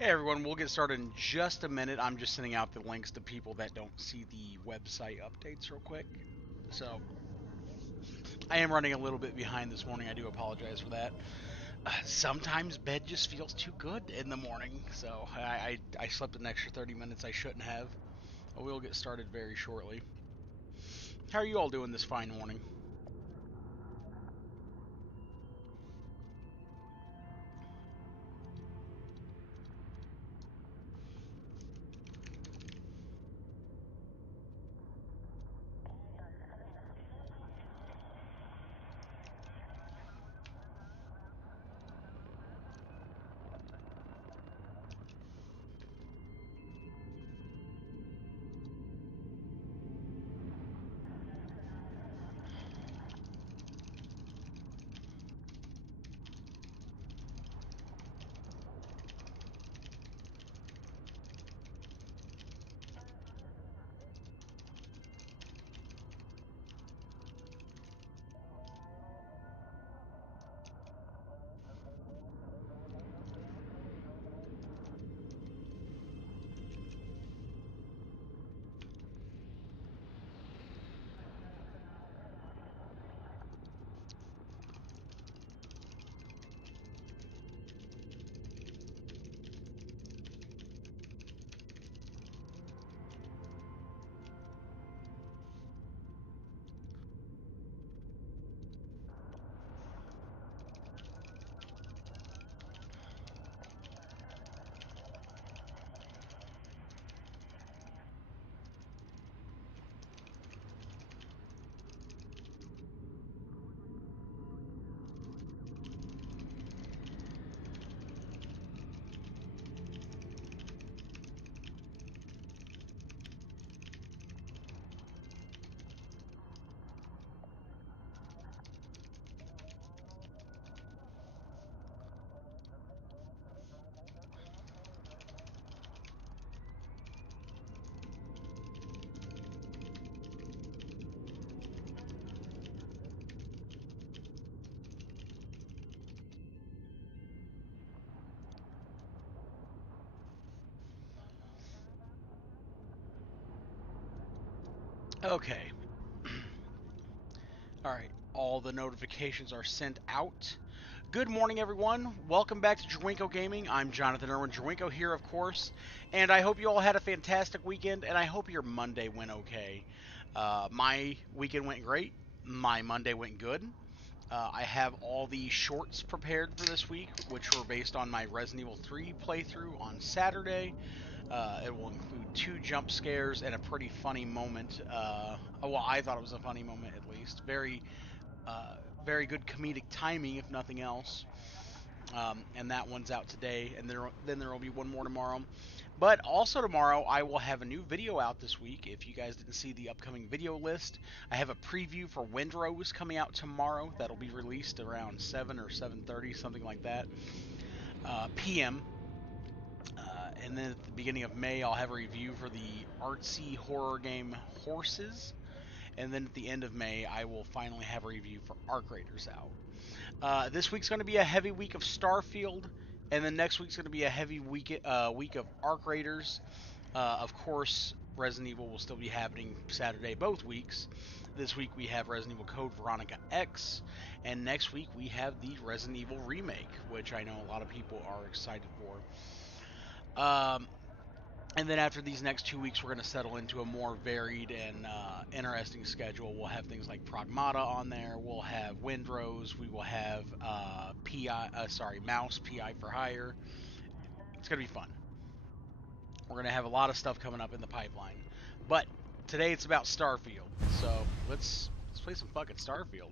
Hey everyone, we'll get started in just a minute. I'm just sending out the links to people that don't see the website updates real quick. So, I am running a little bit behind this morning. I do apologize for that. Sometimes bed just feels too good in the morning, so I slept an extra 30 minutes I shouldn't have. We'll get started very shortly. How are you all doing this fine morning? Okay. Alright, all the notifications are sent out. Good morning, everyone. Welcome back to Jawinko Gaming. I'm Jonathan Irwin, Jawinko here, of course. And I hope you all had a fantastic weekend, and I hope your Monday went okay. My weekend went great. My Monday went good. I have all the shorts prepared for this week, which were based on my Resident Evil 3 playthrough on Saturday. It will include 2 jump scares and a pretty funny moment. Well, I thought it was a funny moment at least. Uh, very good comedic timing, if nothing else. And that one's out today, and then there will be one more tomorrow. But also tomorrow, I will have a new video out this week. If you guys didn't see the upcoming video list, I have a preview for Windrose coming out tomorrow. That'll be released around 7 or 7:30, something like that, p.m. And then at the beginning of May, I'll have a review for the artsy horror game Horses. And then at the end of May, I will finally have a review for Arc Raiders out. This week's going to be a heavy week of Starfield, and then next week's going to be a heavy week of Arc Raiders. Of course, Resident Evil will still be happening Saturday both weeks. This week we have Resident Evil Code Veronica X, and next week we have the Resident Evil remake, which I know a lot of people are excited for. And then after these next 2 weeks, we're going to settle into a more varied and interesting schedule. We'll have things like Pragmata on there. We'll have Windrose. We will have Mouse PI for Hire. It's going to be fun. We're going to have a lot of stuff coming up in the pipeline. But today it's about Starfield. So let's play some fucking Starfield.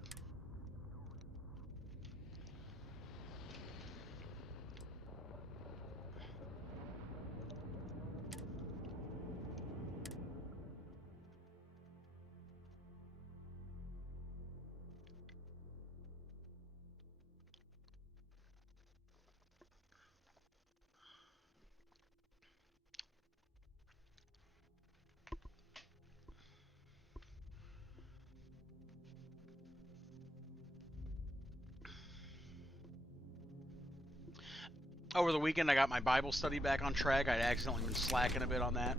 over the weekend I got my Bible study back on track. I'd accidentally been slacking a bit on that.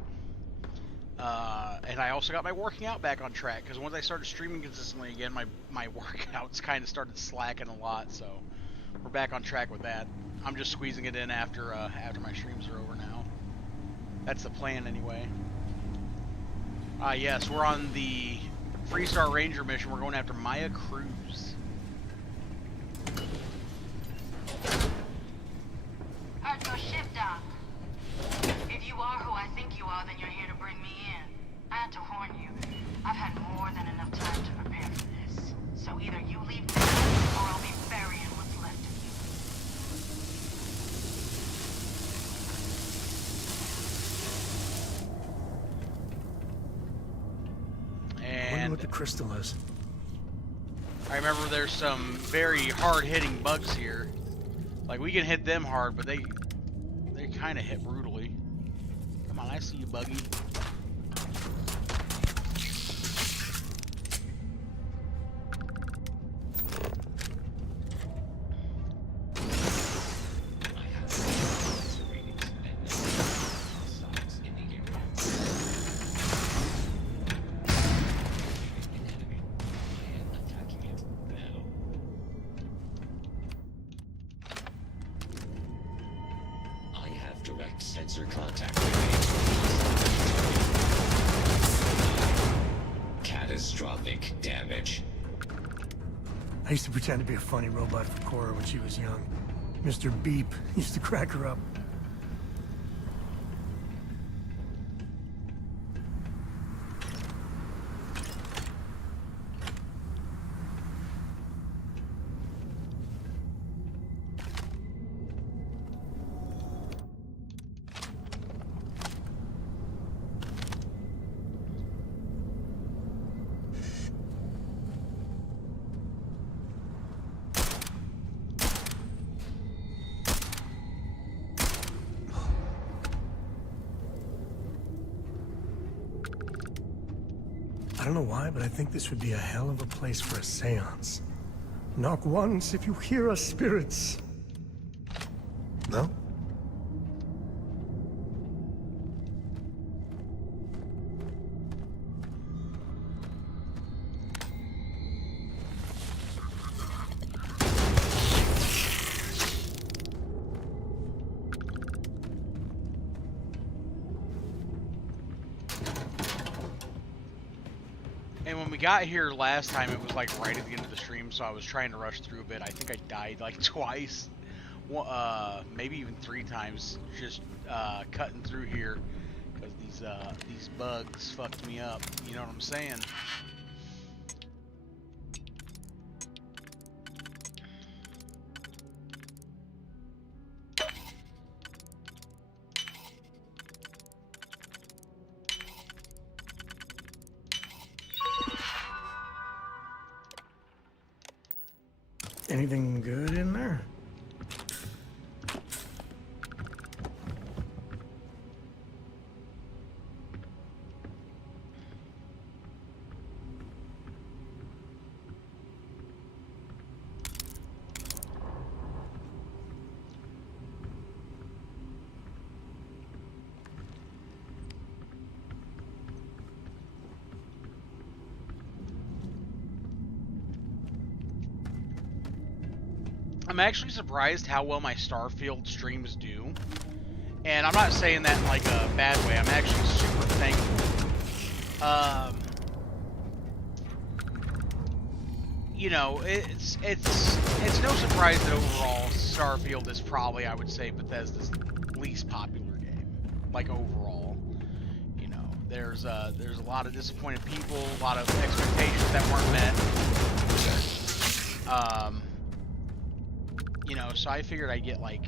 And I also got my working out back on track, because once I started streaming consistently again, my workouts kind of started slacking a lot, so we're back on track with that. I'm just squeezing it in after my streams are over now. That's the plan anyway. Yes, we're on the Freestar Ranger mission. We're going after Maya Cruz. Heard your ship, Doc. If you are who I think you are, then you're here to bring me in. I had to warn you. I've had more than enough time to prepare for this. So either you leave now, or I'll be burying what's left of you. I wonder what the crystal is. I remember there's some very hard-hitting bugs here. Like, we can hit them hard, but they kind of hit brutally. Come on, I see you, Buggy. Sensor contact. Catastrophic damage. I used to pretend to be a funny robot for Cora when she was young. Mr. Beep used to crack her up. I don't know why, but I think this would be a hell of a place for a seance. Knock once if you hear us, spirits. No? And when we got here last time, it was like right at the end of the stream, so I was trying to rush through a bit. I think I died like twice, maybe even 3 times, just cutting through here because these bugs fucked me up. You know what I'm saying? Anything good in there? I'm actually surprised how well my Starfield streams do. And I'm not saying that in like a bad way. I'm actually super thankful. You know, it's no surprise that overall Starfield is probably, I would say, Bethesda's least popular game. Like overall, you know, there's a lot of disappointed people, a lot of expectations that weren't met. You know, so I figured I'd get like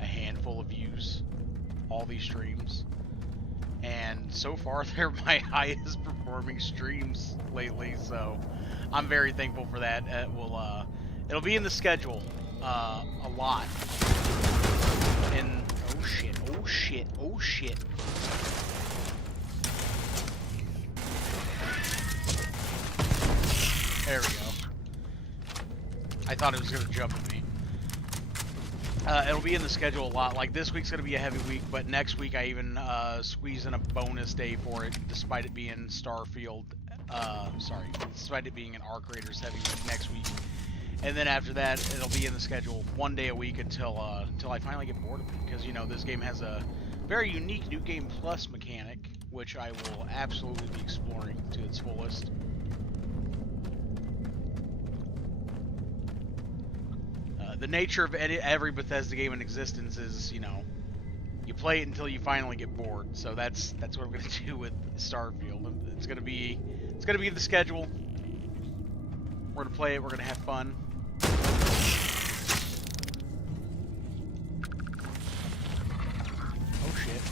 a handful of views, all these streams, and so far they're my highest performing streams lately. So I'm very thankful for that. It'll be in the schedule a lot. And oh shit, oh shit, oh shit. There we go. I thought it was gonna jump at me. It'll be in the schedule a lot. Like this week's gonna be a heavy week, but next week I even squeeze in a bonus day for it, despite it being Starfield. Despite it being an Arc Raiders heavy week next week. And then after that, it'll be in the schedule 1 day a week until I finally get bored of it. Because you know this game has a very unique New Game Plus mechanic, which I will absolutely be exploring to its fullest. The nature of every Bethesda game in existence is, you know, you play it until you finally get bored. So that's what I'm gonna do with Starfield. It's gonna be the schedule. We're gonna play it. We're gonna have fun. Oh shit.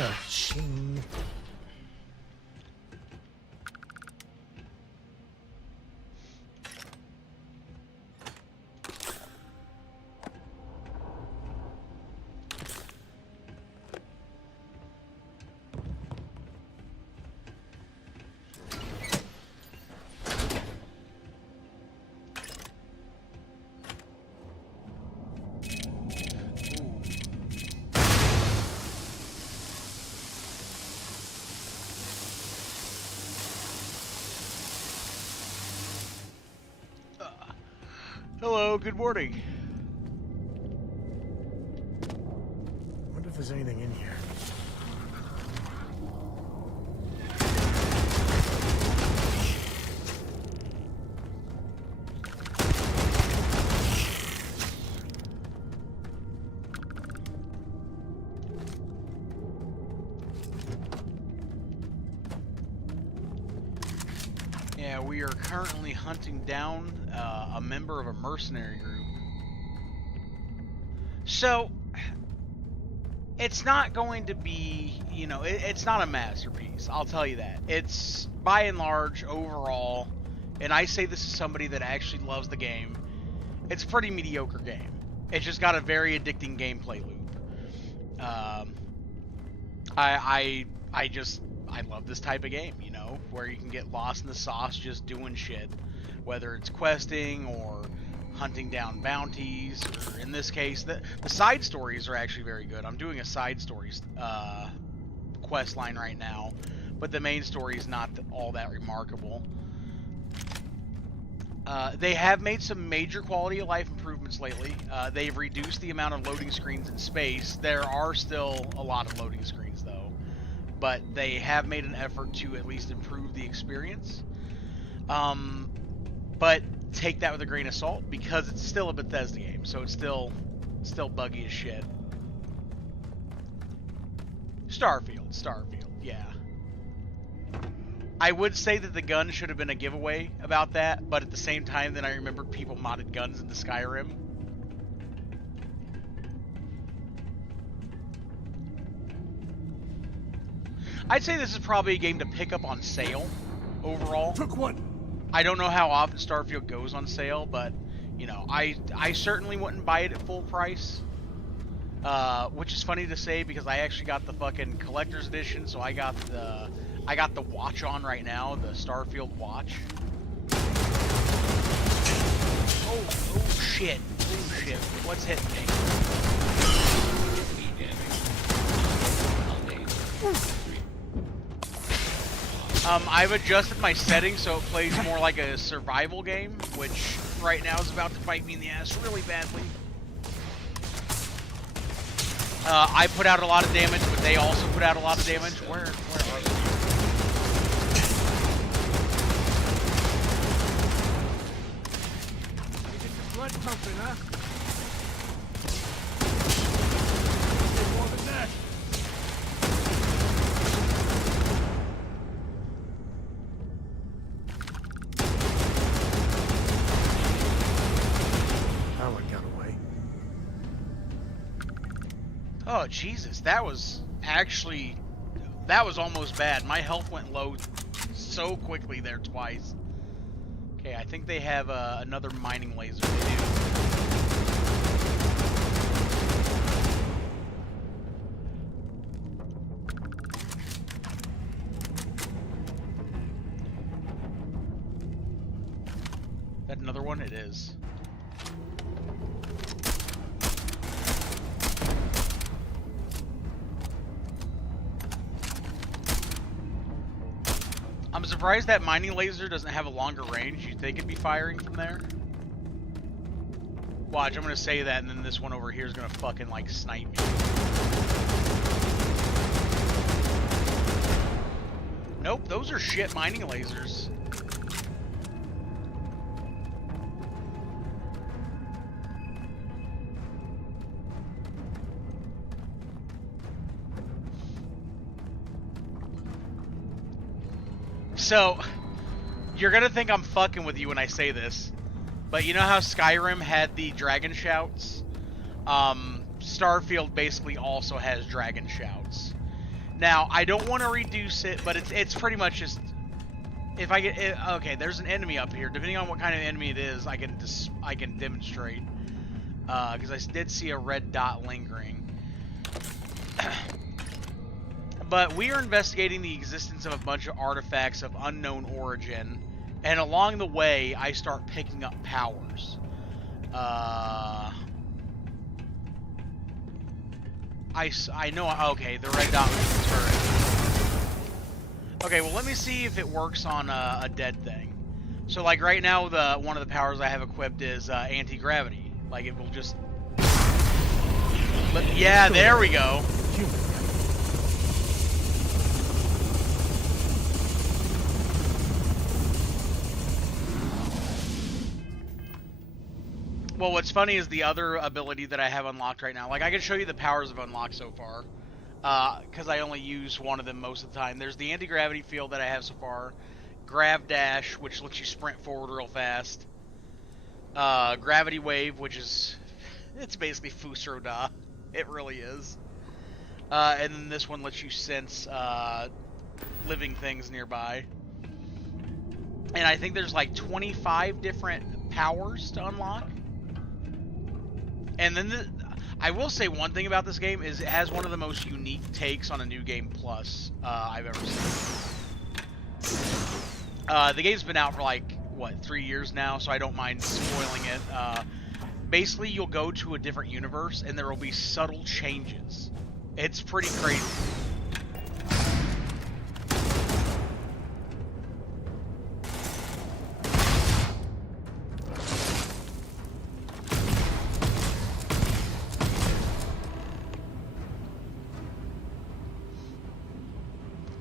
Ka-ching. Hello, good morning. Wonder if there's anything in here. Yeah, we are currently hunting down a member of a mercenary group. So, it's not going to be, you know, it's not a masterpiece, I'll tell you that. It's, by and large, overall, and I say this as somebody that actually loves the game, it's a pretty mediocre game. It's just got a very addicting gameplay loop. I love this type of game, you know, where you can get lost in the sauce just doing shit, whether it's questing or hunting down bounties, or in this case, the side stories are actually very good. I'm doing a side stories quest line right now, but the main story is not all that remarkable. They have made some major quality of life improvements lately. They've reduced the amount of loading screens in space. There are still a lot of loading screens, though, but they have made an effort to at least improve the experience. But take that with a grain of salt, because it's still a Bethesda game, so it's still buggy as shit. Starfield, yeah. I would say that the gun should have been a giveaway about that, but at the same time, then I remembered people modded guns into Skyrim. I'd say this is probably a game to pick up on sale, overall. Took one. I don't know how often Starfield goes on sale, but, you know, I certainly wouldn't buy it at full price. Which is funny to say, because I actually got the fucking collector's edition, so I got the watch on right now, the Starfield watch. Oh shit. What's hitting me? I've adjusted my settings so it plays more like a survival game, which right now is about to bite me in the ass really badly. I put out a lot of damage, but they also put out a lot of damage. Where are they? Blood pumping, huh? More than that. That one got away. Oh, Jesus. That was almost bad. My health went low so quickly there twice. Okay, I think they have another mining laser. They do. That another one? It is. I'm surprised that mining laser doesn't have a longer range. You'd think it'd be firing from there. Watch, I'm gonna say that, and then this one over here is gonna fucking, like, snipe me. Nope, those are shit mining lasers. So, you're gonna think I'm fucking with you when I say this, but you know how Skyrim had the dragon shouts? Starfield basically also has dragon shouts. Now, I don't want to reduce it, but it's pretty much just, if I get it, okay, there's an enemy up here. Depending on what kind of enemy it is, I can demonstrate, because I did see a red dot lingering. But we are investigating the existence of a bunch of artifacts of unknown origin, and along the way, I start picking up powers. I know, okay, the red dot was the turret. Okay, well, let me see if it works on a dead thing. So, like, right now, one of the powers I have equipped is anti-gravity. Like, it will just... Yeah, there we go. Well, what's funny is the other ability that I have unlocked right now. Like, I can show you the powers I've unlocked so far, because I only use one of them most of the time. There's the anti-gravity field that I have so far, Grav Dash, which lets you sprint forward real fast, Gravity Wave, which is It's basically Fusroda. It really is. And then this one lets you sense living things nearby. And I think there's like 25 different powers to unlock. And then I will say one thing about this game is it has one of the most unique takes on a New Game Plus I've ever seen. The game's been out for like, what, 3 years now, so I don't mind spoiling it. Basically, you'll go to a different universe, and there will be subtle changes. It's pretty crazy.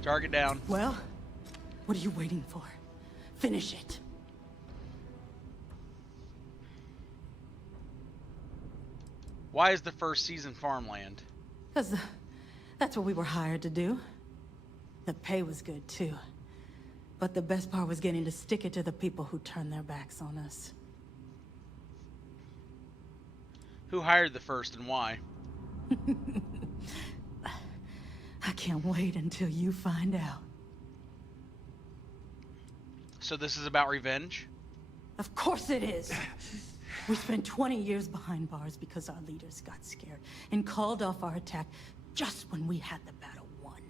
Target down. Well, what are you waiting for? Finish it. Why is the first season farmland? Because that's what we were hired to do. The pay was good, too. But the best part was getting to stick it to the people who turned their backs on us. Who hired the first and why? I can't wait until you find out. So this is about revenge? Of course it is. We spent 20 years behind bars because our leaders got scared and called off our attack just when we had the battle won.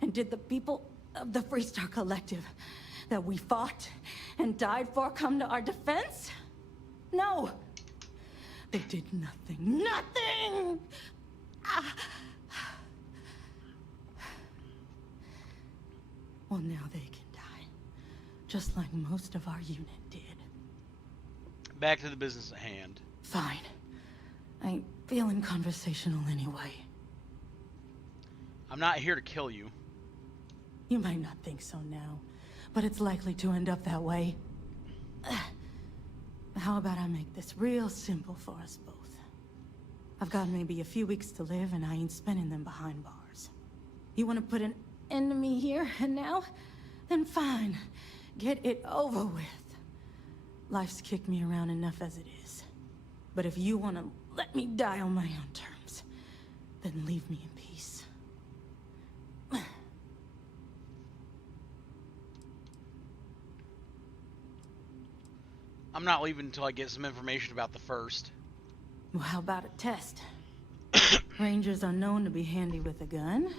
And did the people of the Freestar Collective that we fought and died for come to our defense? No. They did nothing. Nothing! Well, now they can die. Just like most of our unit did. Back to the business at hand. Fine. I ain't feeling conversational anyway. I'm not here to kill you. You might not think so now, but it's likely to end up that way. How about I make this real simple for us both? I've got maybe a few weeks to live, and I ain't spending them behind bars. You want to put an end to me here and now? Then fine. Get it over with. Life's kicked me around enough as it is. But if you want to let me die on my own terms, then leave me in peace. I'm not leaving until I get some information about the first. Well, how about a test? Rangers are known to be handy with a gun.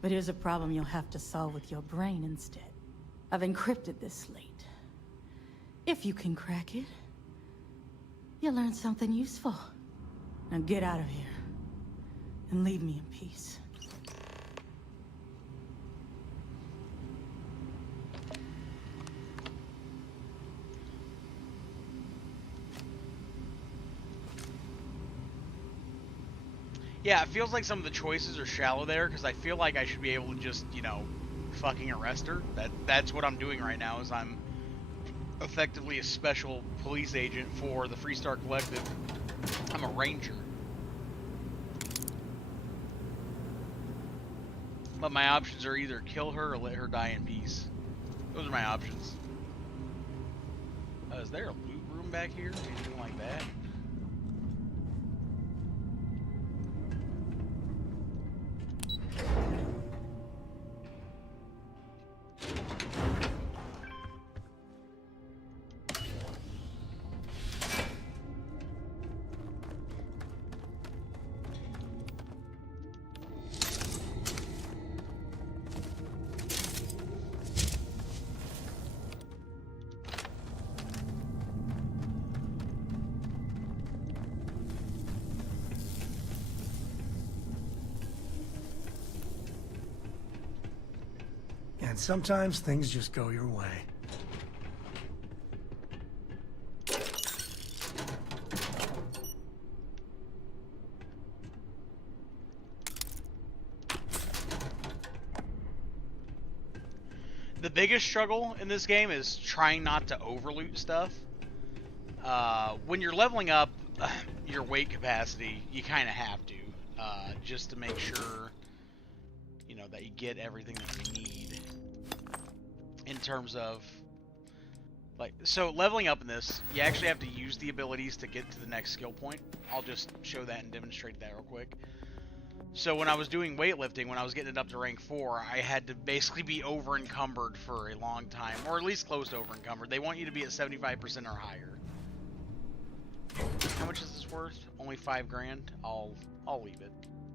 But here's a problem you'll have to solve with your brain instead. I've encrypted this slate. If you can crack it, you'll learn something useful. Now get out of here, and leave me in peace. Yeah, it feels like some of the choices are shallow there, because I feel like I should be able to just, you know, fucking arrest her. That's what I'm doing right now, is I'm effectively a special police agent for the Freestar Collective. I'm a ranger. But my options are either kill her or let her die in peace. Those are my options. Is there a loot room back here? Anything like that? And sometimes things just go your way. The biggest struggle in this game is trying not to overloot stuff. When you're leveling up your weight capacity, you kind of have to, just to make sure, you know, that you get everything that you need in terms of Like, so leveling up in this, you actually have to use the abilities to get to the next skill point. I'll just show that and demonstrate that real quick. So when I was doing weightlifting, when I was getting it up to rank 4, I had to basically be over encumbered for a long time, or at least close to over encumbered. They want you to be at 75% or higher. How much is this worth? Only 5 grand? I'll leave it.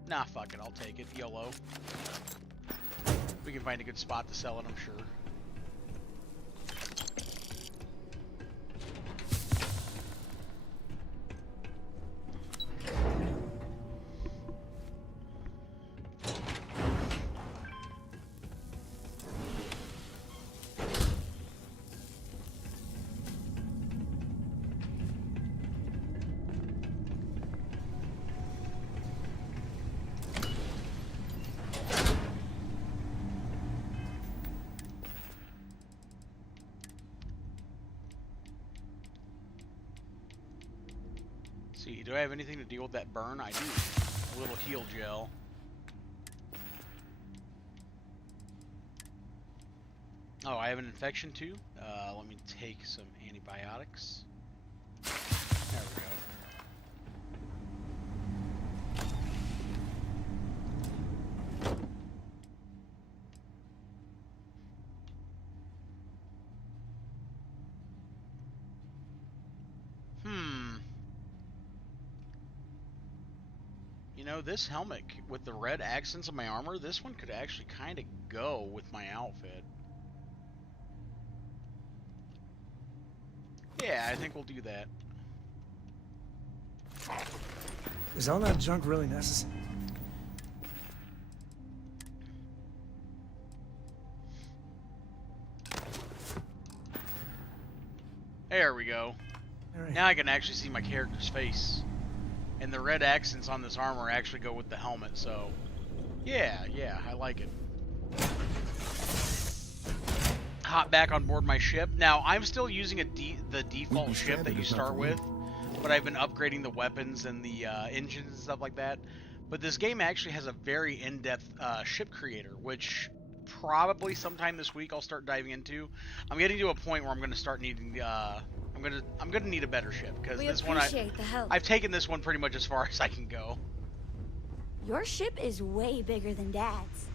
Nah, fuck it, I'll take it. YOLO. We can find a good spot to sell it, I'm sure. See, do I have anything to deal with that burn? I do. A little heal gel. Oh, I have an infection too? Let me take some antibiotics. There we go. You know, this helmet with the red accents on my armor, this one could actually kind of go with my outfit. Yeah, I think we'll do that. Is all that junk really necessary? There we go. Right. Now I can actually see my character's face. And the red accents on this armor actually go with the helmet, so... Yeah, I like it. Hop back on board my ship. Now, I'm still using the default ship that you start with, but I've been upgrading the weapons and the engines and stuff like that. But this game actually has a very in-depth ship creator, which probably sometime this week I'll start diving into. I'm getting to a point where I'm going to start needing... I'm gonna need a better ship, because this one I've taken this one pretty much as far as I can go. Your ship is way bigger than Dad's.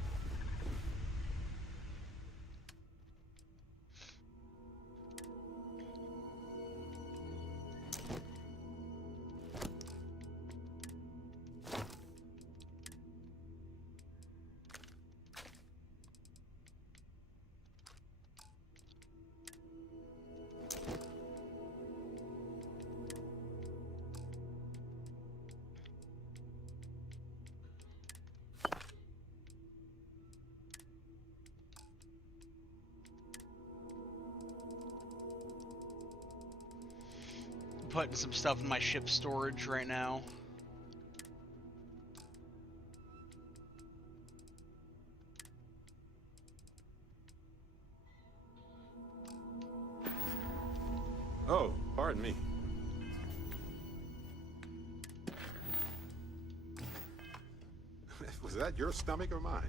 Putting some stuff in my ship storage right now. Oh, pardon me. Was that your stomach or mine?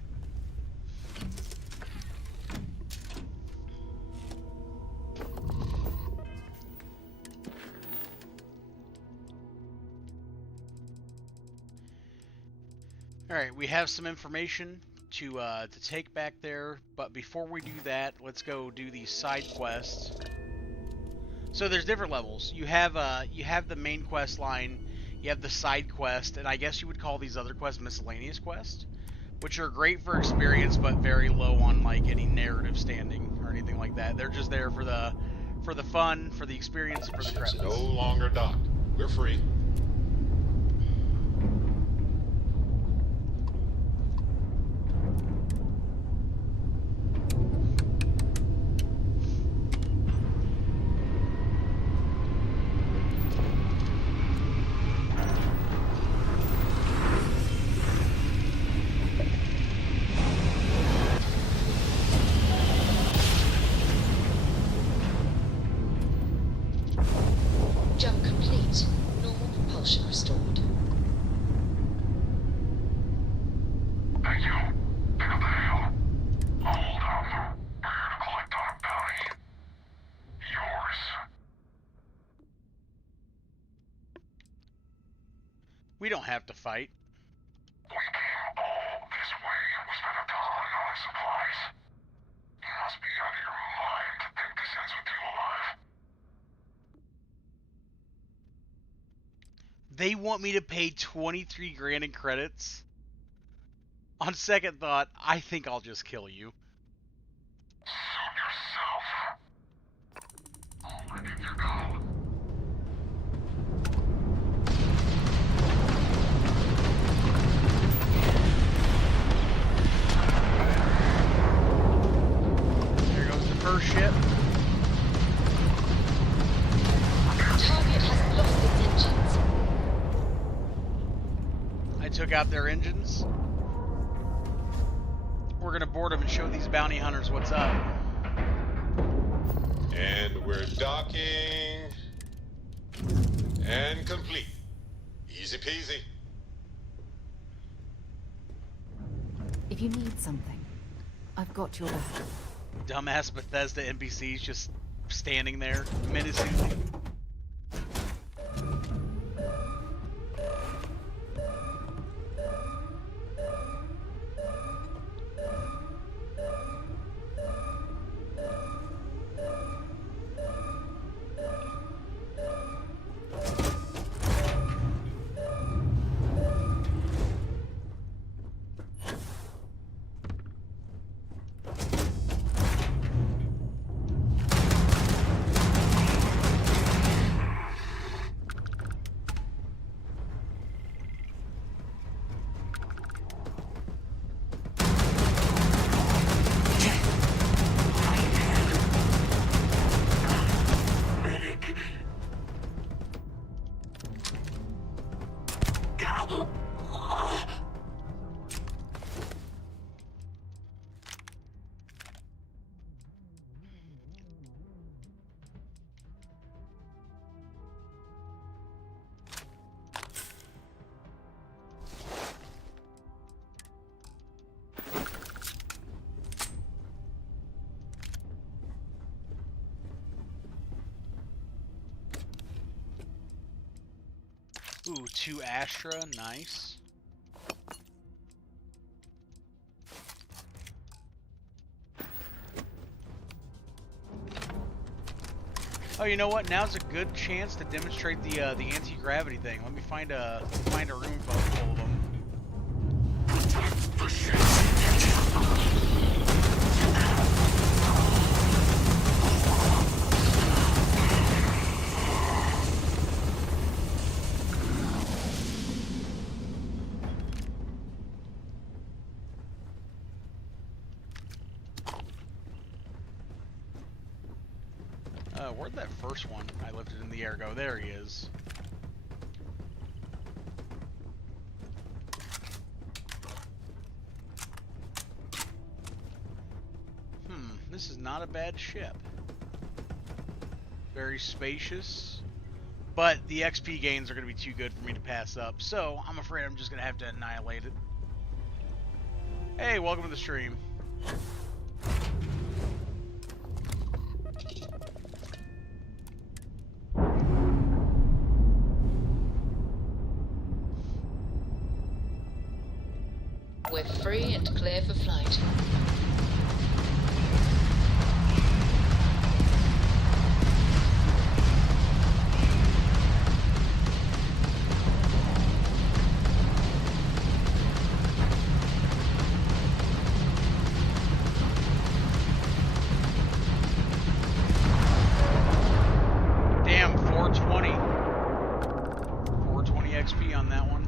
Alright, we have some information to take back there, but before we do that, let's go do these side quests. So there's different levels. You have the main quest line, you have the side quest, and I guess you would call these other quests miscellaneous quests, which are great for experience, but very low on like any narrative standing or anything like that. They're just there for the fun, for the experience, for the Ship's credits. no longer docked. We're free. Jump complete. Normal propulsion restored. Thank you. Pick up the hail. Hold up. We're here to collect on a bounty. Yours. We don't have to fight. We came all this way. We spent a ton on supplies. You must be out of your mind to think this ends with you alive. They want me to pay 23 grand in credits? On second thought, I think I'll just kill you. Suit yourself. Where did you go? There goes the first ship. Target has lost its engines. I took out their engines. We're gonna board them and show these bounty hunters what's up. And we're docking. And complete. Easy peasy. If you need something, I've got your back. Dumbass Bethesda NPCs just standing there menacingly. Ooh, 2 Astra, nice. Oh, you know what? Now's a good chance to demonstrate the anti-gravity thing. Let me find a room full of them. Where'd that first one I lifted in the air go? There he is. This is not a bad ship. Very spacious. But the XP gains are going to be too good for me to pass up, so I'm afraid I'm just going to have to annihilate it. Hey, welcome to the stream. We're free and clear for flight. Damn, 420. 420 XP on that one.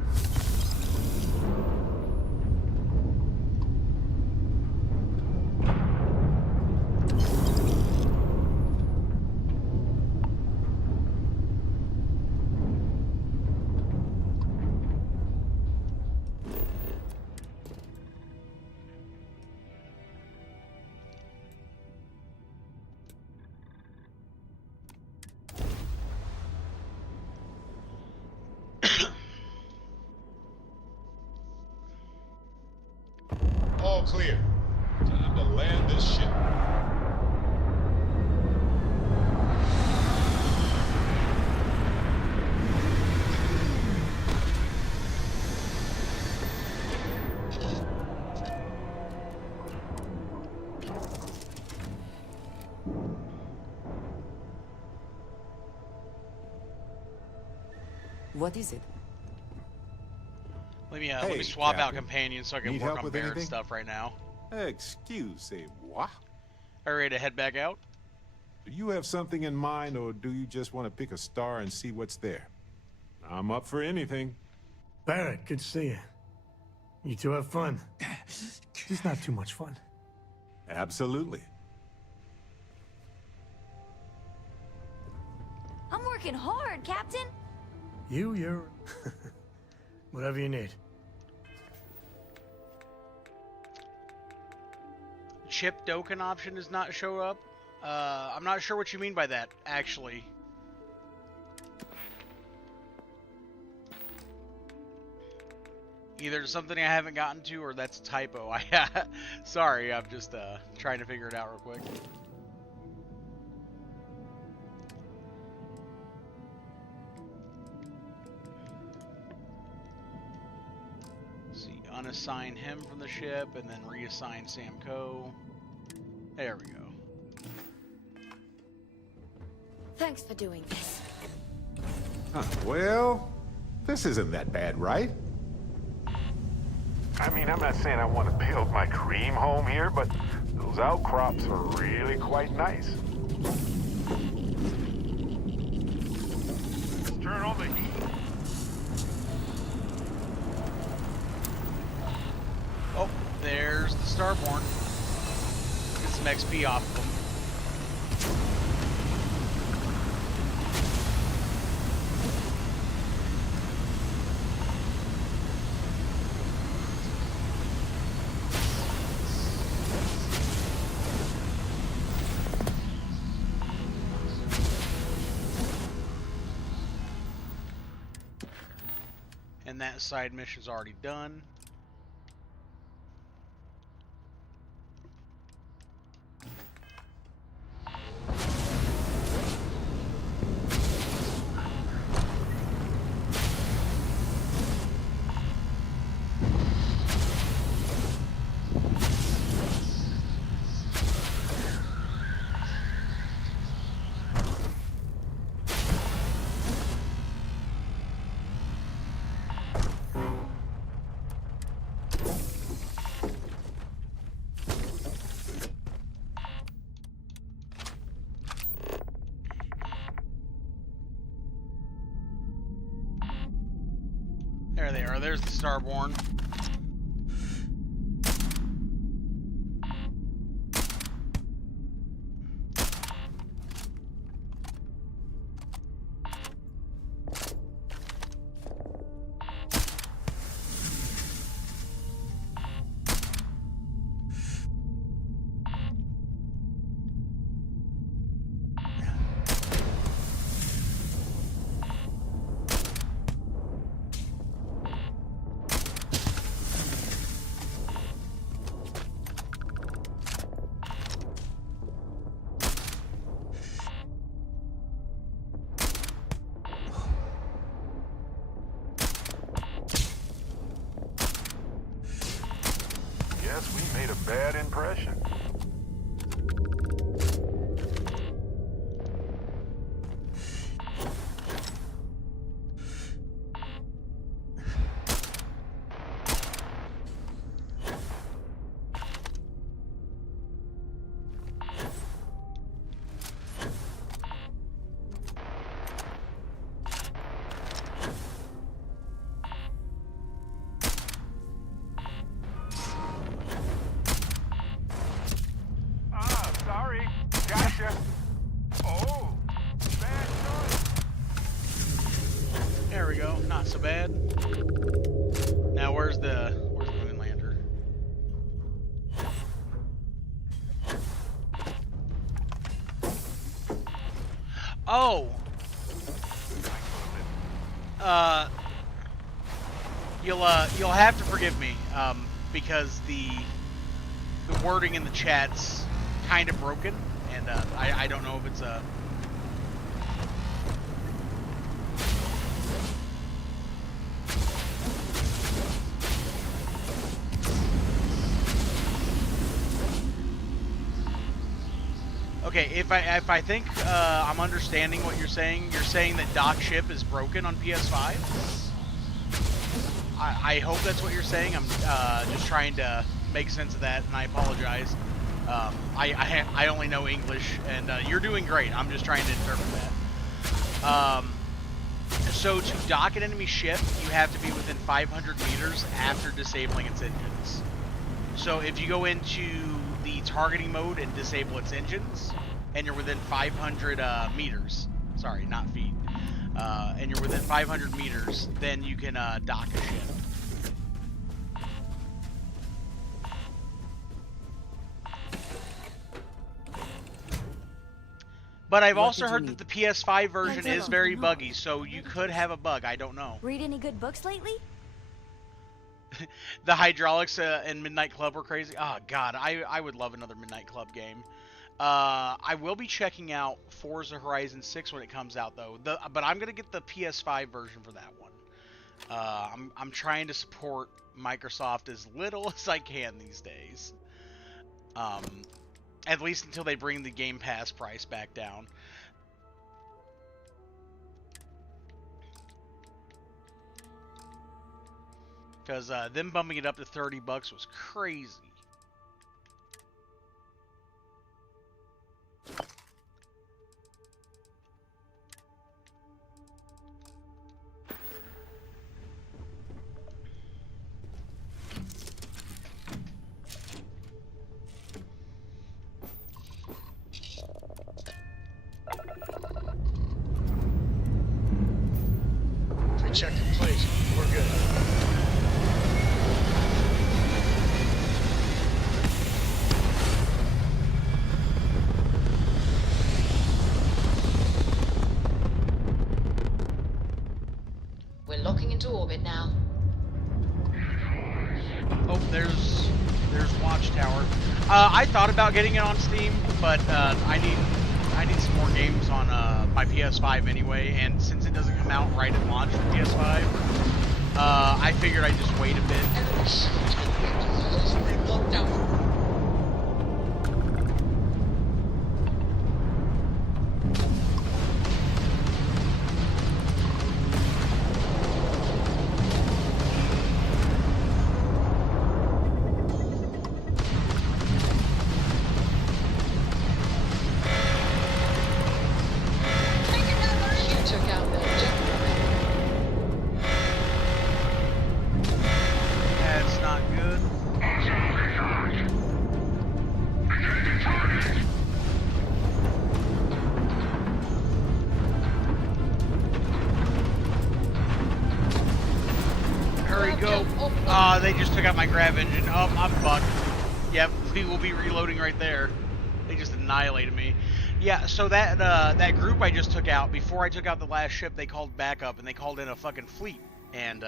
All clear. Time to land this ship. What is it? Let me Hey, swap out Captain. companions so I can Need work help on with Barrett's anything? stuff right now. Excusez-moi. Are you ready to head back out? Do you have something in mind, or do you just want to pick a star and see what's there? I'm up for anything. Barrett, good to see you. You two have fun. Just not too much fun. Absolutely. I'm working hard, Captain. You're... Whatever you need. Chip Doken option does not show up. I'm not sure what you mean by that, actually. Either something I haven't gotten to, or that's a typo. Sorry, I'm just trying to figure it out real quick. Let's see, unassign him from the ship, and then reassign Sam Coe. There we go. Thanks for doing this. Huh, well, this isn't that bad, right? I mean, I'm not saying I want to build my dream home here, but those outcrops are really quite nice. Let's turn on the heat. Oh, there's the Starborn. Get some XP off of them. And that side mission's already done. There they are. There's the Starborn. Guess we made a bad impression. Sorry. Gotcha. Oh, bad choice. There we go. Not so bad. Now where's the Moonlander? Oh. You'll have to forgive me, because the wording in the chat's kind of broken, and I don't know if it's a... Okay, if I think I'm understanding what you're saying that dock ship is broken on PS5. I hope that's what you're saying. I'm just trying to make sense of that, and I apologize. I only know English, and you're doing great. I'm just trying to interpret that. So to dock an enemy ship, you have to be within 500 meters after disabling its engines. So if you go into the targeting mode and disable its engines, and you're within 500 meters, sorry, not feet, and you're within 500 meters, then you can dock a ship. But I've also heard that the PS5 version is very buggy, so you could have a bug. I don't know. Read any good books lately? The hydraulics in Midnight Club were crazy. Oh, God, I would love another Midnight Club game. I will be checking out Forza Horizon 6 when it comes out, though. But I'm going to get the PS5 version for that one. I'm trying to support Microsoft as little as I can these days. At least until they bring the Game Pass price back down. Because them bumping it up to $30 was crazy. Check complete. We're good. We're locking into orbit now. Oh, there's Watchtower. I thought about getting it on Steam, but I need some more games on my PS5 anyway, and since it doesn't come out right at launch for PS5, I figured I'd just wait a bit. That's not good. Hurry, go. They just took out my grav engine. Oh, I'm fucked. Yep, we will be reloading right there. They just annihilated me. Yeah, so that group I just took out, before I took out the last ship, they called back up, and they called in a fucking fleet. And,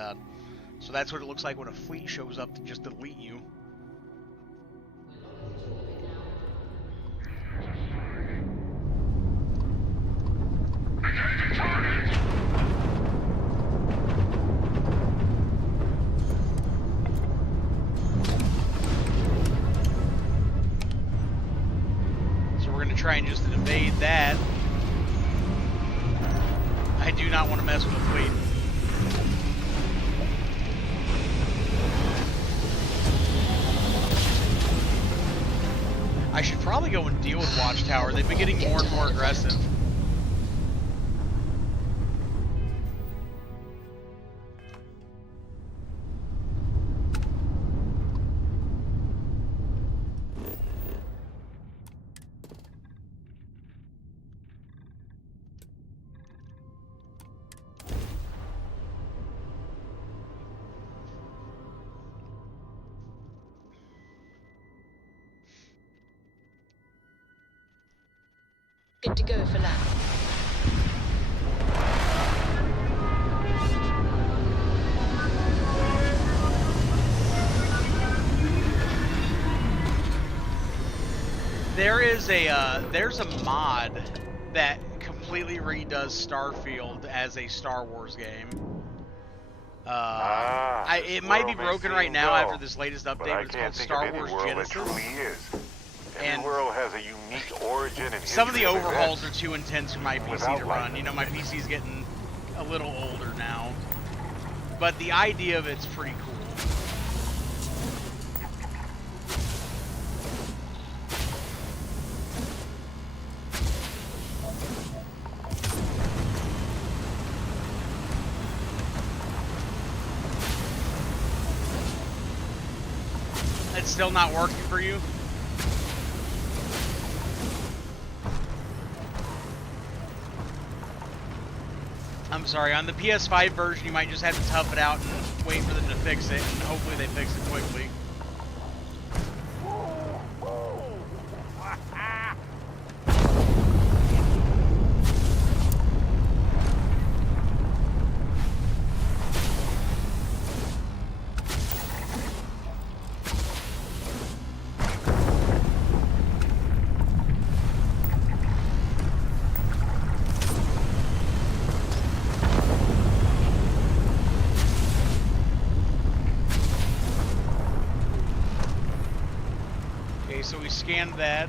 so that's what it looks like when a fleet shows up to just delete you. So we're going to try and just evade that. I do not want to mess with a fleet. I should probably go and deal with Watchtower. They've been getting more and more aggressive. Good to go for land. There's a mod that completely redoes Starfield as a Star Wars game. It might be broken right now after this latest update, but it's called Star Wars Genesis. And world has a unique origin and some of the history overhauls are events. too intense for my PC Without to light. run. You know, my PC's getting a little older now. But the idea of it's pretty cool. It's still not working for you? I'm sorry, on the PS5 version, you might just have to tough it out and wait for them to fix it, and hopefully they fix it quickly. So we scanned that.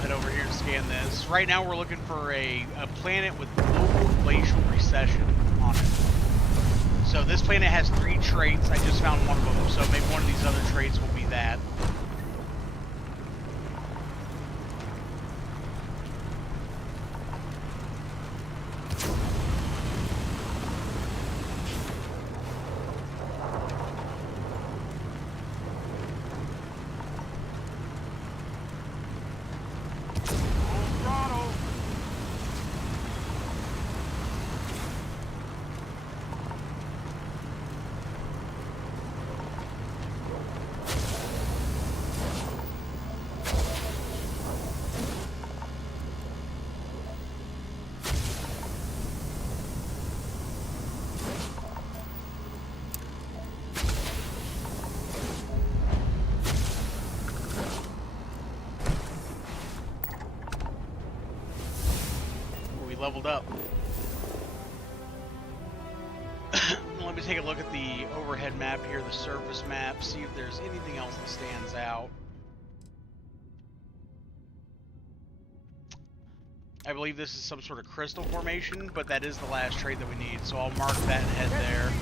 Head over here to scan this. Right now we're looking for a planet with local glacial recession on it. So this planet has 3 traits. I just found one of them, so maybe one of these other traits will be that. Leveled up. Let me take a look at the overhead map here, the surface map, see if there's anything else that stands out. I believe this is some sort of crystal formation, but that is the last trait that we need, so I'll mark that and head there.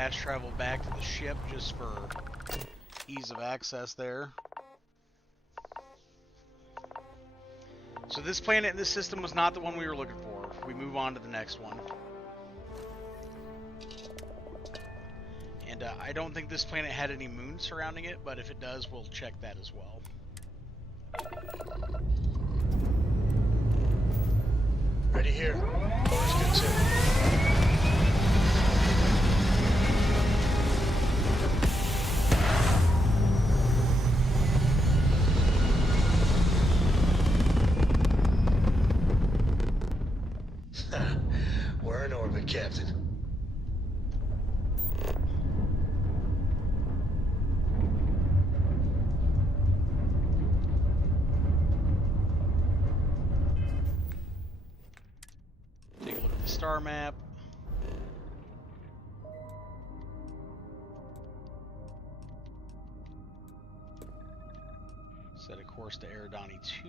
fast travel back to the ship just for ease of access there. So this planet in this system was not the one we were looking for. We move on to the next one. And I don't think this planet had any moons surrounding it, but if it does, we'll check that as well. Ready here. Course good too. We're in orbit, Captain. Take a look at the star map. Set a course to Eridani 2.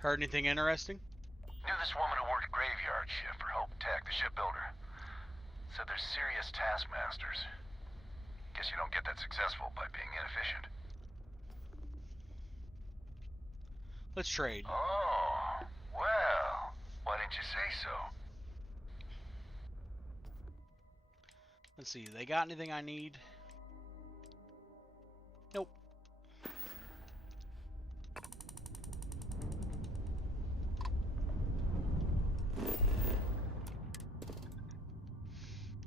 Heard anything interesting? Knew this woman who worked graveyard shift for Hope Tech, the shipbuilder. Said they're serious taskmasters. Guess you don't get that successful by being inefficient. Let's trade. Oh, well, why didn't you say so? Let's see, they got anything I need? Nope.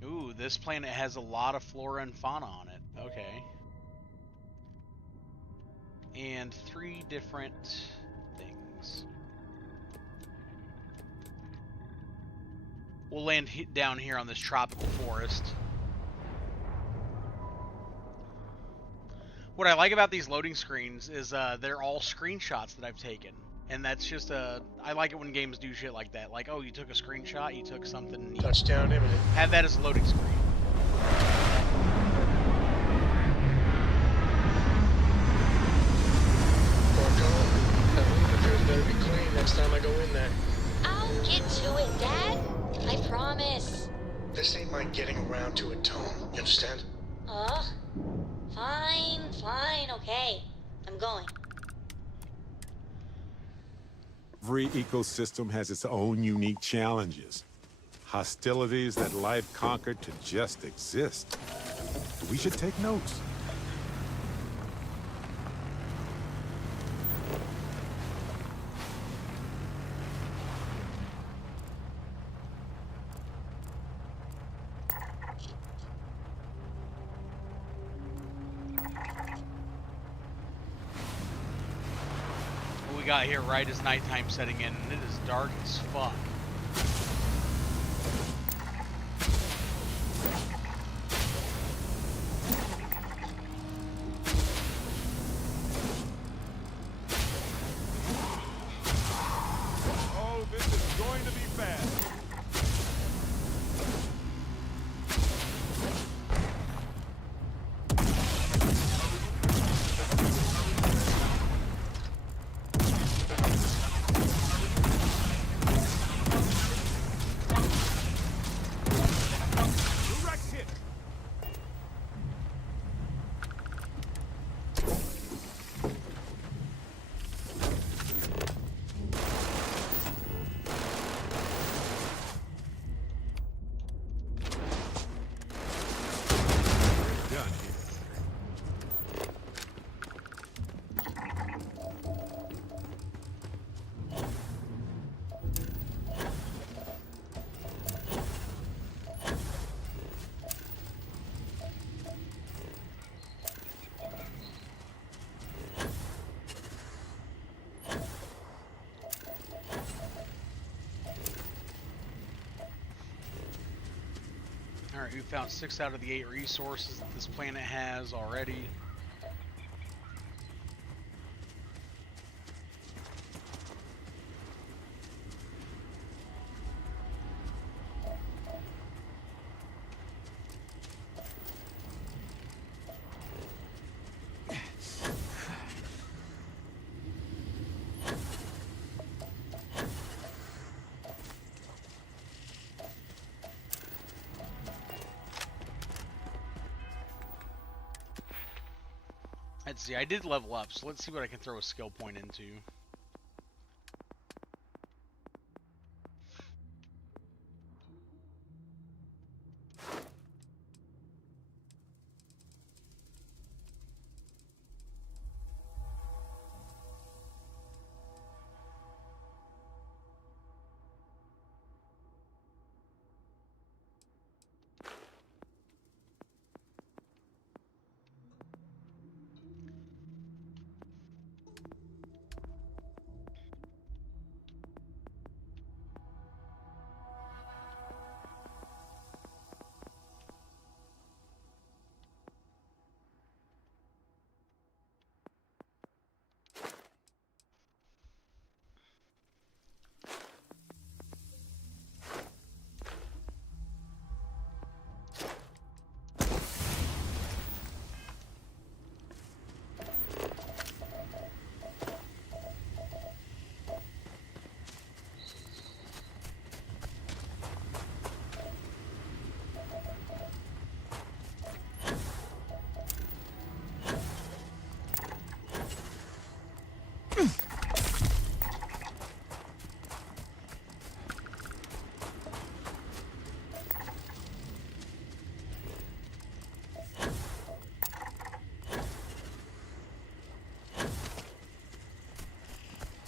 Ooh, this planet has a lot of flora and fauna on it. Okay. And 3 different things. We'll land down here on this tropical forest. What I like about these loading screens is they're all screenshots that I've taken. And that's just I like it when games do shit like that. Like, oh, you took a screenshot, you took something. Touchdown imminent. Have that as a loading screen. Marco, that leaf of yours better be clean next time I go in there. I'll get to it, Dad. I promise. This ain't my getting around to it, Tone. You understand? Fine, okay. I'm going. Every ecosystem has its own unique challenges. Hostilities that life conquered to just exist. We should take notes. We got here right as nighttime setting in, and it is dark as fuck. Oh, this is going to be fast. Alright, we found 6 out of the 8 resources that this planet has already. Let's see, I did level up, so let's see what I can throw a skill point into.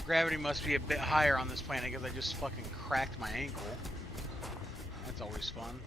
Gravity must be a bit higher on this planet because I just fucking cracked my ankle. That's always fun.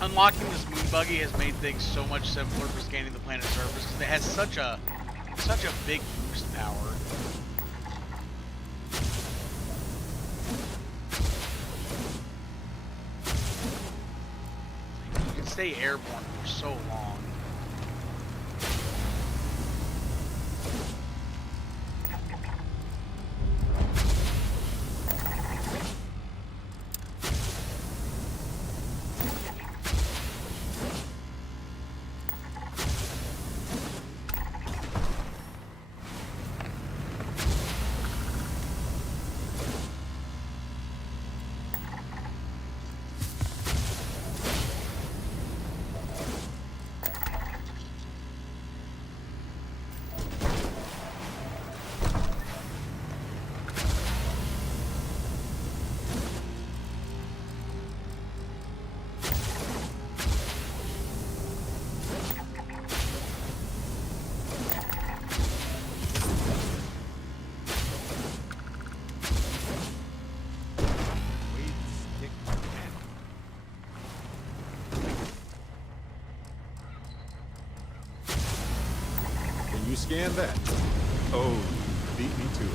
Unlocking this moon buggy has made things so much simpler for scanning the planet's surface because it has such a big boost power. You can stay airborne for so long. scan that? Oh, you beat me to it.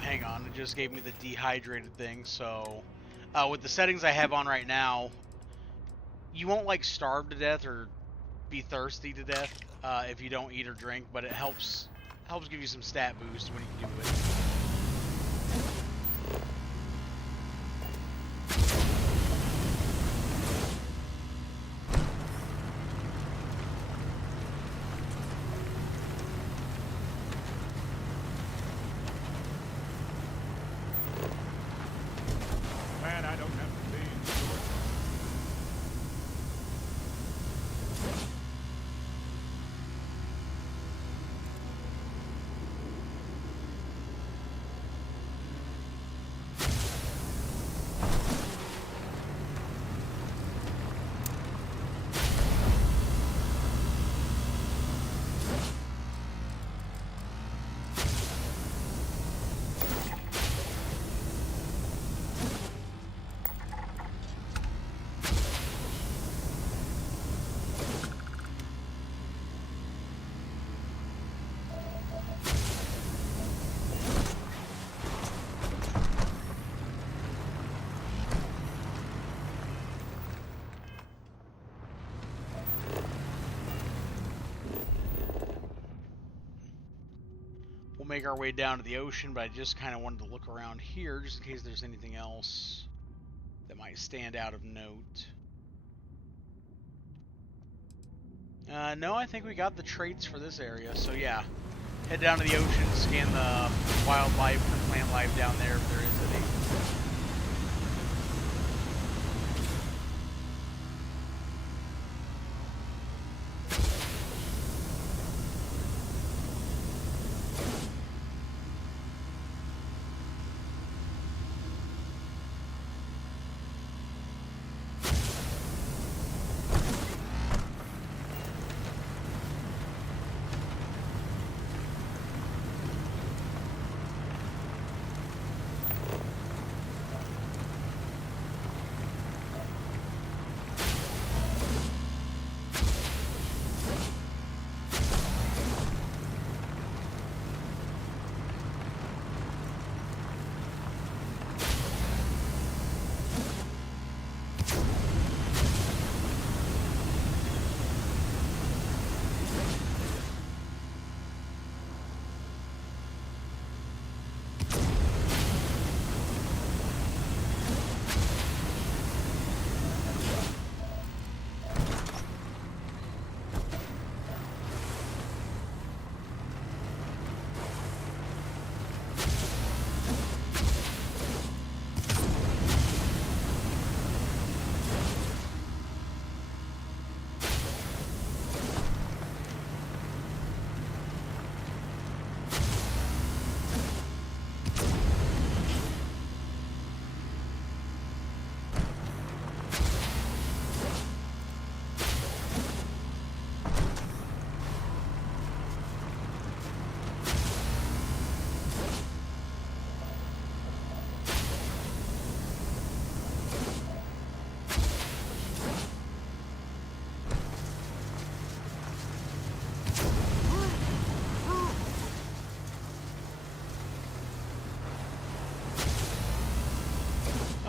Hang on, it just gave me the dehydrated thing, so with the settings I have on right now, you won't like starve to death or be thirsty to death if you don't eat or drink, but it helps give you some stat boost when you do it. Glad I don't have to be in short. We'll make our way down to the ocean, but I just kind of wanted to look around here just in case there's anything else that might stand out of note. No, I think we got the traits for this area, so yeah. Head down to the ocean, scan the wildlife or plant life down there if there is any.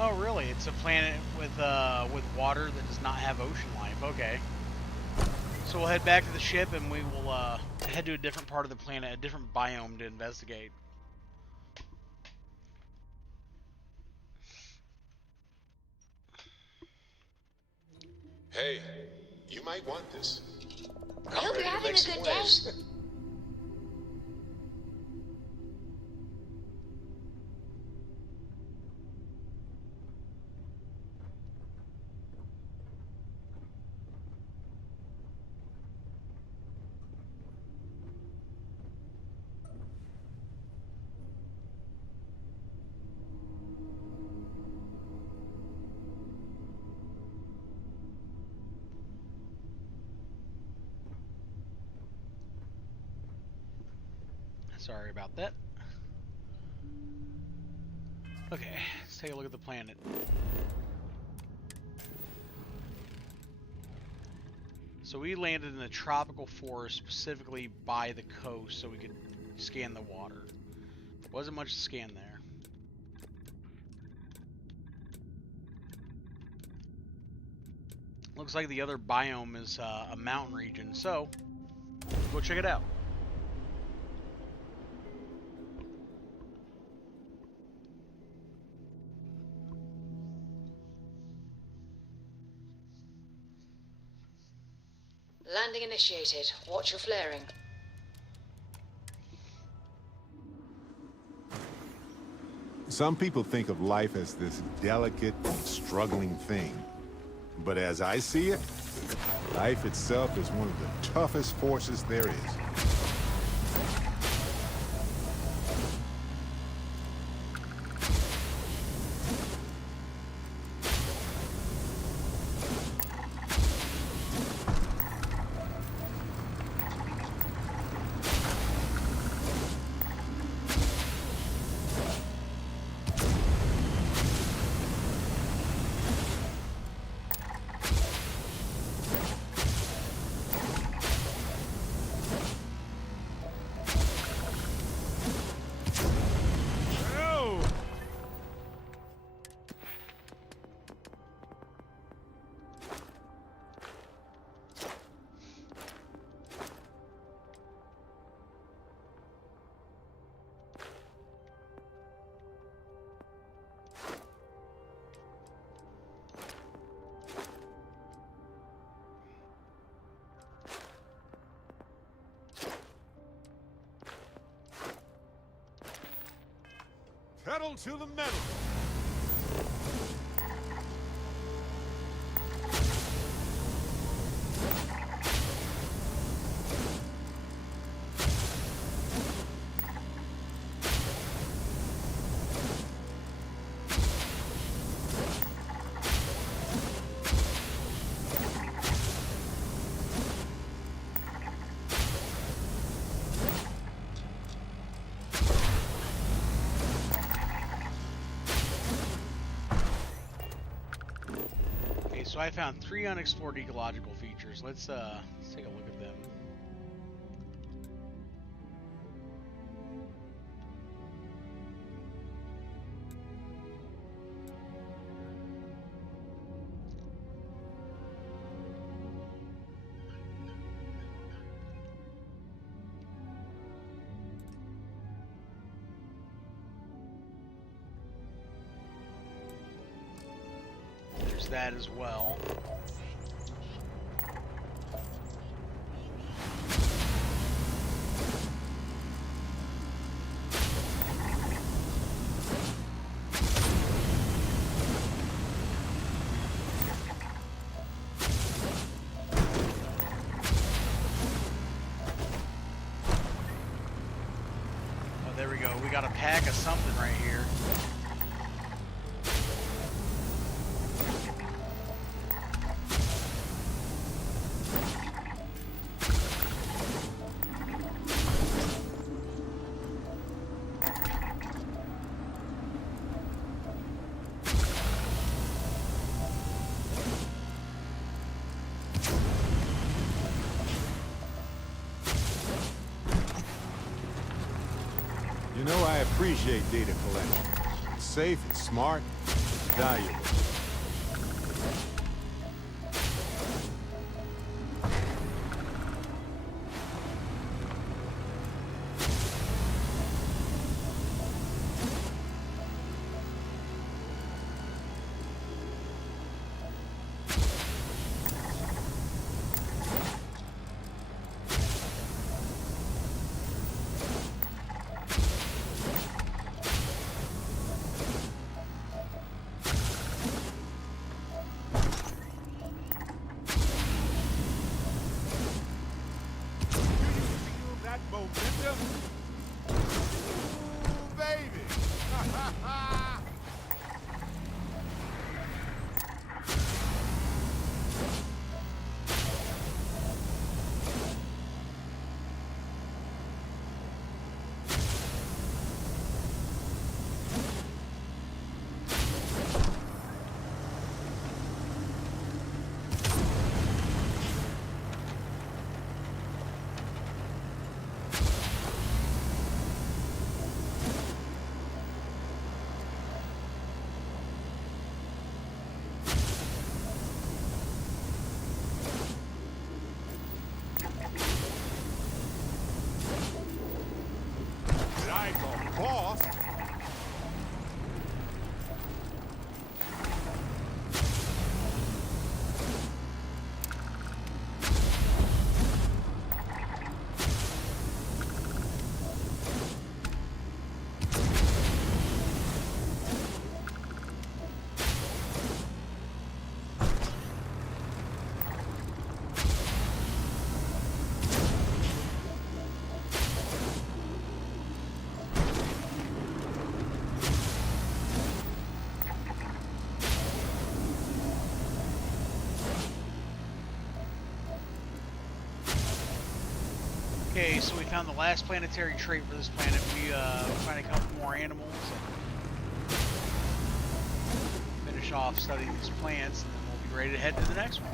Oh, really? It's a planet with water that does not have ocean life. Okay. So we'll head back to the ship and we will head to a different part of the planet, a different biome to investigate. Hey, you might want this. I hope you're having a good day. Sorry about that. Okay, let's take a look at the planet. So we landed in the tropical forest, specifically by the coast, so we could scan the water. Wasn't much to scan there. Looks like the other biome is a mountain region, so go check it out. Landing initiated. Watch your flaring. Some people think of life as this delicate, struggling thing. But as I see it, life itself is one of the toughest forces there is. Pedal to the metal! So I found 3 unexplored ecological features. Let's take a look at them. There's that as well. Oh, there we go. We got a pack of something right here. You know, I appreciate data collection. It's safe, it's smart, it's valuable. Okay, so we found the last planetary trait for this planet. We find a couple more animals and finish off studying these plants, and then we'll be ready to head to the next one.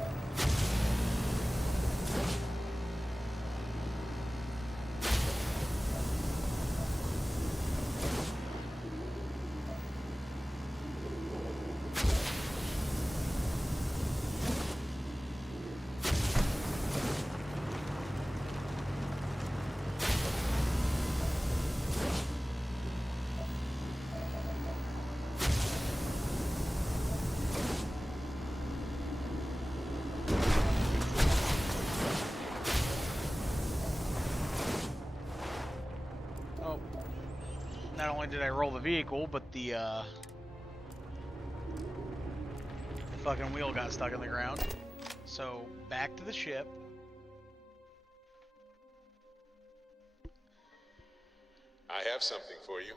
Not only did I roll the vehicle, but the fucking wheel got stuck in the ground. So, back to the ship. I have something for you.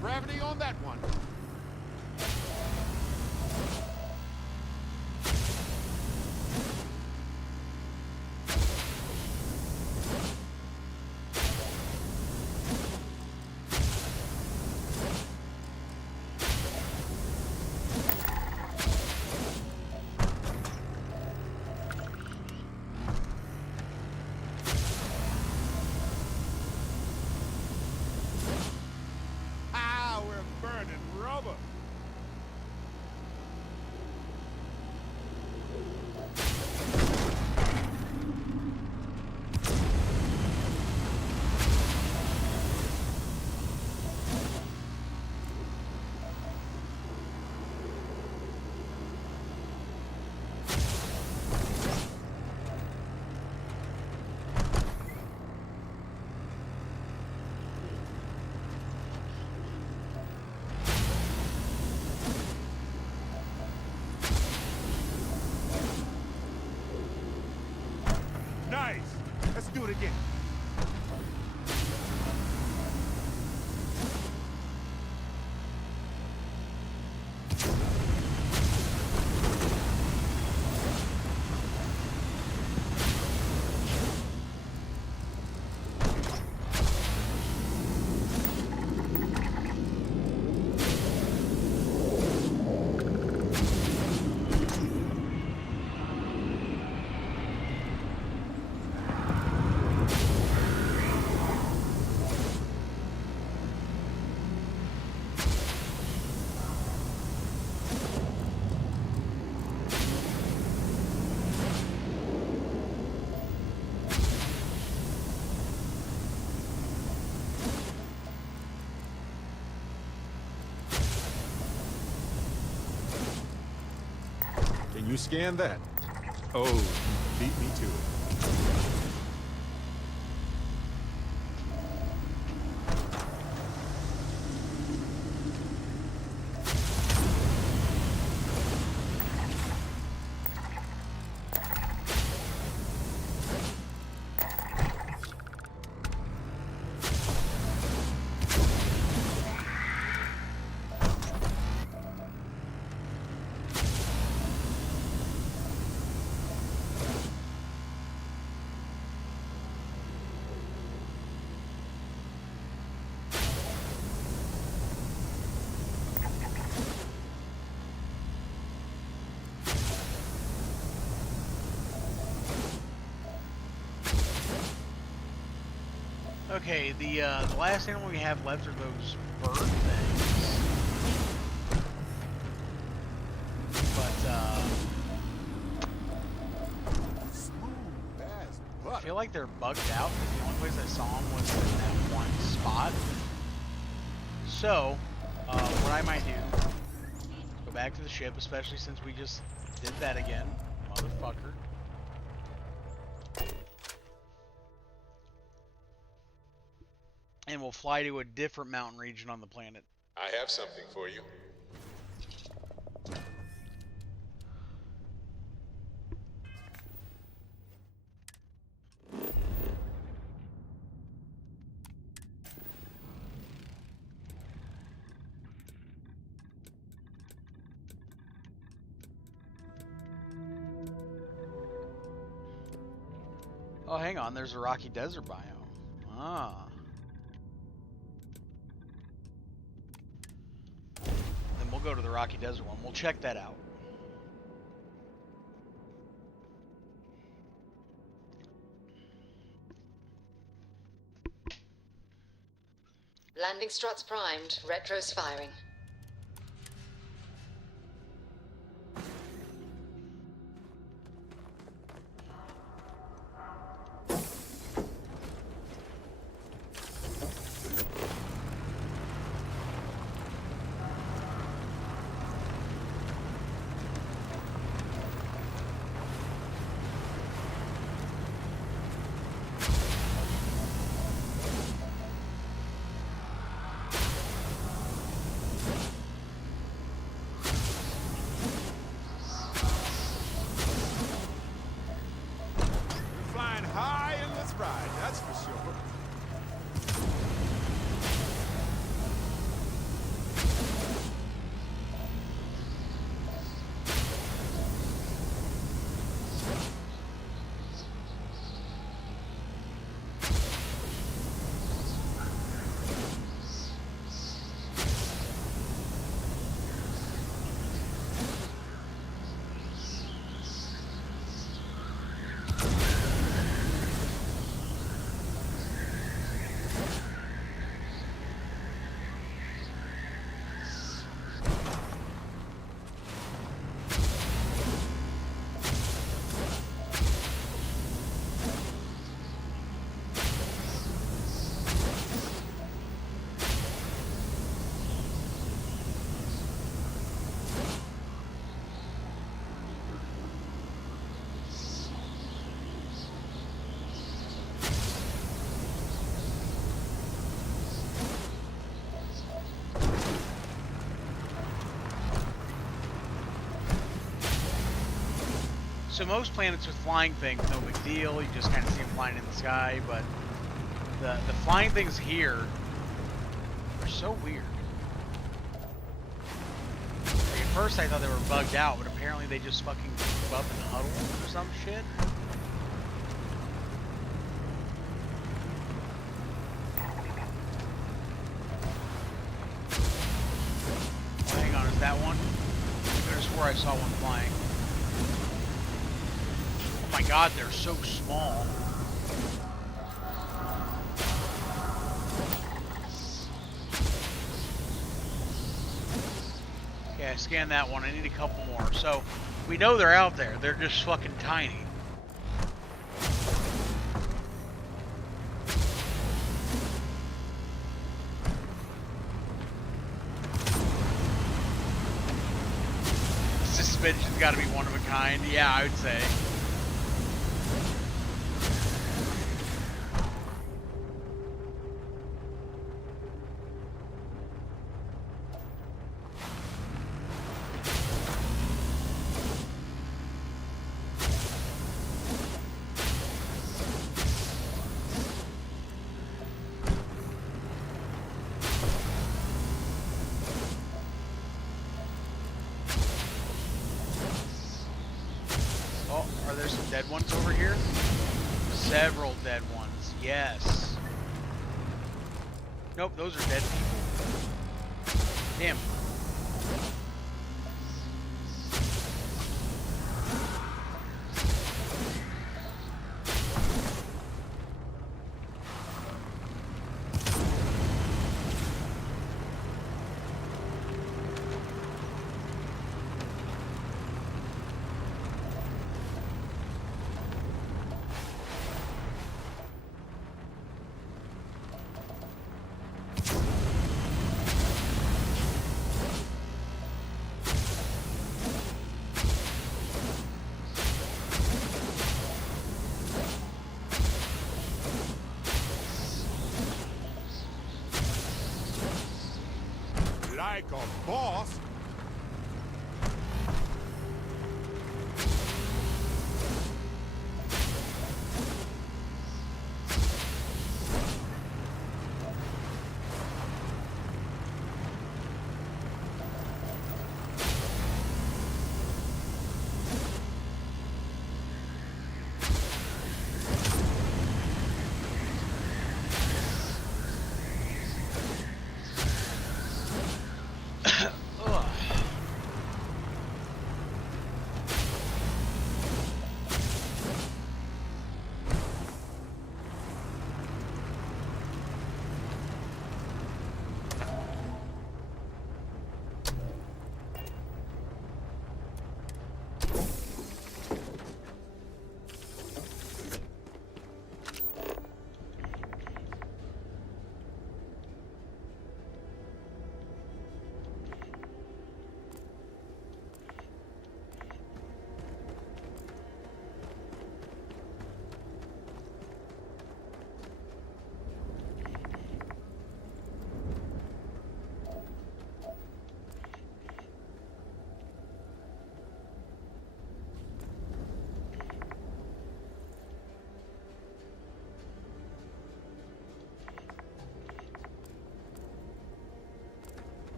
Gravity on that one. Nice! Let's do it again. Can you scan that? Oh, you beat me to it. Okay, the last animal we have left are those bird things. But I feel like they're bugged out because the only place I saw them was in that one spot. So, what I might do, go back to the ship, especially since we just did that again, motherfucker. And we'll fly to a different mountain region on the planet. I have something for you. Oh, hang on, there's a rocky desert biome. Ah. Then we'll go to the rocky desert one. We'll check that out. Landing struts primed. Retros firing. That's for sure. So most planets with flying things, no big deal. You just kind of see them flying in the sky, but the flying things here are so weird. Like at first I thought they were bugged out, but apparently they just fucking group up and huddle or some shit. Oh, hang on, is that one? I could have swore I saw one flying. Oh my god, they're so small. Okay, I scanned that one. I need a couple more. So, we know they're out there. They're just fucking tiny. Suspension's gotta be one of a kind. Yeah, I would say. Are there some dead ones over here? Several dead ones, yes. Nope, those are dead people. Damn. called boss.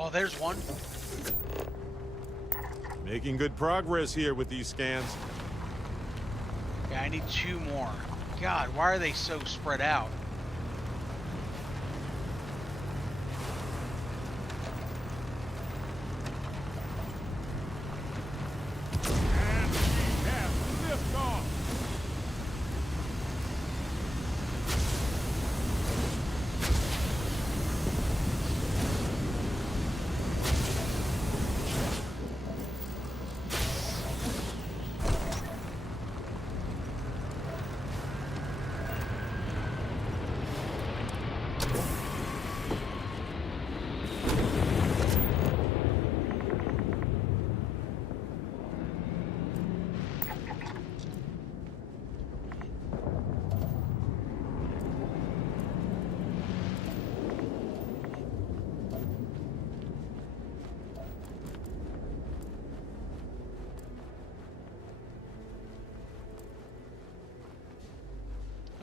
Oh, there's one. Making good progress here with these scans. Yeah, I need 2 more. God, why are they so spread out? And we have liftoff.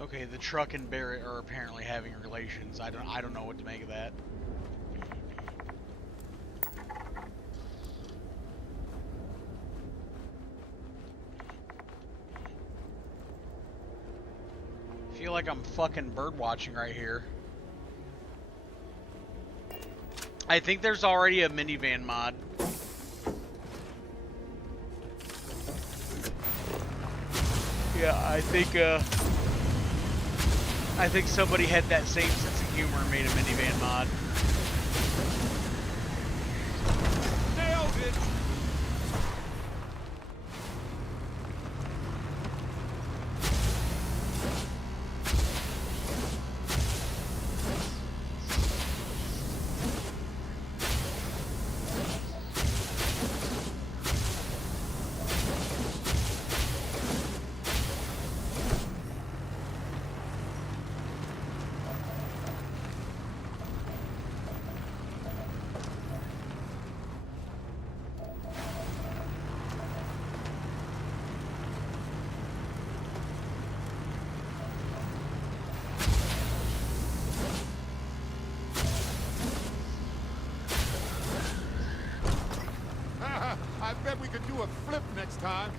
Okay, the truck and Barrett are apparently having relations. I don't know what to make of that. I feel like I'm fucking bird watching right here. I think there's already a minivan mod. Yeah, I think somebody had that same sense of humor and made a minivan mod. Nailed it. I bet we could do a flip next time.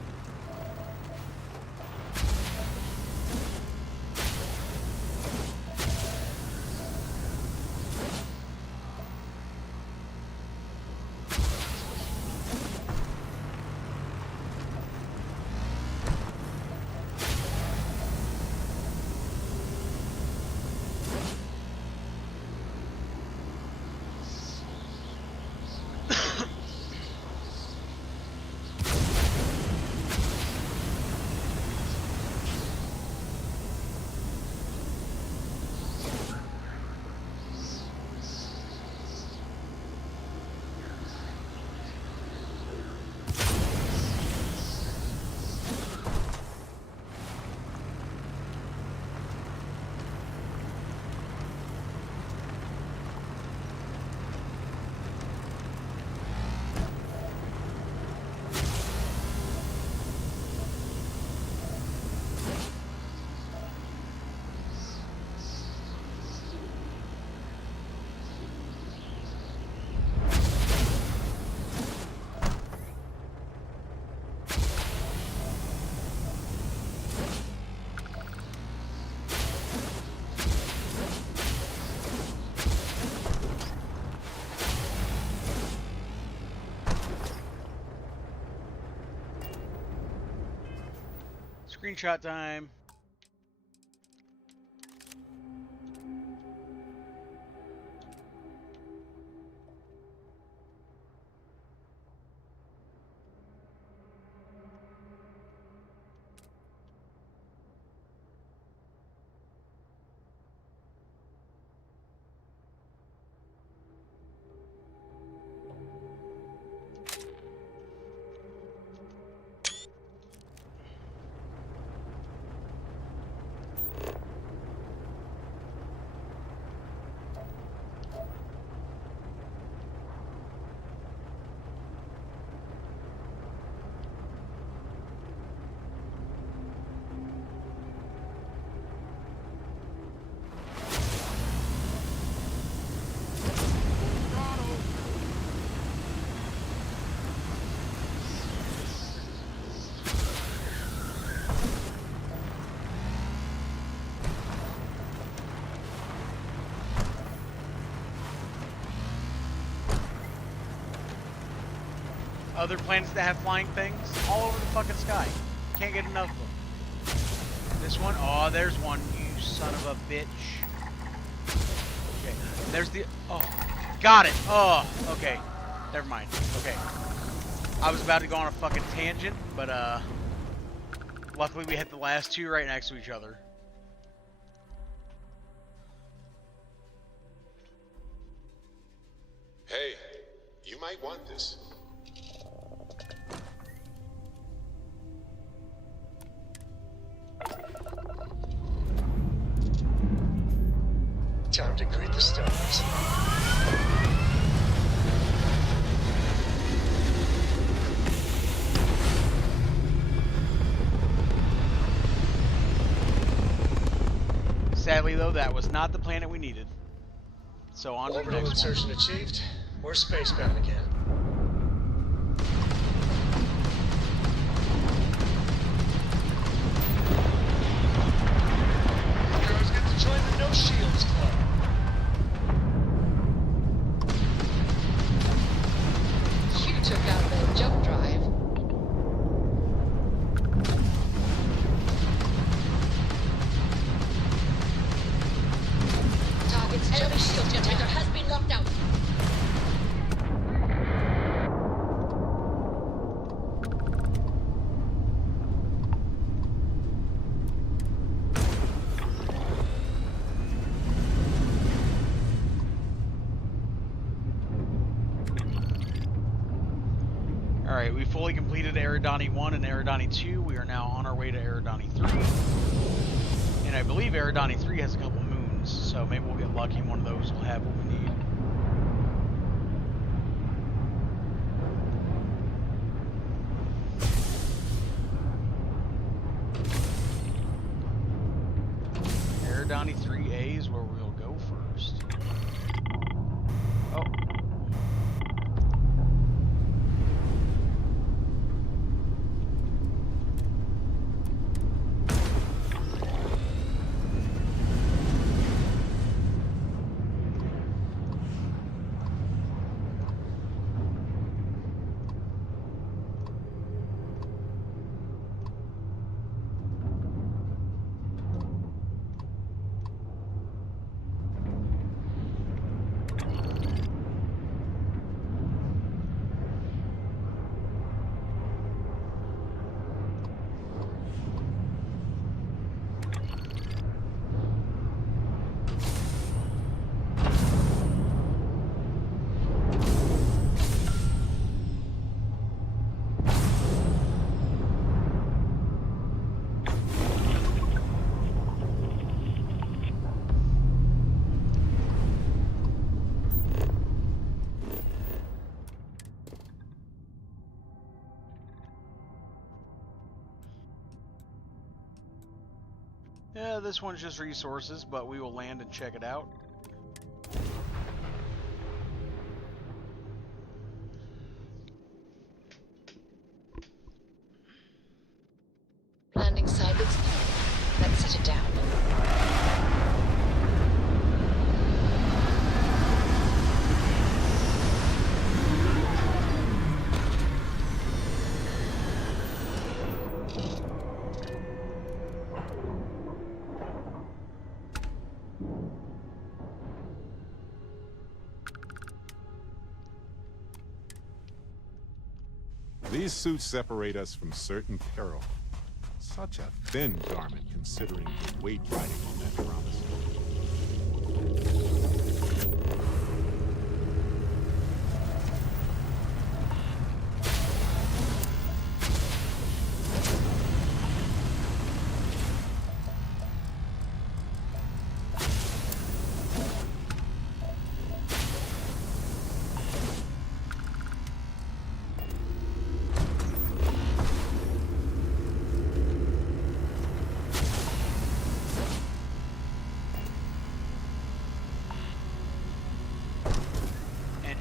Screenshot time. Other planets that have flying things all over the fucking sky. Can't get enough of them. This one, oh, there's one, you son of a bitch. Okay, there's the, oh, got it. Oh, okay, never mind. Okay, I was about to go on a fucking tangent, but luckily we hit the last two right next to each other. Hey, you might want this. Time to greet the stars. Sadly, though, that was not the planet we needed. So on to the Orbital next one. insertion achieved. We're spacebound again. Heroes get to join the No Shields Club. You took out the jump drive. Target's enemy shield generator has been locked out. Alright, we fully completed Eridani 1 and Eridani 2. We are now on our way to Eridani 3. And I believe Eridani 3 has a couple moons, so maybe we'll get lucky and one of those will have what we need. Eridani 3A is where we'll go first. Oh. Yeah, this one's just resources, but we will land and check it out. Landing side looks good. Let's set it down. These suits separate us from certain peril. Such a thin garment considering the weight riding on that promise.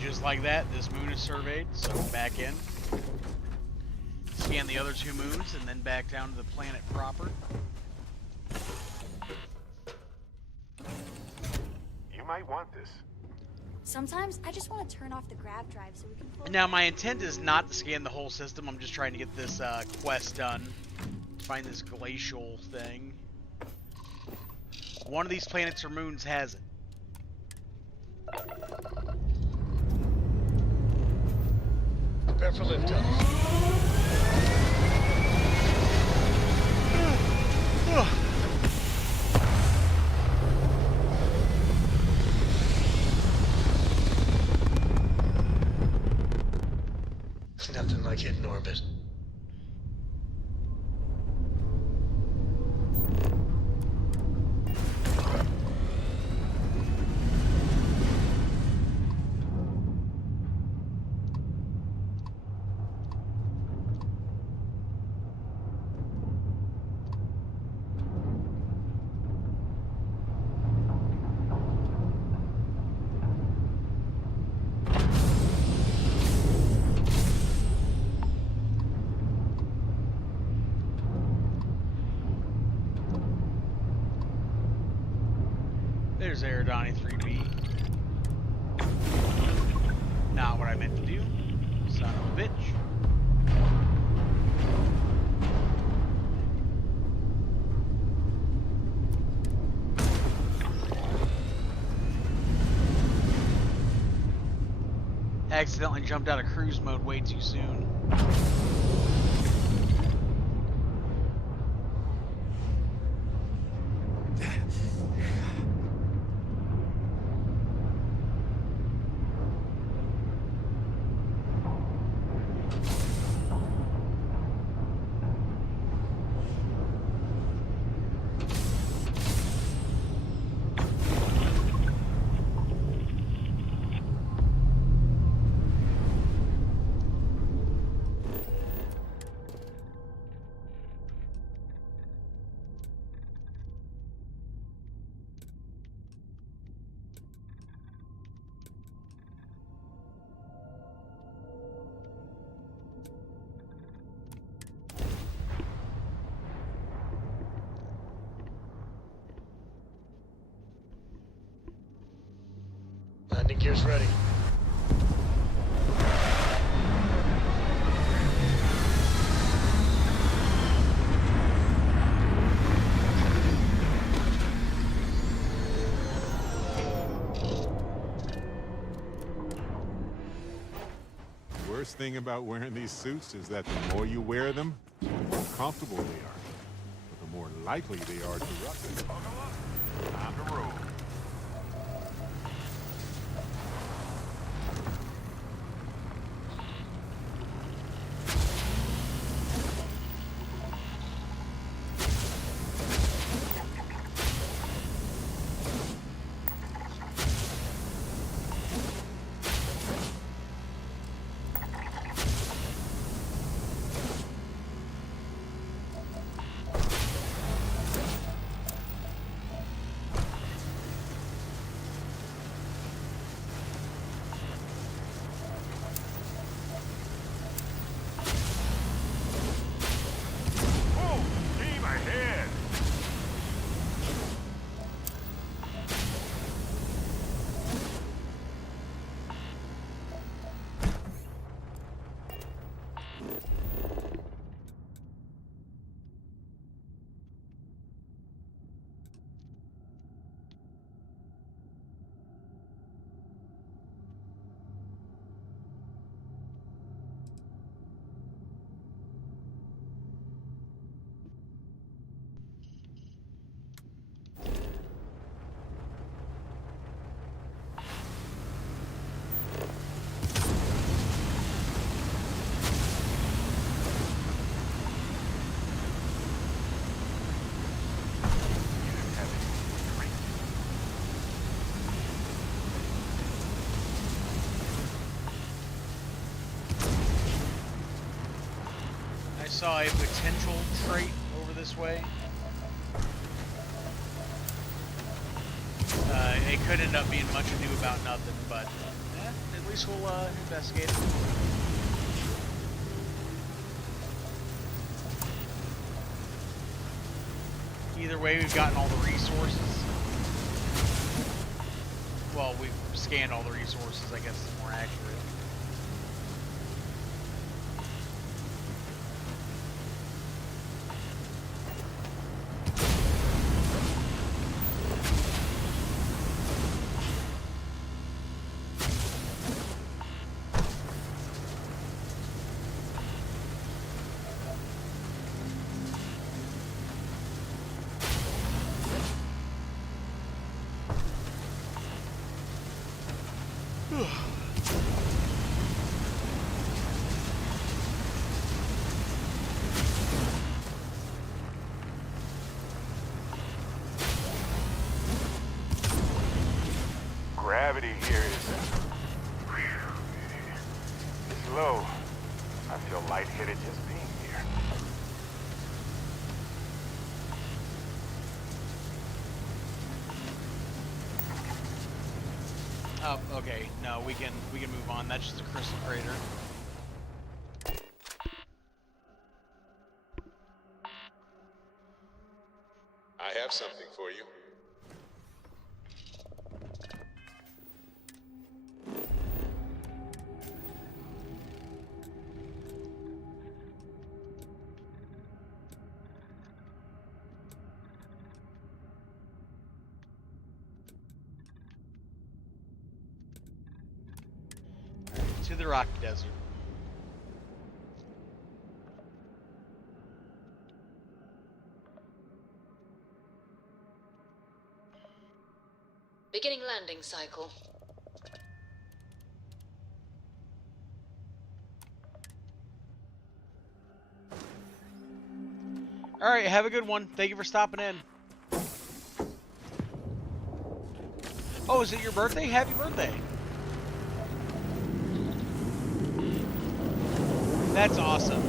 Just like that, this moon is surveyed, so back in. Scan the other 2 moons, and then back down to the planet proper. You might want this. Sometimes I just want to turn off the grav drive so we can float. Now, my intent is not to scan the whole system. I'm just trying to get this quest done. Find this glacial thing. One of these planets or moons has it. Prepare for liftoff. Nothing like hitting orbit. There's Aerodani 3B. Not what I meant to do. Son of a bitch. Accidentally jumped out of cruise mode way too soon. Landing gear's ready. The worst thing about wearing these suits is that the more you wear them, the more comfortable they are. But the more likely they are to rupture. Time to roll. I saw a potential trait over this way. It could end up being much ado about nothing, but at least we'll investigate it. Either way, we've gotten all the resources. Well, we've scanned all the resources, I guess is more accurate. Gravity here is it's low. I feel lightheaded just being here. Oh, okay. No, we can move on. That's just a crystal crater. I have something for you. To the Rocky Desert. Beginning landing cycle. Alright, have a good one. Thank you for stopping in. Oh, is it your birthday? Happy birthday. That's awesome.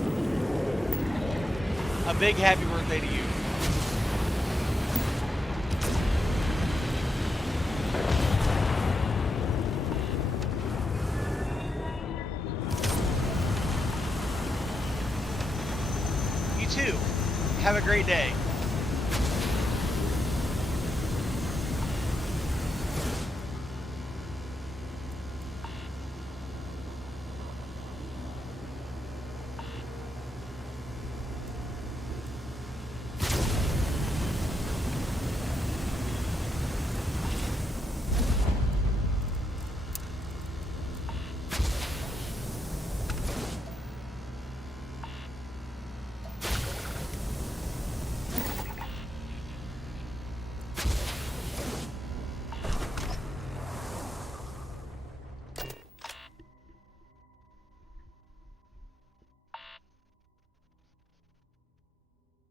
A big happy birthday to you. You too. Have a great day.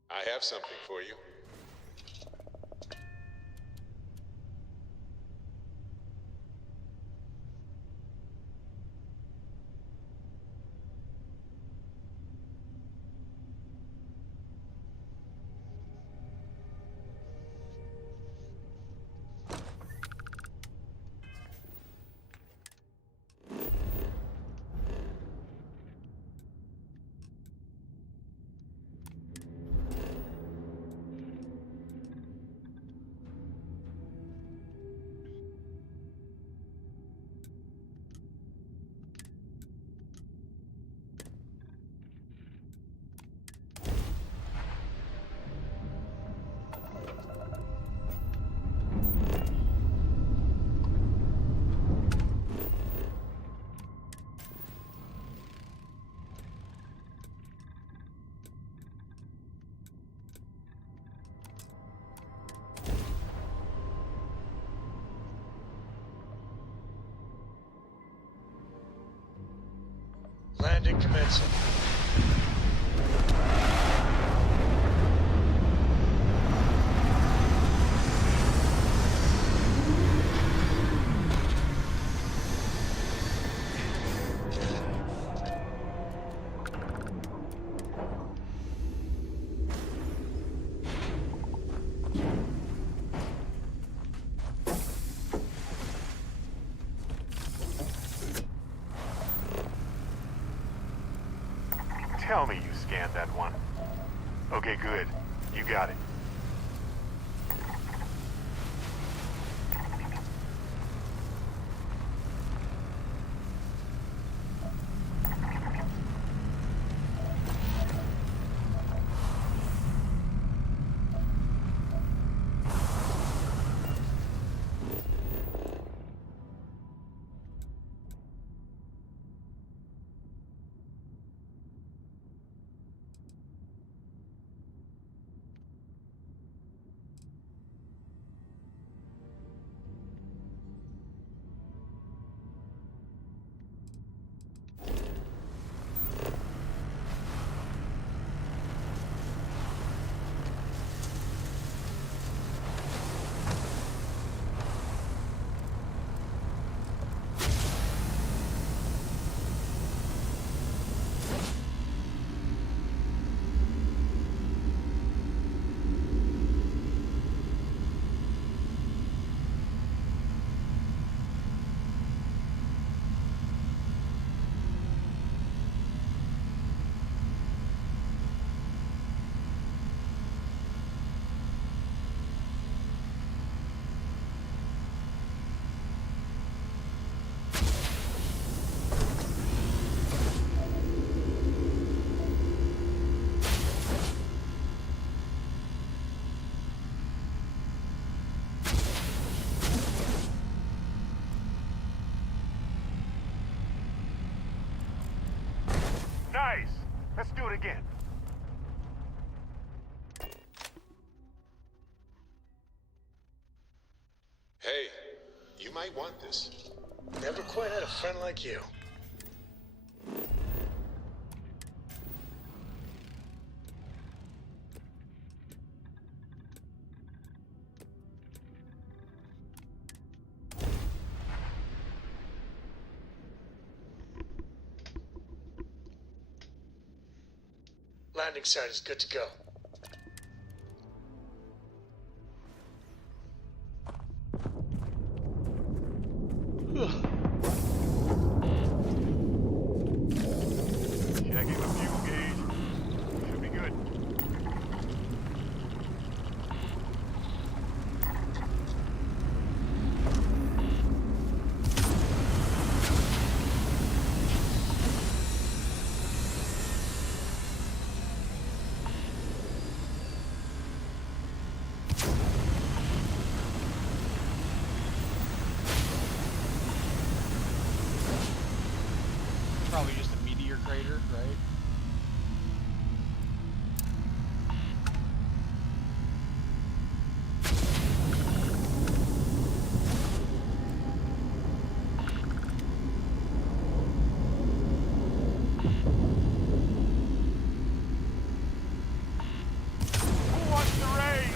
I have something for you. Landing commencing. tell me you scanned that one. Okay, good. You got it. Nice! Let's do it again. Hey, you might want this. Never quite had a friend like you. Landing site is good to go. Checking the fuel gauge. Should be good. Probably just a meteor crater, right? Who wants the raid?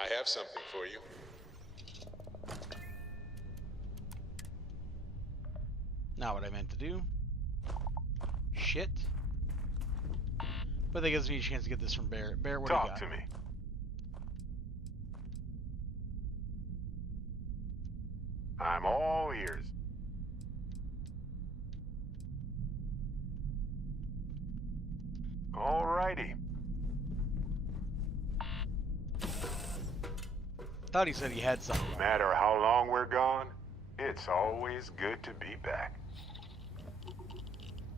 I have something for you. Not what I meant to do. Shit. But that gives me a chance to get this from Barrett. Barrett, what do you got? Talk to me. I'm all ears. Alrighty. Thought he said he had something. No matter how long we're gone, it's always good to be back.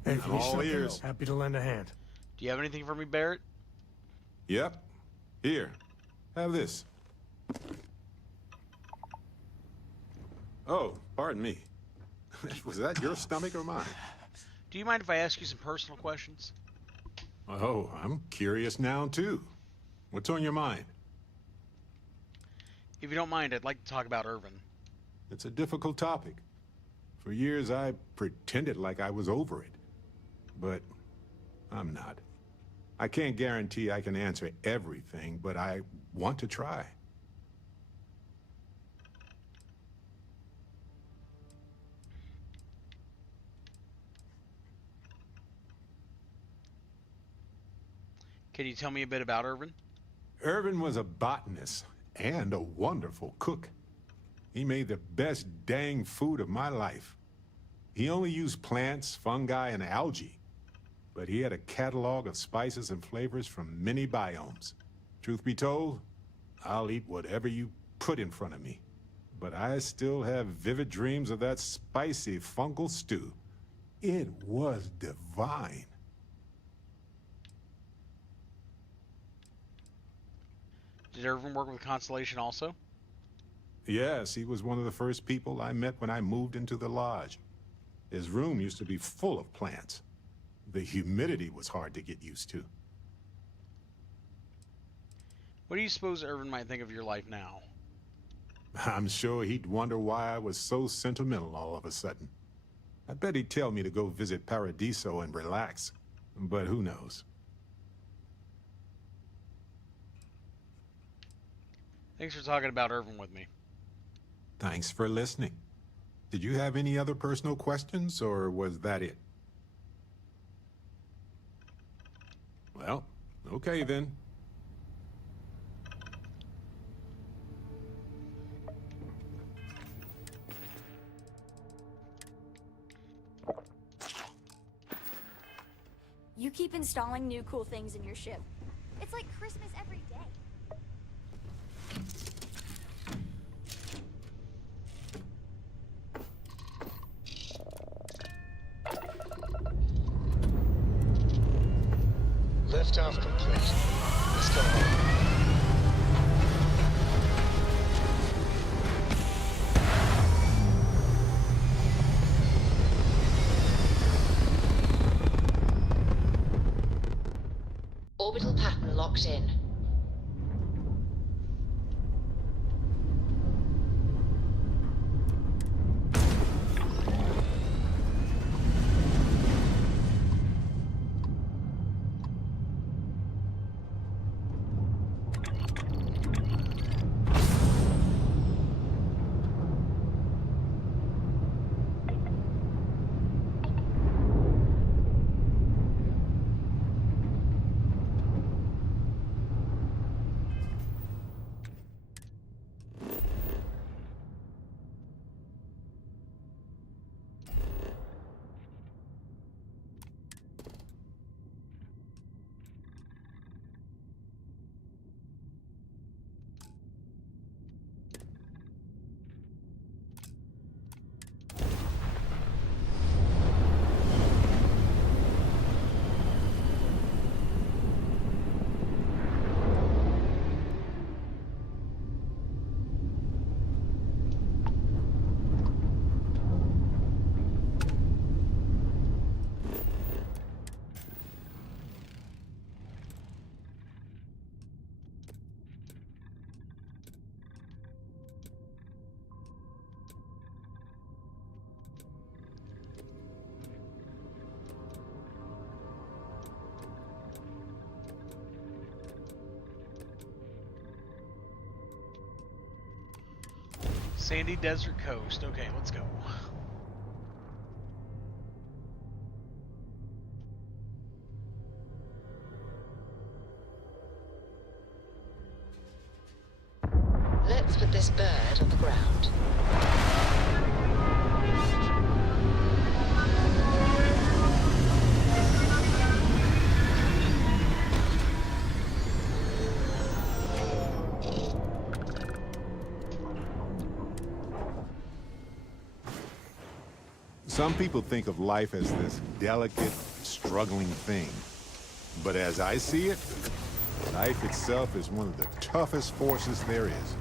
Hey, if you need All something, ears. happy to lend a hand. Do you have anything for me, Barrett? Yep. Here. Have this. Oh, pardon me. Was that your stomach or mine? Do you mind if I ask you some personal questions? Oh, I'm curious now, too. What's on your mind? If you don't mind, I'd like to talk about Irvin. It's a difficult topic. For years, I pretended like I was over it. But I'm not. I can't guarantee I can answer everything, but I want to try. Can you tell me a bit about Irvin? Irvin was a botanist and a wonderful cook. He made the best dang food of my life. He only used plants, fungi, and algae. But he had a catalog of spices and flavors from many biomes. Truth be told, I'll eat whatever you put in front of me. But I still have vivid dreams of that spicy fungal stew. It was divine. Did Irvin work with Constellation also? Yes, he was one of the first people I met when I moved into the lodge. His room used to be full of plants. The humidity was hard to get used to. What do you suppose Irvin might think of your life now? I'm sure he'd wonder why I was so sentimental all of a sudden. I bet he'd tell me to go visit Paradiso and relax, but who knows? Thanks for talking about Irvin with me. Thanks for listening. Did you have any other personal questions, or was that it? Well, okay then. You keep installing new cool things in your ship. It's like Christmas every day. Liftoff complete. Let's go home. Orbital pattern locked in. Sandy Desert Coast. Okay, let's go. Let's put this bird on the ground. Some people think of life as this delicate, struggling thing. But as I see it, life itself is one of the toughest forces there is.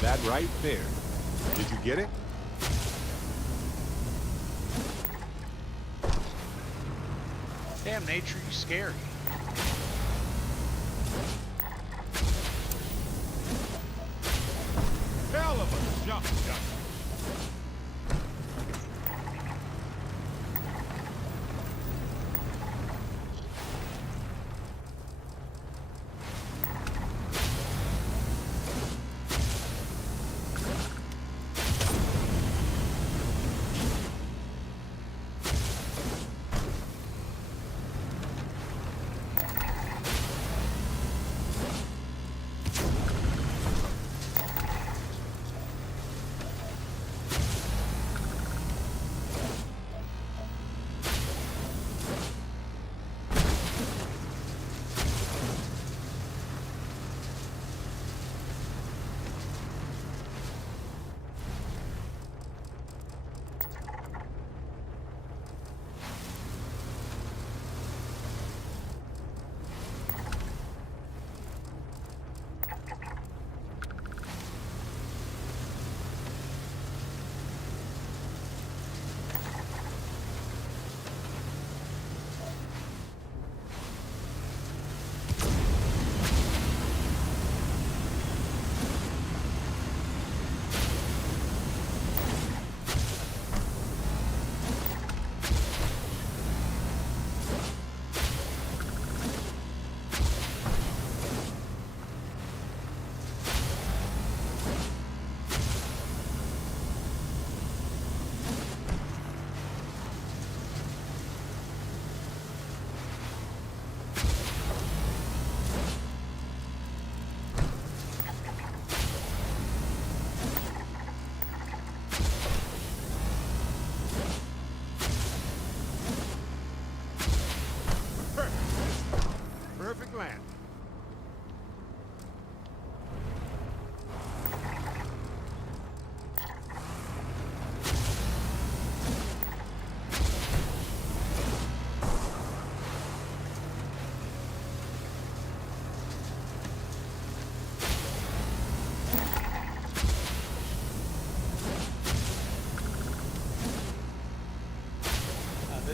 That right there. Did you get it? Damn, nature, you scary. Hell of a jump gun.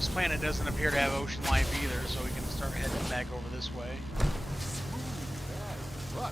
This planet doesn't appear to have ocean life either, so we can start heading back over this way. Look.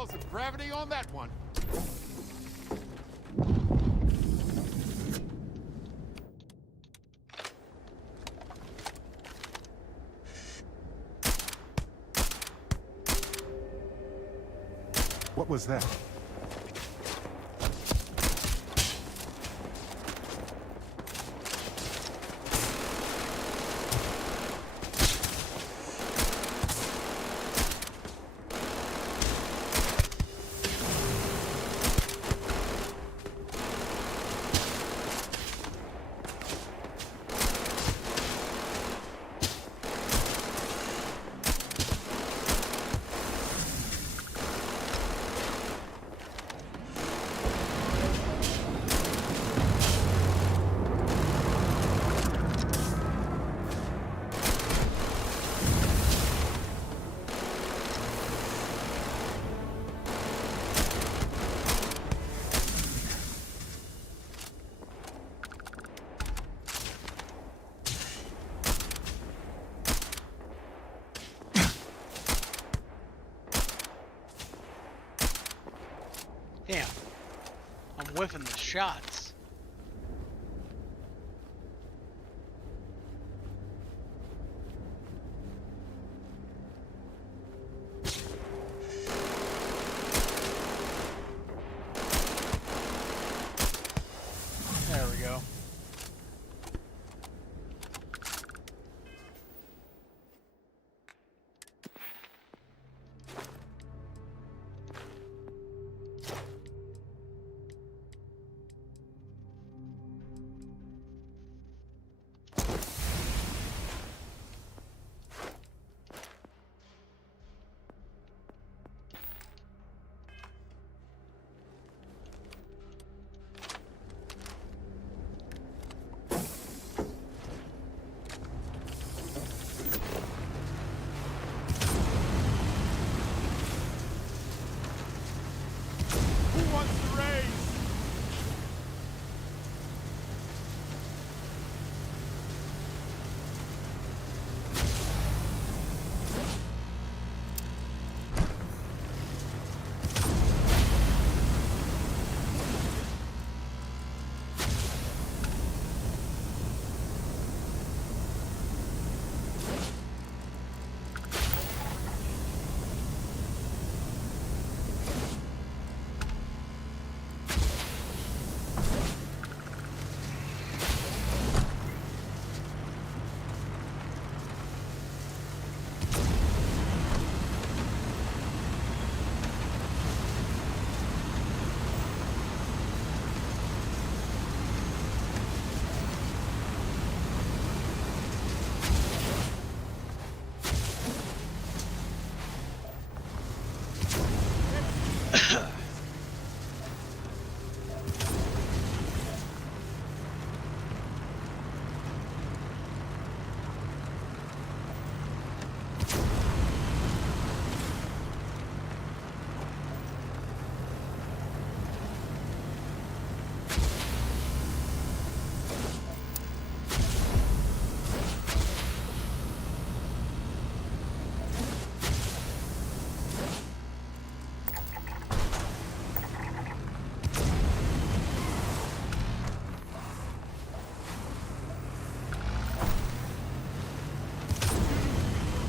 laws of gravity on that one. What was that? Damn. I'm whiffing the shots. There we go. Who wants to raise?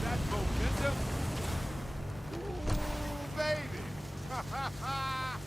That momentum? Ooh, baby. Ha ha ha.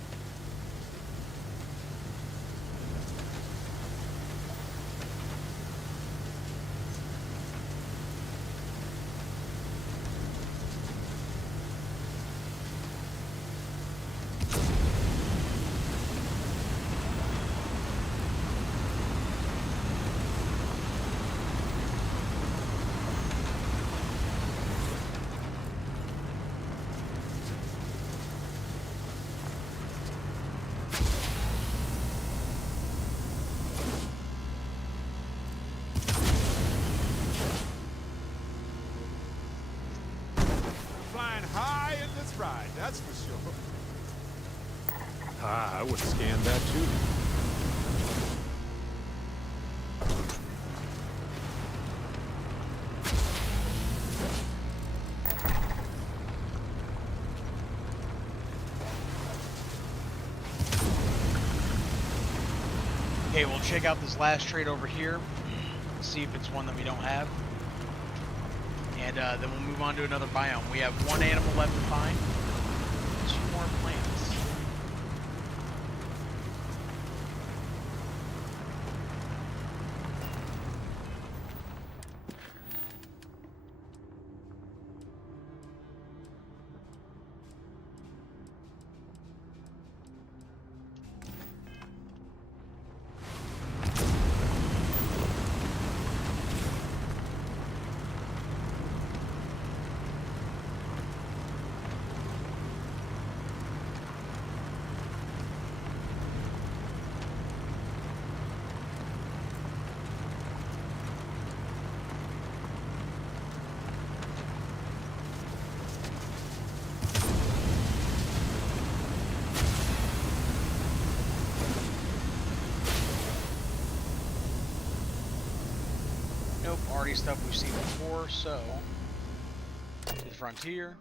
Flying high in this ride, that's for sure. Ah, I would have scanned that too. Okay, we'll check out this last trade over here. See if it's one that we don't have. And then we'll move on to another biome. We have one animal left to find. 2 more plants. Nope, already stuff we've seen before, so to the frontier.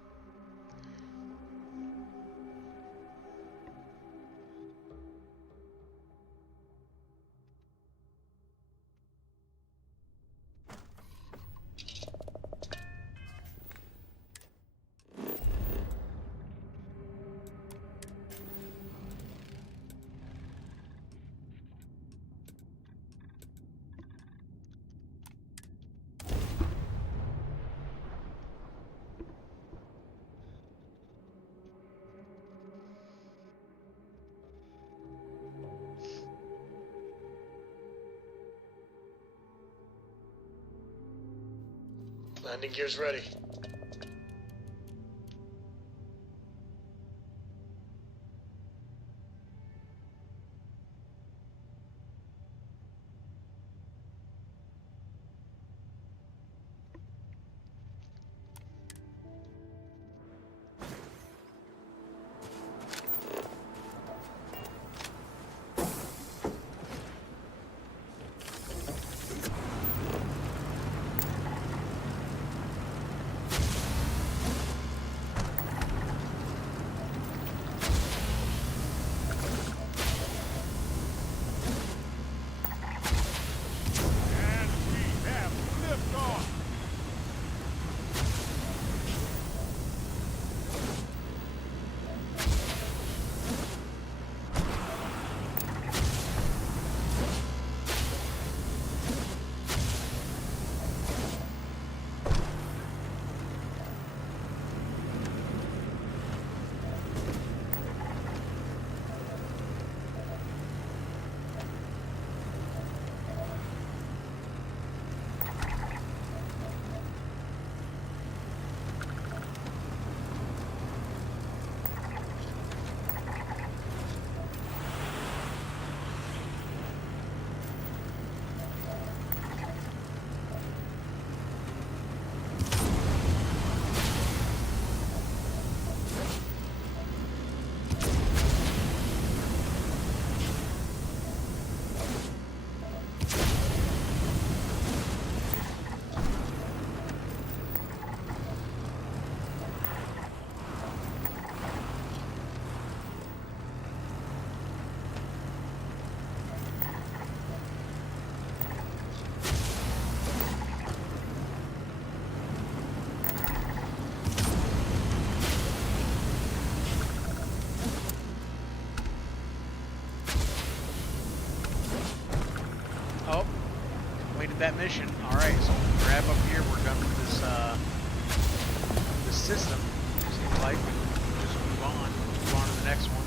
Landing gear's ready. That mission. All right, so we'll grab up here. We're done with this system. Seems like we'll just move on to the next one.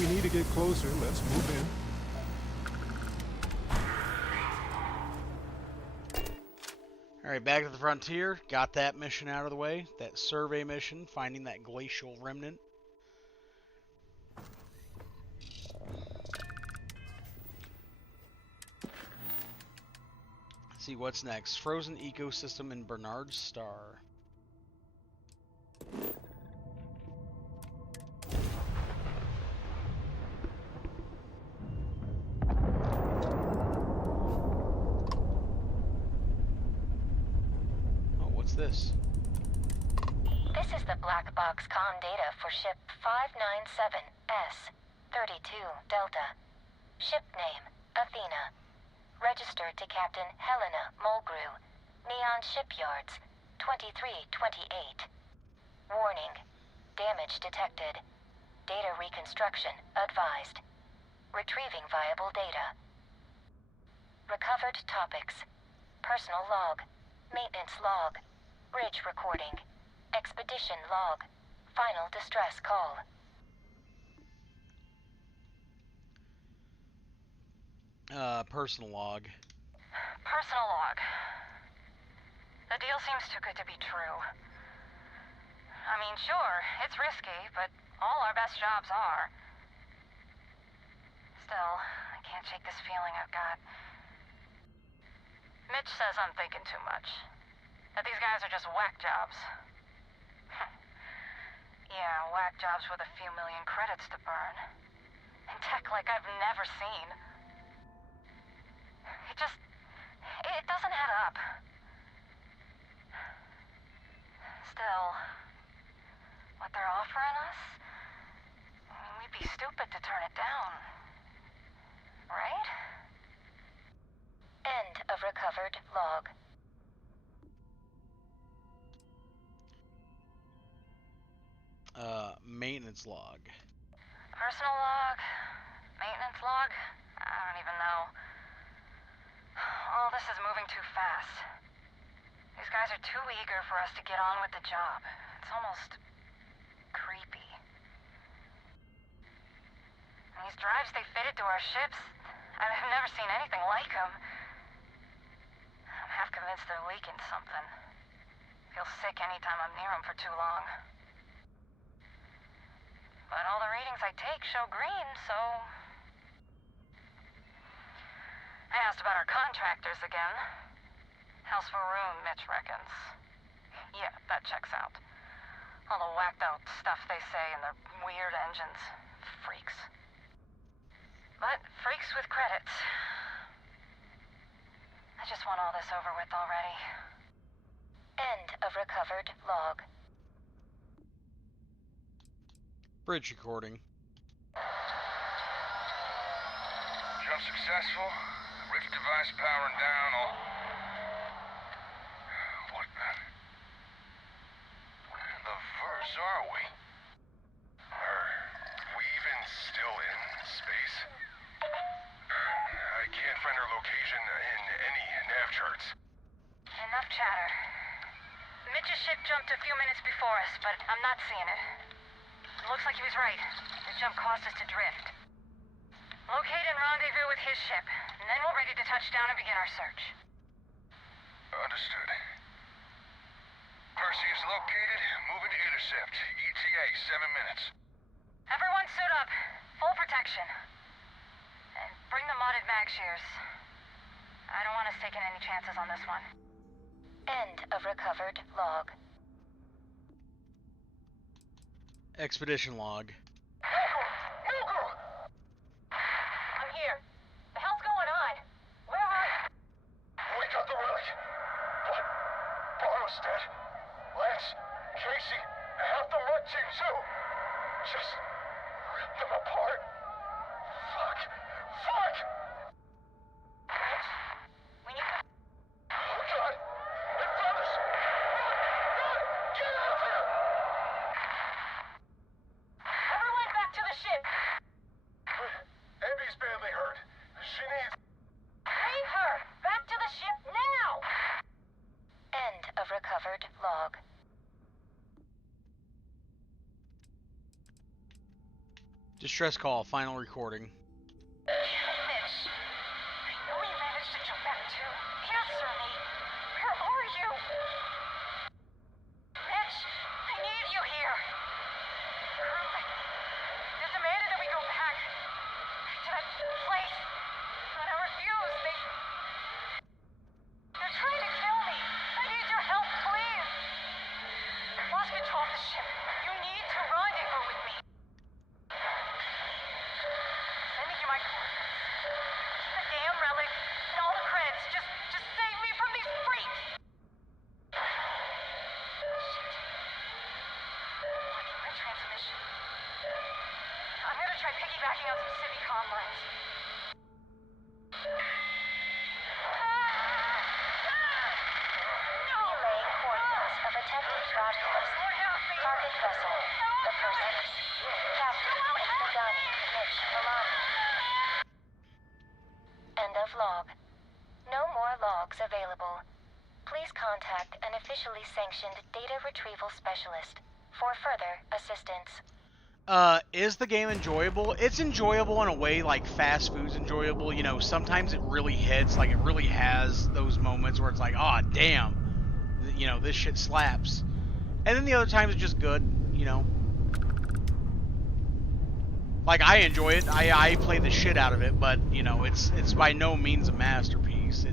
we need to get closer, let's move in. Alright, back to the frontier. Got that mission out of the way. That survey mission, finding that glacial remnant. Let's see what's next. Frozen ecosystem in Bernard's Star. This? This is the black box comm data for ship 597S32 Delta. Ship name, Athena. Registered to Captain Helena Mulgrew. Neon Shipyards, 2328. Warning. Damage detected. Data reconstruction advised. Retrieving viable data. Recovered topics. Personal log. Maintenance log. Bridge recording. Expedition log. Final distress call. Personal log. Personal log. The deal seems too good to be true. I mean, sure, it's risky, but all our best jobs are. Still, I can't shake this feeling I've got. Mitch says I'm thinking too much. That these guys are just whack jobs. Yeah, whack jobs with a few million credits to burn. And tech like I've never seen. It doesn't add up. Still, what they're offering us? I mean, we'd be stupid to turn it down. Right? End of recovered log. Maintenance log. Personal log? Maintenance log? I don't even know. All this is moving too fast. These guys are too eager for us to get on with the job. It's almost creepy. And these drives they fitted to our ships, I've never seen anything like them. I'm half convinced they're leaking something. Feel sick anytime I'm near them for too long. But all the readings I take show green, so... I asked about our contractors again. House for room, Mitch reckons. Yeah, that checks out. All the whacked out stuff they say and their weird engines. Freaks. But freaks with credits. I just want all this over with already. End of recovered log. Bridge recording. Jump successful. Rift device powering down. All. What the verse are we? Are we even still in space? I can't find our location in any nav charts. Enough chatter. Mitch's ship jumped a few minutes before us, but I'm not seeing it. It looks like he was right. The jump caused us to drift. Locate and rendezvous with his ship, and then we're ready to touch down and begin our search. Understood. Perseus located. Moving to intercept. ETA 7 minutes. Everyone suit up. Full protection. And bring the modded mag shears. I don't want us taking any chances on this one. End of recovered log. Expedition log. I'm here. The hell's going on? Where are you? We got the relic. But Barrow's dead. Lance, Casey, half the red team too. Just rip them apart. Fuck. We need... Oh God! It found us! Run! Get out of here! Everyone back to the ship! Abby's badly hurt. She needs... Leave her! Back to the ship now! End of recovered log. Distress call, final recording. Mitch, I know you managed to jump back too. Answer me. Where are you? Mitch, I need you here. They demanded that we go back to that place, but I refuse. They're trying to kill me. I need your help, please. I lost control of the ship. You need to rendezvous with me. Sending you my coordinates. The damn relic and all the credits. Just save me from these freaks. Shit. Blocking my transmission. I'm gonna try piggybacking on some city comm lines. Relaying coordinates of attempted broadcast. Target vessel. The Perseus. Captain Isagani Mitch Milani. End of log. No more logs available. Please contact an officially sanctioned data retrieval specialist for further assistance. Is the game enjoyable? It's enjoyable in a way like fast food's enjoyable. You know, sometimes it really hits, like it really has those moments where it's like, oh, damn, you know, this shit slaps. And then the other times it's just good, you know. Like, I enjoy it. I play the shit out of it, but, you know, it's by no means a masterpiece.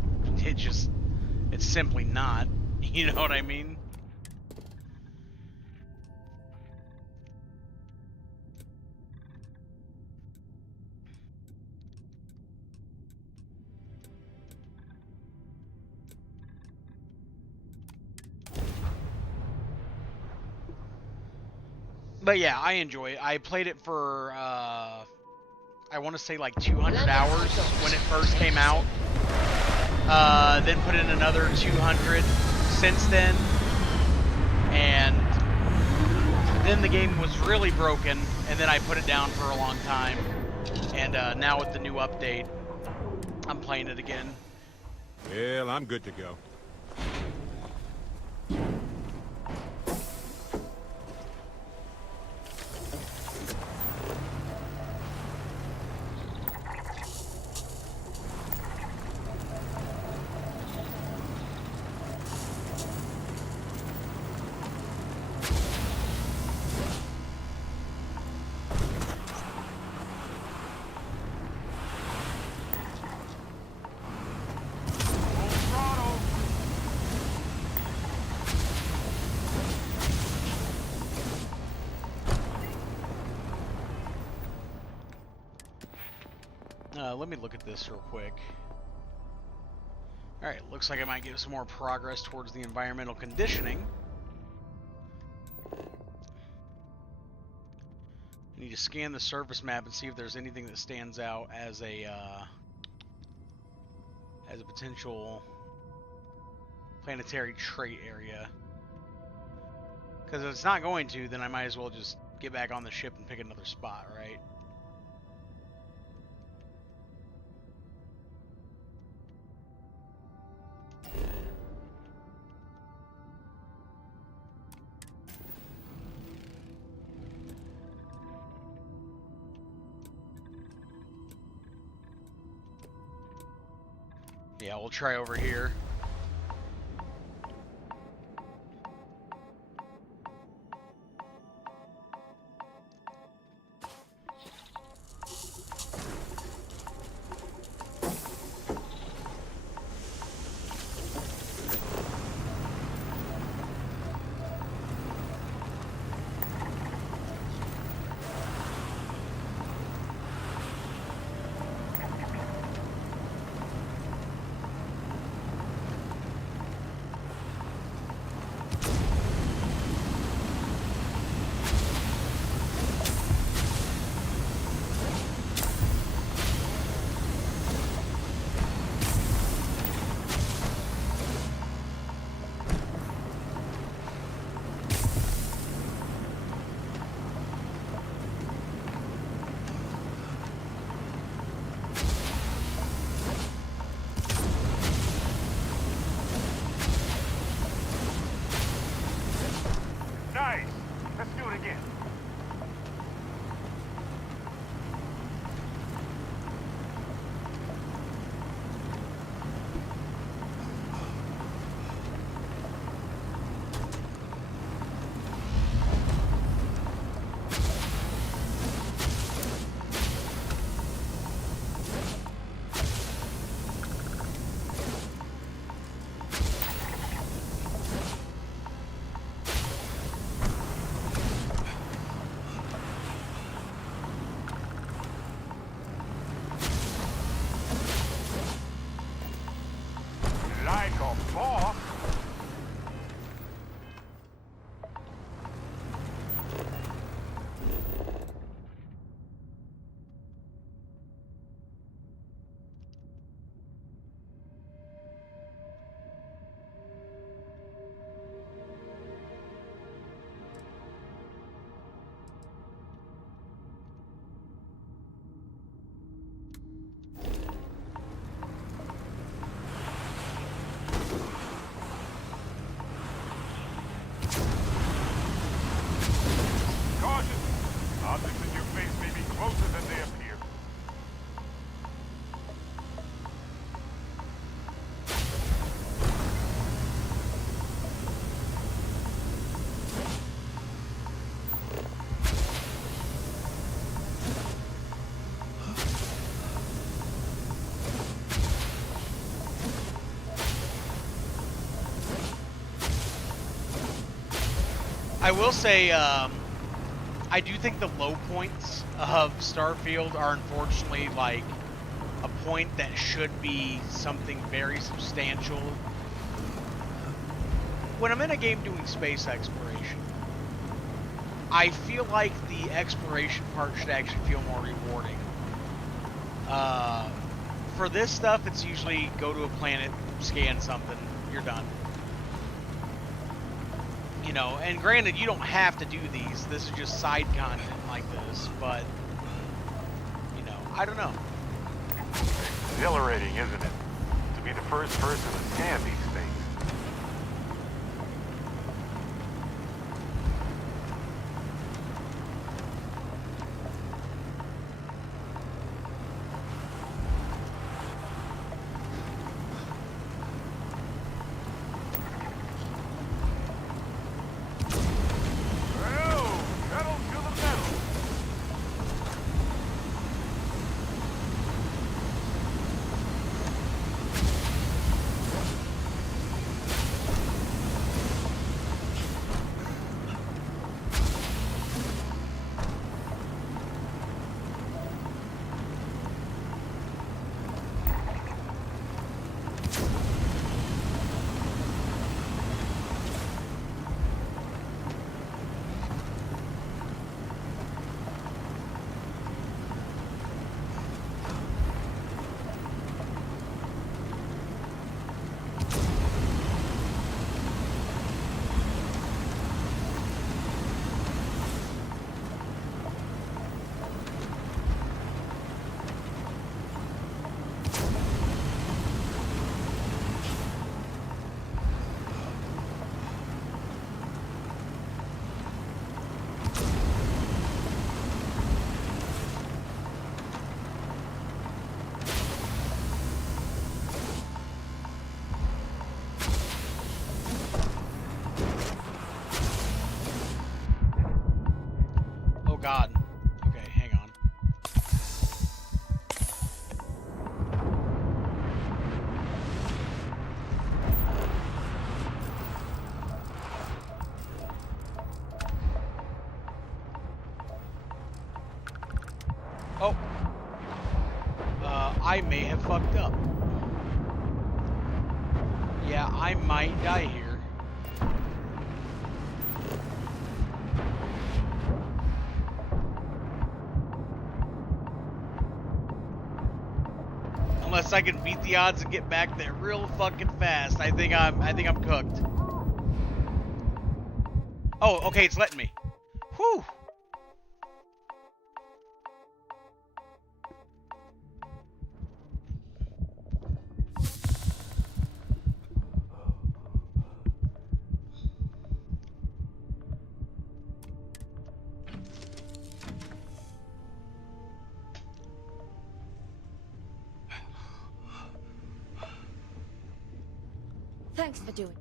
It's simply not. You know what I mean? But yeah, I enjoy it. I played it for, I want to say like 200 hours when it first came out. Then put in another 200 since then. And then the game was really broken, and then I put it down for a long time. And now with the new update, I'm playing it again. Well, I'm good to go. Let me look at this real quick. Alright, looks like I might get some more progress towards the environmental conditioning. I need to scan the surface map and see if there's anything that stands out as a potential planetary trait area. Because if it's not going to, then I might as well just get back on the ship and pick another spot, right? Yeah, we'll try over here. I will say, I do think the low points of Starfield are unfortunately like a point that should be something very substantial. When I'm in a game doing space exploration, I feel like the exploration part should actually feel more rewarding. For this stuff, it's usually go to a planet, scan something, you're done. You know, and granted, you don't have to do these. This is just side content like this, but, you know, I don't know. Exhilarating, isn't it? To be the first person to scan these things. God. Okay, hang on. Oh. I may have fucked up. Yeah, I might die here. Unless I can beat the odds and get back there real fucking fast, I think I'm cooked. Oh, okay, it's letting me. Whew. Thanks for doing.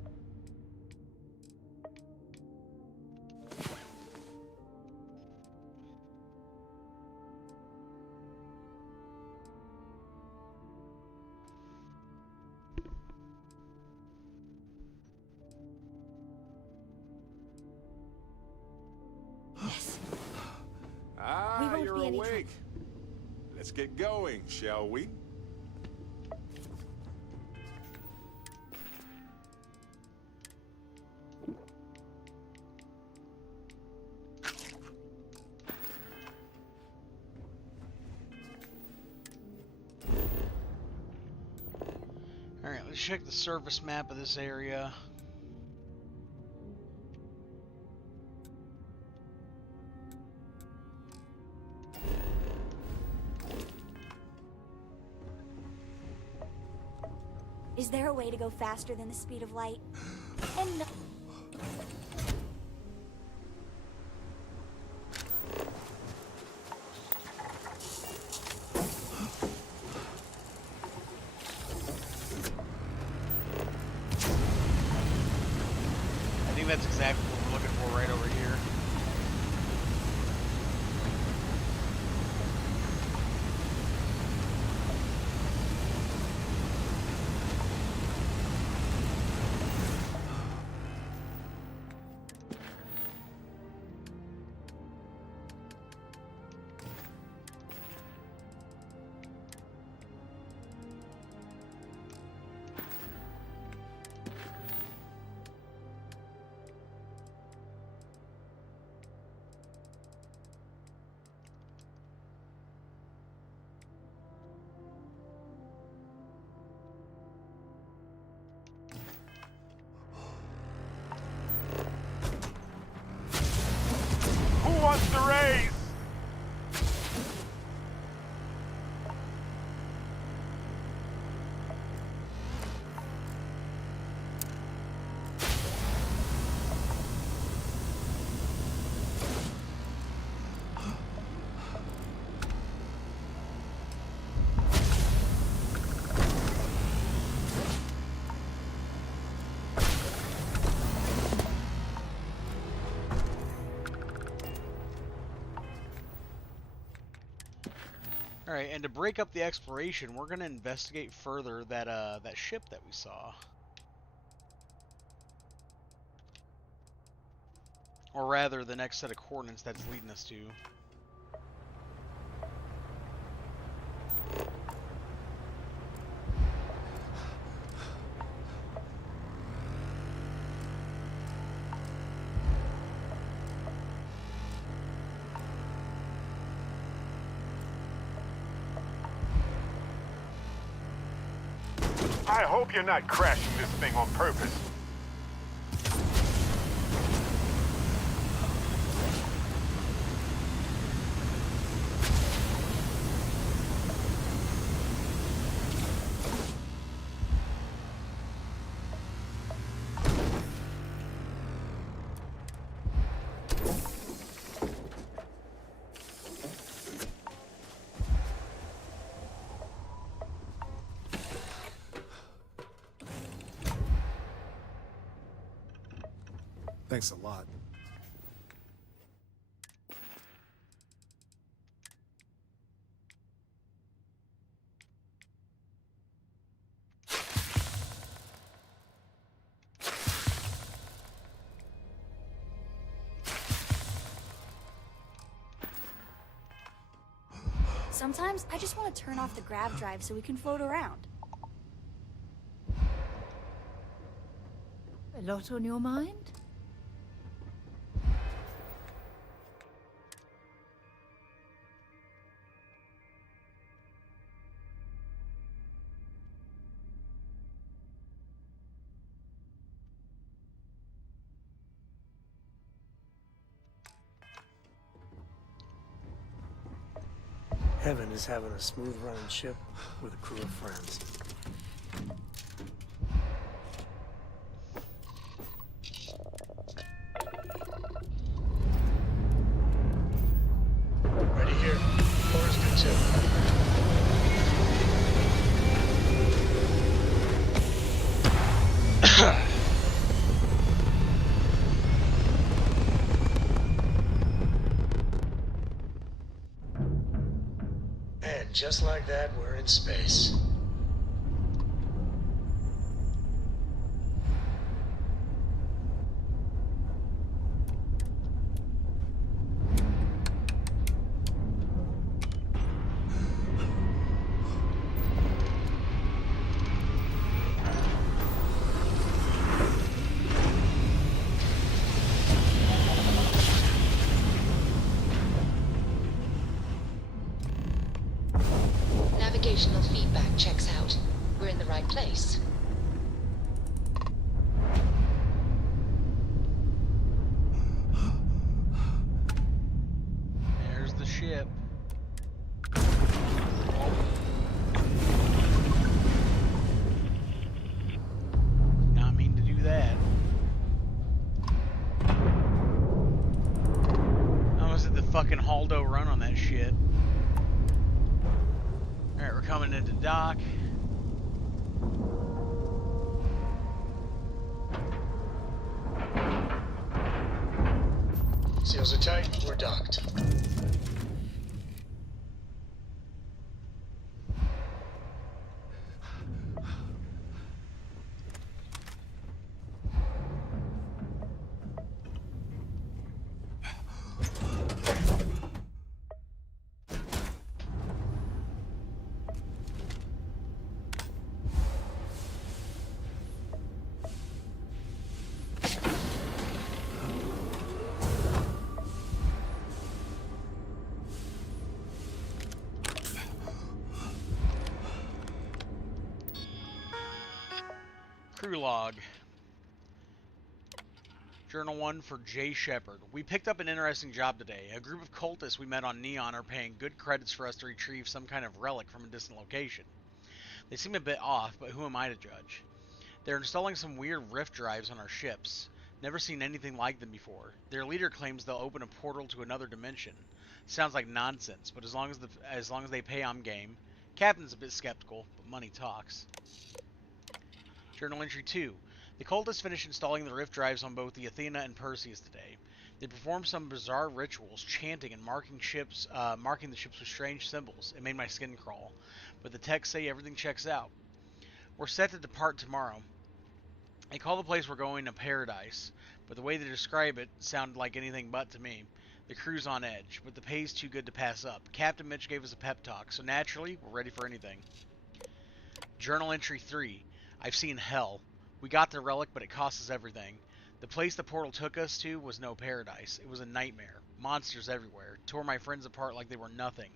Yes. Ah, you're awake. Let's get going, shall we? Alright, let's check the surface map of this area. Is there a way to go faster than the speed of light? And no. I think that's exactly what we're looking for right over here. base! All right, and to break up the exploration, we're gonna investigate further that ship that we saw, or rather, the next set of coordinates that's leading us to. I hope you're not crashing this thing on purpose. Thanks a lot. Sometimes I just want to turn off the grav drive so we can float around. A lot on your mind? Heaven is having a smooth running ship with a crew of friends. Ready here. Floor's good too. And just like that, we're in space. Navigational feedback checks out. We're in the right place. There's the ship. Not mean to do that. I almost did the fucking Haldo run on that shit. Alright, we're coming into dock. Seals are tight, we're docked. Crew log. Journal 1 for Jay Shepard. We picked up an interesting job today. A group of cultists we met on Neon are paying good credits for us to retrieve some kind of relic from a distant location. They seem a bit off, but who am I to judge? They're installing some weird rift drives on our ships. Never seen anything like them before. Their leader claims they'll open a portal to another dimension. Sounds like nonsense, but as long as they pay, I'm game. Captain's a bit skeptical, but money talks. Journal entry 2. The cultists finished installing the rift drives on both the Athena and Perseus today. They performed some bizarre rituals, chanting and marking the ships with strange symbols. It made my skin crawl, but the techs say everything checks out. We're set to depart tomorrow. They call the place we're going a paradise, but the way they describe it sounded like anything but to me. The crew's on edge, but the pay's too good to pass up. Captain Mitch gave us a pep talk, so naturally, we're ready for anything. Journal entry 3. I've seen hell. We got the relic, but it cost us everything. The place the portal took us to was no paradise. It was a nightmare. Monsters everywhere. Tore my friends apart like they were nothing.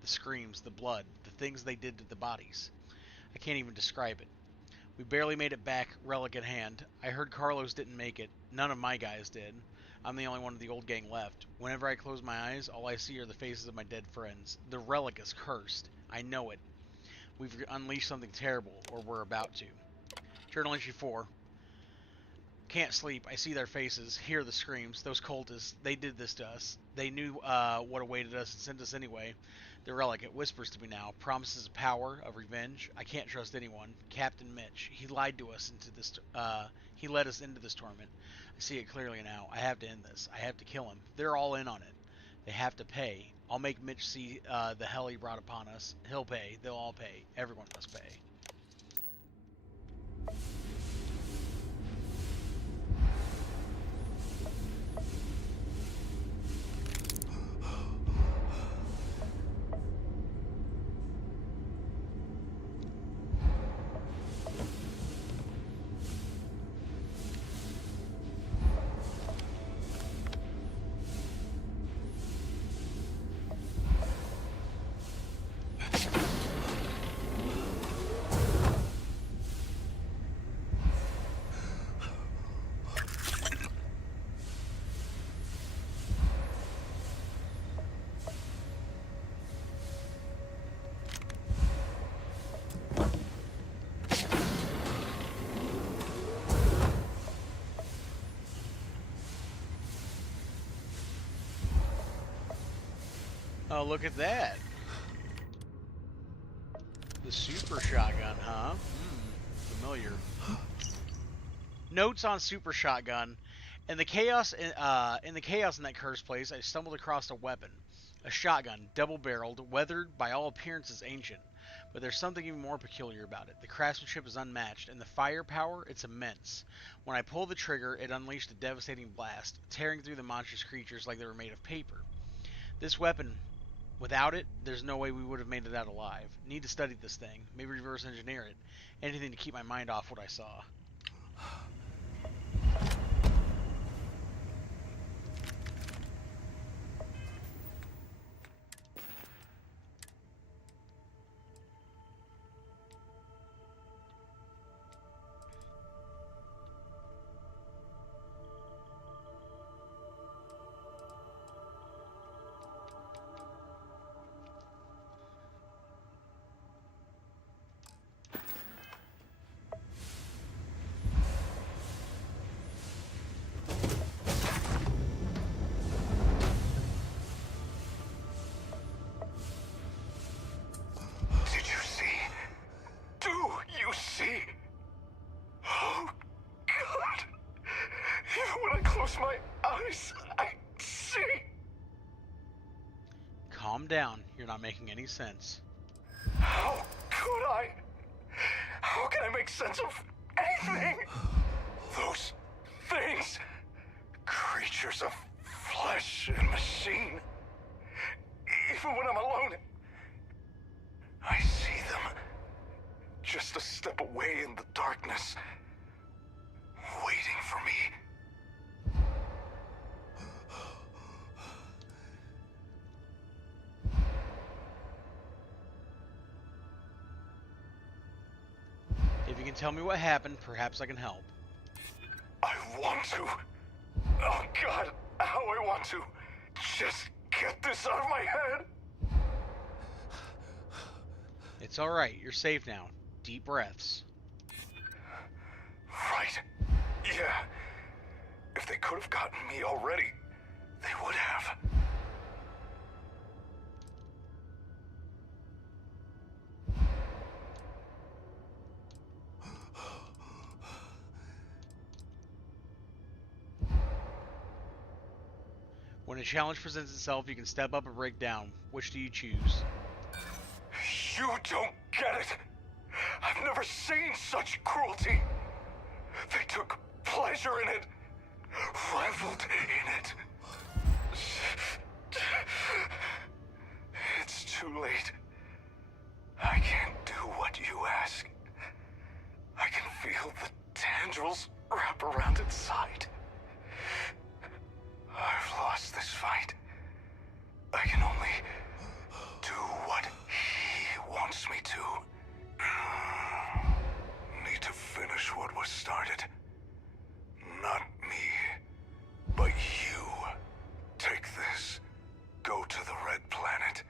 The screams, the blood, the things they did to the bodies. I can't even describe it. We barely made it back, relic in hand. I heard Carlos didn't make it. None of my guys did. I'm the only one of the old gang left. Whenever I close my eyes, all I see are the faces of my dead friends. The relic is cursed. I know it. We've unleashed something terrible, or we're about to. Journal entry 4. Can't sleep. I see their faces, hear the screams. Those cultists, they did this to us. They knew what awaited us and sent us anyway. The relic, it whispers to me now. Promises of power, of revenge. I can't trust anyone. Captain Mitch, he lied to us into this. He led us into this torment. I see it clearly now. I have to end this. I have to kill him. They're all in on it. They have to pay. I'll make Mitch see the hell he brought upon us. He'll pay. They'll all pay. Everyone must pay. Oh, look at that. The super shotgun, huh? Familiar. Notes on super shotgun. In the chaos in that cursed place, I stumbled across a weapon. A shotgun, double-barreled, weathered, by all appearances ancient. But there's something even more peculiar about it. The craftsmanship is unmatched, and the firepower, it's immense. When I pulled the trigger, it unleashed a devastating blast, tearing through the monstrous creatures like they were made of paper. This weapon, without it, there's no way we would have made it out alive. Need to study this thing. Maybe reverse engineer it. Anything to keep my mind off what I saw. My eyes, I see. Calm down. You're not making any sense. How could I? How can I make sense of anything? Those things, creatures of flesh and machine. Even when I'm alone, I see them. Just a step away in the darkness, waiting for me. If you can tell me what happened, perhaps I can help. I want to. Oh God, how I want to just get this out of my head. It's alright, you're safe now. Deep breaths. Right. Yeah. If they could have gotten me already, they would have. When a challenge presents itself, you can step up or break down. Which do you choose? You don't get it. I've never seen such cruelty. They took pleasure in it, reveled in it. It's too late. I can't do what you ask. I can feel the tendrils wrap around its side. I've lost this fight. I can only do what he wants me to. Need to finish what was started. Not me, but you. Take this. Go to the Red Planet.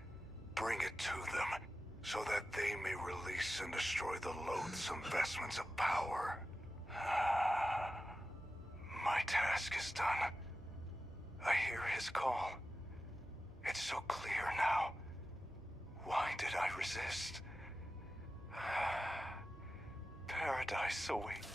Bring it to them, so that they may release and destroy the loathsome vestments of power. My task is done. I hear his call. It's so clear now. Why did I resist? Paradise awaits.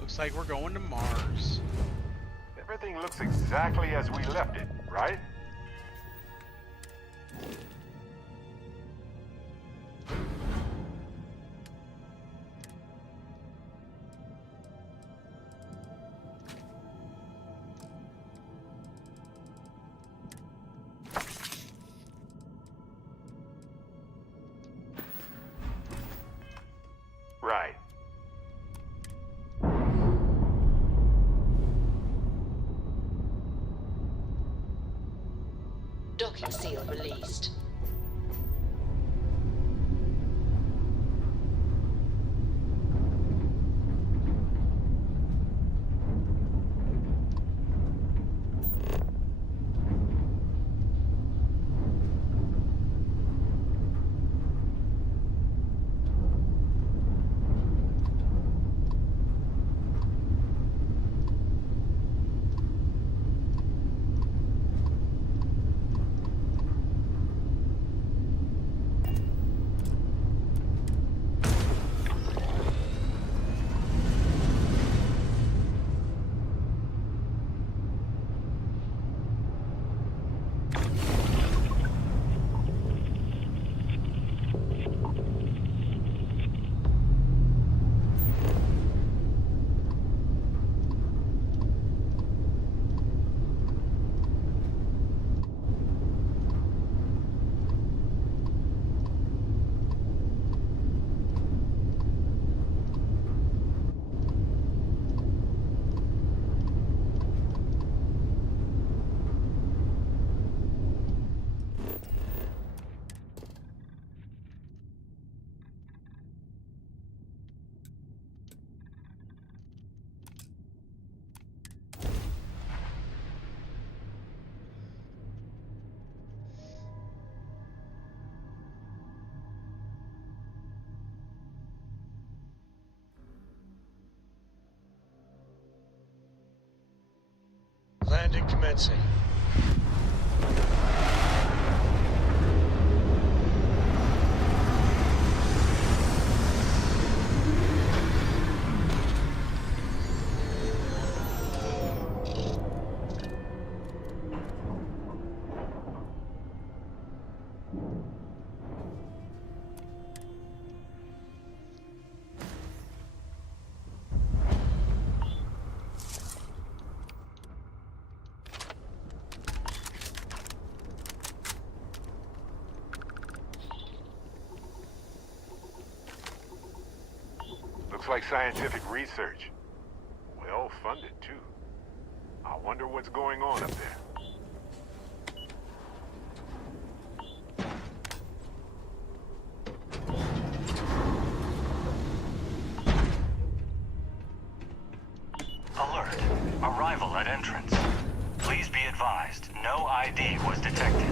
Looks like we're going to Mars. Everything looks exactly as we left it, right? Right. Docking seal released. Landing commencing. like scientific research. Well funded, too. I wonder what's going on up there. Alert. Arrival at entrance. Please be advised, no ID was detected.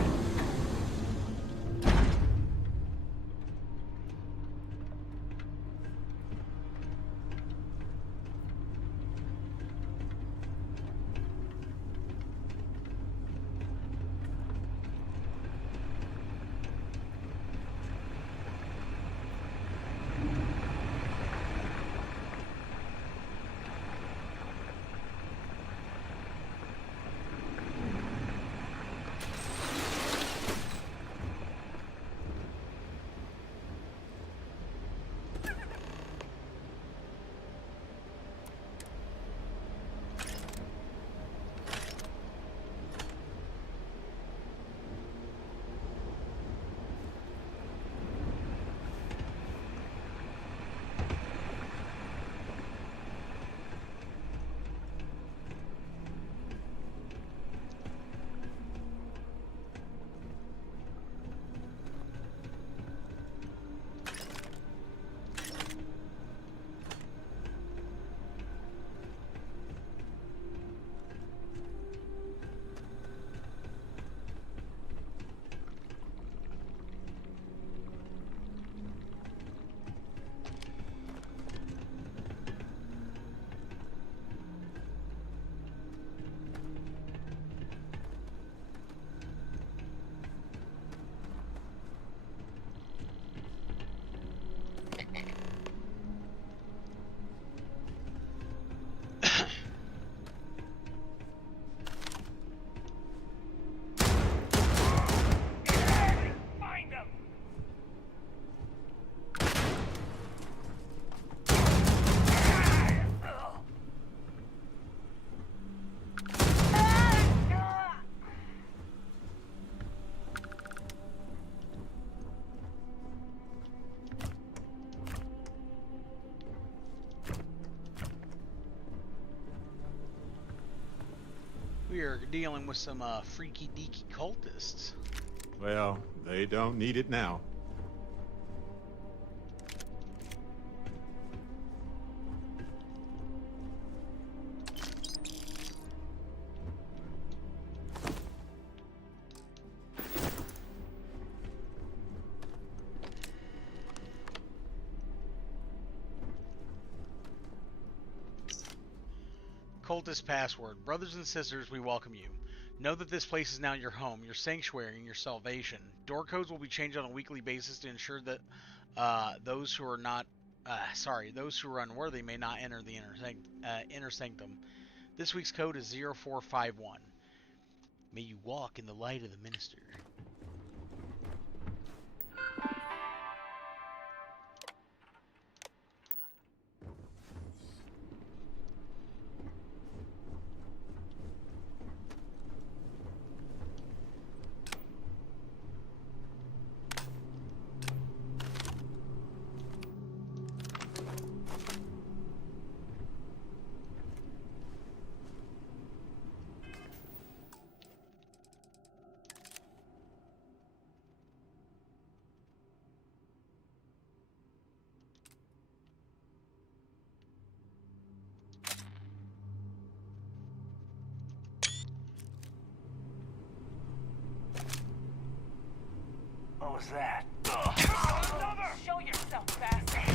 We are dealing with some freaky deaky cultists. Well, they don't need it now. Cultist password. Brothers and sisters, we welcome you. Know that this place is now your home, your sanctuary, and your salvation. Door codes will be changed on a weekly basis to ensure that those who are unworthy may not enter the inner sanctum. This week's code is 0451. May you walk in the light of the minister. What was that? Show yourself, bastard!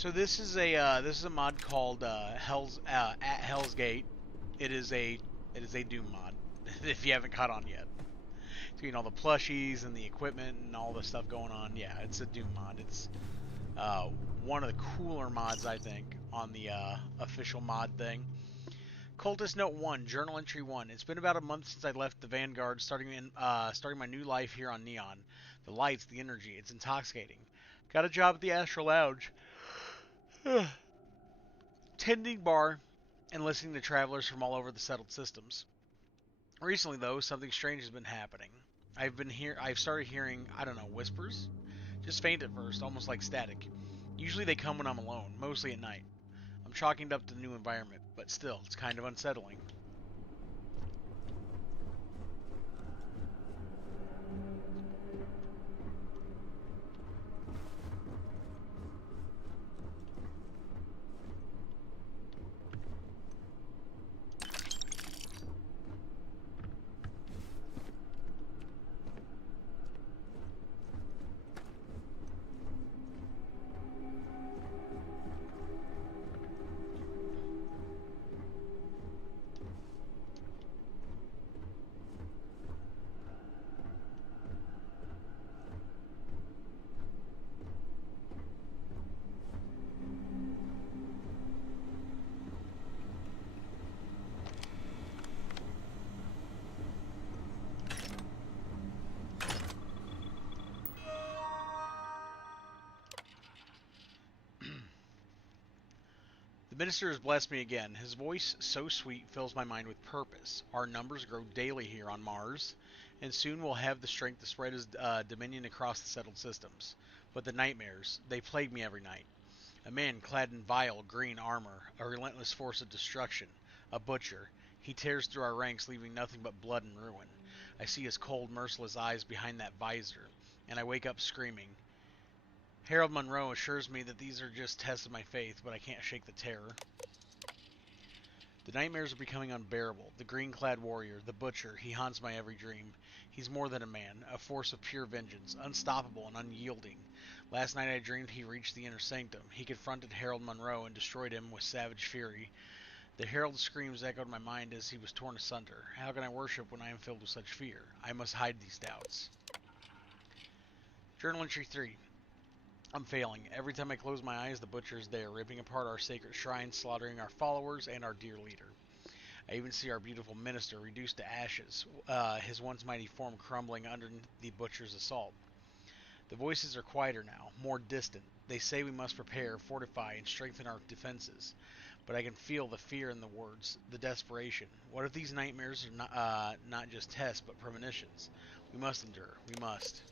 So this is a mod called at Hell's Gate. It is a Doom mod. If you haven't caught on yet, between all the plushies and the equipment and all the stuff going on, yeah, it's a Doom mod. It's one of the cooler mods I think on the official mod thing. Cultist Note 1, Journal Entry 1. It's been about a month since I left the Vanguard, starting my new life here on Neon. The lights, the energy, it's intoxicating. Got a job at the Astral Lounge. Tending bar and listening to travelers from all over the settled systems. Recently, though, something strange has been happening. I've started hearing, I don't know, whispers? Just faint at first, almost like static. Usually they come when I'm alone, mostly at night. I'm chalking it up to the new environment, but still, it's kind of unsettling. The minister has blessed me again. His voice, so sweet, fills my mind with purpose. Our numbers grow daily here on Mars, and soon we'll have the strength to spread his dominion across the settled systems. But the nightmares, they plague me every night. A man clad in vile green armor, a relentless force of destruction, a butcher. He tears through our ranks, leaving nothing but blood and ruin. I see his cold, merciless eyes behind that visor, and I wake up screaming. Harold Monroe assures me that these are just tests of my faith, but I can't shake the terror. The nightmares are becoming unbearable. The green-clad warrior, the butcher, he haunts my every dream. He's more than a man, a force of pure vengeance, unstoppable and unyielding. Last night I dreamed he reached the inner sanctum. He confronted Harold Monroe and destroyed him with savage fury. The herald's screams echoed in my mind as he was torn asunder. How can I worship when I am filled with such fear? I must hide these doubts. Journal Entry 3. I'm failing. Every time I close my eyes, the butcher is there, ripping apart our sacred shrine, slaughtering our followers and our dear leader. I even see our beautiful minister reduced to ashes, his once mighty form crumbling under the butcher's assault. The voices are quieter now, more distant. They say we must prepare, fortify, and strengthen our defenses. But I can feel the fear in the words, the desperation. What if these nightmares are not just tests, but premonitions? We must endure. We must.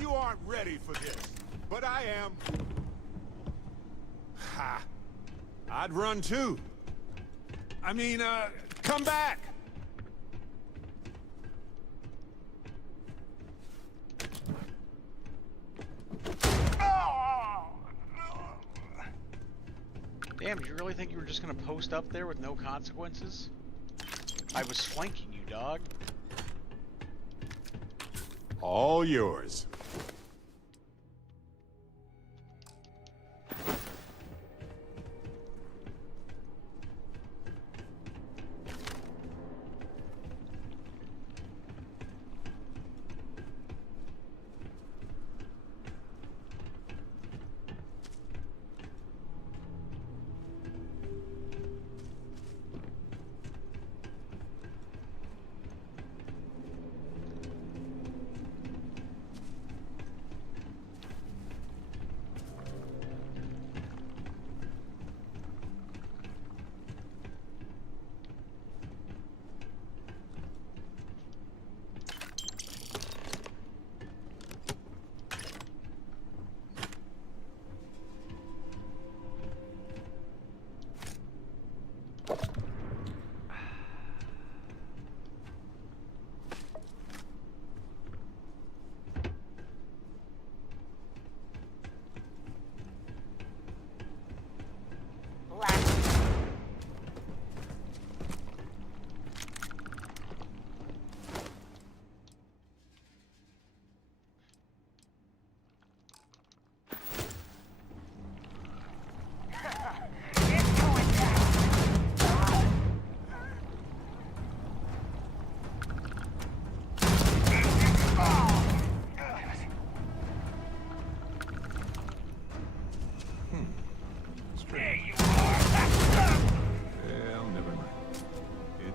You aren't ready for this, but I am. Ha! I'd run too. I mean, come back! Damn, did you really think you were just gonna post up there with no consequences? I was flanking you, dog. All yours.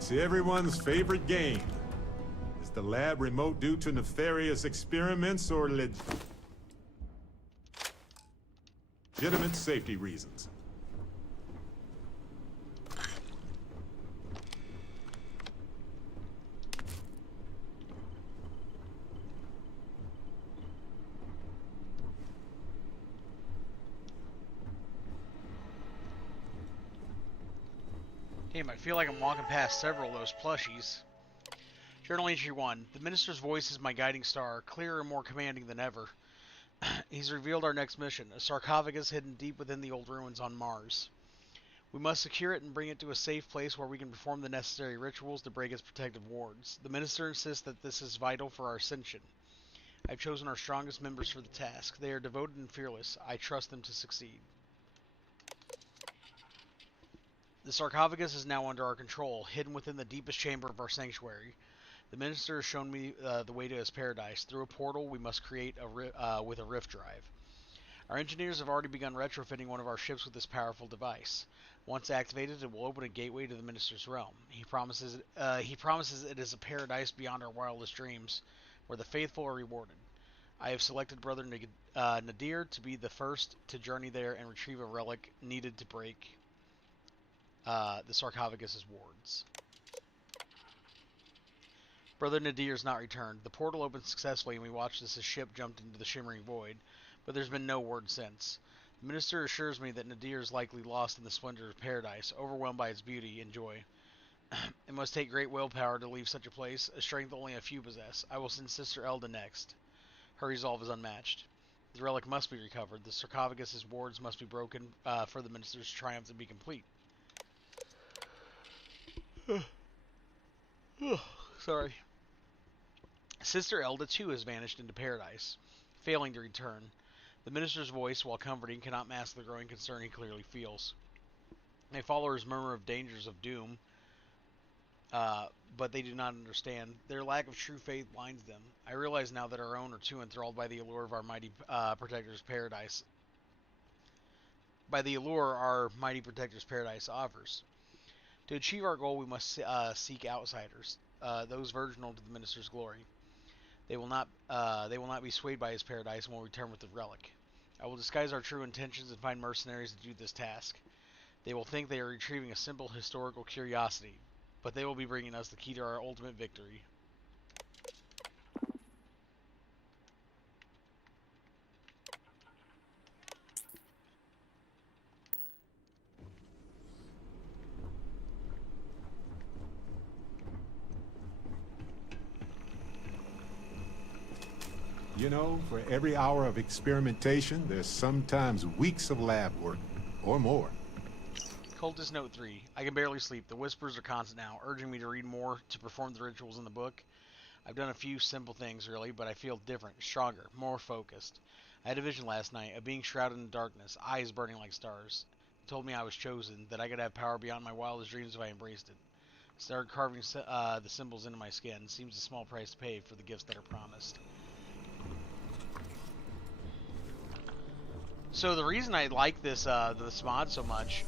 It's everyone's favorite game. Is the lab remote due to nefarious experiments or legitimate safety reasons? Damn, I feel like I'm walking past several of those plushies. Journal entry 1. The Minister's voice is my guiding star, clearer and more commanding than ever. He's revealed our next mission, a sarcophagus hidden deep within the old ruins on Mars. We must secure it and bring it to a safe place where we can perform the necessary rituals to break its protective wards. The Minister insists that this is vital for our ascension. I've chosen our strongest members for the task. They are devoted and fearless. I trust them to succeed. The sarcophagus is now under our control, hidden within the deepest chamber of our sanctuary. The Minister has shown me the way to his paradise. Through a portal we must create with a rift drive. Our engineers have already begun retrofitting one of our ships with this powerful device. Once activated, it will open a gateway to the Minister's realm. He promises it is a paradise beyond our wildest dreams, where the faithful are rewarded. I have selected Brother Nadir to be the first to journey there and retrieve a relic needed to break the sarcophagus's wards. Brother Nadir's not returned. The portal opened successfully and we watched as his ship jumped into the shimmering void, but there's been no word since. The Minister assures me that Nadir is likely lost in the splendor of paradise, overwhelmed by its beauty and joy. It must take great willpower to leave such a place, a strength only a few possess. I will send Sister Elda next. Her resolve is unmatched. The relic must be recovered. The sarcophagus's wards must be broken for the Minister's triumph to be complete. Sorry. Sister Elda, too, has vanished into paradise, failing to return. The Minister's voice, while comforting, cannot mask the growing concern he clearly feels. My followers murmur of dangers of doom, but they do not understand. Their lack of true faith blinds them. I realize now that our own are too enthralled by the allure of our mighty protector's paradise. By the allure our mighty protector's paradise offers. To achieve our goal, we must seek outsiders, those virginal to the Minister's glory. They will not be swayed by his paradise and will return with the relic. I will disguise our true intentions and find mercenaries to do this task. They will think they are retrieving a simple historical curiosity, but they will be bringing us the key to our ultimate victory. You know, for every hour of experimentation, there's sometimes weeks of lab work, or more. Cultist Note 3. I can barely sleep. The whispers are constant now, urging me to read more to perform the rituals in the book. I've done a few simple things, really, but I feel different, stronger, more focused. I had a vision last night, a being shrouded in darkness, eyes burning like stars. It told me I was chosen, that I could have power beyond my wildest dreams if I embraced it. I started carving the symbols into my skin. Seems a small price to pay for the gifts that are promised. So the reason I like this mod so much,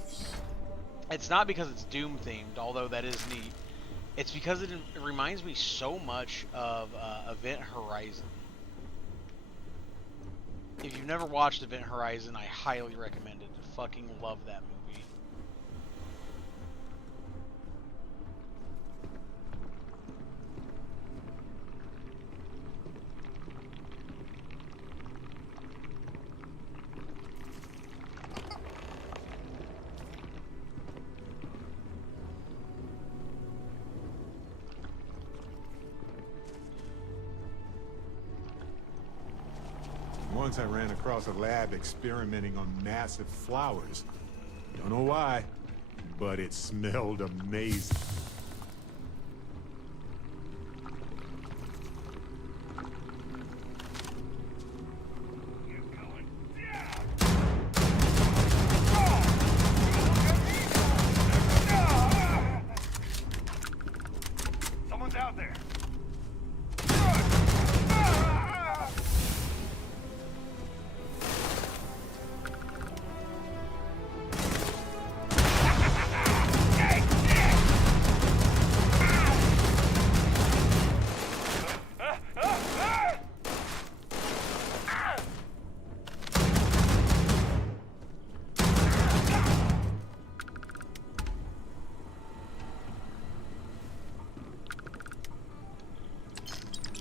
it's not because it's Doom themed, although that is neat. It's because it reminds me so much of Event Horizon. If you've never watched Event Horizon, I highly recommend it. I fucking love that movie. Once I ran across a lab experimenting on massive flowers. Don't know why, but it smelled amazing. Someone's out there.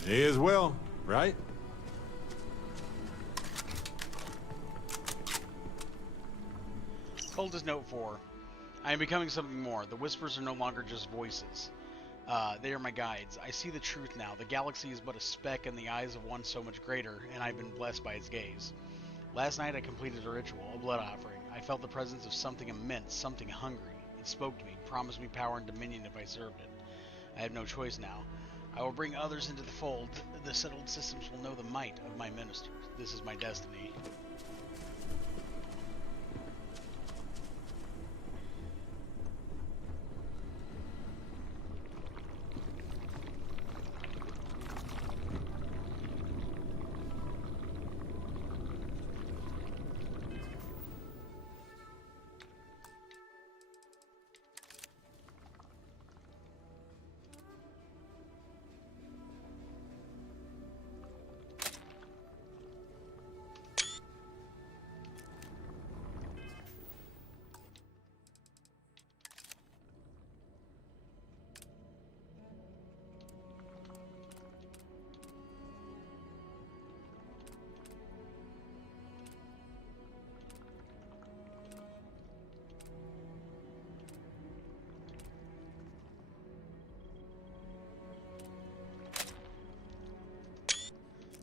May as well, right? Cultist Note 4. I am becoming something more. The whispers are no longer just voices. They are my guides. I see the truth now. The galaxy is but a speck in the eyes of one so much greater, and I've been blessed by its gaze. Last night I completed a ritual, a blood offering. I felt the presence of something immense, something hungry. It spoke to me, promised me power and dominion if I served it. I have no choice now. I will bring others into the fold. The settled systems will know the might of my ministers. This is my destiny.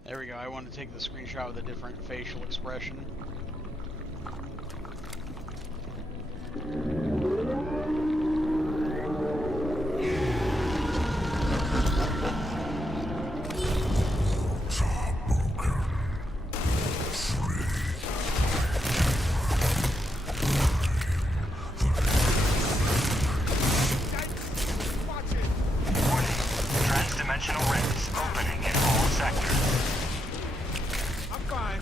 There we go. I want to take the screenshot with a different facial expression. Transdimensional rings opening in all sectors. I'm fine.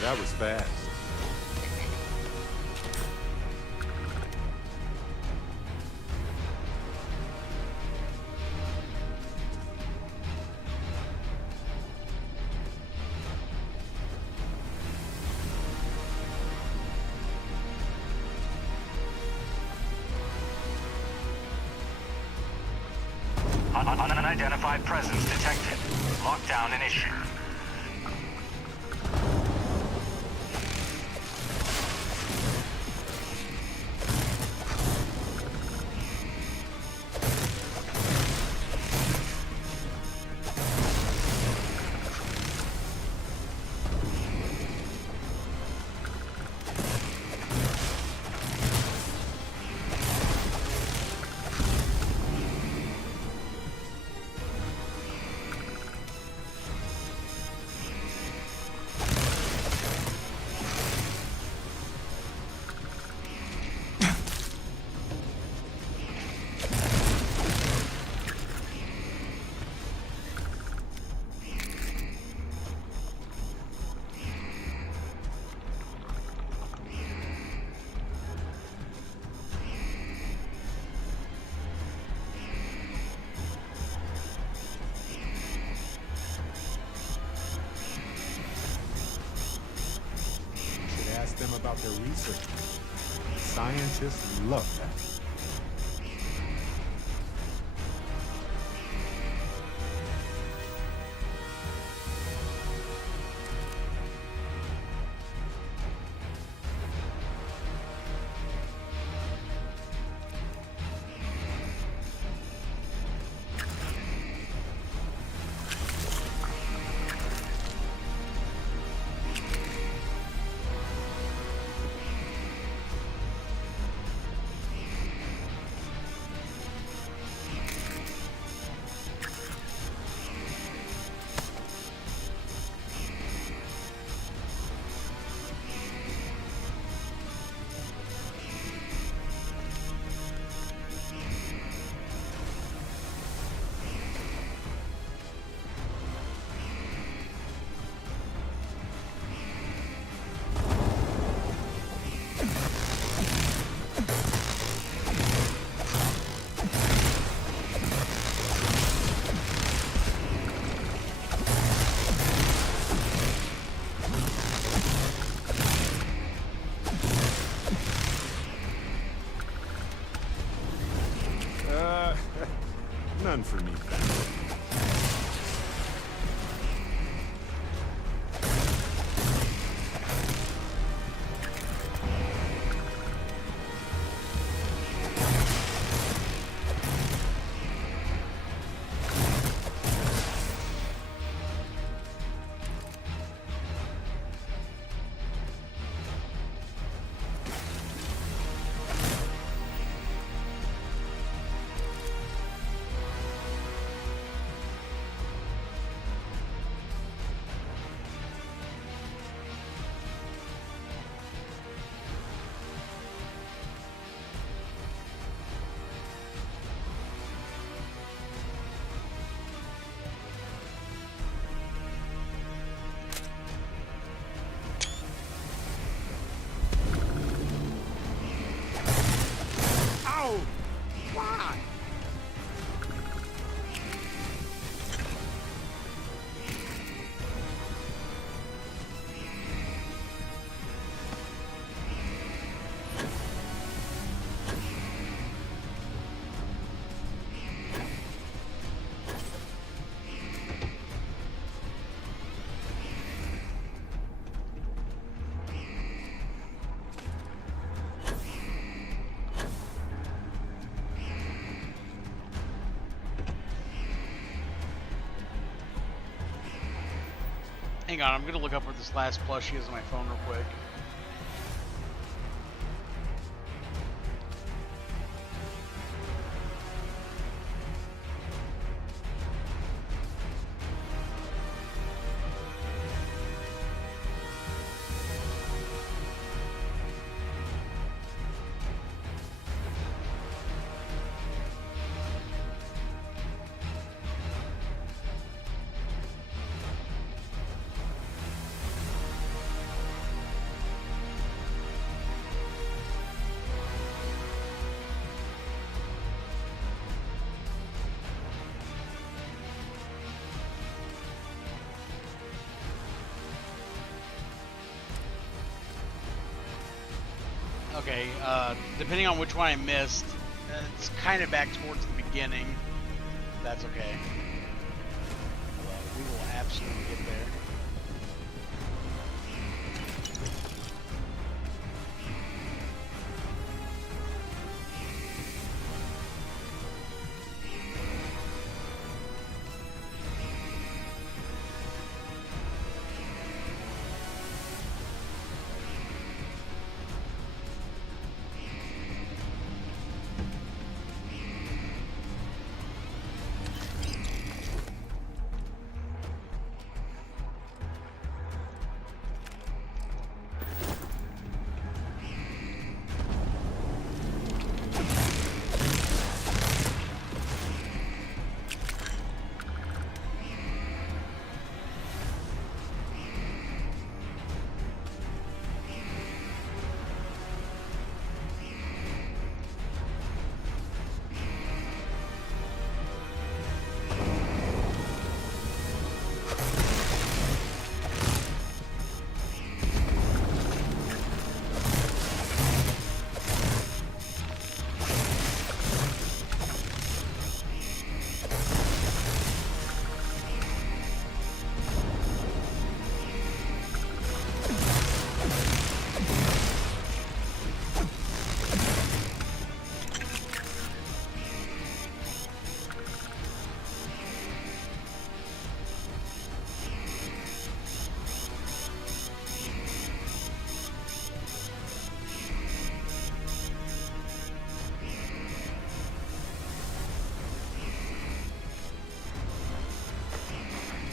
That was fast. Unidentified presence detected. Lockdown initiated. about their research. Scientists love that. None for me. Hang on, I'm gonna look up where this last plushie is on my phone real quick. Okay, depending on which one I missed, it's kind of back towards the beginning. That's okay. Well, we will absolutely get there.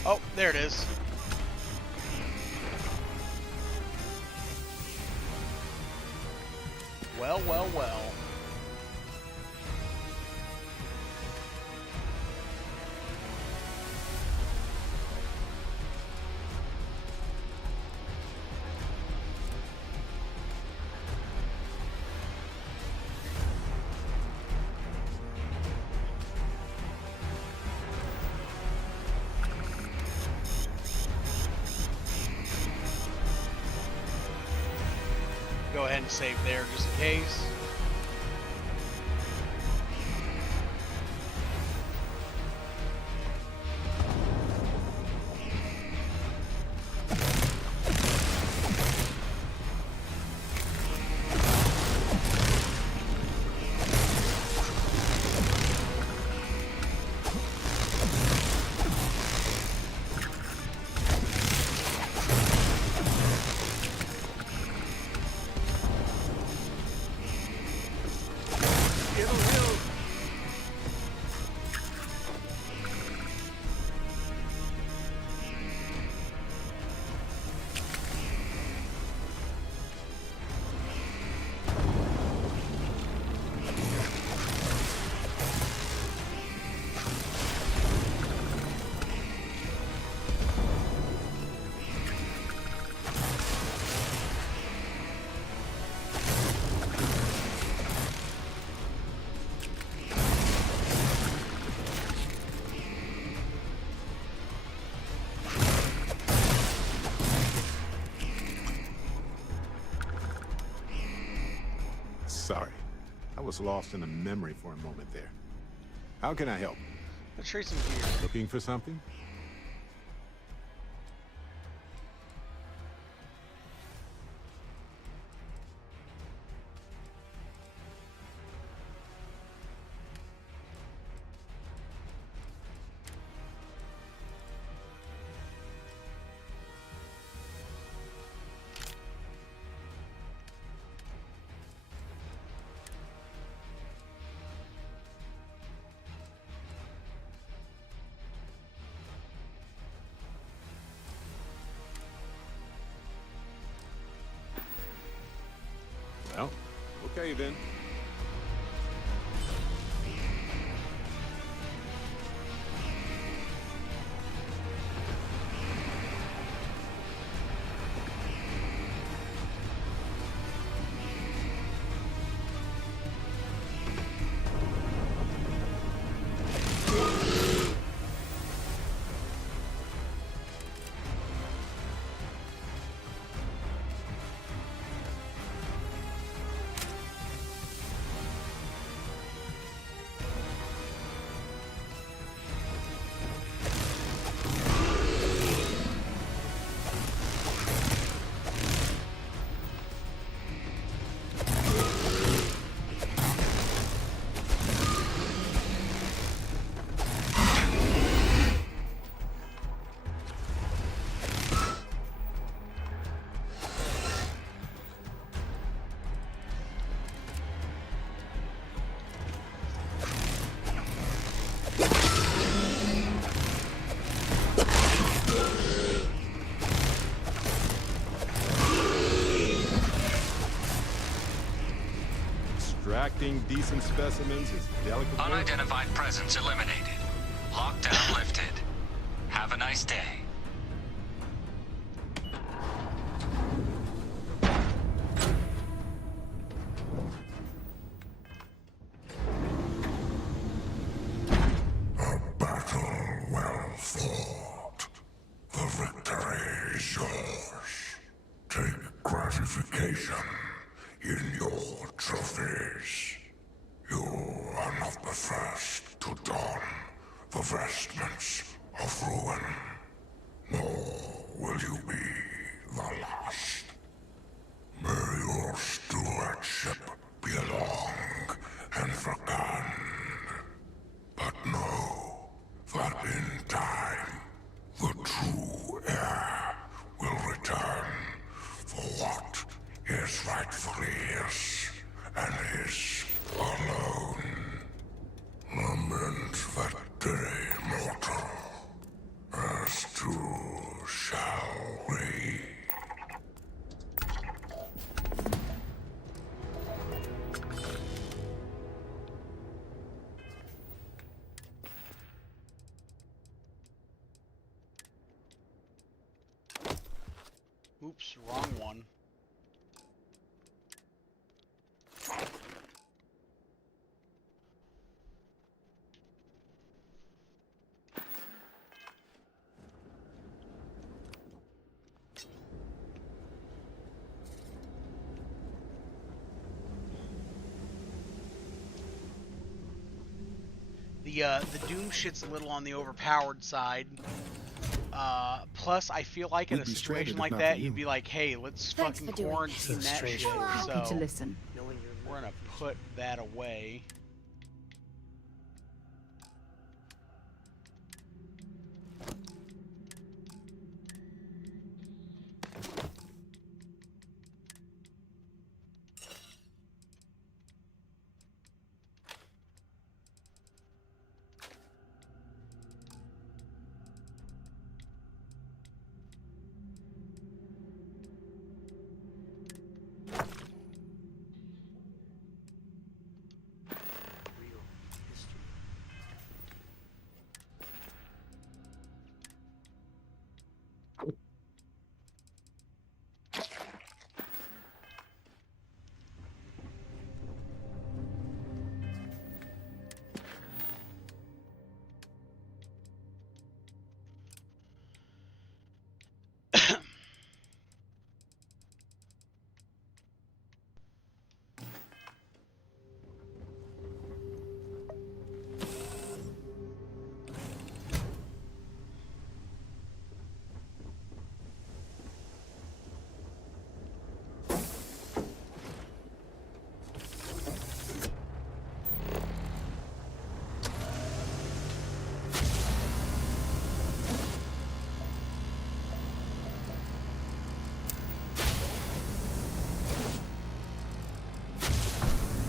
Oh, there it is. Well, well, well. Go ahead and save there just in case. Sorry. I was lost in a memory for a moment there. How can I help? Let's trade some gear. Looking for something? Well, okay then. Extracting decent specimens is delicate work. Unidentified presence eliminated. Lockdown lifted. Have a nice day. A battle well fought. The victory is yours. Take gratification in your trophies. You are not the first to don the vestments of ruin, nor will you be the last. May your stewardship be long and fecund. But know that in time, the true heir will return for what is rightfully his, and his alone. Lament that day, mortal, as to Oops, wrong one. The Doom shit's a little on the overpowered side. Plus, I feel like in a situation like that, you'd be like, hey, let's fucking quarantine that shit. Happy to So, listen. we're gonna put that away.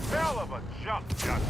Hell of a jump, Justin.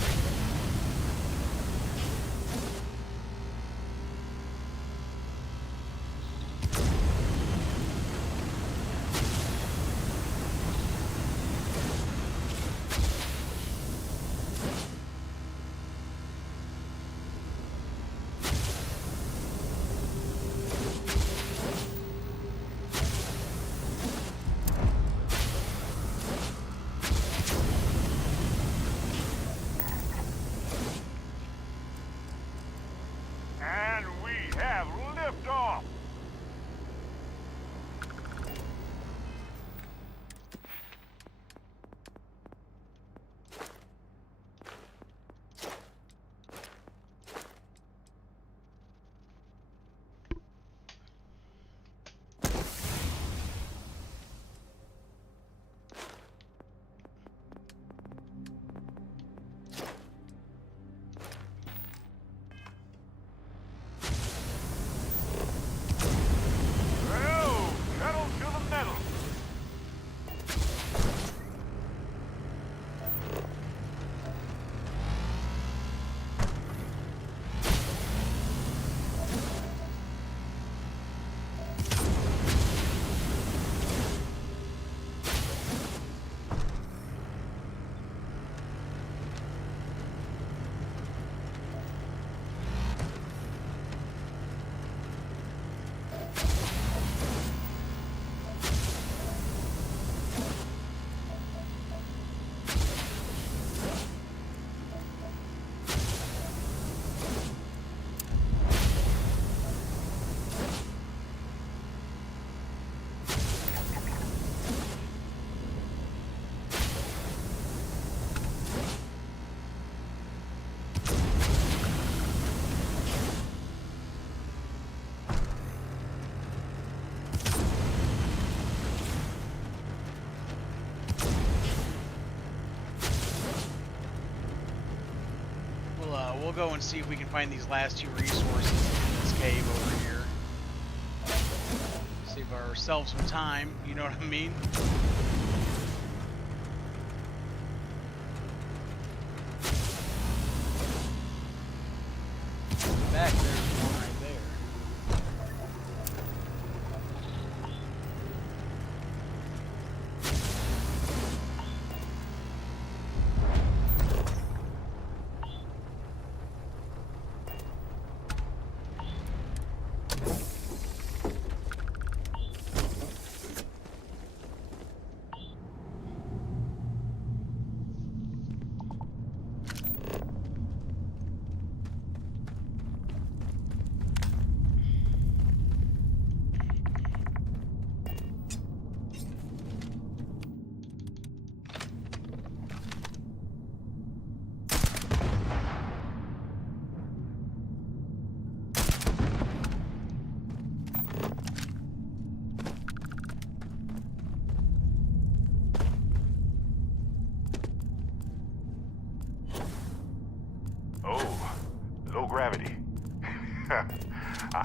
And we have liftoff. Well, pedal to the metal. We'll go and see if we can find these last two resources in this cave over here. Save ourselves some time, you know what I mean? Back there's one right there.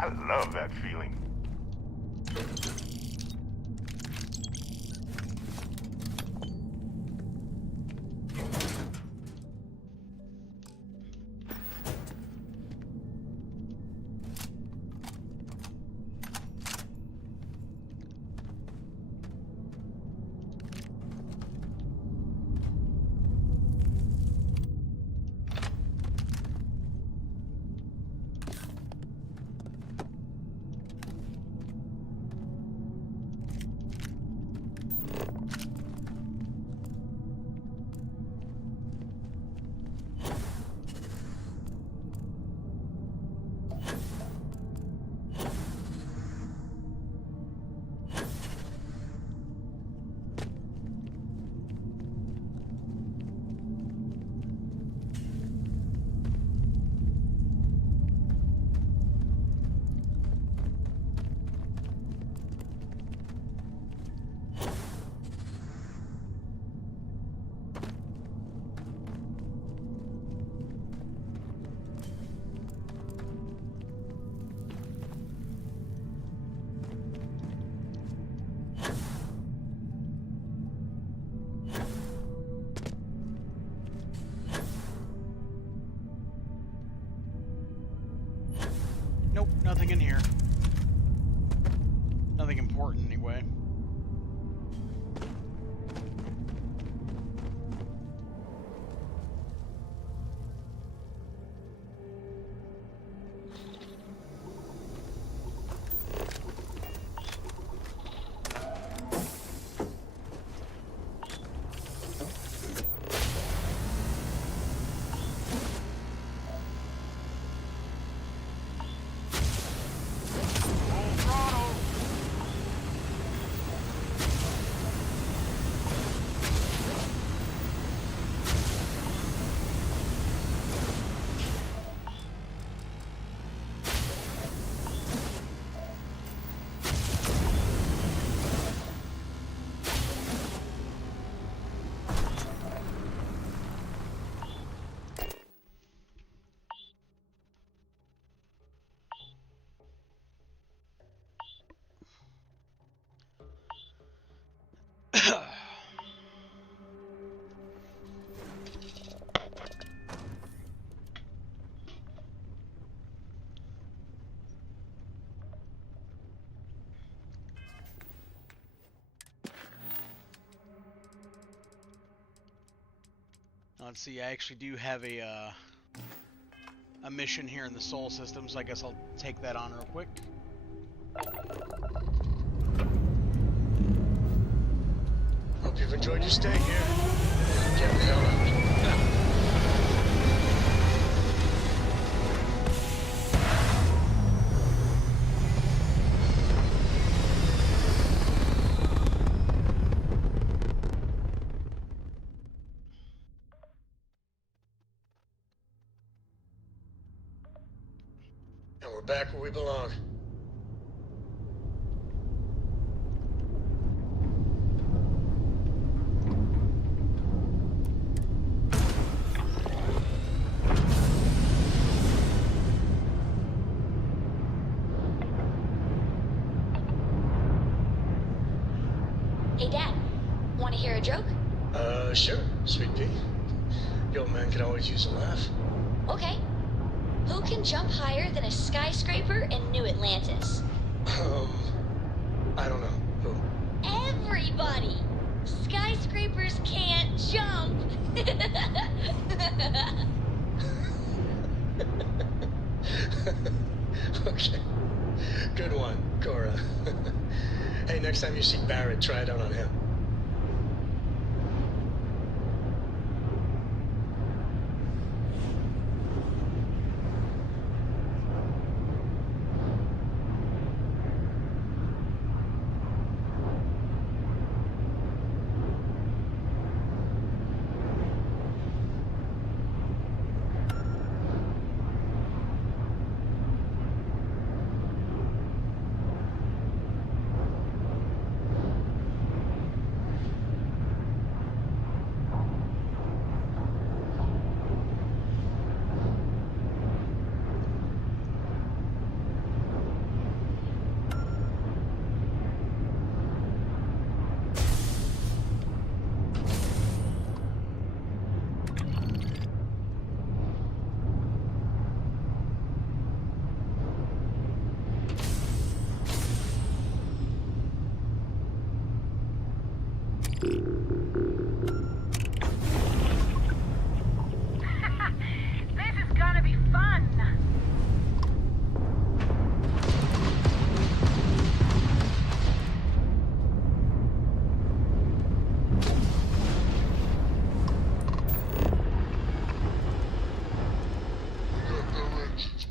I love that feeling. Nope, nothing in here. Nothing important, anyway. Let's see, I actually do have a mission here in the Sol system, so I guess I'll take that on real quick. Hope you've enjoyed your stay here. Get the hell out. And we're back where we belong. Hey, Dad. Want to hear a joke? Sure, sweet pea. The old man can always use a laugh. Okay. Who can jump higher than a skyscraper in New Atlantis? I don't know. Who? Everybody! Skyscrapers can't jump! Okay. Good one, Cora. Hey, next time you see Barrett, try it out on him. This is gonna be fun!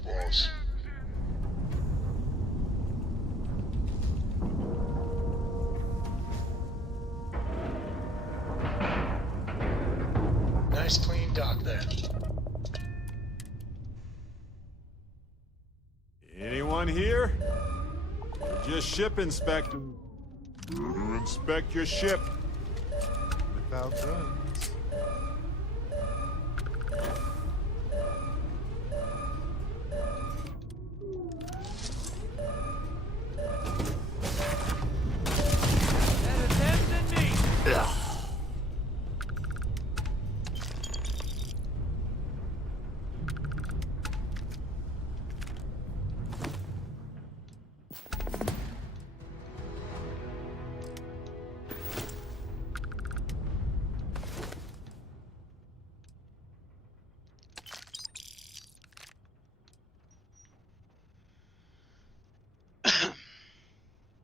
Boss. Nice clean dock there. Anyone here? We're just ship inspecting. To inspect your ship. Without guns.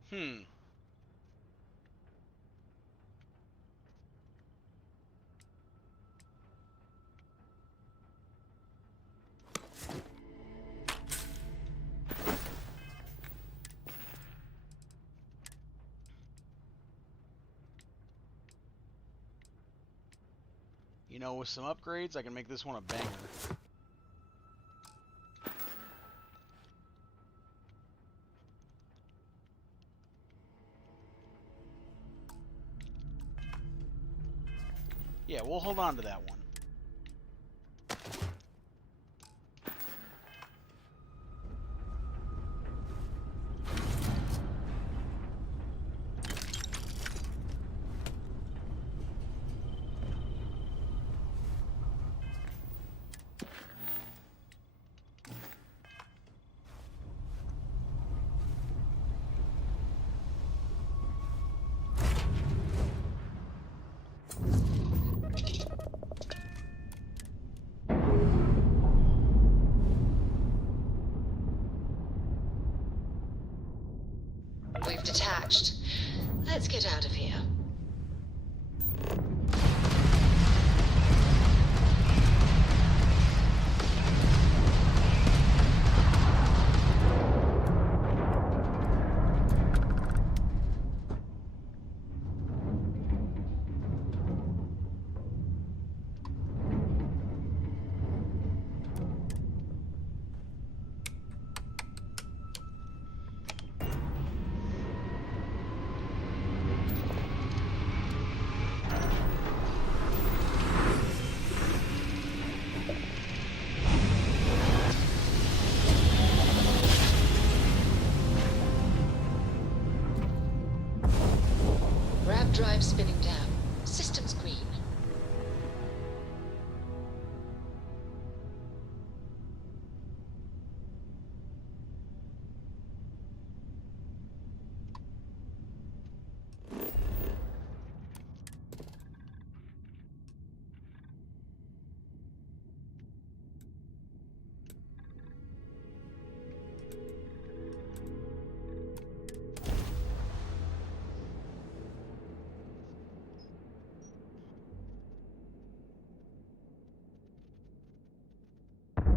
Hmm. You know, with some upgrades, I can make this one a banger. Yeah, we'll hold on to that one. We've detached. Let's get out of here. Grav drive spinning down. Systems green.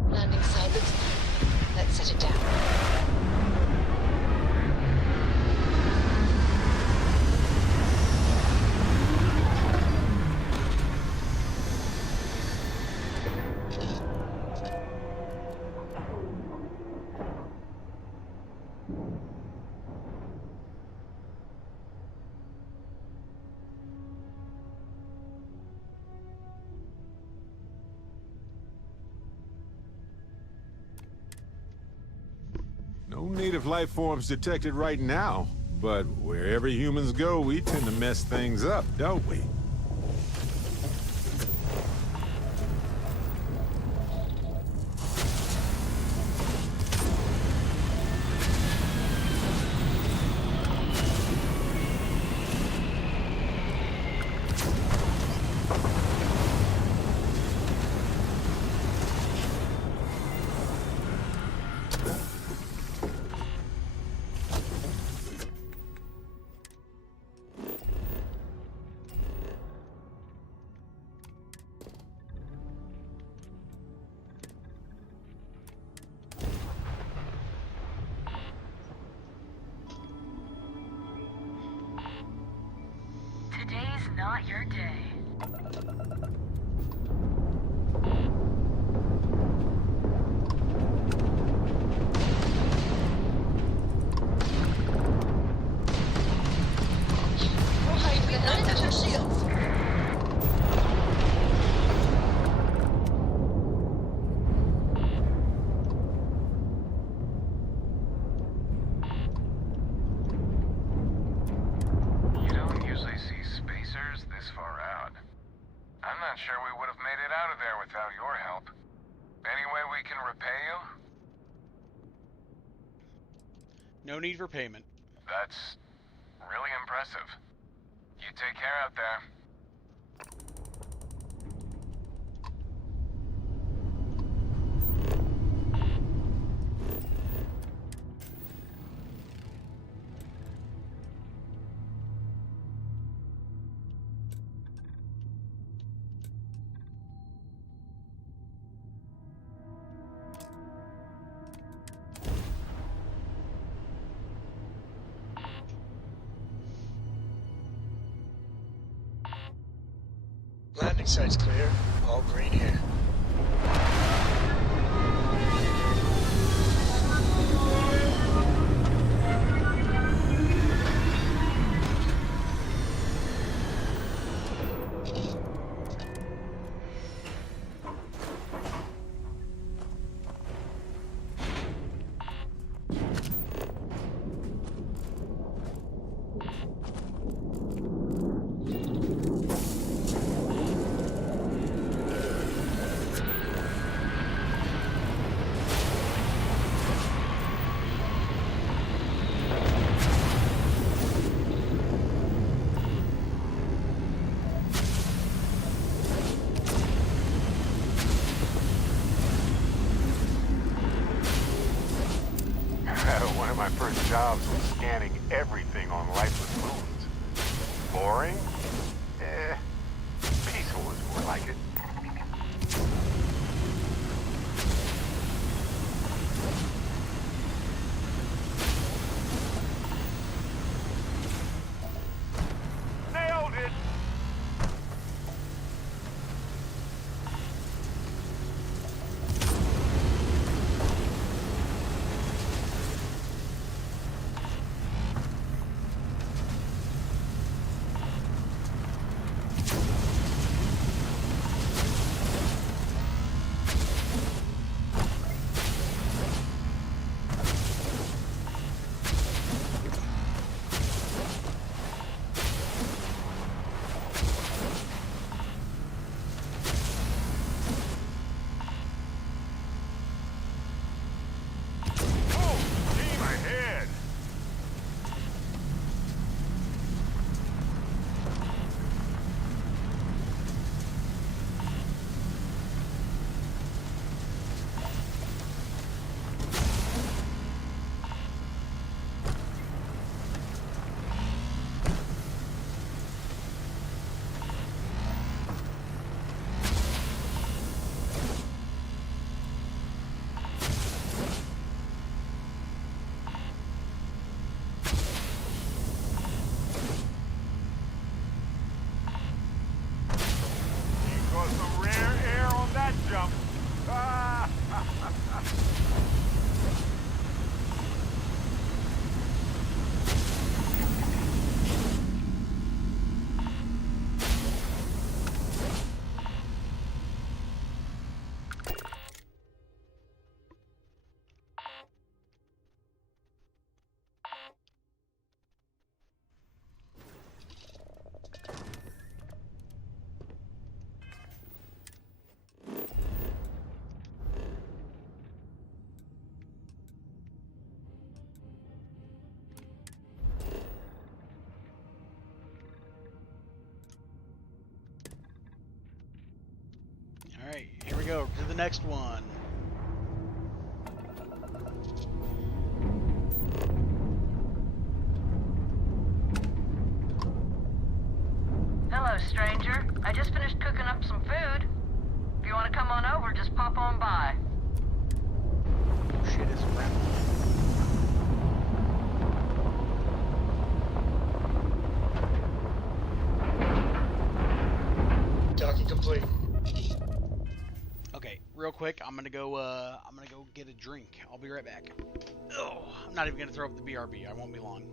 Landing side looks fine. Let's set it down. No native life forms detected right now, but wherever humans go, we tend to mess things up, don't we? not your day. Right behind the shields. You don't usually see spacers this far out. I'm not sure we would have made it out of there without your help. Any way we can repay you? No need for payment. That's really impressive. You take care out there. Landing site's clear. All green here. One of my first jobs was scanning everything on lifeless moons. Boring? Peaceful is more like it. Nailed it! Alright, here we go to the next one. Hello, stranger. I just finished cooking up some food. If you want to come on over, just pop on by. Oh shit, it's around. Talkie complete. Okay, real quick, I'm gonna go get a drink. I'll be right back. Oh, I'm not even gonna throw up the BRB. I won't be long.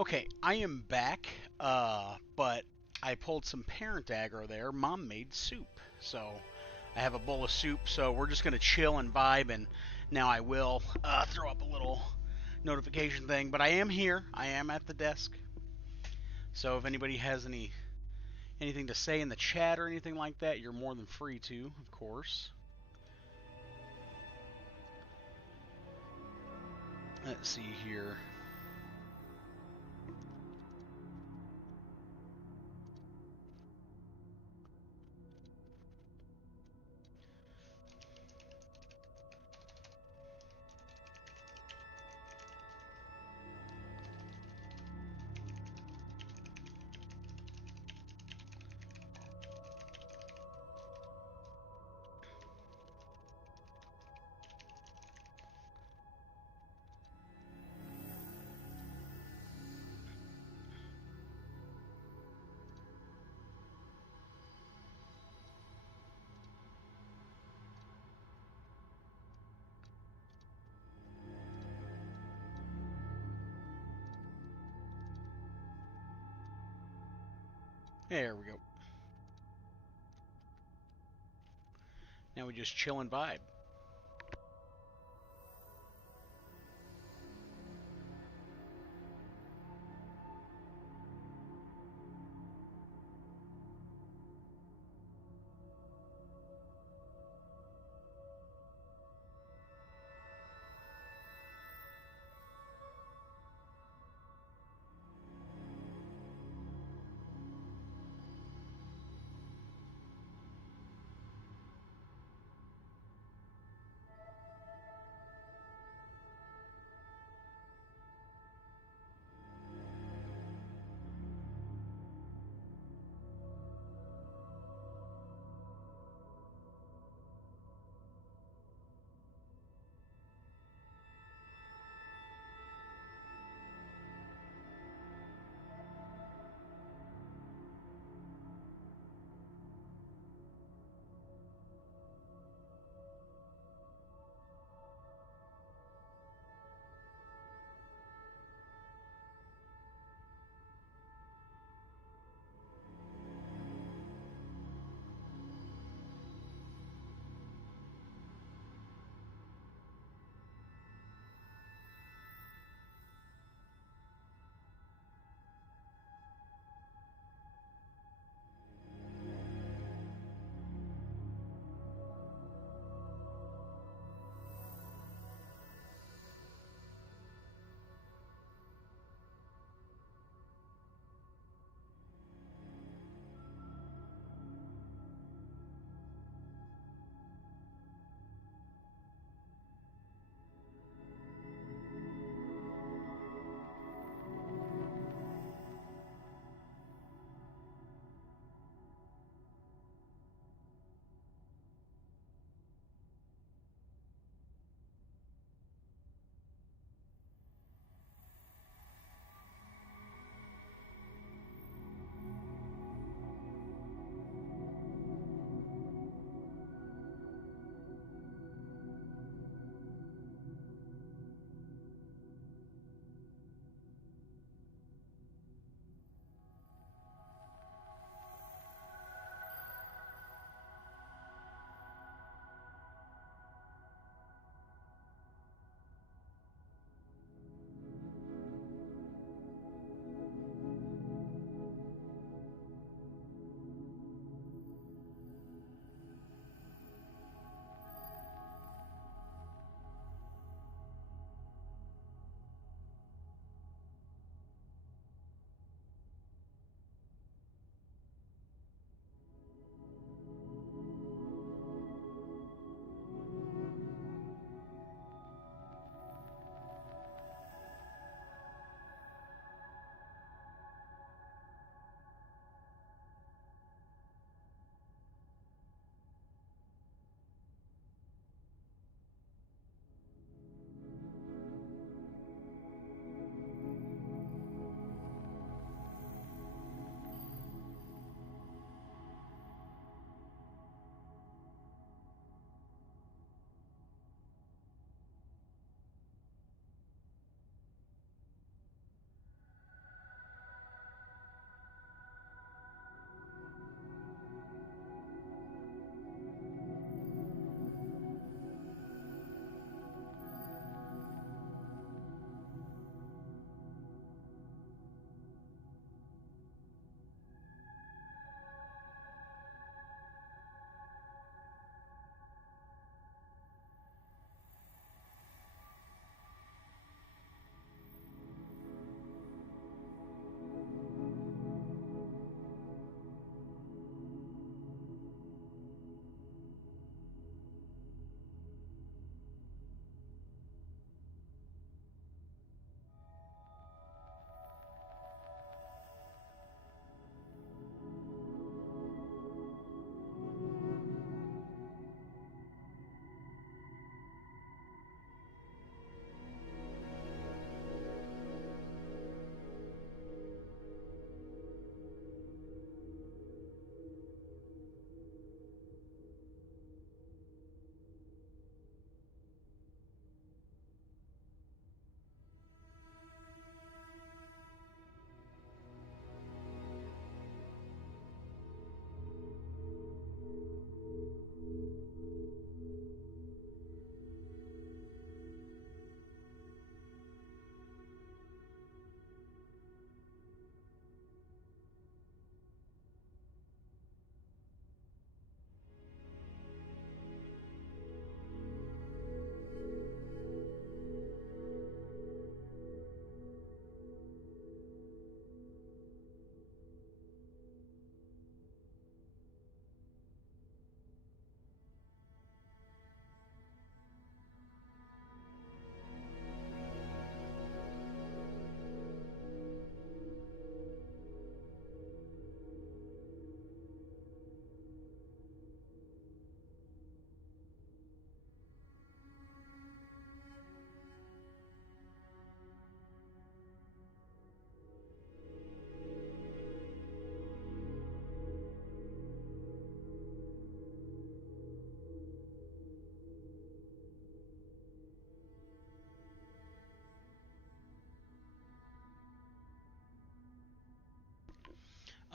Okay, I am back, but I pulled some parent aggro there. Mom made soup, so I have a bowl of soup, so we're just going to chill and vibe, and now I will throw up a little notification thing, but I am here. I am at the desk. So if anybody has anything to say in the chat or anything like that, you're more than free to, of course. Let's see here. There we go. Now we just chill and vibe.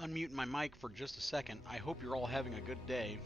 unmuting my mic for just a second. I hope you're all having a good day.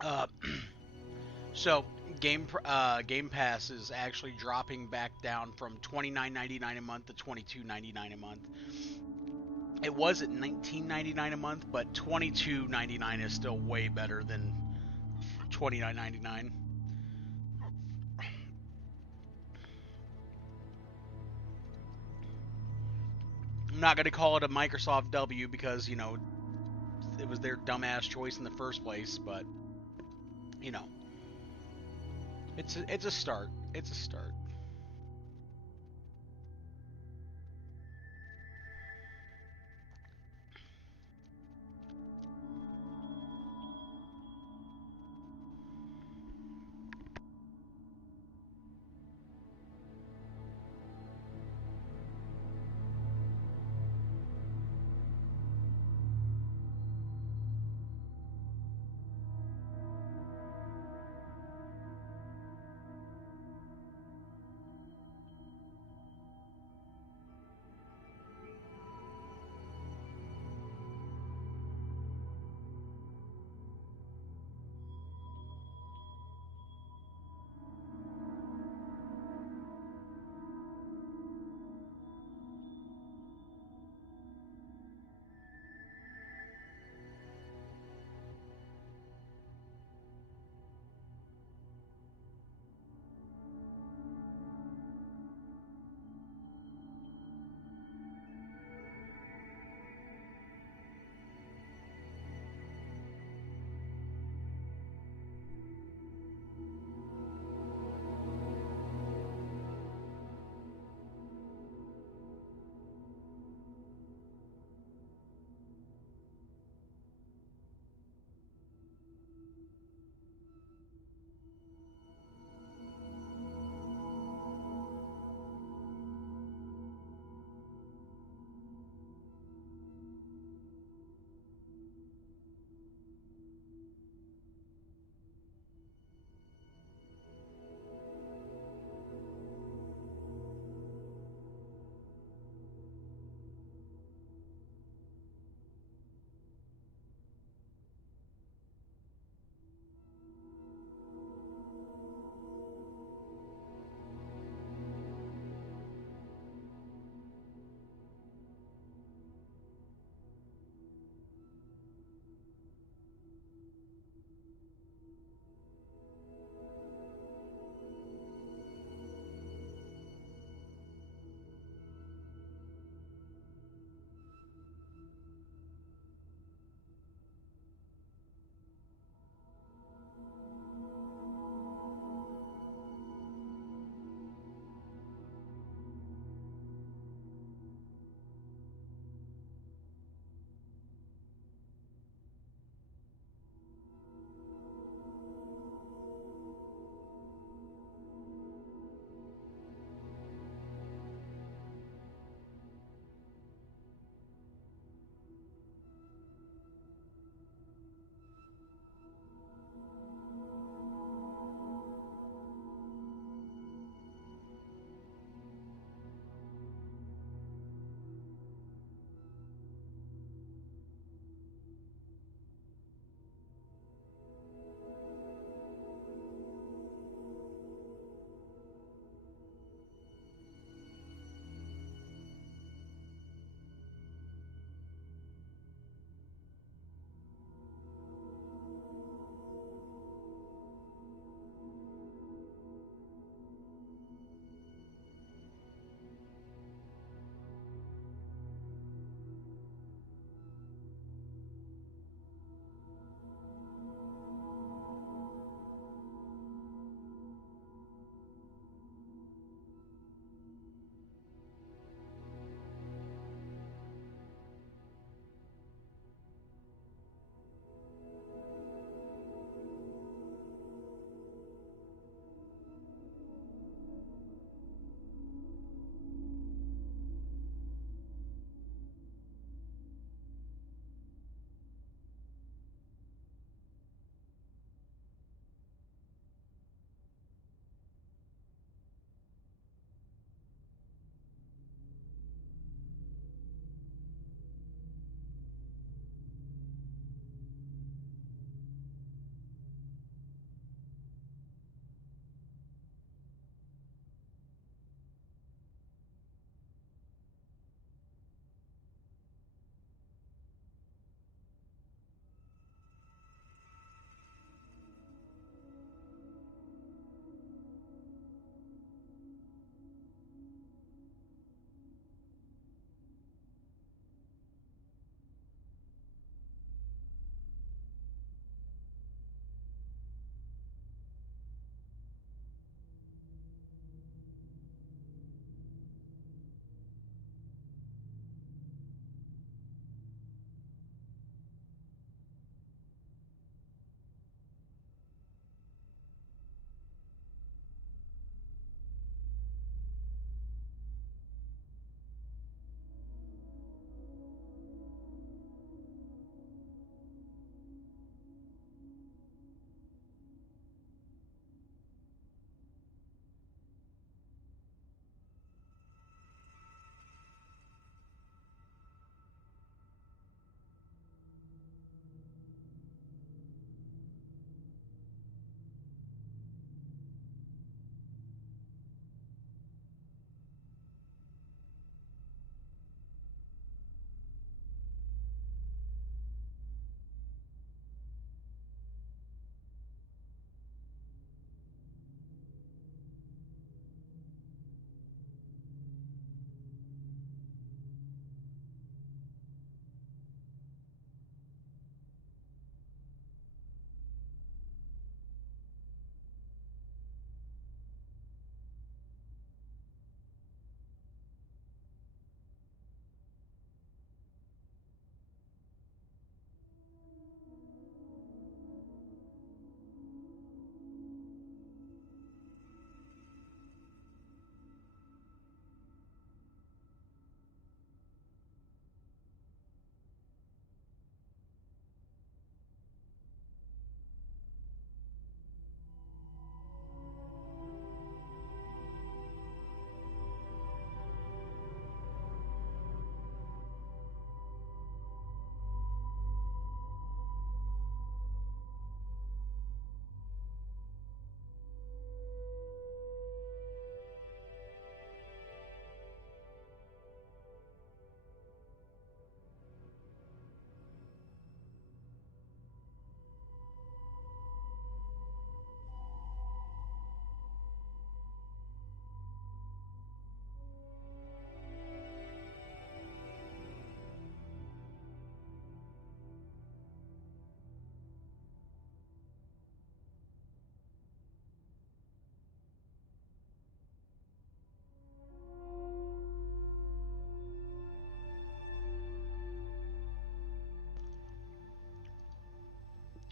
Uh, so Game Pass is actually dropping back down from $29.99 a month to $22.99 a month. It was at $19.99 a month, but $22.99 is still way better than $29.99. I'm not gonna call it a Microsoft W because it was their dumbass choice in the first place, but you know, it's a start. It's a start.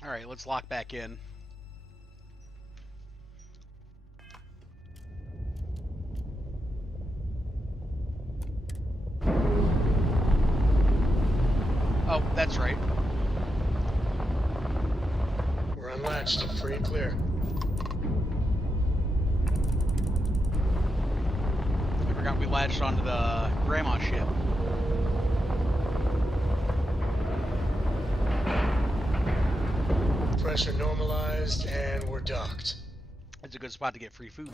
Alright, let's lock back in. Oh, that's right. We're unlatched, free and clear. I forgot we latched onto the grandma ship. Pressure normalized, and we're docked. It's a good spot to get free food.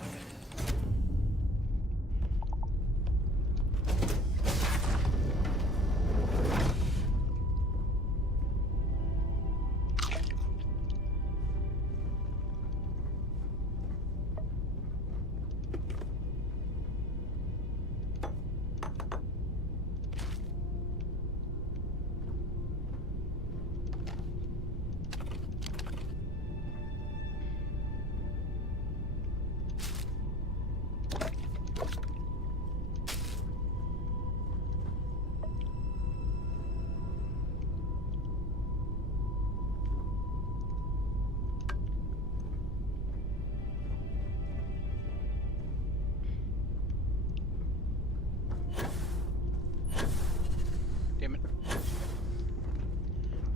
Damn it.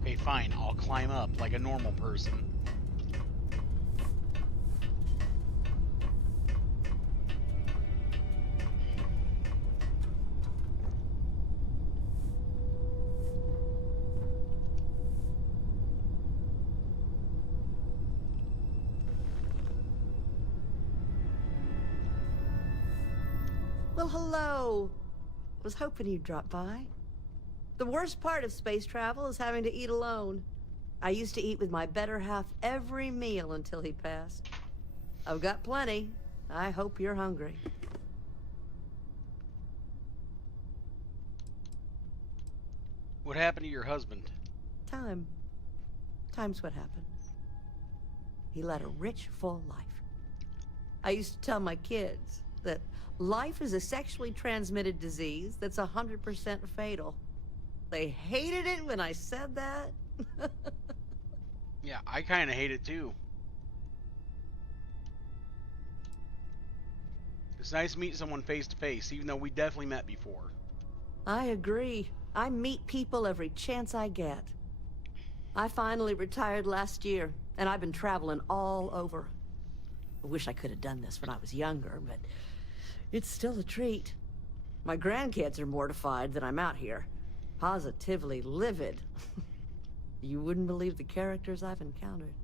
Okay, fine. I'll climb up like a normal person. Well, hello. Was hoping you'd drop by. The worst part of space travel is having to eat alone. I used to eat with my better half every meal until he passed. I've got plenty. I hope you're hungry. What happened to your husband? Time. Time's what happened. He led a rich, full life. I used to tell my kids that life is a sexually transmitted disease that's 100% fatal. They hated it when I said that. Yeah, I kind of hate it too. It's nice meeting someone face to face, even though we definitely met before. I agree. I meet people every chance I get. I finally retired last year, and I've been traveling all over. I wish I could have done this when I was younger, but it's still a treat. My grandkids are mortified that I'm out here. Positively livid. You wouldn't believe the characters I've encountered.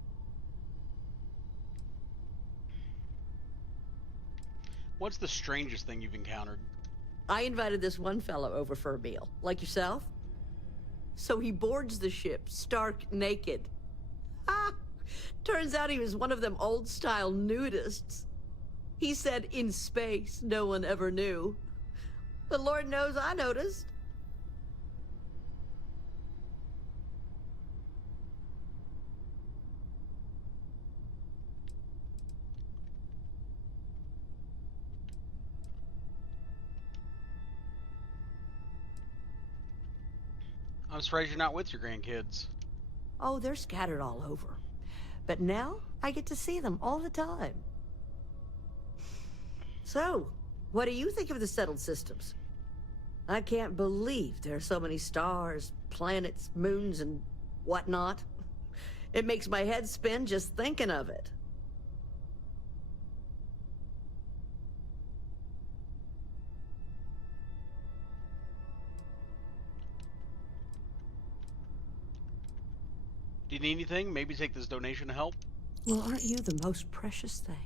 What's the strangest thing you've encountered? I invited this one fellow over for a meal, like yourself. So he boards the ship, stark naked. Ah! Turns out he was one of them old-style nudists. He said in space, no one ever knew. But Lord knows I noticed. I'm surprised you're not with your grandkids. Oh, they're scattered all over. But now, I get to see them all the time. So, what do you think of the settled systems? I can't believe there are so many stars, planets, moons, and whatnot. It makes my head spin just thinking of it. Do you need anything? Maybe take this donation to help? Well, aren't you the most precious thing?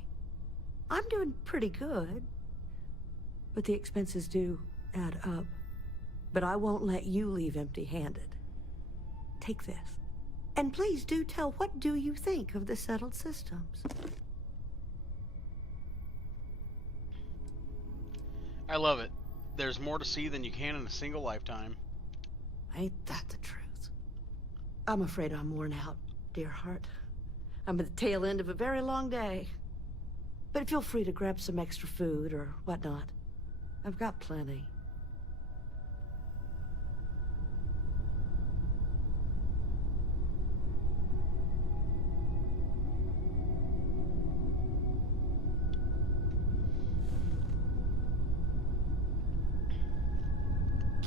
I'm doing pretty good. But the expenses do add up. But I won't let you leave empty-handed. Take this. And please do tell, what do you think of the settled systems? I love it. There's more to see than you can in a single lifetime. Ain't that the truth? I'm afraid I'm worn out, dear heart. I'm at the tail end of a very long day. But feel free to grab some extra food or whatnot. I've got plenty.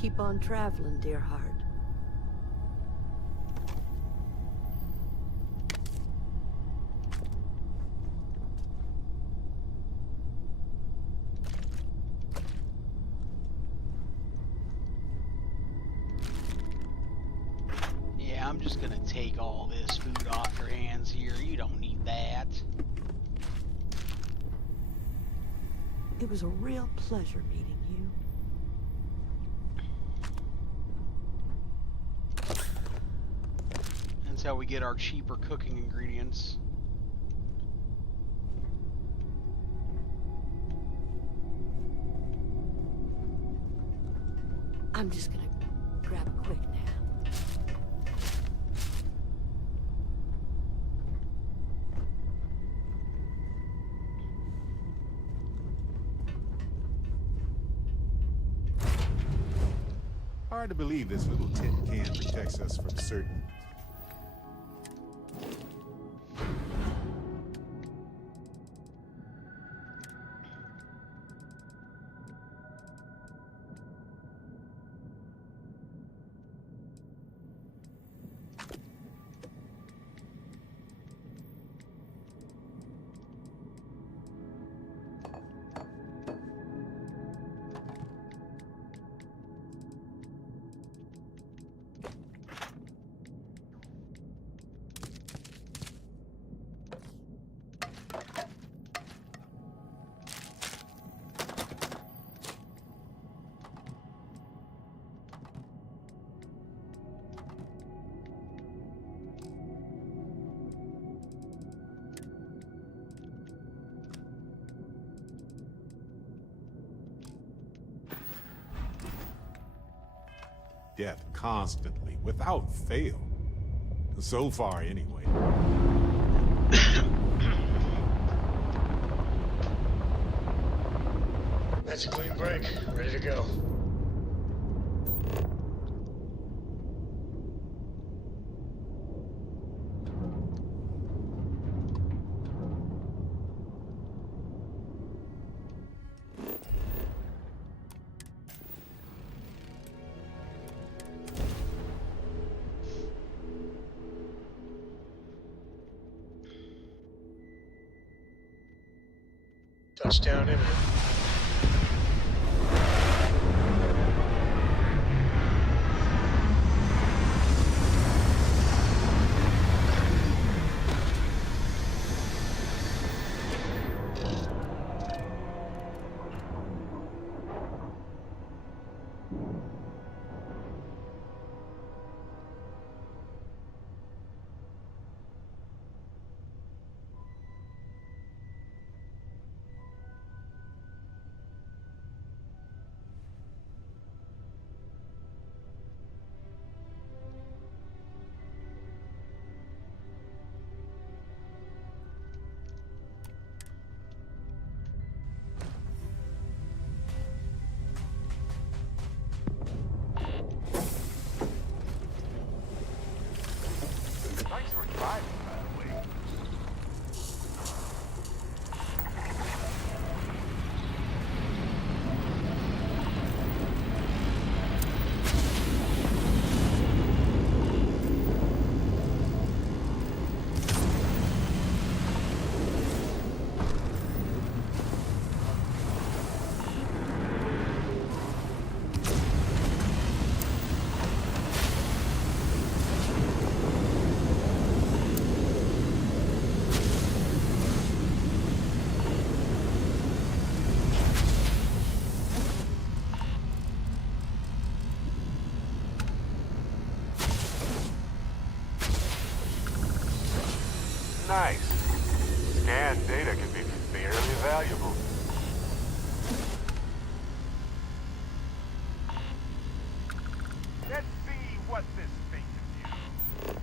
keep on traveling, dear heart. Yeah, I'm just gonna take all this food off your hands here. You don't need that. It was a real pleasure meeting you. That's how we get our cheaper cooking ingredients. I'm just gonna grab a quick nap. Hard to believe this little tin can protects us from certain... Death constantly, without fail. So far, anyway. That's a clean break. Ready to go. Touchdown imminent. Thanks for driving, by the way. Nice. Scanned data can be fairly valuable. Let's see what this thing can do.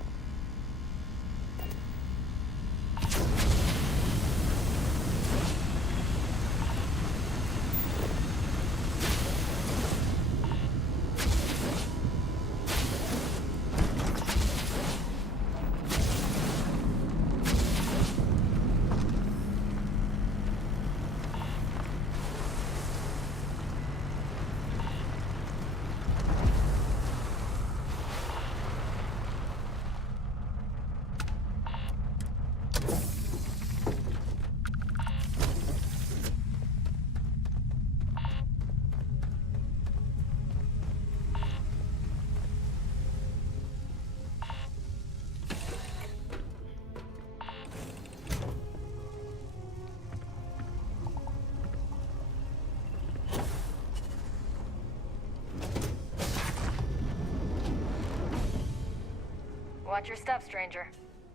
Watch your step, stranger.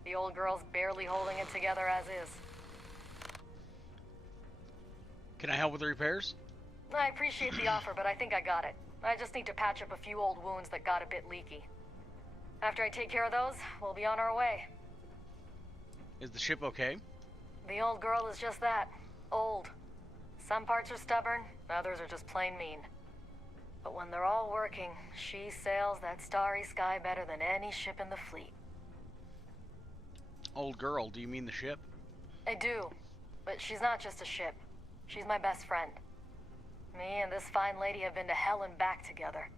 The old girl's barely holding it together as is. Can I help with the repairs? I appreciate the offer, but I think I got it. I just need to patch up a few old wounds that got a bit leaky. After I take care of those, we'll be on our way. Is the ship okay? The old girl is just that. Old. Some parts are stubborn, others are just plain mean. But when they're all working, she sails that starry sky better than any ship in the fleet. Old girl, do you mean the ship? I do, but she's not just a ship. She's my best friend. Me and this fine lady have been to hell and back together.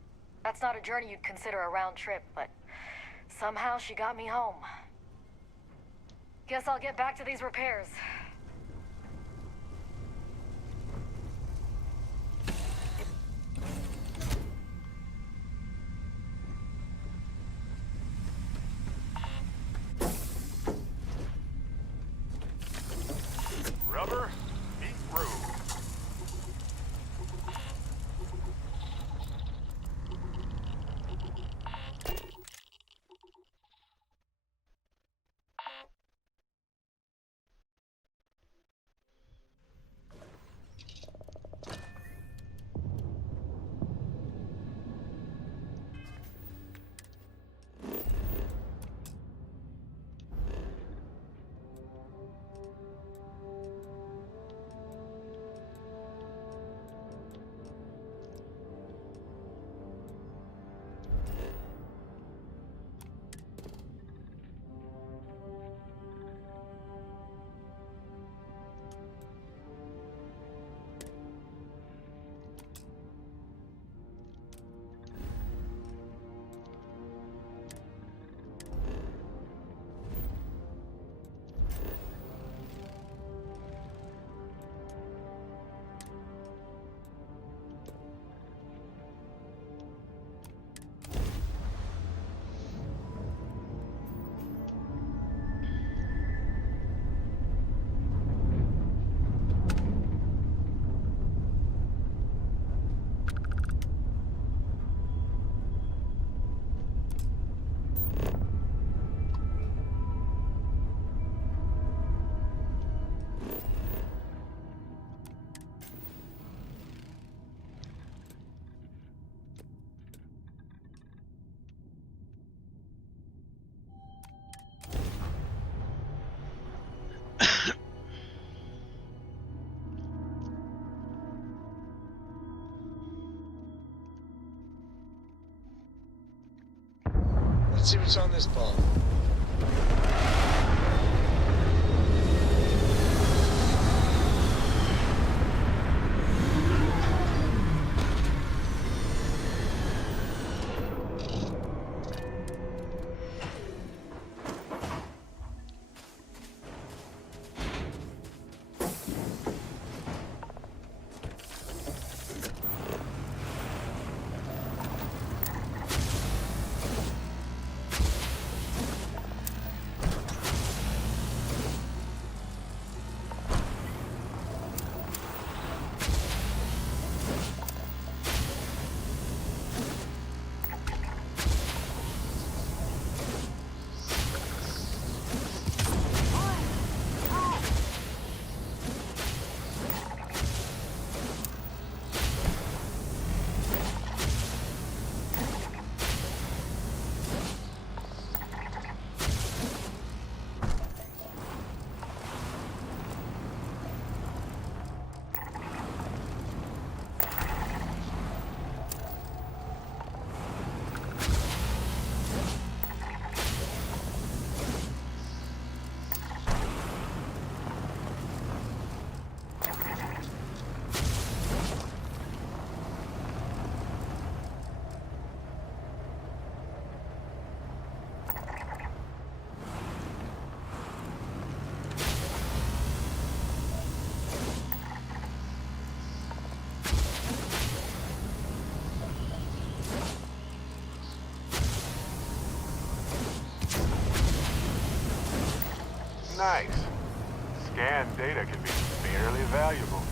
That's not a journey you'd consider a round trip, but somehow she got me home. Guess I'll get back to these repairs. Rubber, meet road. Let's see what's on this ball. Nice. Scanned data can be fairly valuable.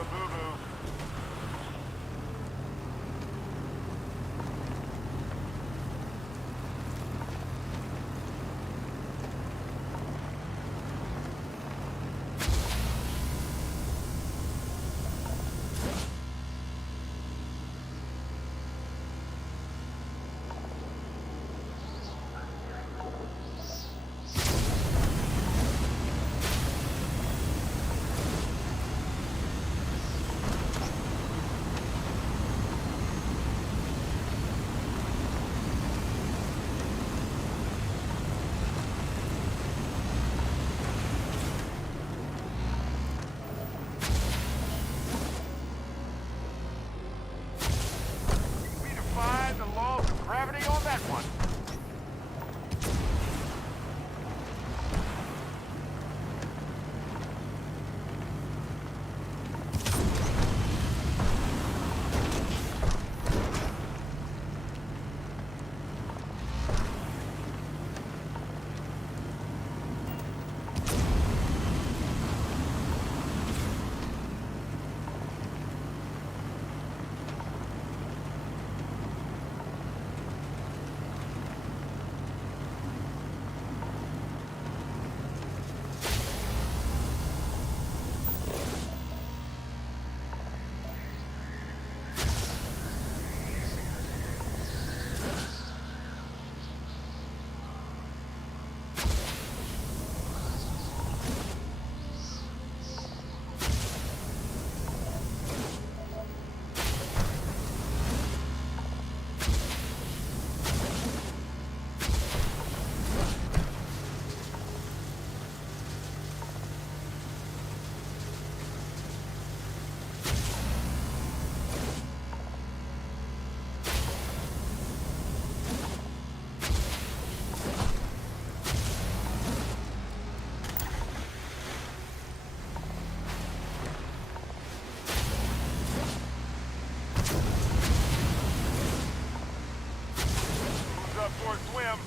the boo-boo. Gravity on that one. For a swim.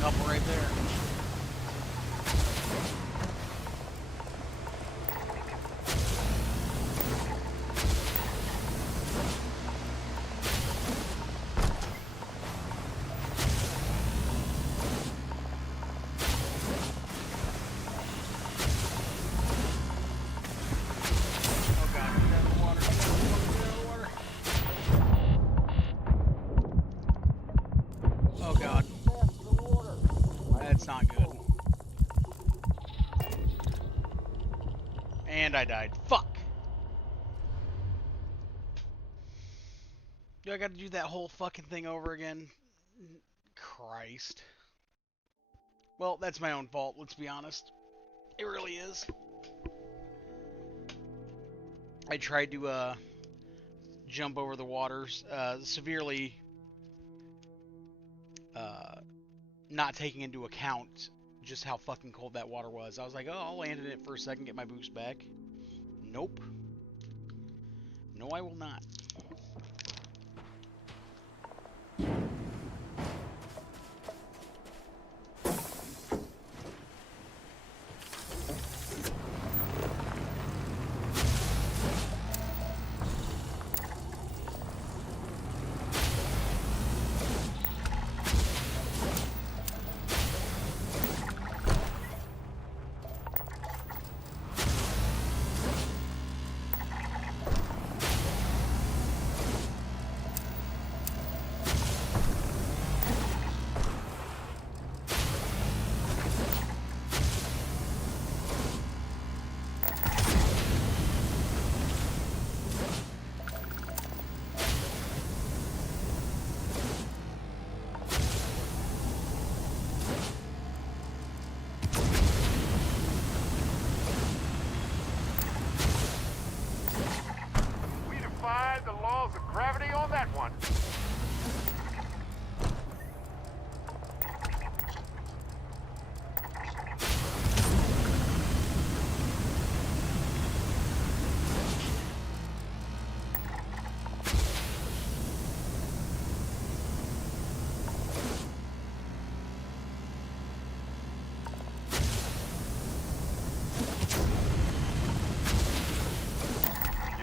Couple right there. And I died. Fuck! Do I gotta do that whole fucking thing over again? Christ. Well, that's my own fault, let's be honest. It really is. I tried to, jump over the waters, severely, not taking into account just how fucking cold that water was. I was like, oh, I'll land in it for a second, get my boost back. Nope. No, I will not.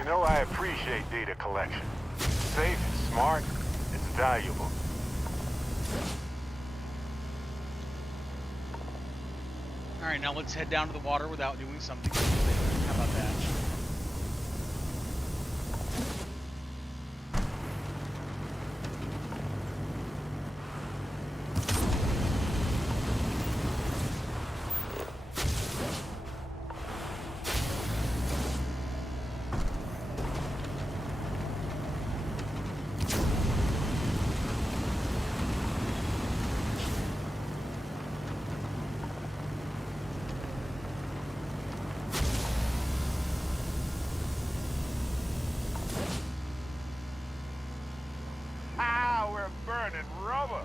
You know I appreciate data collection. It's safe, it's smart, it's valuable. Alright, now let's head down to the water without doing something stupid. How about that? Ah, we're burning rubber.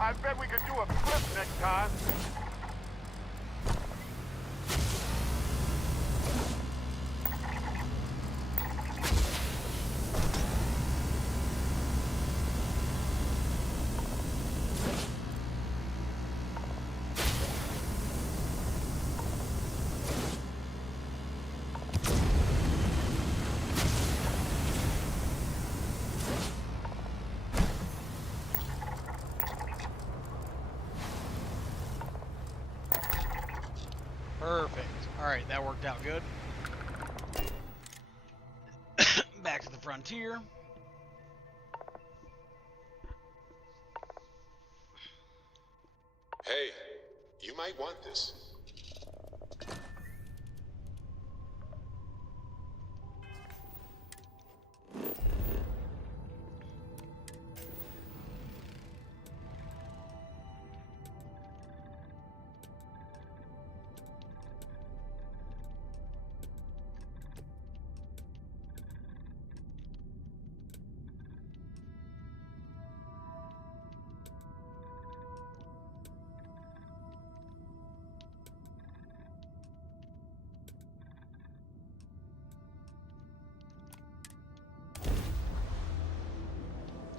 I bet we could do a flip next time. Perfect. Alright, that worked out good. Back to the frontier. Hey, you might want this.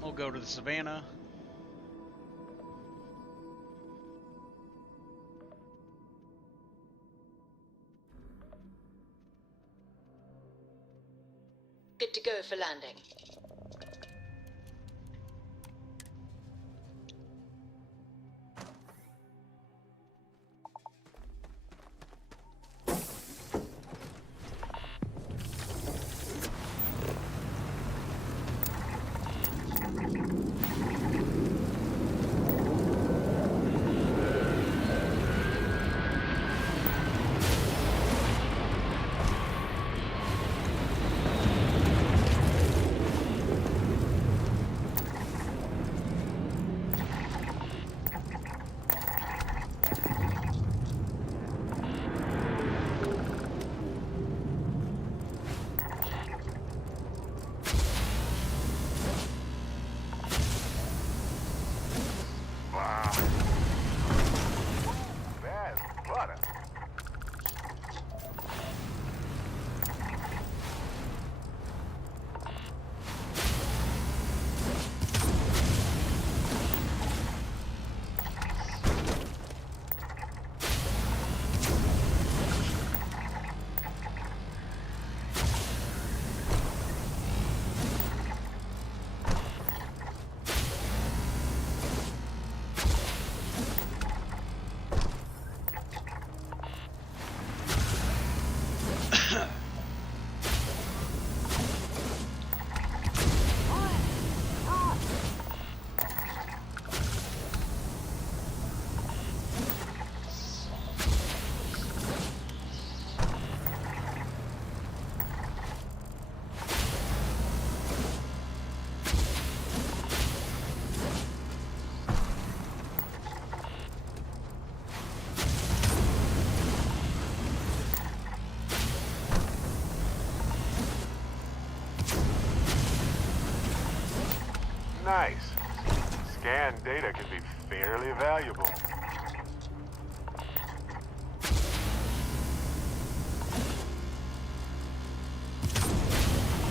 We'll go to the savannah. Good to go for landing. nice. Scanned data can be fairly valuable.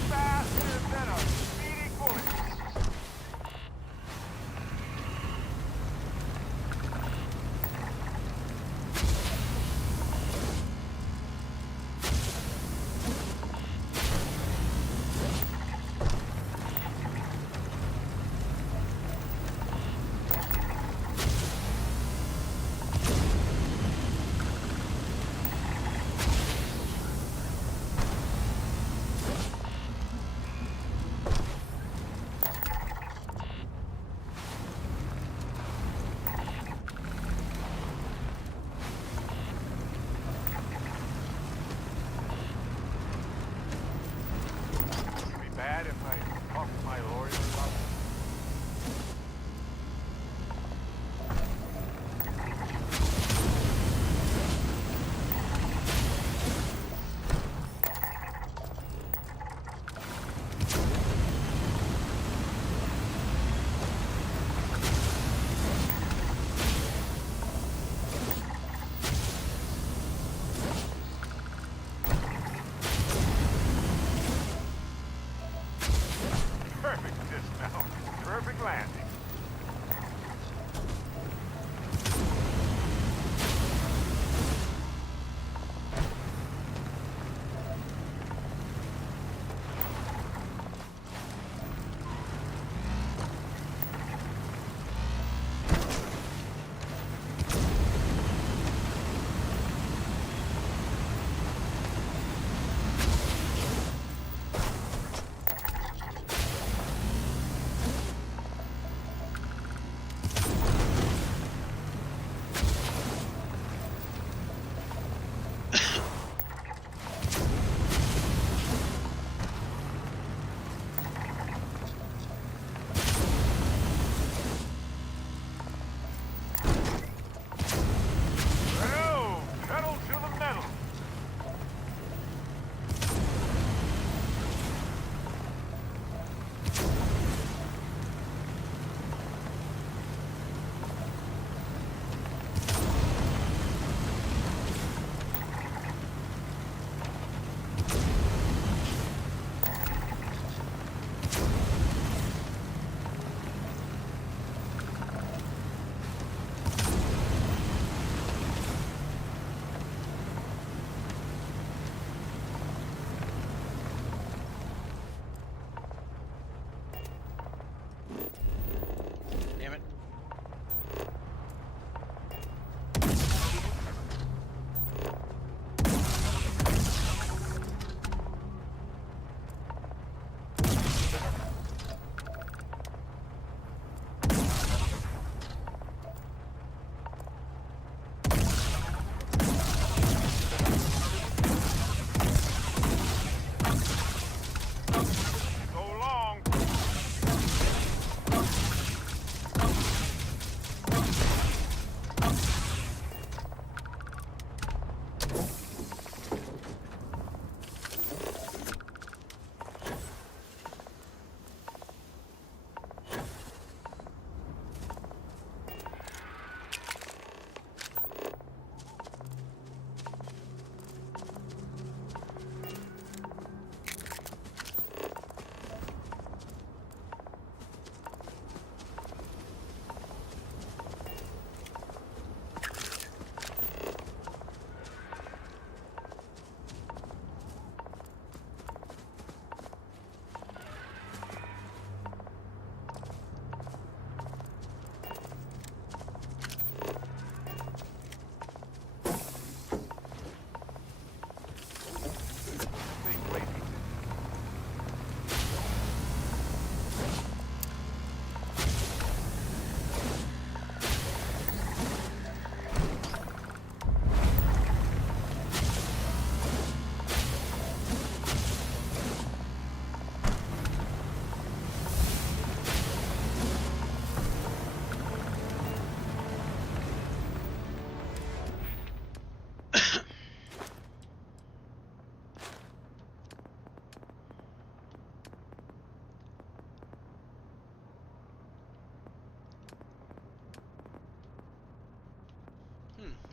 Faster than a speedy bullet.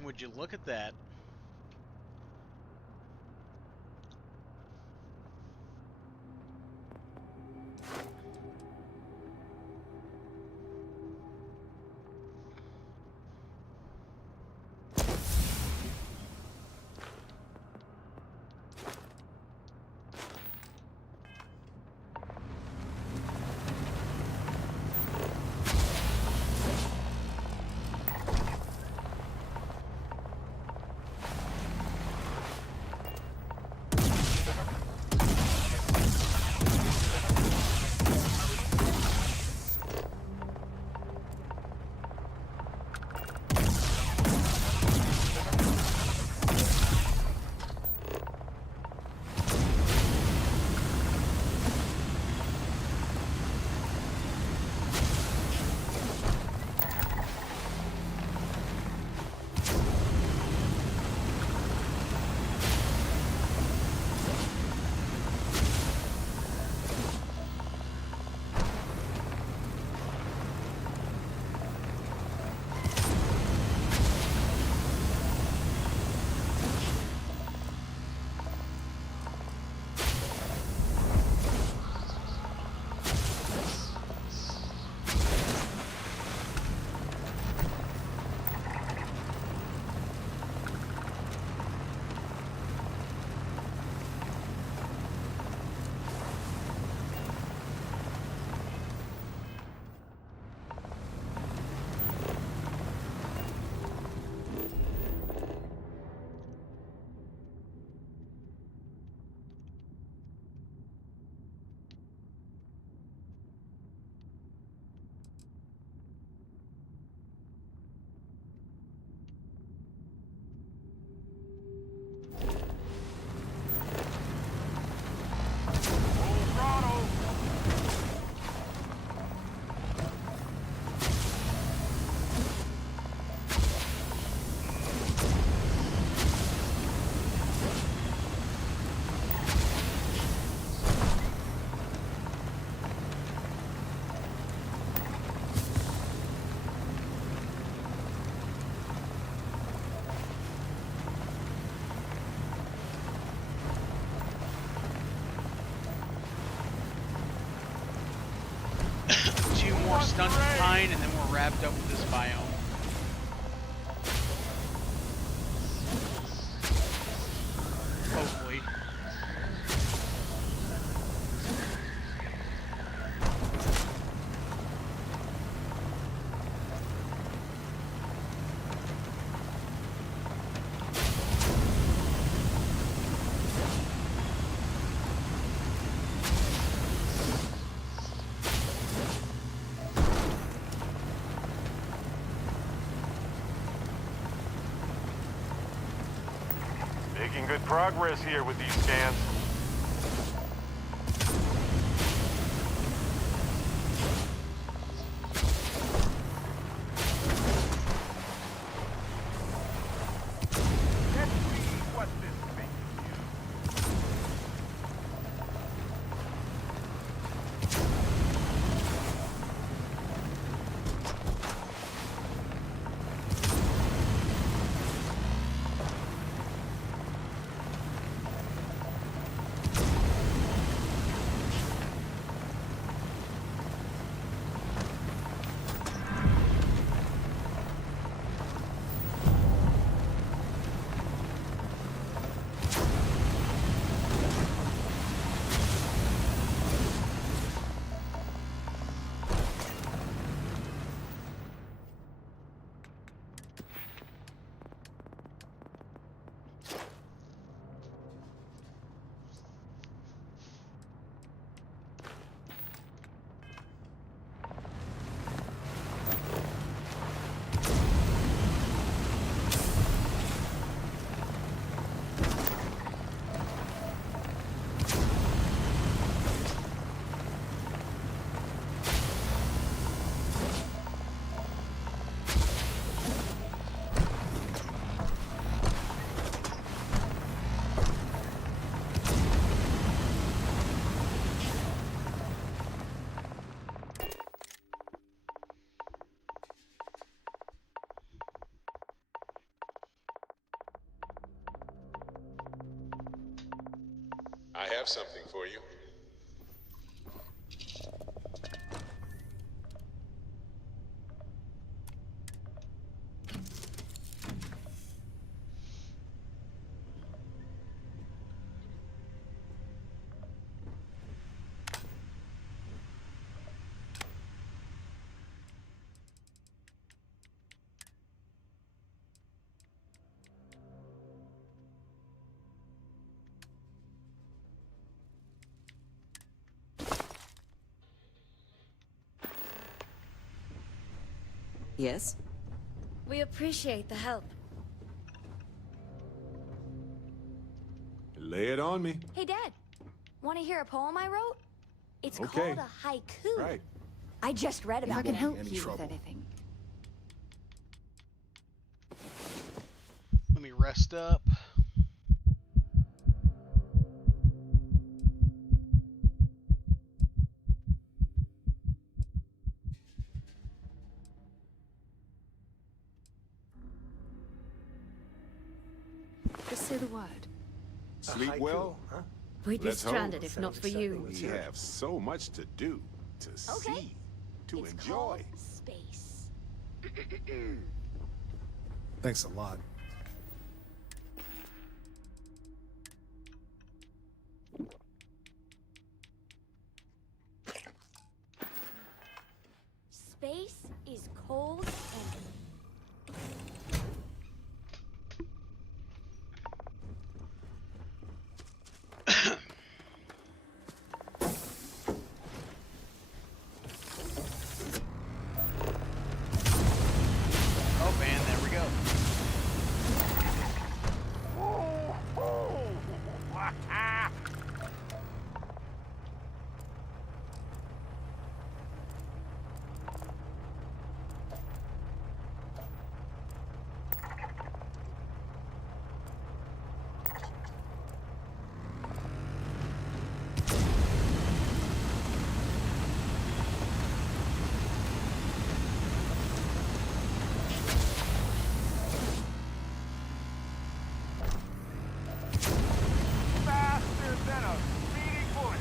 Would you look at that? More stunted pine, and then we're wrapped up with this biome. Hopefully. Making good progress here with these scans. Let's see what this makes I have something for you. Yes? We appreciate the help. Lay it on me. Hey, Dad. Want to hear a poem I wrote? It's Okay. called a haiku. Right. I just read If I about can it. help you with anything. Let me rest up. Just say the word. Sleep well? Huh? We'd be Let's hope. stranded if not for you. We have so much to do, to see, to It's enjoy. called space. Thanks a lot. Space is cold and Oh, man, there we go. Faster than a speeding bullet.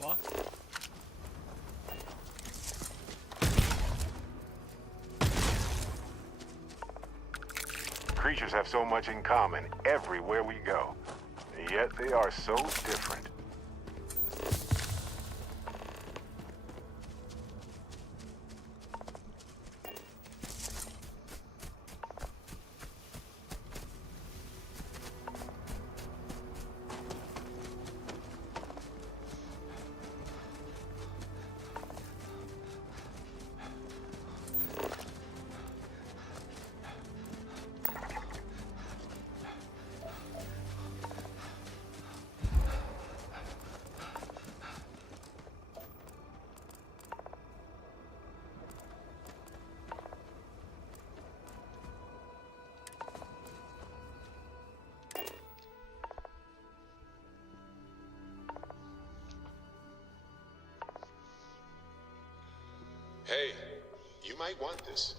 Fuck. Creatures have so much in common everywhere we go, and yet they are so different. Hey, you might want this.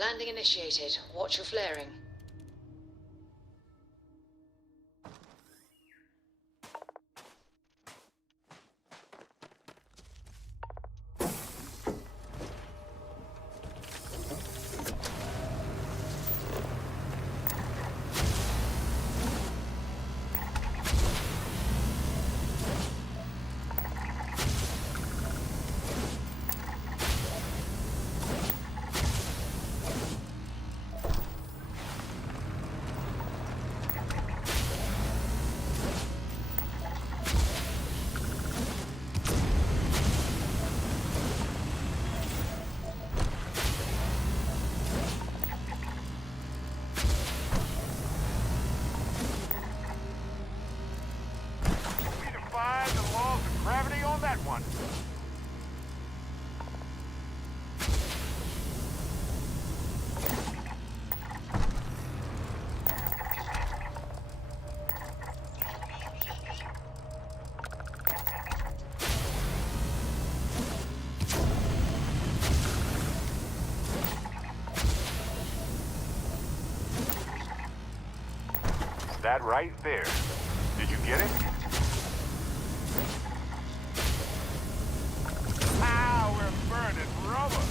Landing initiated. Watch your flaring. Gravity on that one. That right there. Did you get it? Ah, we're burning rubber.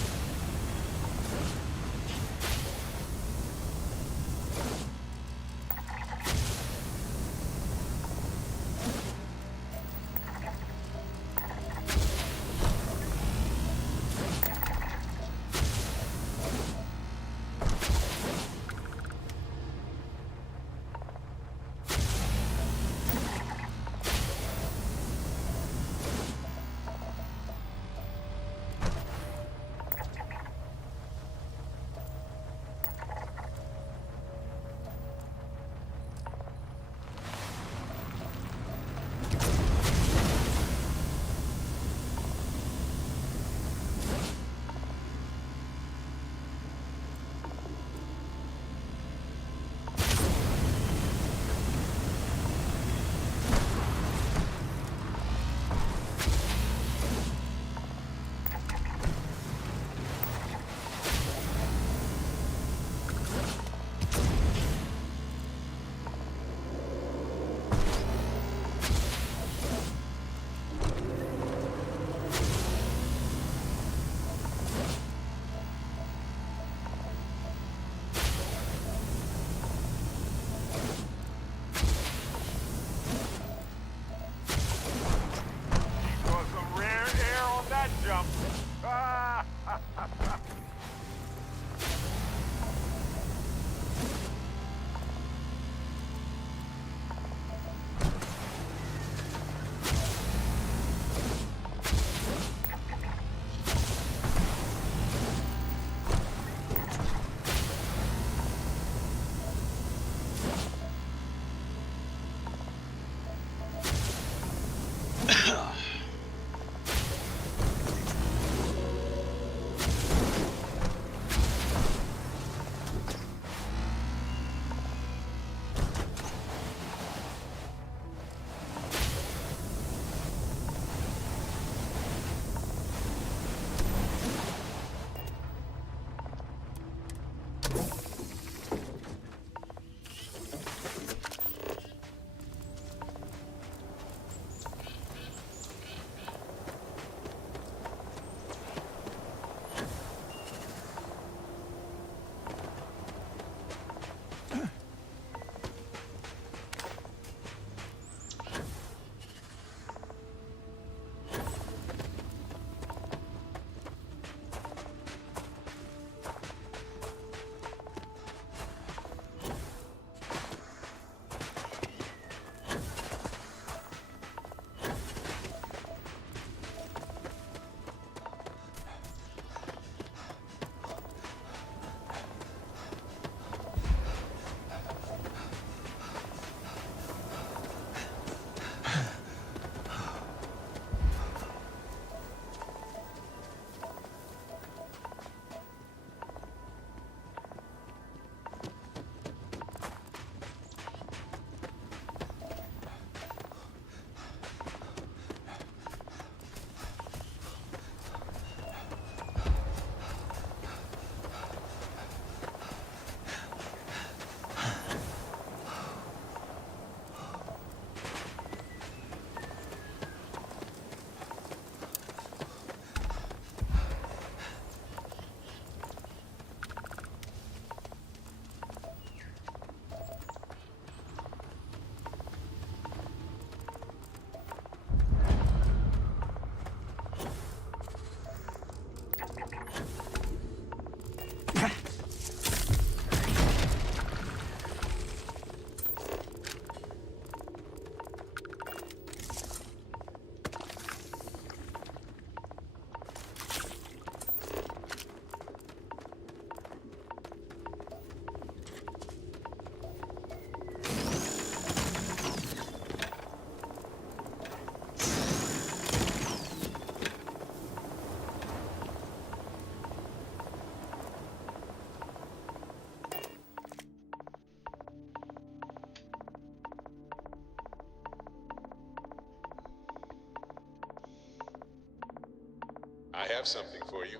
I have something for you.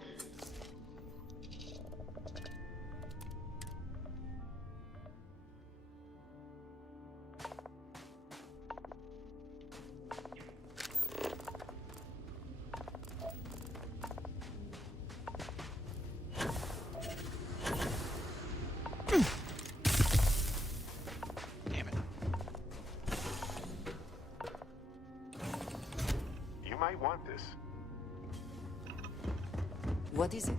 Damn it. You might want this. What is it?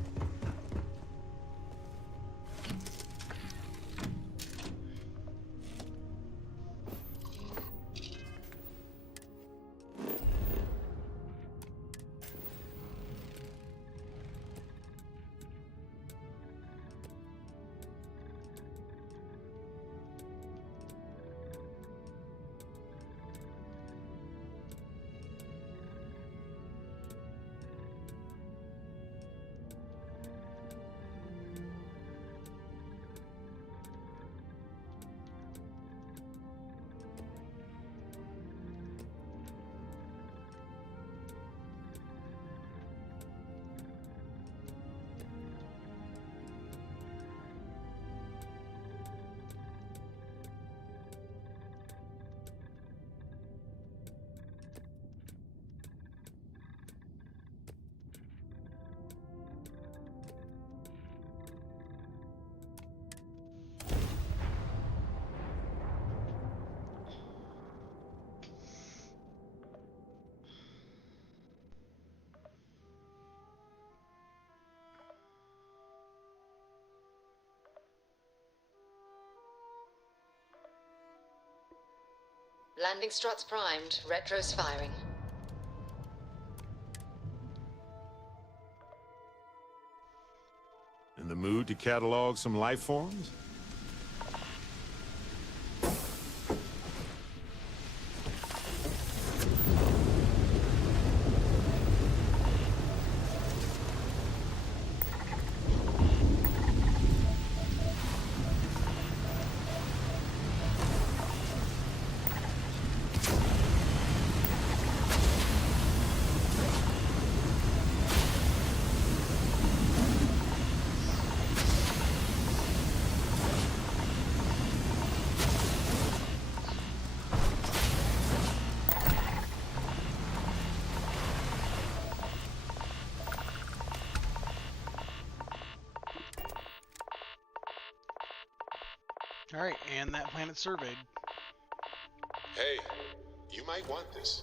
Landing struts primed. Retro's firing. In the mood to catalog some life forms? Alright, and that planet surveyed. Hey, you might want this.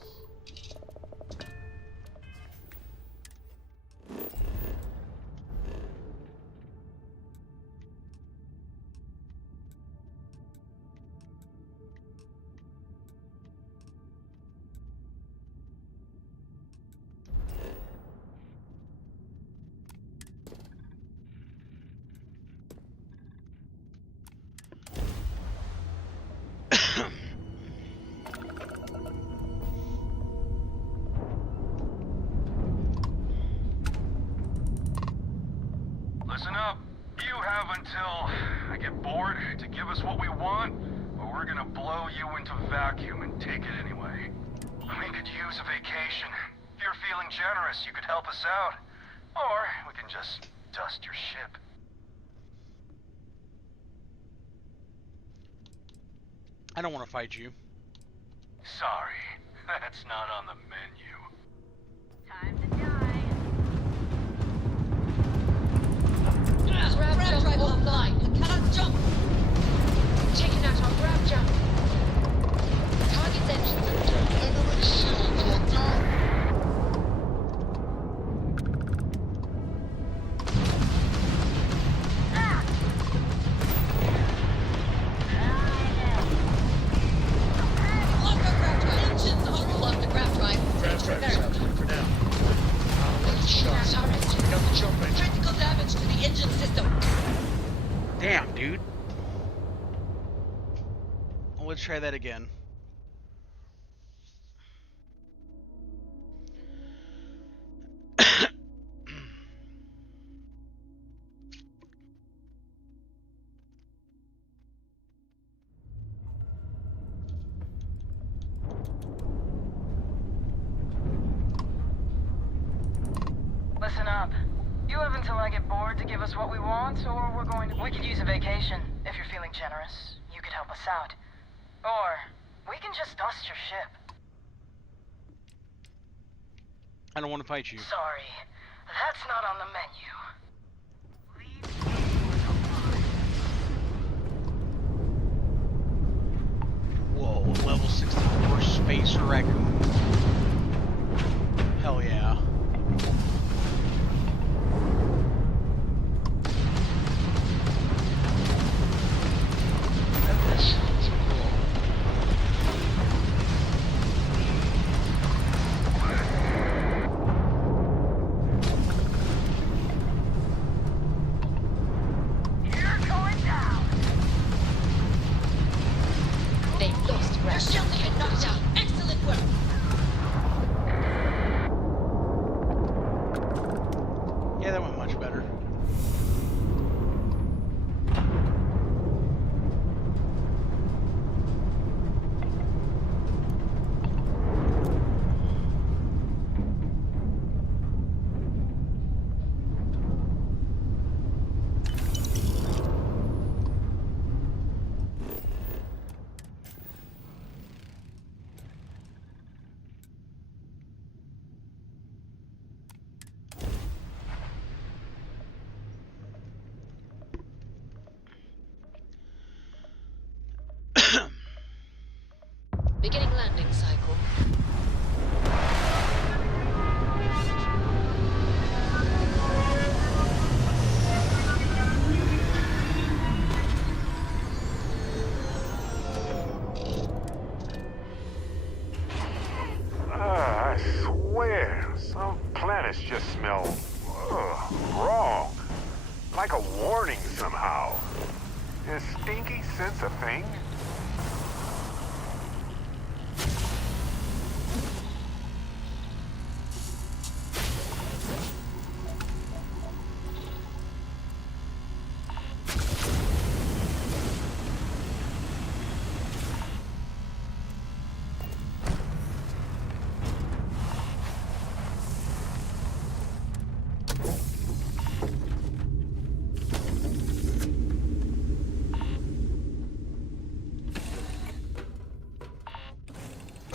Listen up. You have until I get bored to give us what we want, or we're gonna blow you into vacuum and take it anyway. We could use a vacation. If you're feeling generous, you could help us out. Or we can just dust your ship. I don't want to fight you. Sorry, that's not on the menu. Time to die. Grab jump offline. I cannot jump. Taking out our grab jump. Target's engines are down. Enemy shields are down. Lock our grab drive. Engines are locked. The grab drive. Grab drive is out for now. Let's shots. Our engine. Got the jump engine. Critical damage to the engine system. Damn, dude. Let's try that again. Listen up. You have until I get bored to give us what we want, or we could use a vacation. If you're feeling generous, you could help us out. Or, we can just dust your ship. I don't want to fight you. Sorry, that's not on the menu. Whoa, level 64 Space Raccoon. Hell yeah. Yeah, that went much better. Beginning landing cycle. I swear, some planets just smell wrong. Like a warning somehow. Is stinky sense a thing?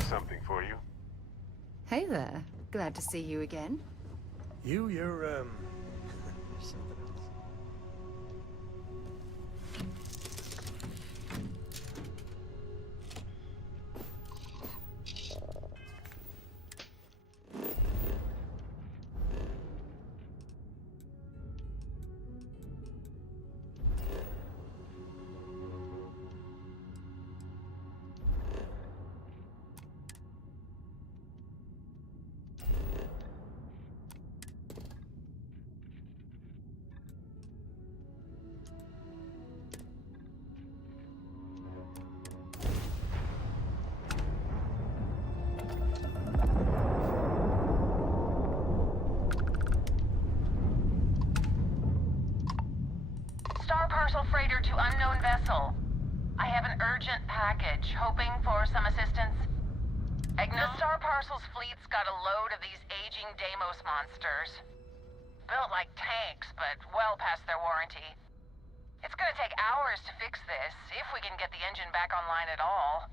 Something for you. Hey there. Glad to see you again. You're, Star parcel freighter to unknown vessel. I have an urgent package, hoping for some assistance. The Star Parcel's fleet's got a load of these aging Deimos monsters. Built like tanks, but well past their warranty. It's gonna take hours to fix this, if we can get the engine back online at all.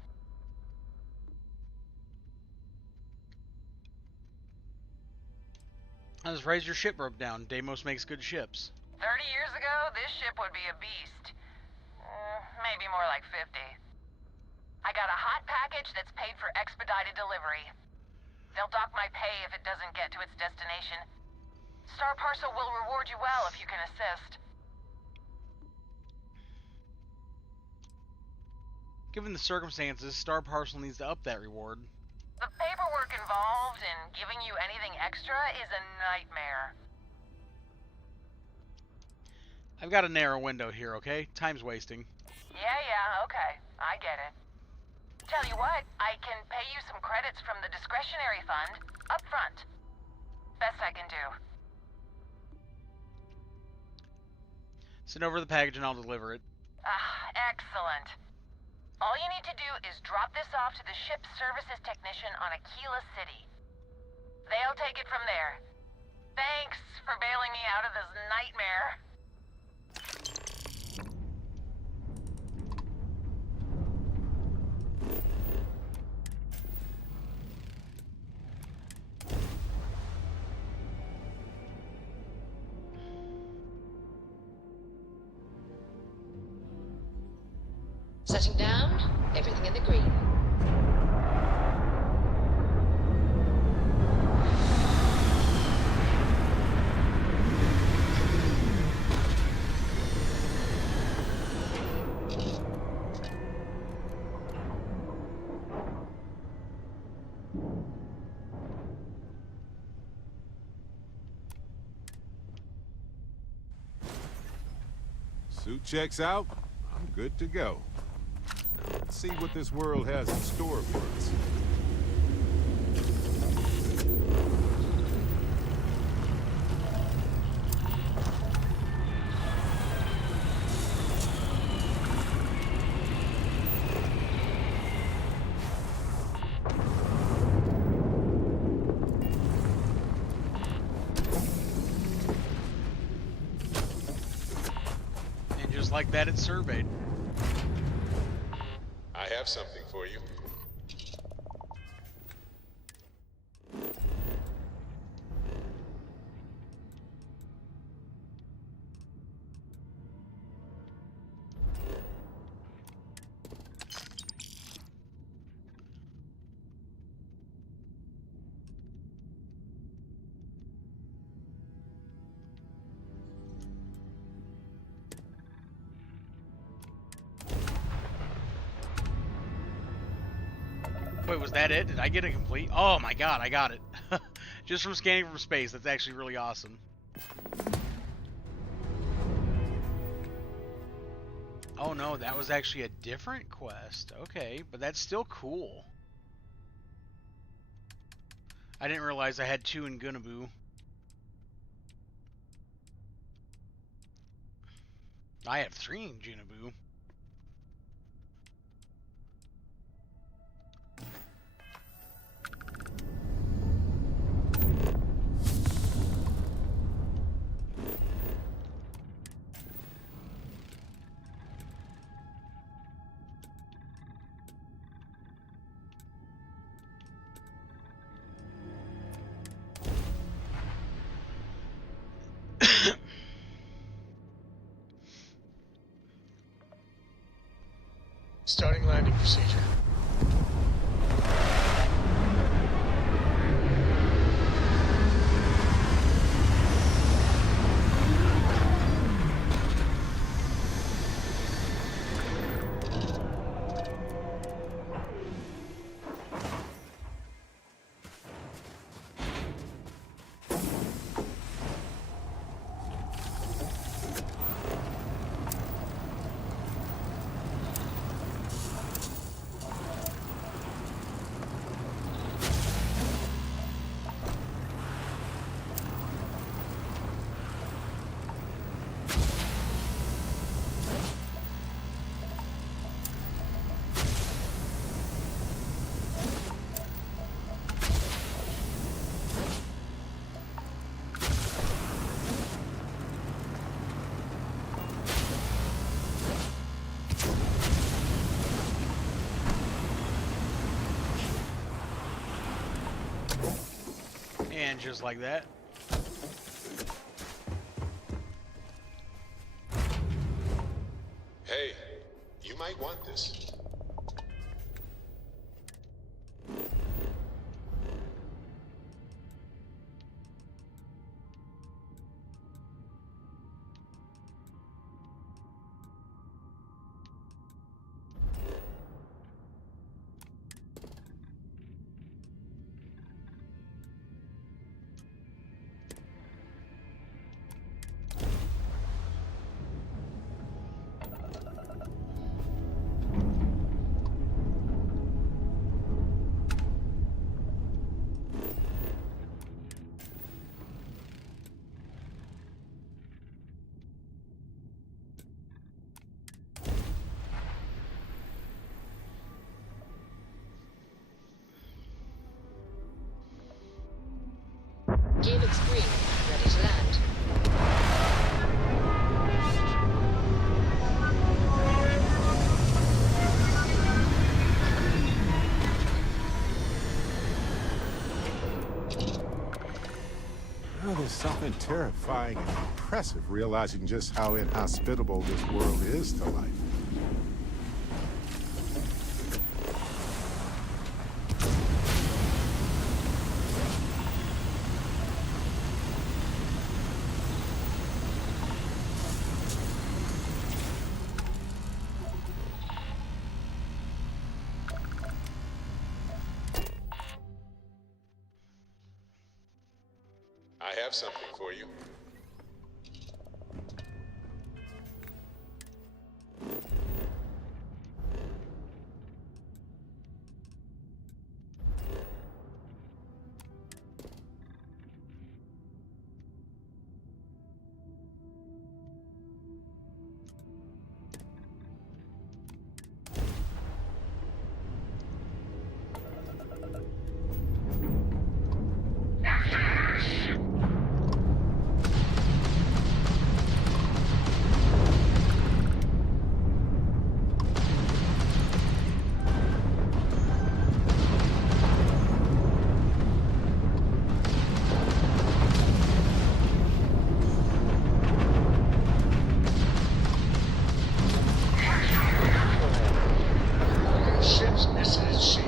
As Razor's ship broke down, Deimos makes good ships. 30 years ago, this ship would be a beast. Maybe more like 50. I got a hot package that's paid for expedited delivery. They'll dock my pay if it doesn't get to its destination. Star Parcel will reward you well if you can assist. Given the circumstances, Star Parcel needs to up that reward. The paperwork involved in giving you anything extra is a nightmare. I've got a narrow window here, okay? Time's wasting. Yeah, okay. I get it. Tell you what, I can pay you some credits from the discretionary fund up front. Best I can do. Send over the package and I'll deliver it. Excellent. All you need to do is drop this off to the ship's services technician on Aquila City. They'll take it from there. Thanks for bailing me out of this nightmare. Setting down, everything in the green. Suit checks out. I'm good to go. Let's see what this world has in store for us. And just like that, it's surveyed. I have something for you. Wait, was that it? Did I get it complete? Oh my god, I got it. Just from scanning from space. That's actually really awesome. Oh no, that was actually a different quest. Okay, but that's still cool. I didn't realize I had 2 in Gunaboo. I have 3 in Junaboo. Starting landing procedure. And just like that. Hey, you might want this. know, there's something terrifying and impressive realizing just how inhospitable this world is to life. I have something for you. Ship's missing its shield.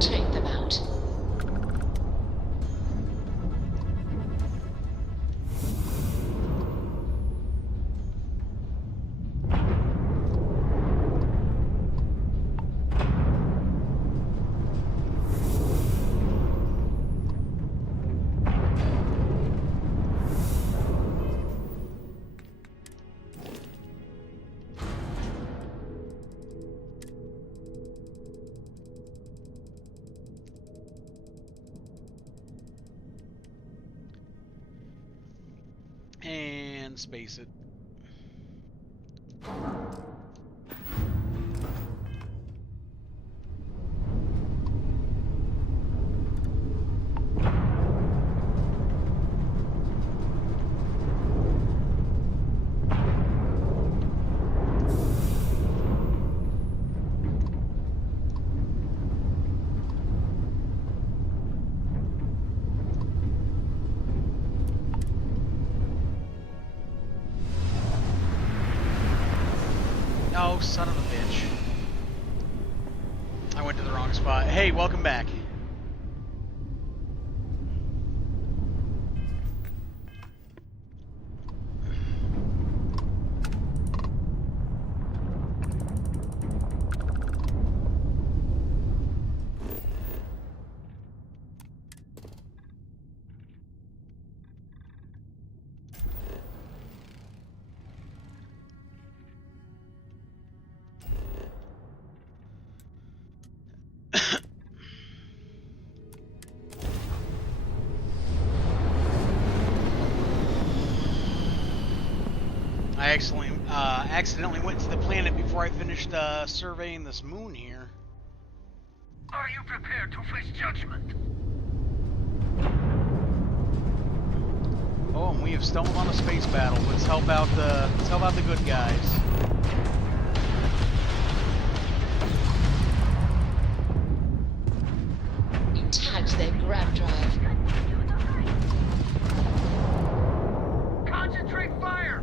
Take them out. And space it. Oh, son of a bitch. I went to the wrong spot. Hey, welcome back. I accidentally went to the planet before I finished surveying this moon here. Are you prepared to face judgment? Oh, and we have stumbled on a space battle. Let's help out the good guys. Tagged their grab drive. Concentrate fire!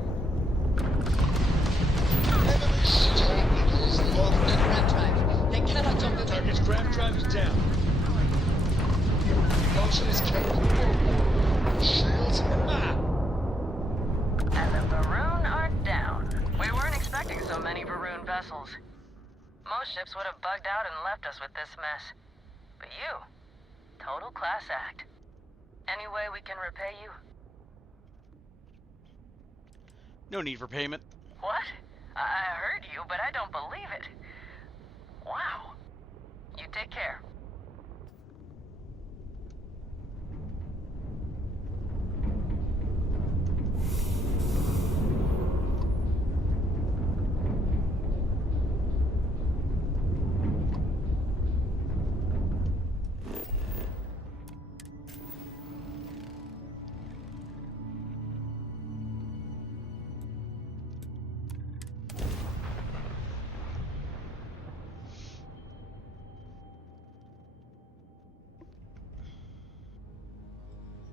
Enemy stranded is Their grab drive. They cannot jump over. Target's grab drive is down. Motion is careful. Shields. And the Varun are down. We weren't expecting so many Varun vessels. Most ships would have bugged out and left us with this mess. But you, total class act. Any way we can repay you? No need for payment. What? I heard you, but I don't believe it. Wow. You take care.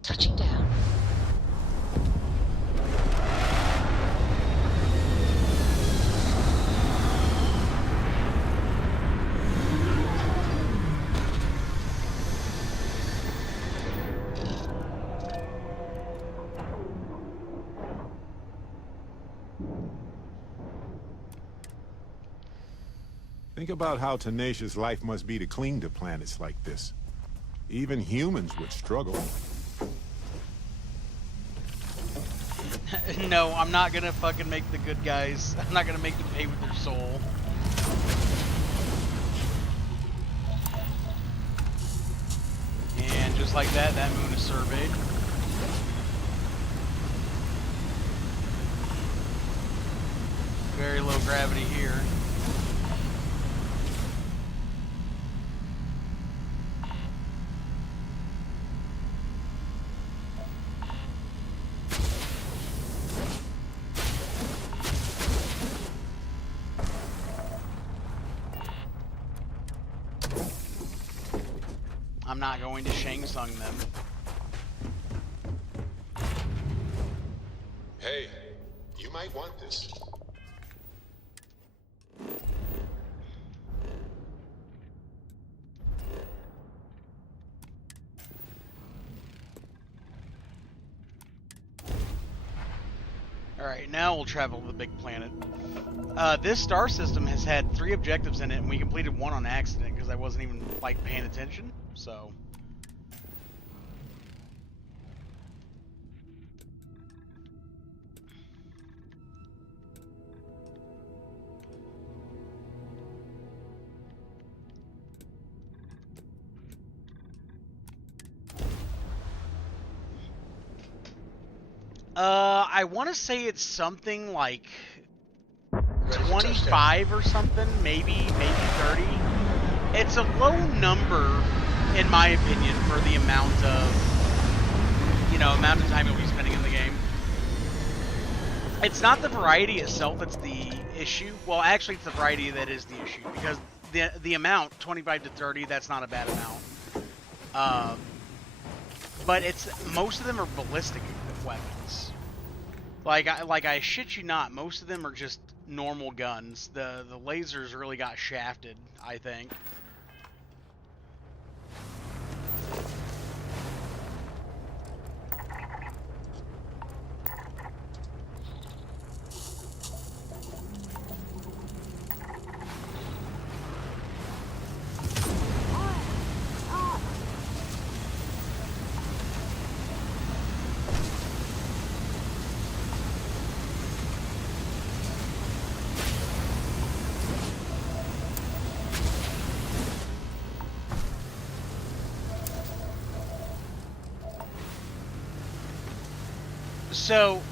Touching down. Think about how tenacious life must be to cling to planets like this. Even humans would struggle. No, I'm not gonna fucking make the good guys. I'm not gonna make them pay with their soul. And just like that, that moon is surveyed. Very low gravity here. I'm not going to Shang Tsung them. Hey, you might want this. Alright, now we'll travel to the big planet. This star system has had 3 objectives in it, and we completed 1 on accident because I wasn't even, like, paying attention, so... I want to say it's something like 25 or something, maybe 30. It's a low number, in my opinion, for the amount of, amount of time you'll be spending in the game. It's not the variety itself that's the issue. Well, actually, it's the variety that is the issue, because the amount, 25 to 30, that's not a bad amount. But most of them are ballistic weapons. Like I shit you not, most of them are just normal guns. The lasers really got shafted, I think. So,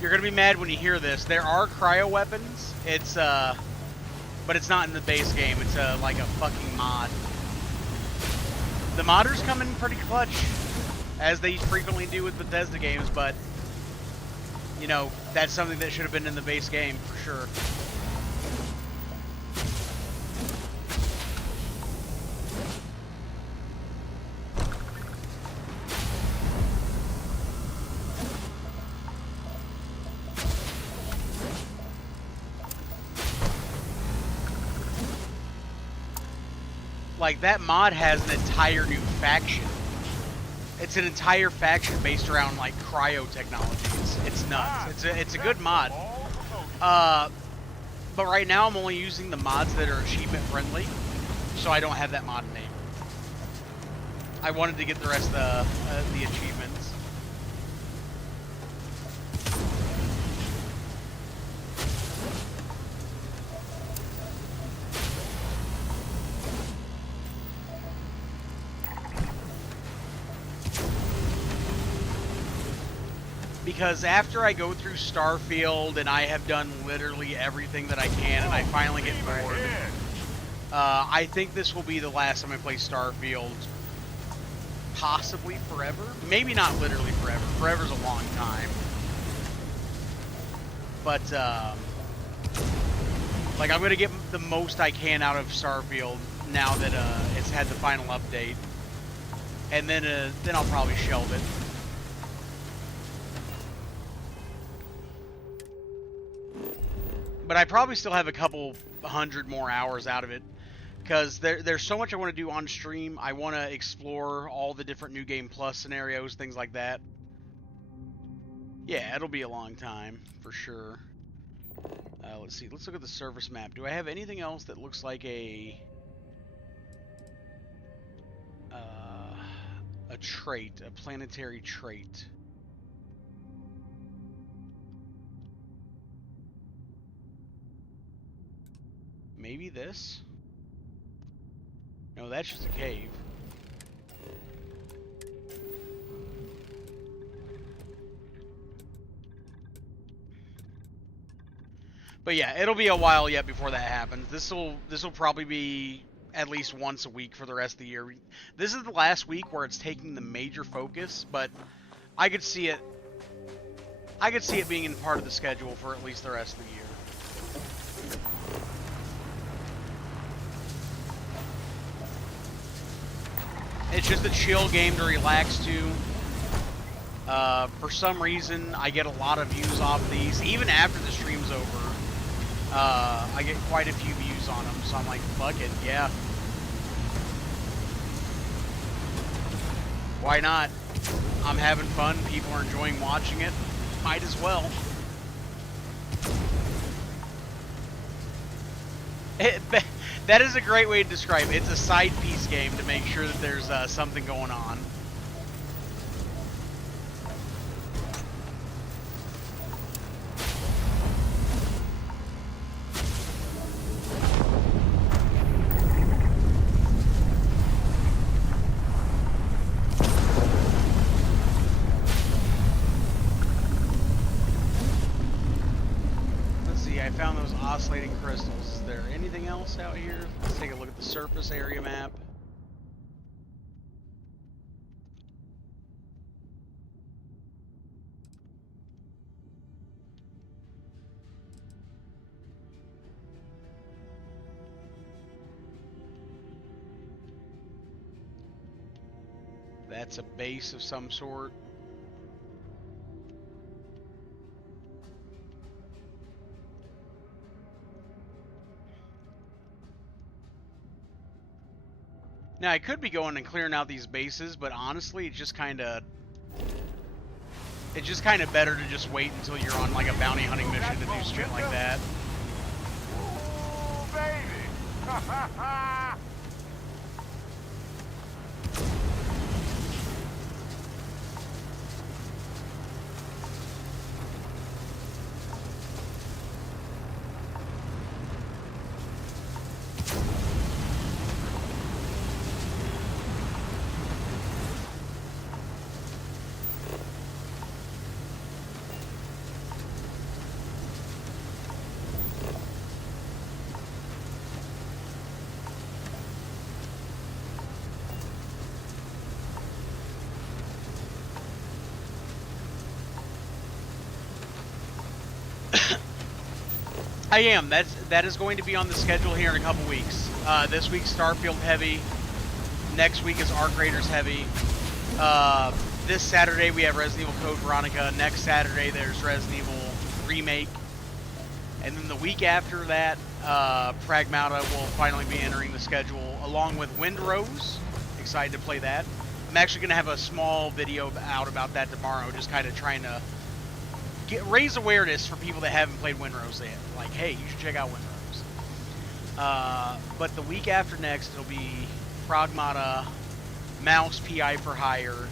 you're gonna be mad when you hear this. There are cryo weapons. But it's not in the base game. It's like a fucking mod. The modders come in pretty clutch, as they frequently do with Bethesda games. But that's something that should have been in the base game for sure. Like, that mod has an entire new faction. It's an entire faction based around, like, cryo technology. It's nuts. It's a good mod. But right now I'm only using the mods that are achievement friendly, so I don't have that mod name. I wanted to get the rest of the achievements. Because after I go through Starfield and I have done literally everything that I can and I finally get bored, I think this will be the last time I play Starfield. Possibly forever. Maybe not literally forever. Forever's a long time. But, like, I'm going to get the most I can out of Starfield now that it's had the final update. And then I'll probably shelve it. But I probably still have a couple hundred more hours out of it. Because there's so much I want to do on stream. I want to explore all the different New Game Plus scenarios, things like that. Yeah, it'll be a long time, for sure. Let's see. Let's look at the surface map. Do I have anything else that looks like a trait, a planetary trait? Maybe this? No, that's just a cave. But yeah, it'll be a while yet before that happens. This will probably be at least once a week for the rest of the year. This is the last week where it's taking the major focus, but I could see it being in part of the schedule for at least the rest of the year. It's just a chill game to relax to. For some reason, I get a lot of views off of these. Even after the stream's over, I get quite a few views on them. So I'm like, fuck it, yeah. Why not? I'm having fun. People are enjoying watching it. Might as well. That is a great way to describe it. It's a side piece game to make sure that there's something going on. Oscillating crystals. Is there anything else out here? Let's take a look at the surface area map. That's a base of some sort. Now, I could be going and clearing out these bases, but honestly, it's just kind of better to just wait until you're on like a bounty hunting mission to do shit like that. Ooh, baby! I am. That is going to be on the schedule here in a couple weeks. This week's Starfield heavy. Next week is Arc Raiders heavy. This Saturday we have Resident Evil Code Veronica. Next Saturday there's Resident Evil Remake. And then the week after that, Pragmata will finally be entering the schedule along with Windrose. Excited to play that. I'm actually going to have a small video out about that tomorrow, just kind of trying to raise awareness for people that haven't played Windrose yet. Like, hey, you should check out Windrose. But the week after next, it'll be Pragmata, Mouse, PI for Hire,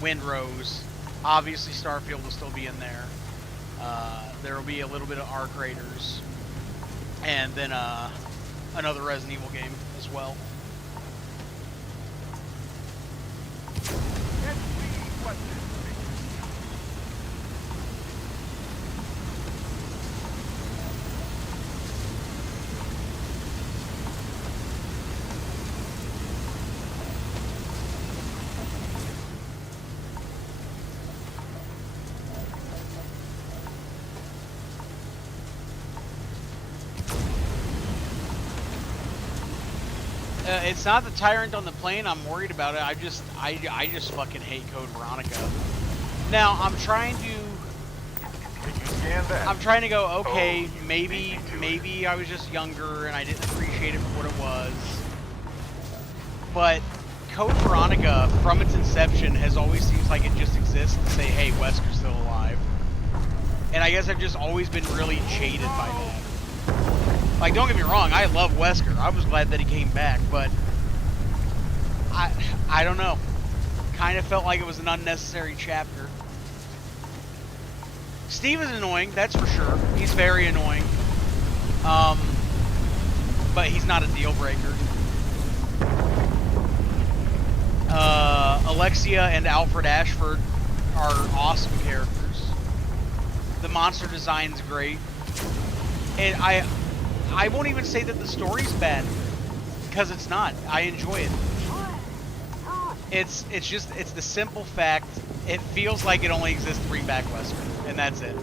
Windrose. Obviously, Starfield will still be in there. There will be a little bit of Arc Raiders. And then another Resident Evil game as well. Let's see what this It's not the Tyrant on the plane I'm worried about it. I just fucking hate Code Veronica. Now, I'm trying to Scan that. I'm trying to go, okay, maybe I was just younger and I didn't appreciate it for what it was. But Code Veronica, from its inception, has always seems like it just exists to say, hey, Wesker's still alive. And I guess I've just always been really jaded by that. Like, don't get me wrong, I love Wesker. I was glad that he came back, but I don't know. Kind of felt like it was an unnecessary chapter. Steve is annoying, that's for sure. He's very annoying. But he's not a deal breaker. Alexia and Alfred Ashford are awesome characters. The monster design's great. And I won't even say that the story's bad, because it's not. I enjoy it. It's the simple fact, it feels like it only exists to bring back Wesker, and that's it.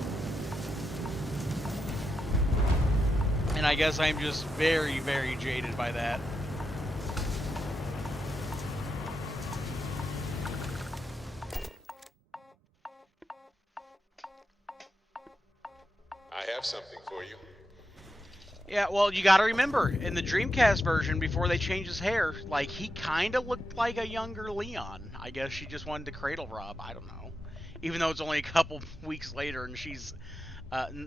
And I guess I'm just very, very jaded by that. I have something for you. Yeah, well, you gotta remember, in the Dreamcast version, before they changed his hair, like, he kinda looked like a younger Leon. I guess she just wanted to cradle rob, I don't know. Even though it's only a couple weeks later and she's,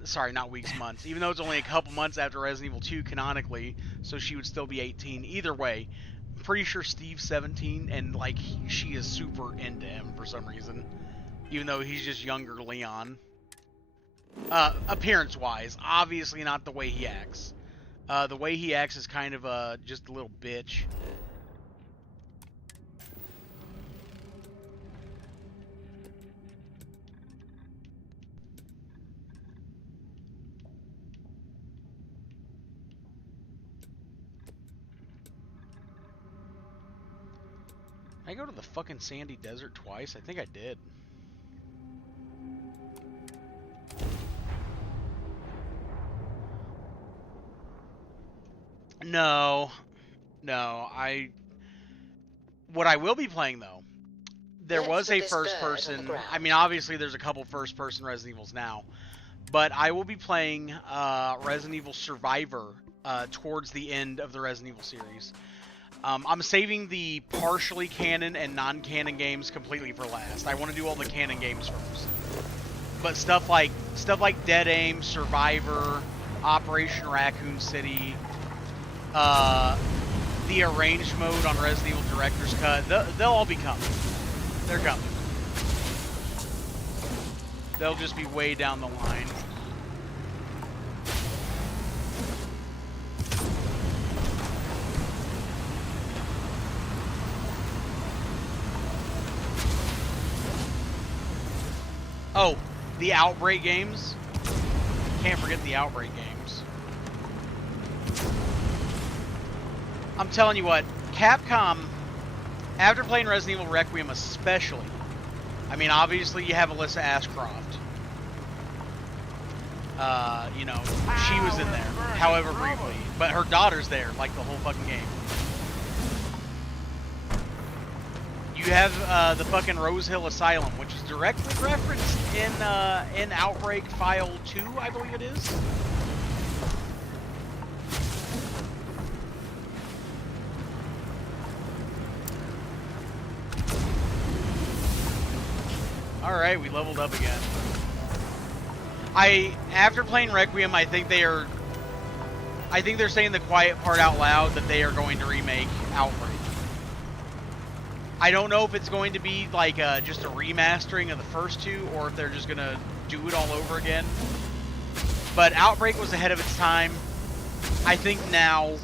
sorry, not weeks, months. Even though it's only a couple months after Resident Evil 2, canonically, so she would still be 18. Either way, I'm pretty sure Steve's 17, and, like, she is super into him for some reason. Even though he's just younger Leon. Appearance-wise, obviously not the way he acts. The way he acts is kind of just a little bitch. I go to the fucking sandy desert twice? I think I did. No. What I will be playing, though, there was a first-person... I mean, obviously there's a couple first-person Resident Evils now, but I will be playing Resident Evil Survivor towards the end of the Resident Evil series. I'm saving the partially canon and non-canon games completely for last. I want to do all the canon games first. But stuff like Dead Aim, Survivor, Operation Raccoon City, the arranged mode on Resident Evil Director's Cut, they'll all be coming. They're coming. They'll just be way down the line. Oh, the Outbreak games. Can't forget the Outbreak games. I'm telling you what, Capcom, after playing Resident Evil Requiem especially, I mean, obviously you have Alyssa Ashcroft. You know, she was in there, however briefly. But her daughter's there, like the whole fucking game. You have the fucking Rose Hill Asylum, which is directly referenced in Outbreak File 2, I believe it is. Alright, we leveled up again. After playing Requiem, I think they're saying the quiet part out loud that they are going to remake Outbreak. I don't know if it's going to be like just a remastering of the first two, or if they're just going to do it all over again. But Outbreak was ahead of its time. I think now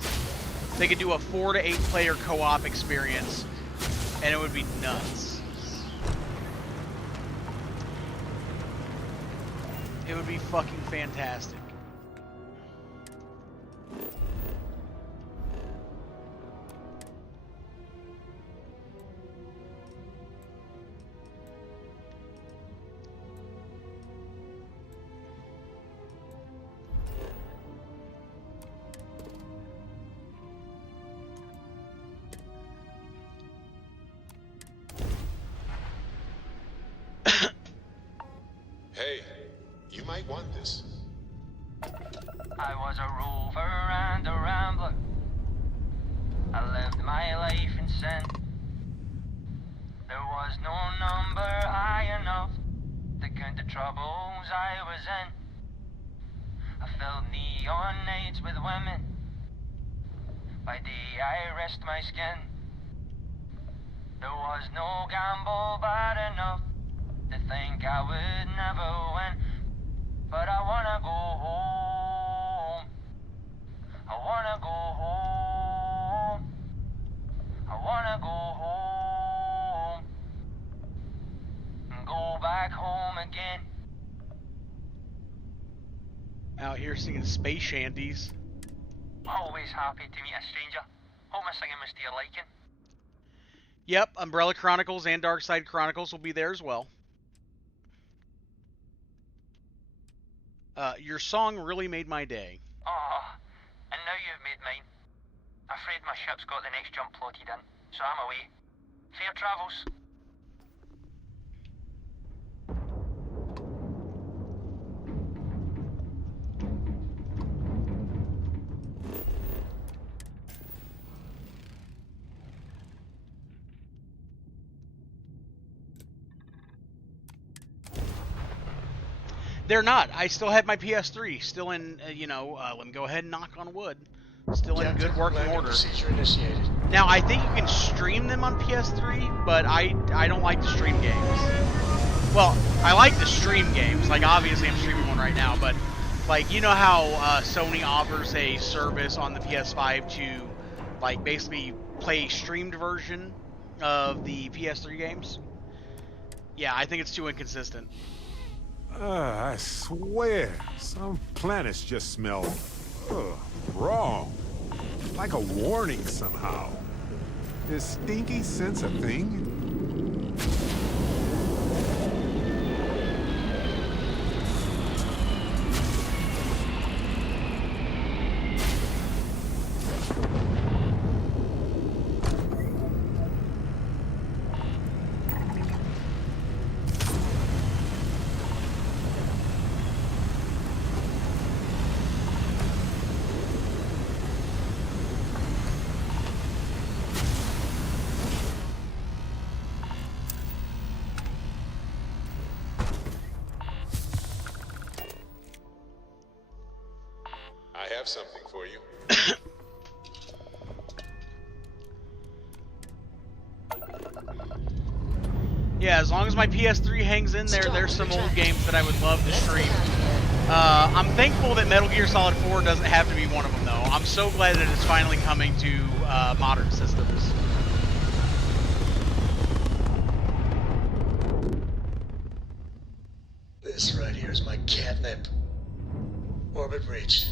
they could do a 4 to 8 player co-op experience, and it would be nuts. It would be fucking fantastic. Hey, you might want this. I was a rover and a rambler. I lived my life in sin. There was no number high enough to count the troubles I was in. I filled neon nights with women. By day I risked my skin. There was no gamble bad enough to think I would never win. But I wanna go home. I wanna go home. I wanna go home. And go back home again. Out here singing space shanties. Always happy to meet a stranger. Hope my singing was to your liking. Yep, Umbrella Chronicles and Darkside Chronicles will be there as well. Your song really made my day. Oh, and now you've made mine. Afraid my ship's got the next jump plotted in, so I'm away. Fair travels. They're not. I still have my PS3. Still in, let me go ahead and knock on wood. Still in good working order. Procedure initiated. Now, I think you can stream them on PS3, but I don't like to stream games. Well, I like to stream games. Like, obviously I'm streaming one right now, but, like, you know how Sony offers a service on the PS5 to, like, basically play a streamed version of the PS3 games? Yeah, I think it's too inconsistent. I swear, some planets just smell wrong. Like a warning somehow. Is stinky sense a thing? I have something for you. Yeah, as long as my PS3 hangs in there, there's some old games that I would love to stream. I'm thankful that Metal Gear Solid 4 doesn't have to be one of them, though. I'm so glad that it's finally coming to modern systems. This right here is my catnip. Orbit reached.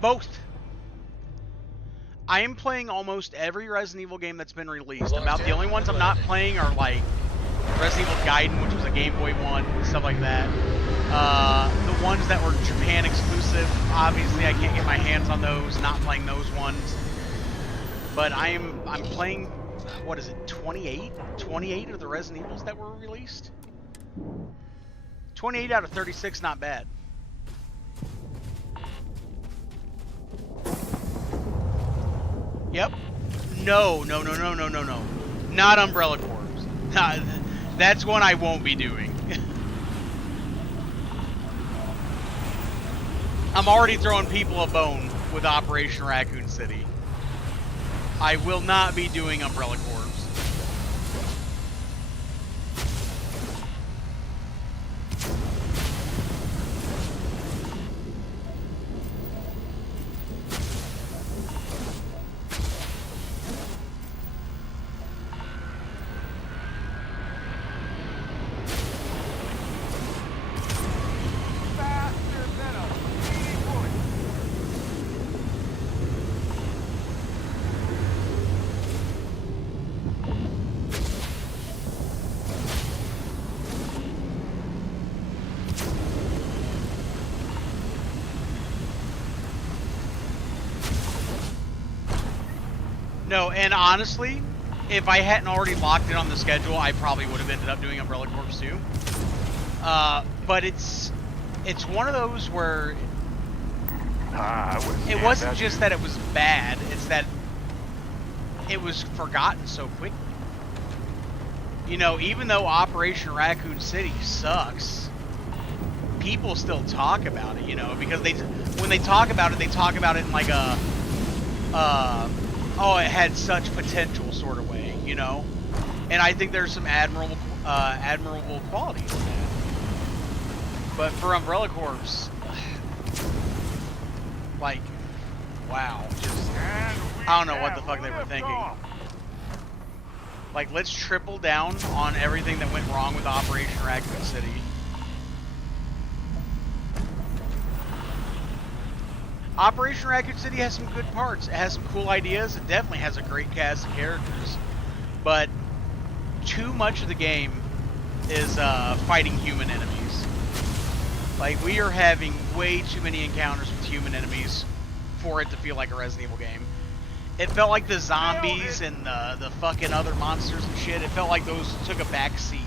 Both. I am playing almost every Resident Evil game that's been released. About the only ones I'm not playing are like Resident Evil Gaiden, which was a Game Boy one, stuff like that. The ones that were Japan exclusive, obviously I can't get my hands on those. Not playing those ones. But I'm playing, what is it, 28? 28 of the Resident Evils that were released? 28 out of 36, not bad. Yep. No. Not Umbrella Corps. That's one I won't be doing. I'm already throwing people a bone with Operation Raccoon City. I will not be doing Umbrella Corps. No, and honestly, if I hadn't already locked in on the schedule, I probably would have ended up doing Umbrella Corps too. But it's one of those where it wasn't just that it was bad, it's that it was forgotten so quickly. You know, even though Operation Raccoon City sucks, people still talk about it, you know, because when they talk about it in like a, oh, it had such potential sort of way, you know? And I think there's some admirable qualities in that. But for Umbrella Corps, like, wow, just, I don't know what the fuck they were thinking. Like, let's triple down on everything that went wrong with Operation Raccoon City. Operation Raccoon City has some good parts. It has some cool ideas. It definitely has a great cast of characters. But too much of the game is fighting human enemies. Like, we are having way too many encounters with human enemies for it to feel like a Resident Evil game. It felt like the zombies and the fucking other monsters and shit, it felt like those took a back seat.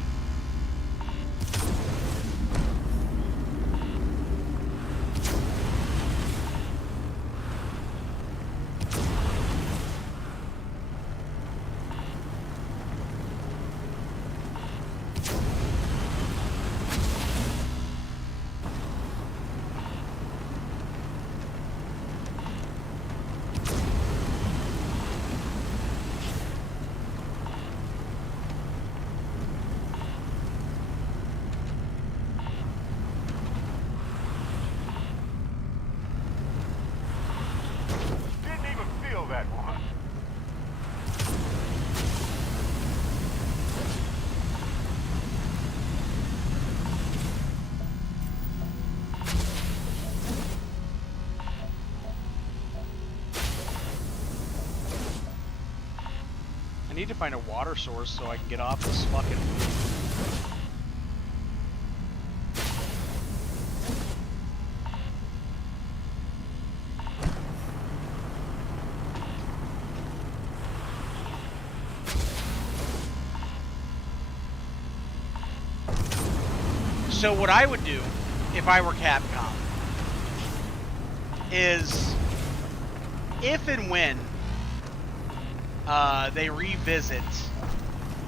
I need to find a water source so I can get off this fucking... So what I would do, if I were Capcom, is if and when they revisit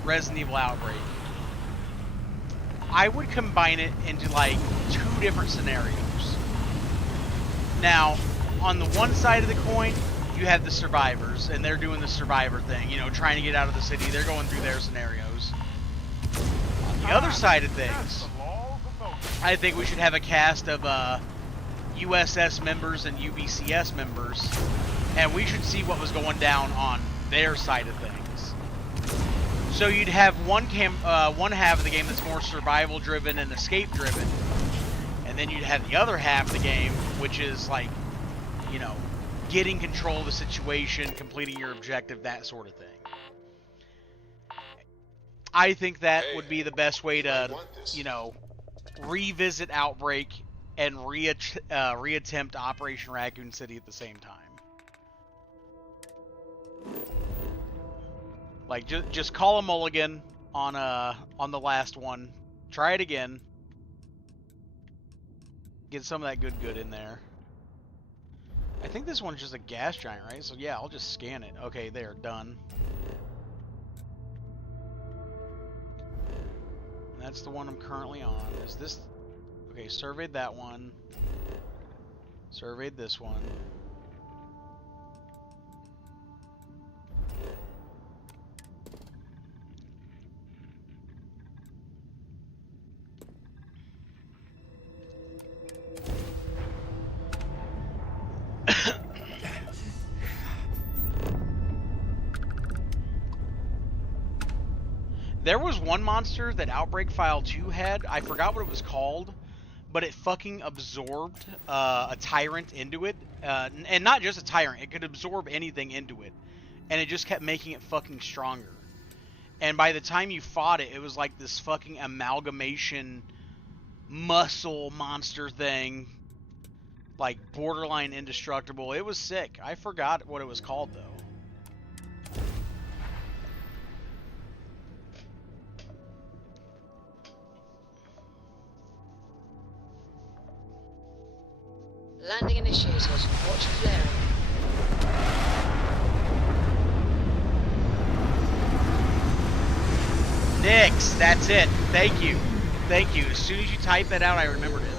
Resident Evil Outbreak, I would combine it into like 2 different scenarios. Now, on the one side of the coin, you have the survivors, and they're doing the survivor thing, you know, trying to get out of the city. They're going through their scenarios. On the other side of things, I think we should have a cast of USS members and UBCS members, and we should see what was going down on their side of things. So you'd have one half of the game that's more survival driven and escape driven, and then you'd have the other half of the game which is like, you know, getting control of the situation, completing your objective, that sort of thing. I think that would be the best way to, you know, revisit Outbreak and reattempt Operation Raccoon City at the same time. Like, just call a mulligan on the last one. Try it again. Get some of that good in there. I think this one's just a gas giant, right? So yeah, I'll just scan it. Okay, there, done. And that's the one I'm currently on. Is this... Okay, surveyed that one. Surveyed this one. There was one monster that Outbreak File 2 had. I forgot what it was called, but it fucking absorbed a tyrant into it. And not just a tyrant, it could absorb anything into it. And it just kept making it fucking stronger. And by the time you fought it, it was like this fucking amalgamation muscle monster thing. Like borderline indestructible. It was sick. I forgot what it was called though. Scanning initiated. Watch flaring. Nix, that's it. Thank you. Thank you. As soon as you typed that out, I remembered it.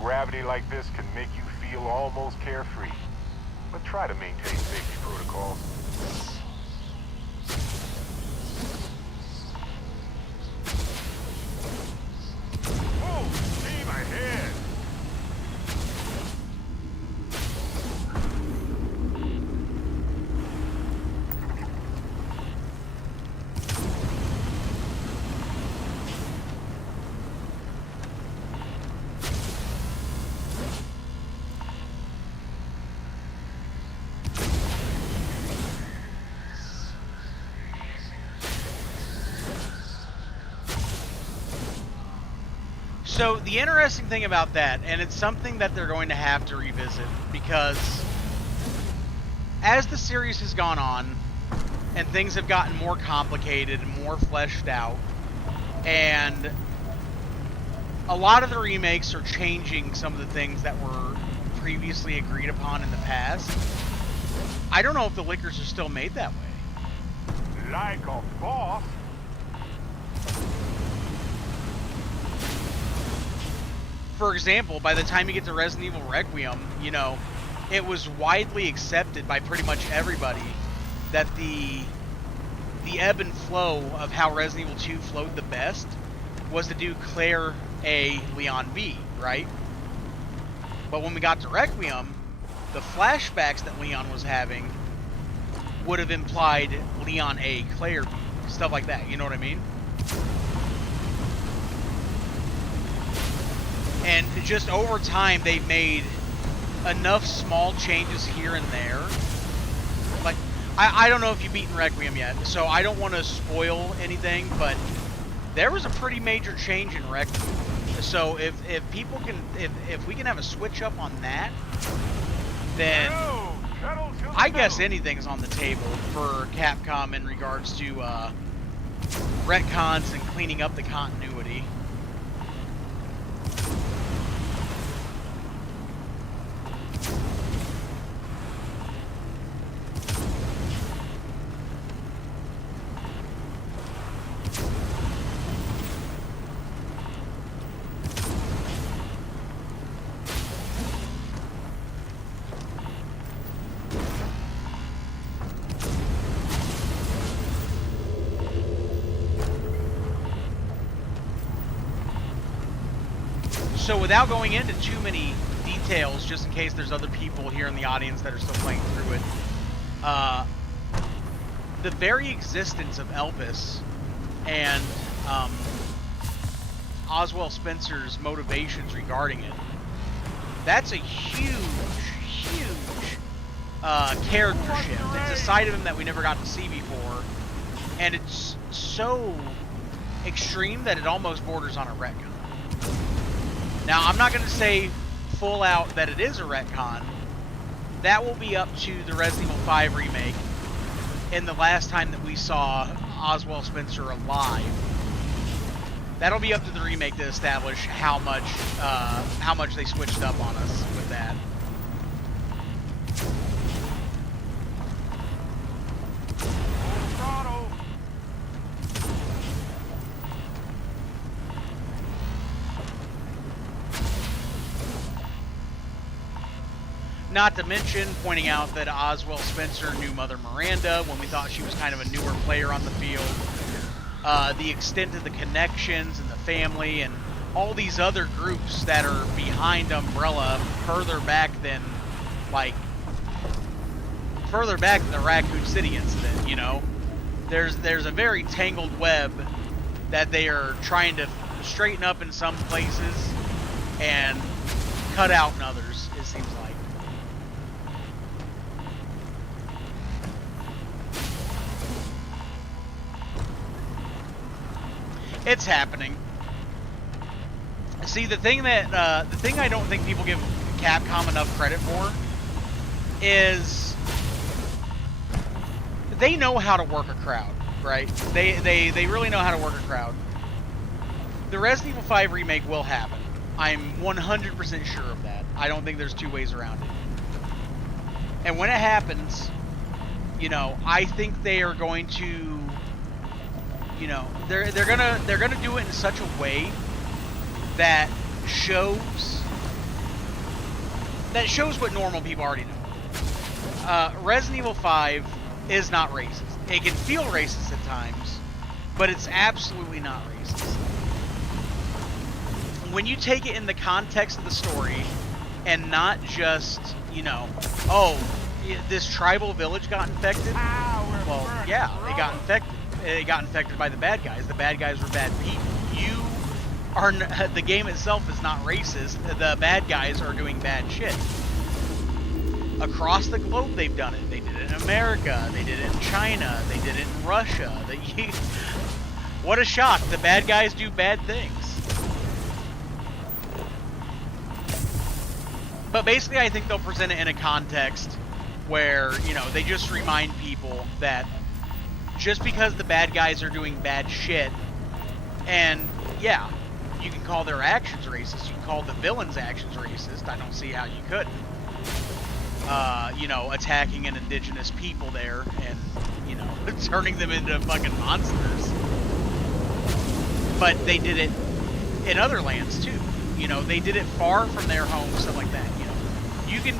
Gravity like this can make you feel almost carefree, but try to maintain safety protocols. Oh, team ahead! So the interesting thing about that, and it's something that they're going to have to revisit, because as the series has gone on and things have gotten more complicated and more fleshed out, and a lot of the remakes are changing some of the things that were previously agreed upon in the past. I don't know if the liquors are still made that way. Like a boss. For example, by the time you get to Resident Evil Requiem, you know, it was widely accepted by pretty much everybody that the ebb and flow of how Resident Evil 2 flowed the best was to do Claire A, Leon B, right? But when we got to Requiem, the flashbacks that Leon was having would have implied Leon A, Claire B, stuff like that, you know what I mean? And just over time, they've made enough small changes here and there. Like, I don't know if you've beaten Requiem yet, so I don't want to spoil anything, but there was a pretty major change in Requiem. So if people can, if we can have a switch up on that, then I guess anything's on the table for Capcom in regards to retcons and cleaning up the continuity. So without going into too many details, just in case there's other people here in the audience that are still playing through it, the very existence of Elpis and Oswald Spencer's motivations regarding it, that's a huge character shift. It's a side of him that we never got to see before, and it's so extreme that it almost borders on a retcon. Now, I'm not going to say full out that it is a retcon. that will be up to the Resident Evil 5 remake. And the last time that we saw Oswald Spencer alive, that'll be up to the remake to establish how much they switched up on us with that. Not to mention pointing out that Oswald Spencer knew Mother Miranda when we thought she was kind of a newer player on the field. The extent of the connections and the family and all these other groups that are behind Umbrella further back than the Raccoon City incident, you know? There's a very tangled web that they are trying to straighten up in some places and cut out in others, it seems like. It's happening. See, the thing I don't think people give Capcom enough credit for is they know how to work a crowd, right? They really know how to work a crowd. The Resident Evil 5 remake will happen. I'm 100% sure of that. I don't think there's two ways around it. And when it happens, you know, I think they are going to, you know, they're gonna do it in such a way that shows what normal people already know. Resident Evil 5 is not racist. It can feel racist at times, but it's absolutely not racist. When you take it in the context of the story, and not just, you know, oh, this tribal village got infected. Well, yeah, they got infected. They got infected by the bad guys. The bad guys were bad people. The game itself is not racist. The bad guys are doing bad shit. Across the globe, they've done it. They did it in America. They did it in China. They did it in Russia. What a shock. The bad guys do bad things. But basically, I think they'll present it in a context where, you know, they just remind people that just because the bad guys are doing bad shit, and yeah, you can call their actions racist, you can call the villain's actions racist, I don't see how you couldn't. You know, attacking an indigenous people there and, you know, turning them into fucking monsters. But they did it in other lands too. You know, they did it far from their home, stuff like that. You know,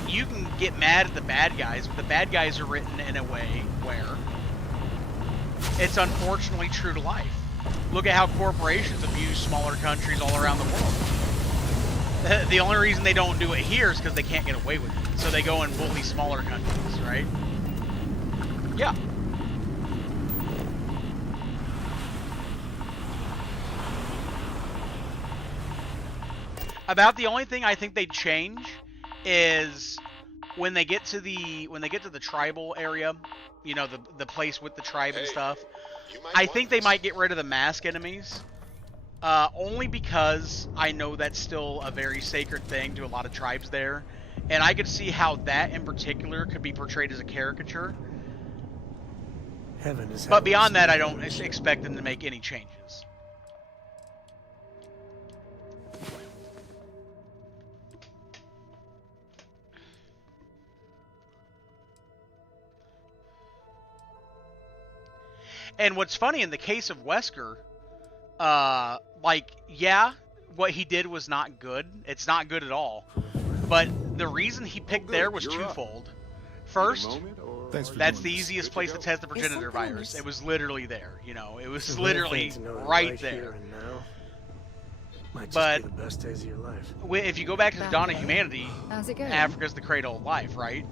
you can get mad at the bad guys, but the bad guys are written in a way where it's unfortunately true to life. Look at how corporations abuse smaller countries all around the world. The only reason they don't do it here is because they can't get away with it. So they go and bully smaller countries, right? Yeah. About the only thing I think they'd change is when they get to the tribal area, you know, the place with the tribe and stuff. I think they might get rid of the mask enemies. Only because I know that's still a very sacred thing to a lot of tribes there. And I could see how that in particular could be portrayed as a caricature. Heaven is but beyond that, I don't expect them to make any changes. And what's funny, in the case of Wesker, like, yeah, what he did was not good. It's not good at all. But the reason he picked there was twofold. First, that's the easiest place to test the progenitor virus. It was literally there, you know. It was literally right there. But the best days of your life. If you go back to the dawn of humanity, Africa's the cradle of life, right?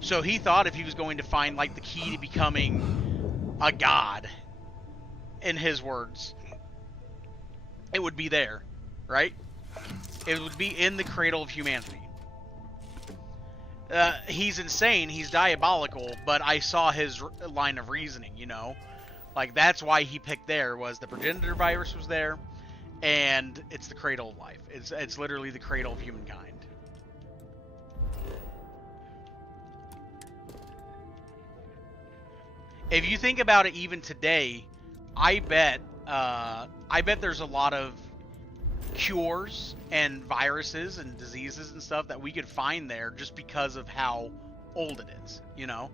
So he thought if he was going to find, like, the key to becoming a god, in his words, it would be there, right? It would be in the cradle of humanity. He's insane, he's diabolical, but I saw his line of reasoning, you know? Like, that's why he picked there, was the progenitor virus was there, and it's the cradle of life. It's literally the cradle of humankind. if you think about it, even today, I bet there's a lot of cures and viruses and diseases and stuff that we could find there just because of how old it is, you know.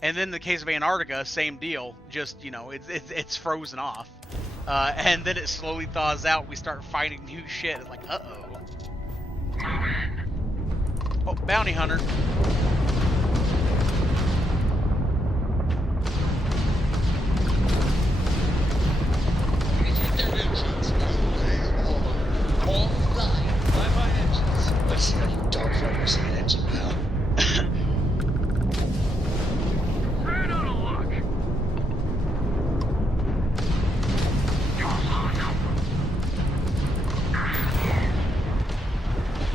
And then in the case of Antarctica, same deal. Just, you know, it's frozen off, and then it slowly thaws out. We start finding new shit. It's like, uh-oh. Oh, bounty hunter. Let's see how you dogfight missing an engine, pal.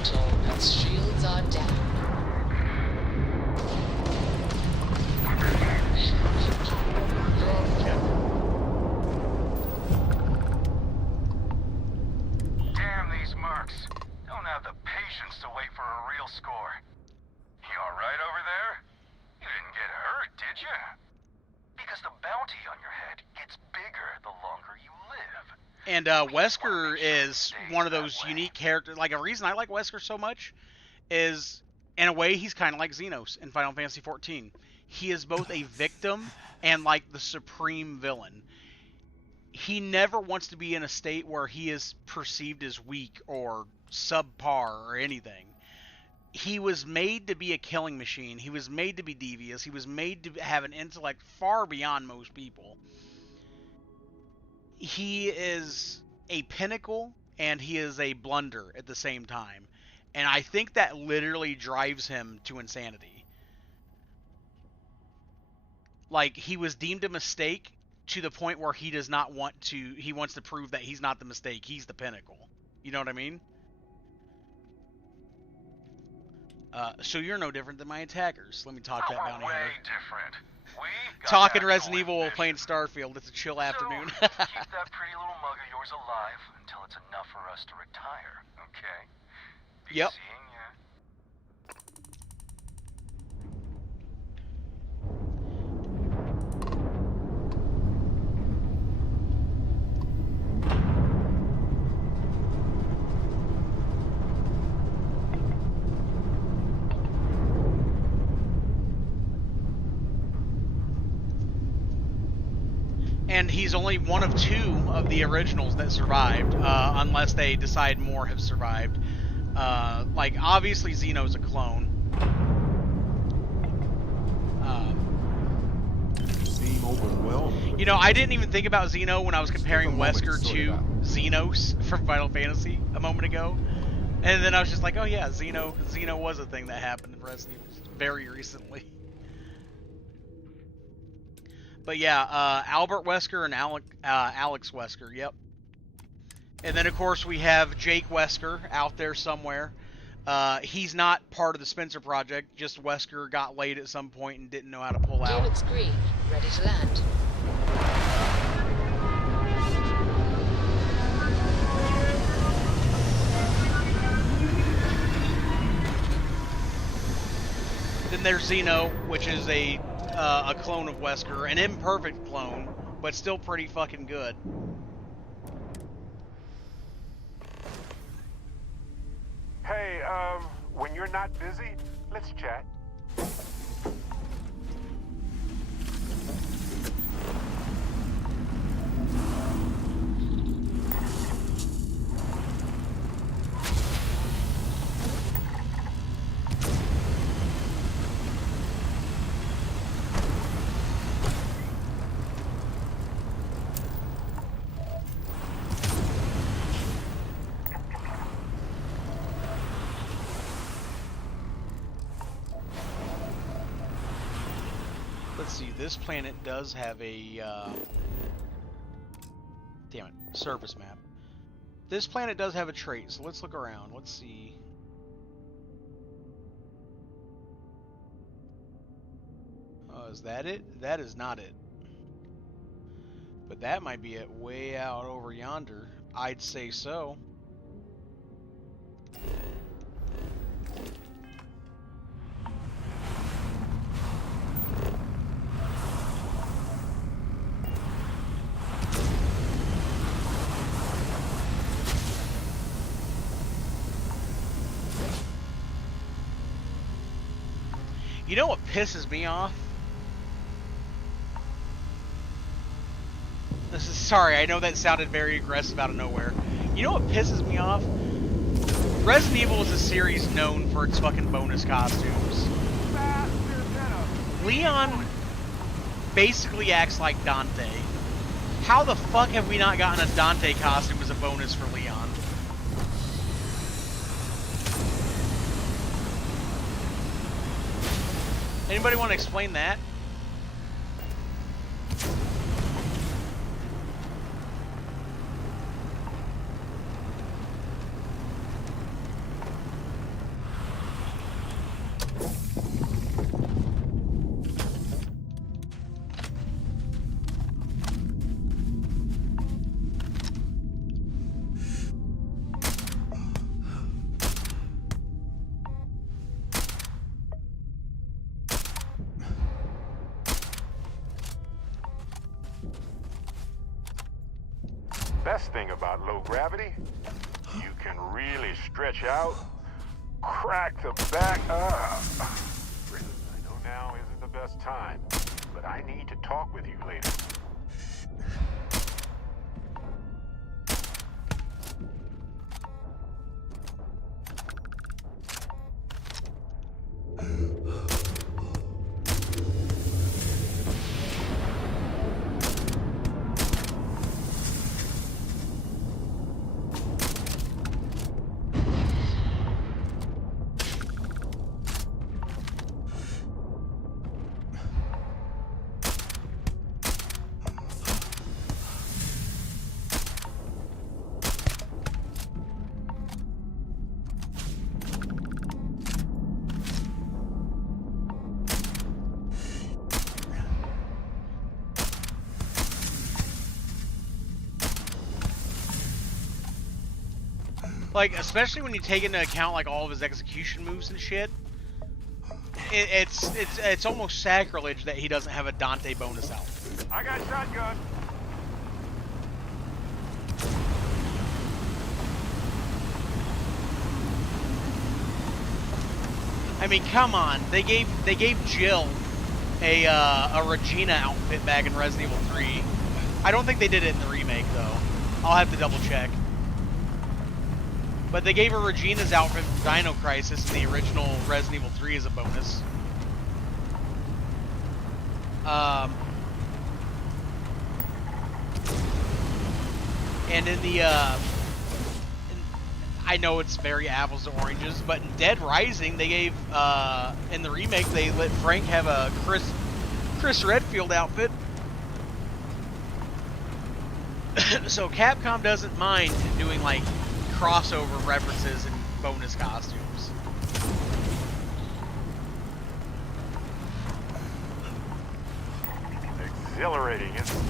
Target's shields are down. Damn these mercs. Don't have the patience to wait for a real score. You alright over there? You didn't get hurt, did you? Because the bounty on your head gets bigger the longer you live. And Wesker is one of those unique characters. Like, a reason I like Wesker so much is, in a way, he's kind of like Xenos in Final Fantasy XIV. He is both a victim and, like, the supreme villain. He never wants to be in a state where he is perceived as weak or subpar or anything. He was made to be a killing machine. He was made to be devious. He was made to have an intellect far beyond most people. He is a pinnacle and he is a blunder at the same time. And I think that literally drives him to insanity. Like, he was deemed a mistake to the point where he does not want to, he wants to prove that he's not the mistake, he's the pinnacle. You know what I mean? So you're no different than my attackers. Let me talk to that bounty hunter. Way different. We got Talking actual Resident Evil while ambition. playing Starfield. It's a chill afternoon. Keep that pretty little mug of yours alive until it's enough for us to retire, okay? Be Yep. seeing ya. And he's only one of 2 of the originals that survived, unless they decide more have survived. Like, obviously Xeno's a clone. Seem overwhelmed. You know, I didn't even think about Xeno when I was comparing Wesker to Xenos from Final Fantasy a moment ago. And then I was just like, oh yeah, Xeno was a thing that happened in Resident Evil very recently. But yeah, Albert Wesker and Alex Wesker, yep. And then, of course, we have Jake Wesker out there somewhere. He's not part of the Spencer Project, just Wesker got laid at some point and didn't know how to pull out. Units green, ready to land. Then there's Xeno, which is a clone of Wesker, an imperfect clone, but still pretty fucking good. Hey, when you're not busy, let's chat. Let's see, this planet does have a, damn it, surface map. This planet does have a trait, so let's look around. Let's see. Oh, is that it? That is not it. But that might be it way out over yonder. I'd say so. You know what pisses me off? Sorry, I know that sounded very aggressive out of nowhere. You know what pisses me off? Resident Evil is a series known for its fucking bonus costumes. Leon basically acts like Dante. How the fuck have we not gotten a Dante costume as a bonus for Leon? Anybody want to explain that? Best thing about low gravity, you can really stretch out, crack the back up. I know now isn't the best time, but I need to talk with you later. Like, especially when you take into account like all of his execution moves and shit, it's almost sacrilege that he doesn't have a Dante bonus out. I got shotgun. I mean, come on, they gave Jill a Regina outfit back in Resident Evil 3. I don't think they did it in the remake though. I'll have to double check. But they gave her Regina's outfit from Dino Crisis in the original Resident Evil 3 as a bonus. And in the, I know it's very apples to oranges, but in Dead Rising, they gave, in the remake, they let Frank have a Chris Redfield outfit. So Capcom doesn't mind doing, like, crossover references and bonus costumes. Exhilarating, isn't it?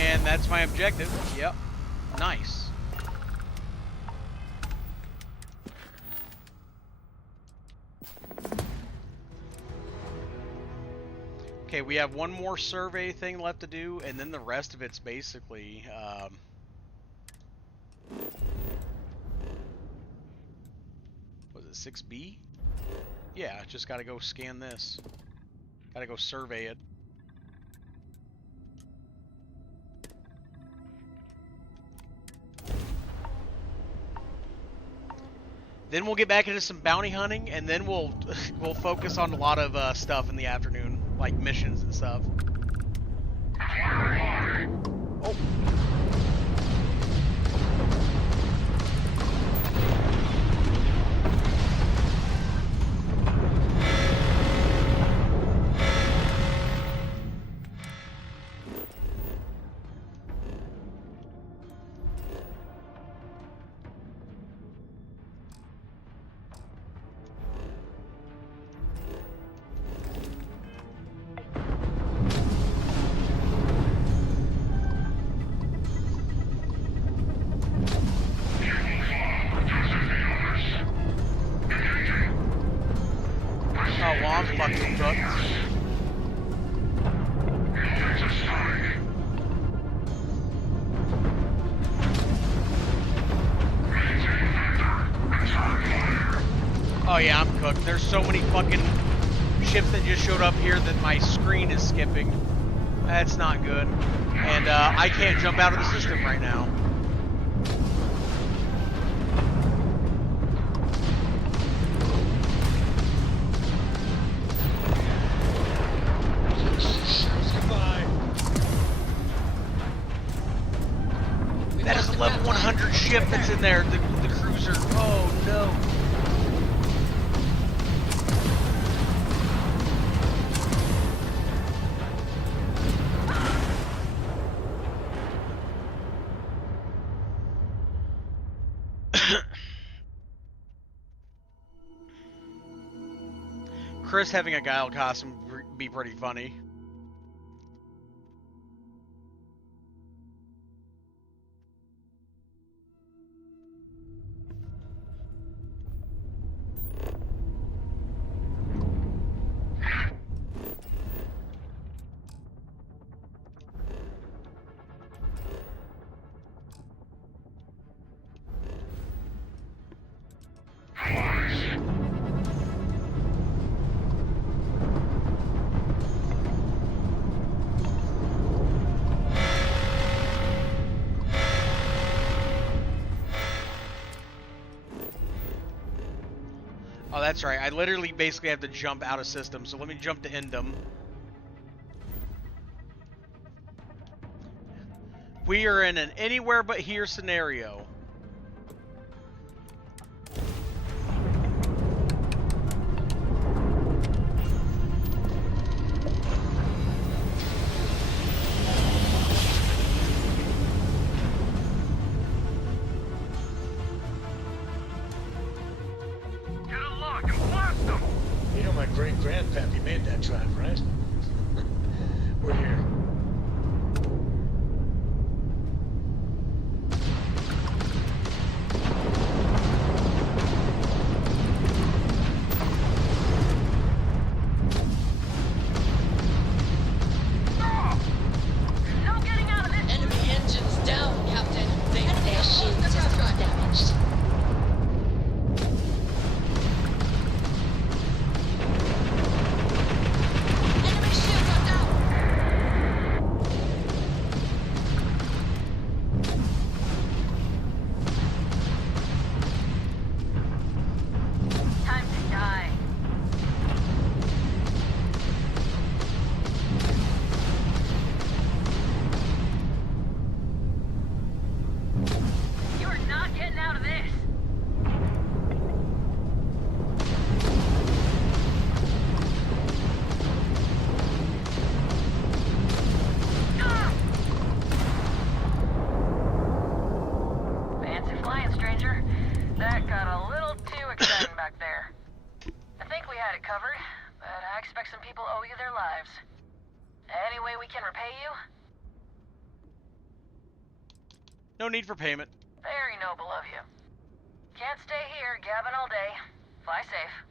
And that's my objective. Yep. Nice. Okay, Okay, we have one more survey thing left to do, and then the rest of it's basically, was it 6B? Yeah, just gotta go scan this. Gotta go survey it. Then we'll get back into some bounty hunting, and then we'll focus on a lot of stuff in the afternoon, like missions and stuff. Oh. Oh yeah, I'm cooked. There's so many fucking ships that just showed up here that my screen is skipping. That's not good. And I can't jump out of the system right now. That is a level 100 ship that's in there, the cruiser. Oh no. Chris having a Guile costume would be pretty funny. Oh, that's right. I literally basically have to jump out of system, so let me jump to Endem. We are in an anywhere but here scenario. You know my great-grandpappy made that drive, right? We're here. No getting out of this! Enemy engines down, Captain. Their shields are damaged. Time to die. You are not getting out of this. Fancy flying, stranger. That got a little too exciting back there. I think we had it covered, but I expect some people owe you their lives. Any way we can repay you? No need for payment. Very noble of you. Can't stay here gabbing all day. Fly safe.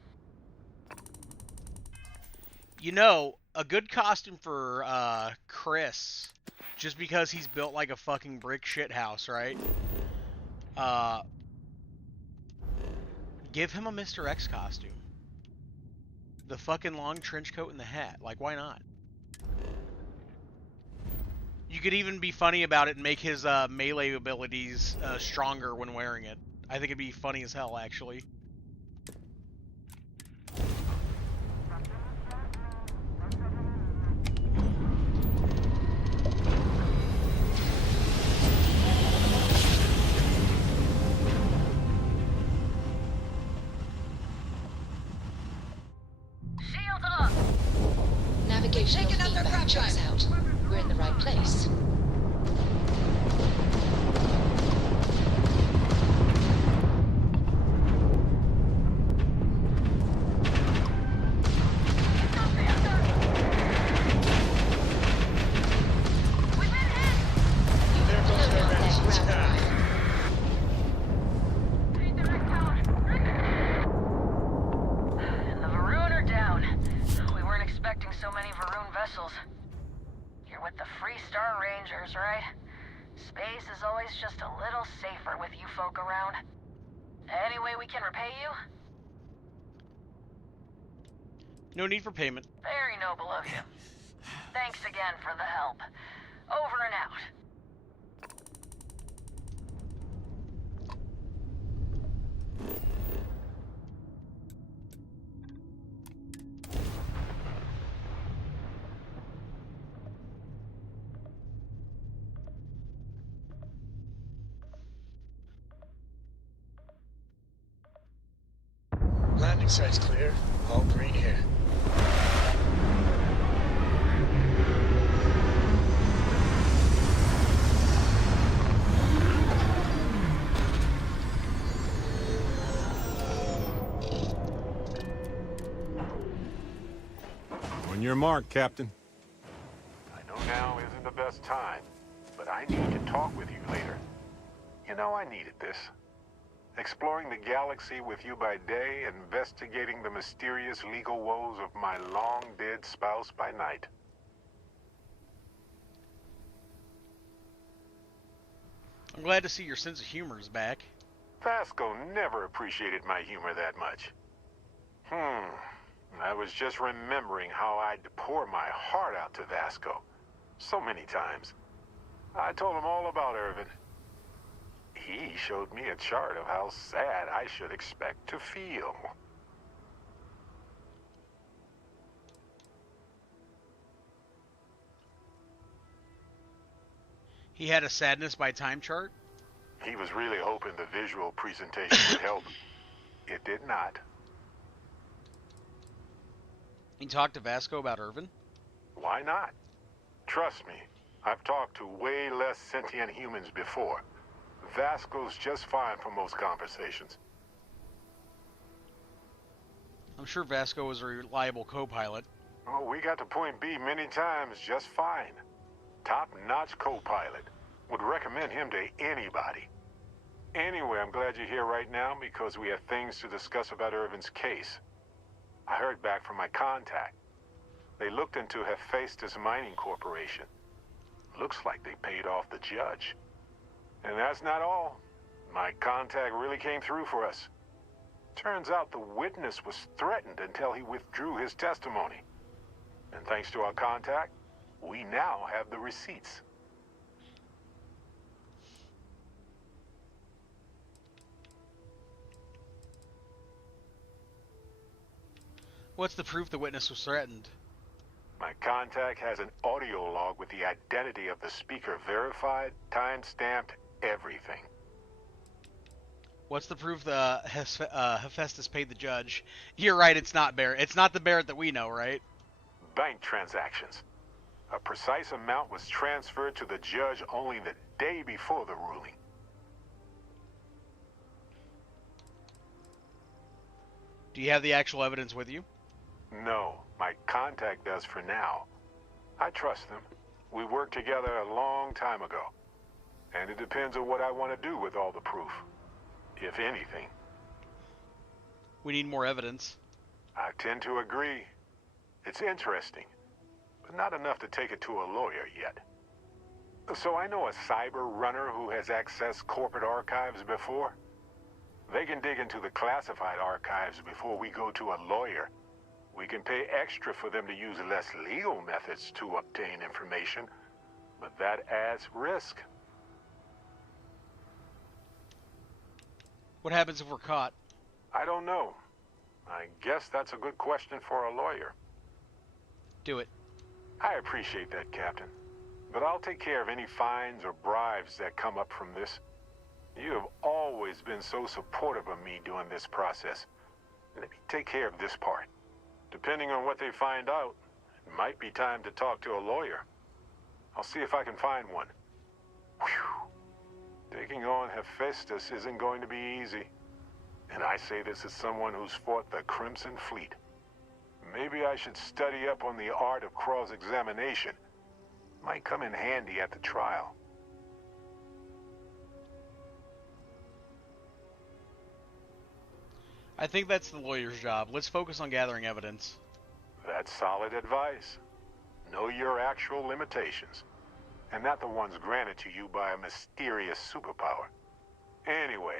You know, a good costume for Chris, just because he's built like a fucking brick shit house, right? Give him a Mr. X costume. The fucking long trench coat and the hat. Like, why not? You could even be funny about it and make his melee abilities stronger when wearing it. I think it'd be funny as hell, actually. Shields up! Navigational feedback checks out. We're in the right place. No need for payment. Very noble of you. Thanks again for the help. Over and out. Landing site's clear. All green here. On your mark, Captain. I know now isn't the best time, but I need to talk with you later. You know, I needed this. Exploring the galaxy with you by day, investigating the mysterious legal woes of my long-dead spouse by night. I'm glad to see your sense of humor is back. Vasco never appreciated my humor that much. I was just remembering how I'd pour my heart out to Vasco so many times. I told him all about Irvin. He showed me a chart of how sad I should expect to feel. He had a sadness by time chart? He was really hoping the visual presentation would help. It did not. You talked to Vasco about Irvin? Why not? Trust me, I've talked to way less sentient humans before. Vasco's just fine for most conversations. I'm sure Vasco was a reliable co-pilot. Oh, we got to point B many times just fine. Top-notch co-pilot. Would recommend him to anybody. Anyway, I'm glad you're here right now because we have things to discuss about Irvin's case. I heard back from my contact. They looked into Hephaestus Mining Corporation. Looks like they paid off the judge. And that's not all. My contact really came through for us. Turns out the witness was threatened until he withdrew his testimony. And thanks to our contact, we now have the receipts. What's the proof the witness was threatened? My contact has an audio log with the identity of the speaker verified, time-stamped, everything. What's the proof the Hephaestus paid the judge? You're right, it's not Barrett. It's not the Barrett that we know, right? Bank transactions. A precise amount was transferred to the judge only the day before the ruling. Do you have the actual evidence with you? No, my contact does for now. I trust them. We worked together a long time ago. And it depends on what I want to do with all the proof. If anything. We need more evidence. I tend to agree. It's interesting. but not enough to take it to a lawyer yet. So I know a cyber runner who has accessed corporate archives before. They can dig into the classified archives before we go to a lawyer. We can pay extra for them to use less legal methods to obtain information, but that adds risk. What happens if we're caught? I don't know. I guess that's a good question for a lawyer. Do it. I appreciate that, Captain. But I'll take care of any fines or bribes that come up from this. You have always been so supportive of me during this process. Let me take care of this part. Depending on what they find out, it might be time to talk to a lawyer. I'll see if I can find one. Whew. Taking on Hephaestus isn't going to be easy. And I say this as someone who's fought the Crimson Fleet. Maybe I should study up on the art of cross-examination. Might come in handy at the trial. I think that's the lawyer's job. Let's focus on gathering evidence. That's solid advice. Know your actual limitations, and not the ones granted to you by a mysterious superpower. Anyway,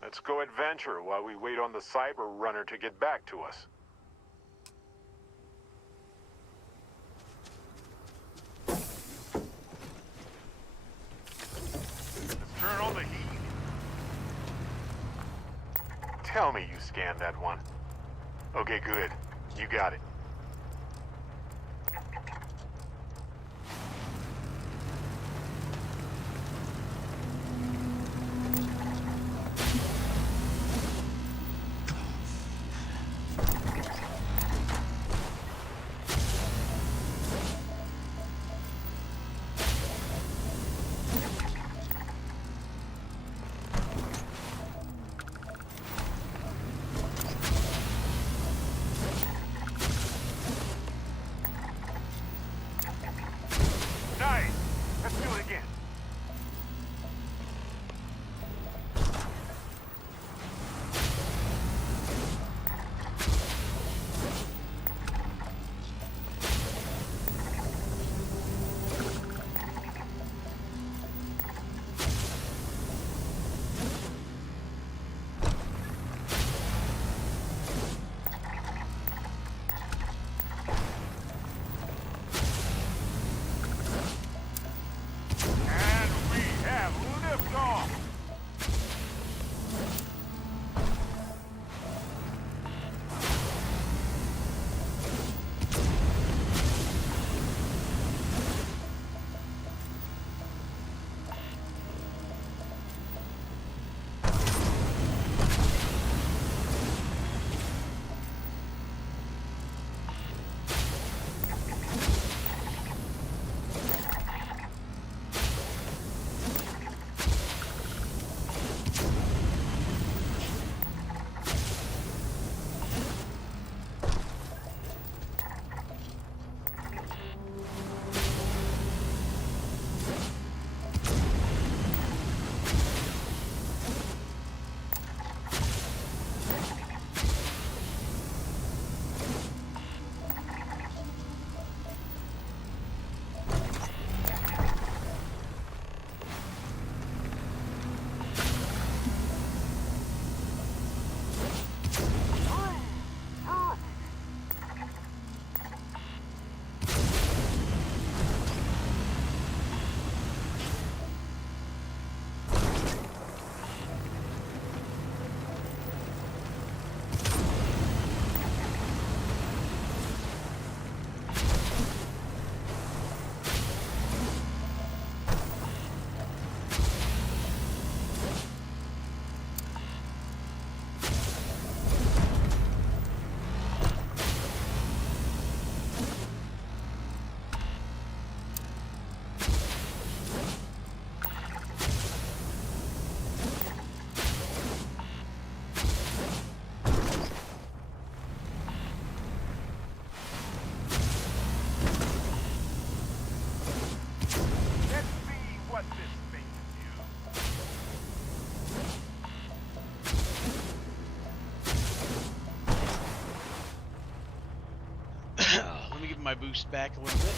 let's go adventure while we wait on the cyber runner to get back to us. Let's turn on the heat. Tell me you scanned that one. Okay, good. You got it. boost back a little bit.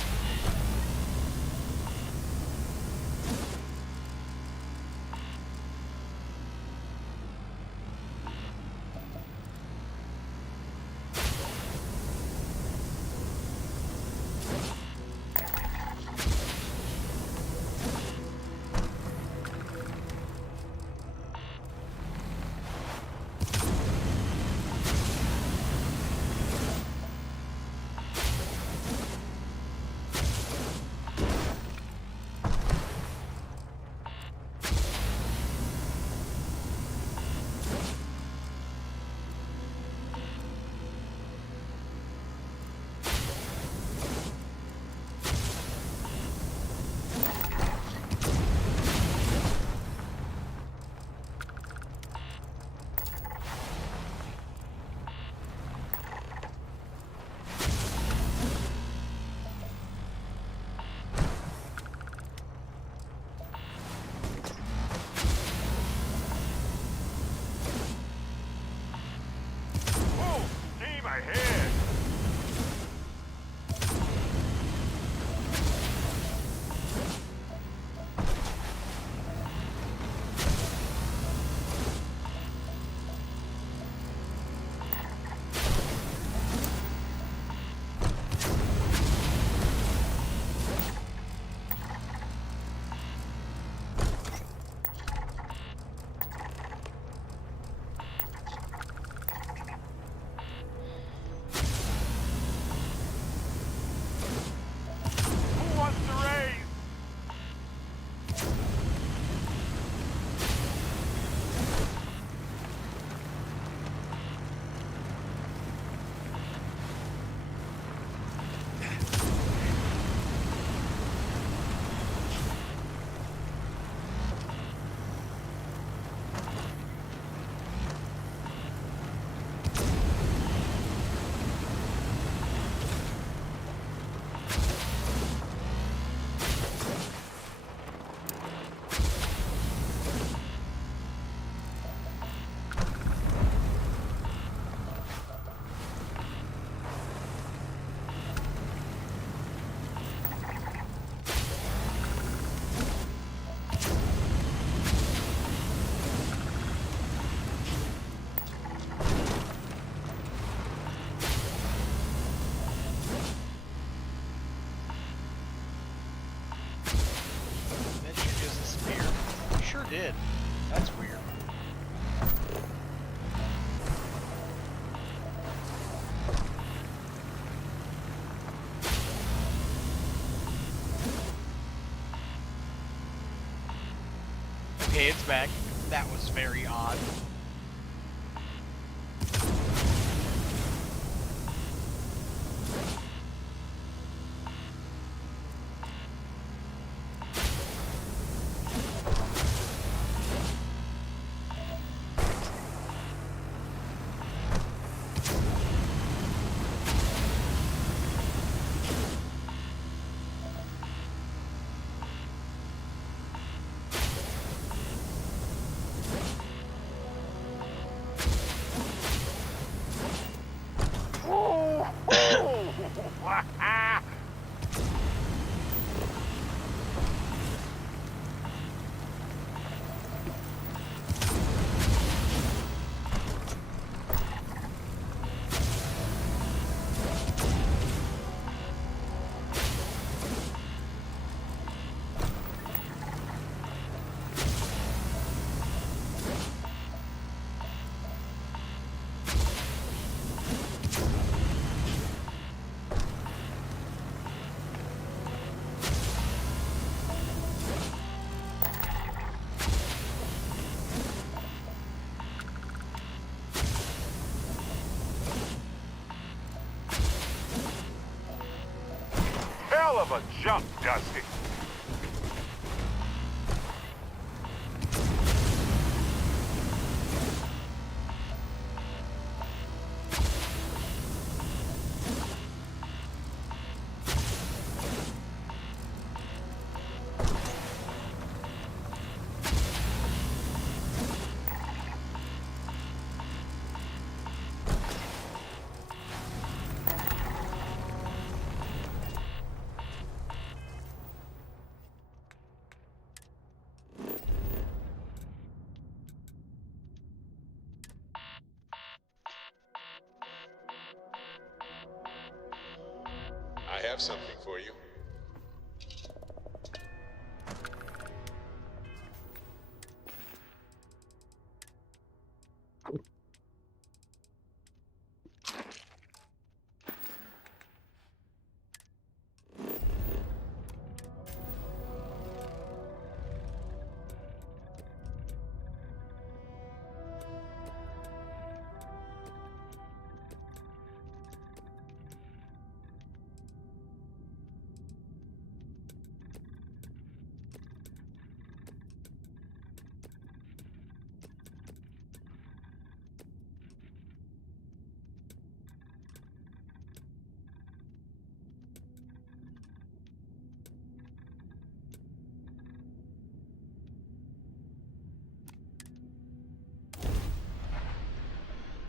Did. That's weird. Okay, it's back. That was very odd. Hell of a jump, Dusty. I have something for you.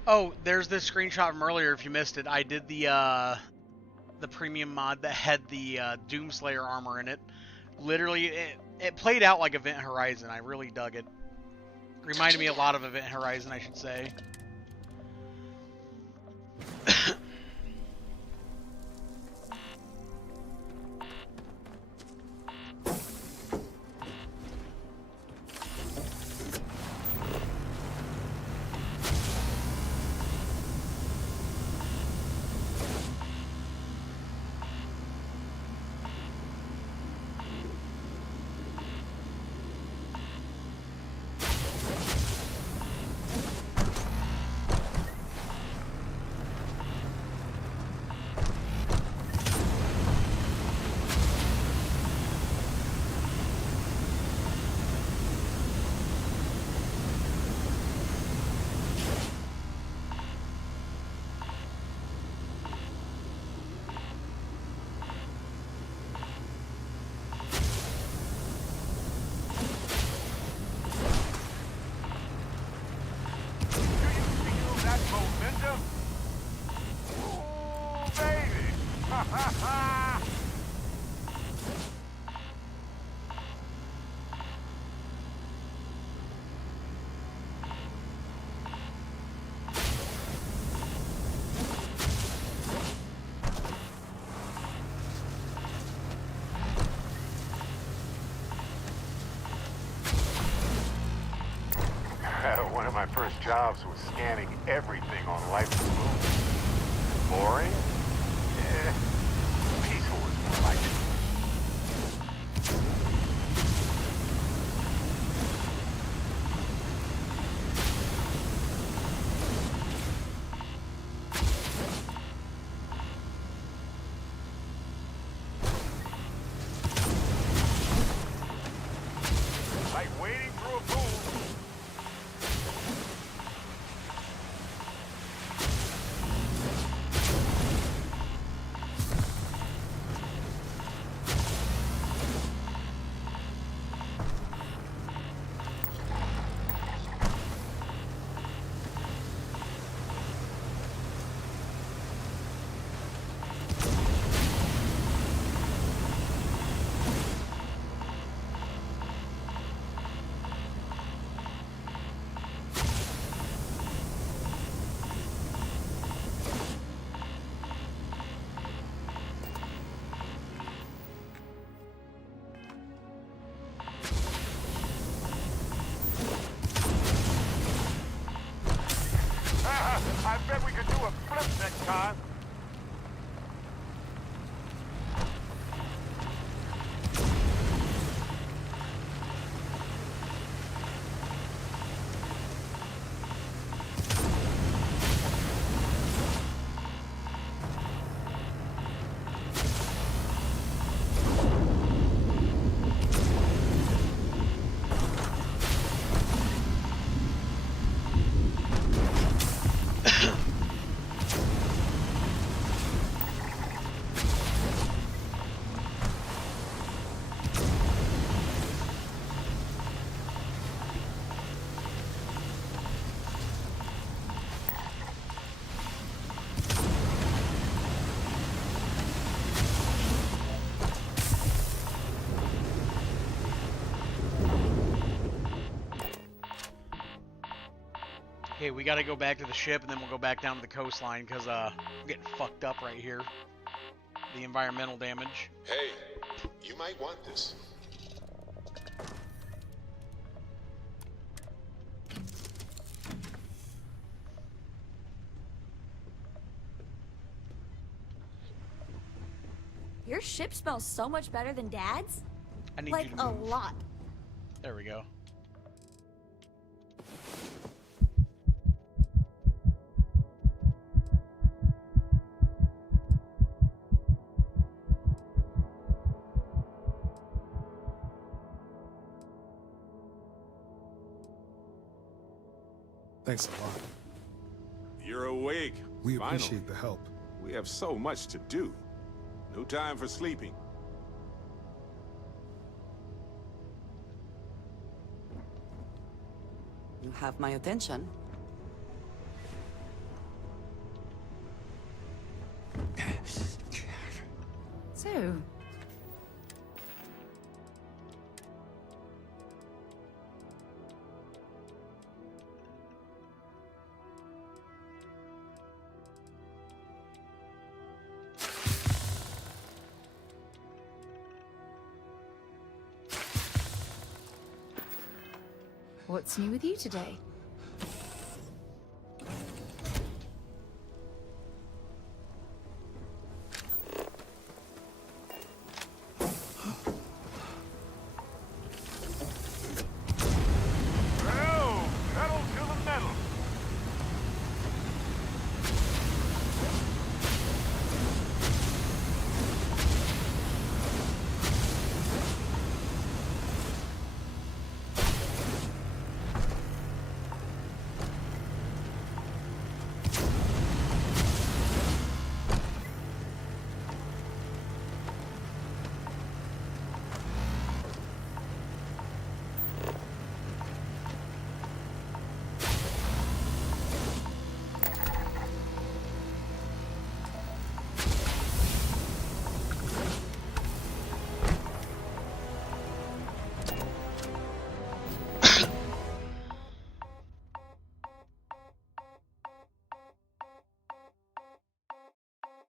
Oh, there's this screenshot from earlier. If you missed it, I did the premium mod that had the Doomslayer armor in it. Literally, it played out like Event Horizon. I really dug it. Reminded me a lot of Event Horizon, I should say. One of my first jobs was scanning everything on Lifeless Moon. Boring? Yeah. Peaceful is more like it. Like wading through a pool. I bet we could do a flip next time. Okay, we gotta go back to the ship, and then we'll go back down to the coastline, because I'm getting fucked up right here. the environmental damage. Hey, you might want this. Your ship smells so much better than Dad's. I need like you to a move. lot. There we go. Thanks a lot. You're awake. We Finally. appreciate the help. We have so much to do. No time for sleeping. You have my attention. So, what's new with you today? Well, pedal to the metal.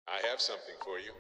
I have something for you.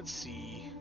Let's see.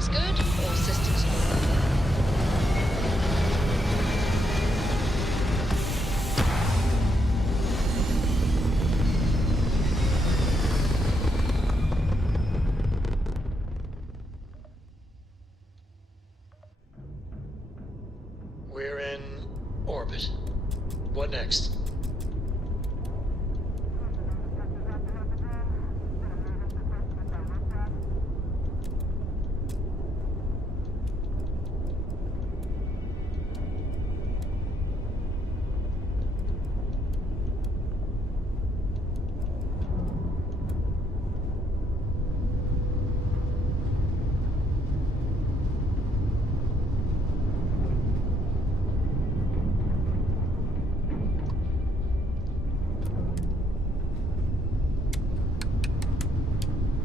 looks good. All systems are... We're in orbit. What next?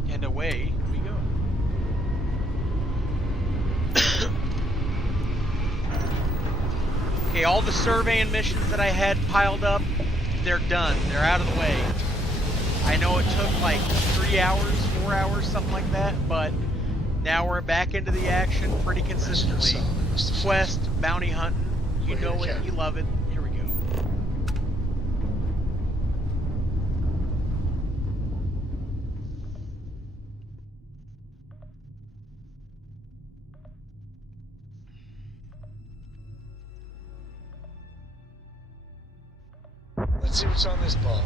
And away we go. Okay, all the surveying missions that I had piled up, they're done. They're out of the way. I know it took like 3 hours, 4 hours, something like that, but now we're back into the action pretty consistently. Quest, bounty hunting, you know it, you love it. Here we go. Let's see what's on this ball.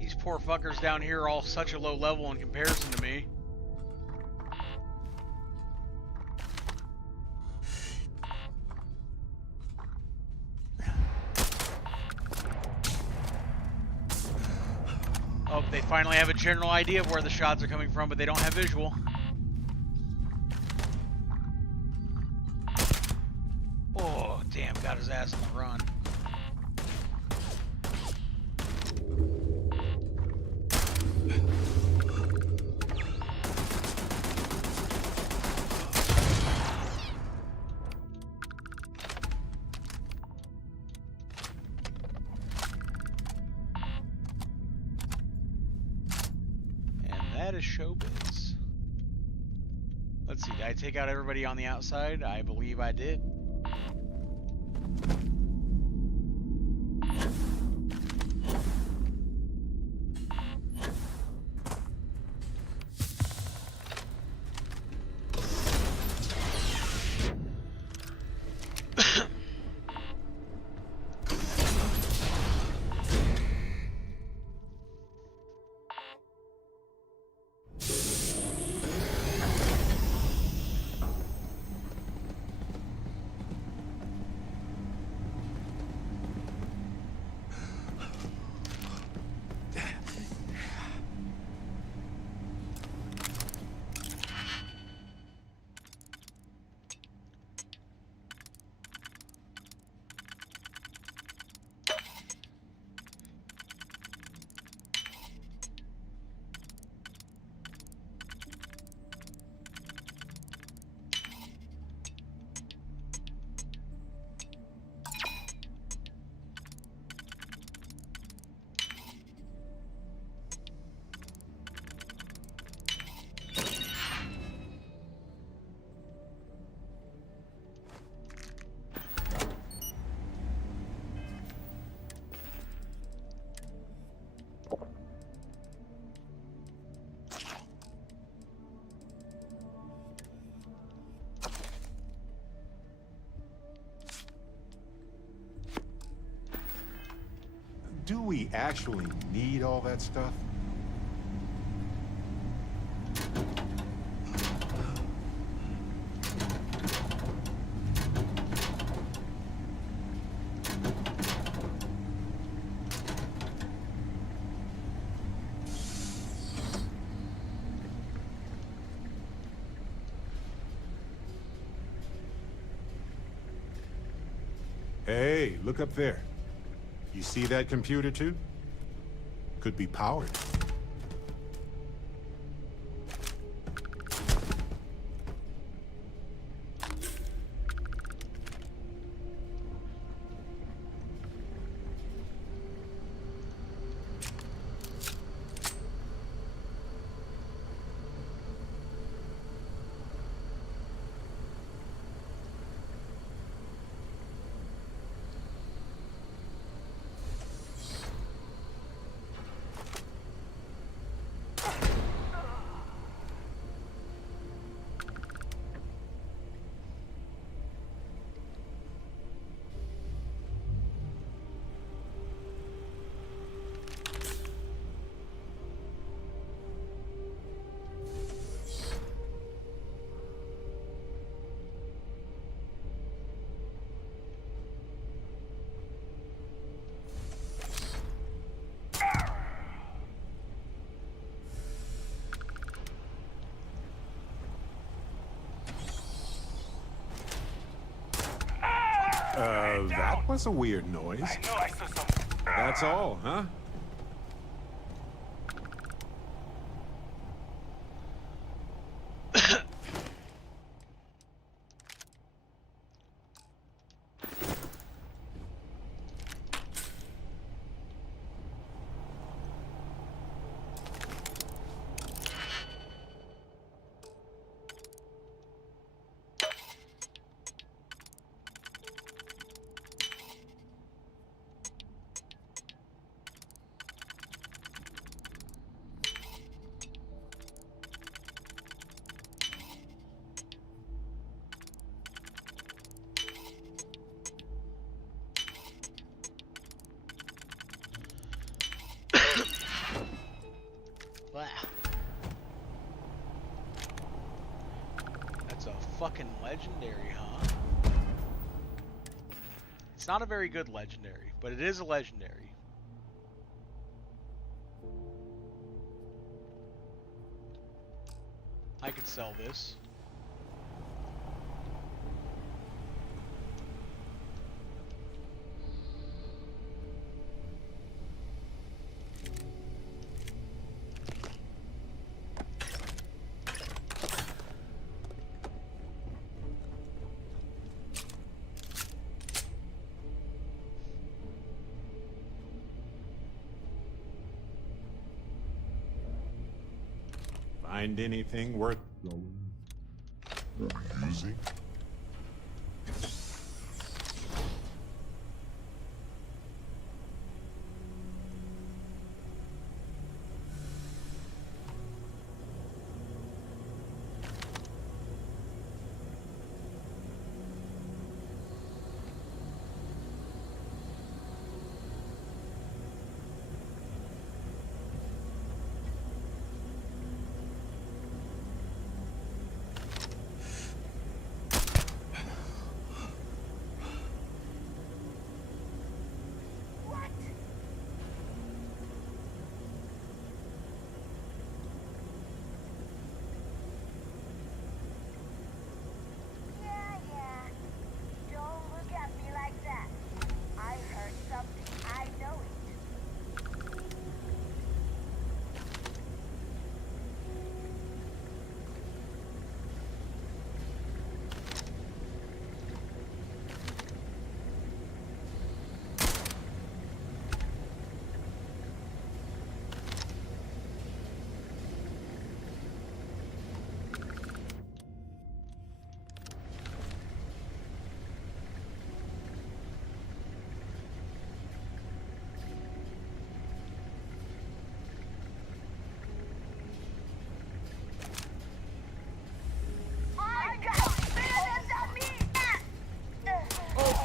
These poor fuckers down here are all such a low level in comparison to me. Oh, they finally have a general idea of where the shots are coming from, but they don't have visual. Oh, damn, got his ass on the run. That is showbiz. Let's see, did I take out everybody on the outside? I believe I did. do we actually need all that stuff? Hey, look up there. You see that computer too? Could be powered. That was a weird noise. I knew I saw something. That's all, huh? Wow. That's a fucking legendary, huh? It's not a very good legendary, but it is a legendary. I could sell this. Find anything worth using?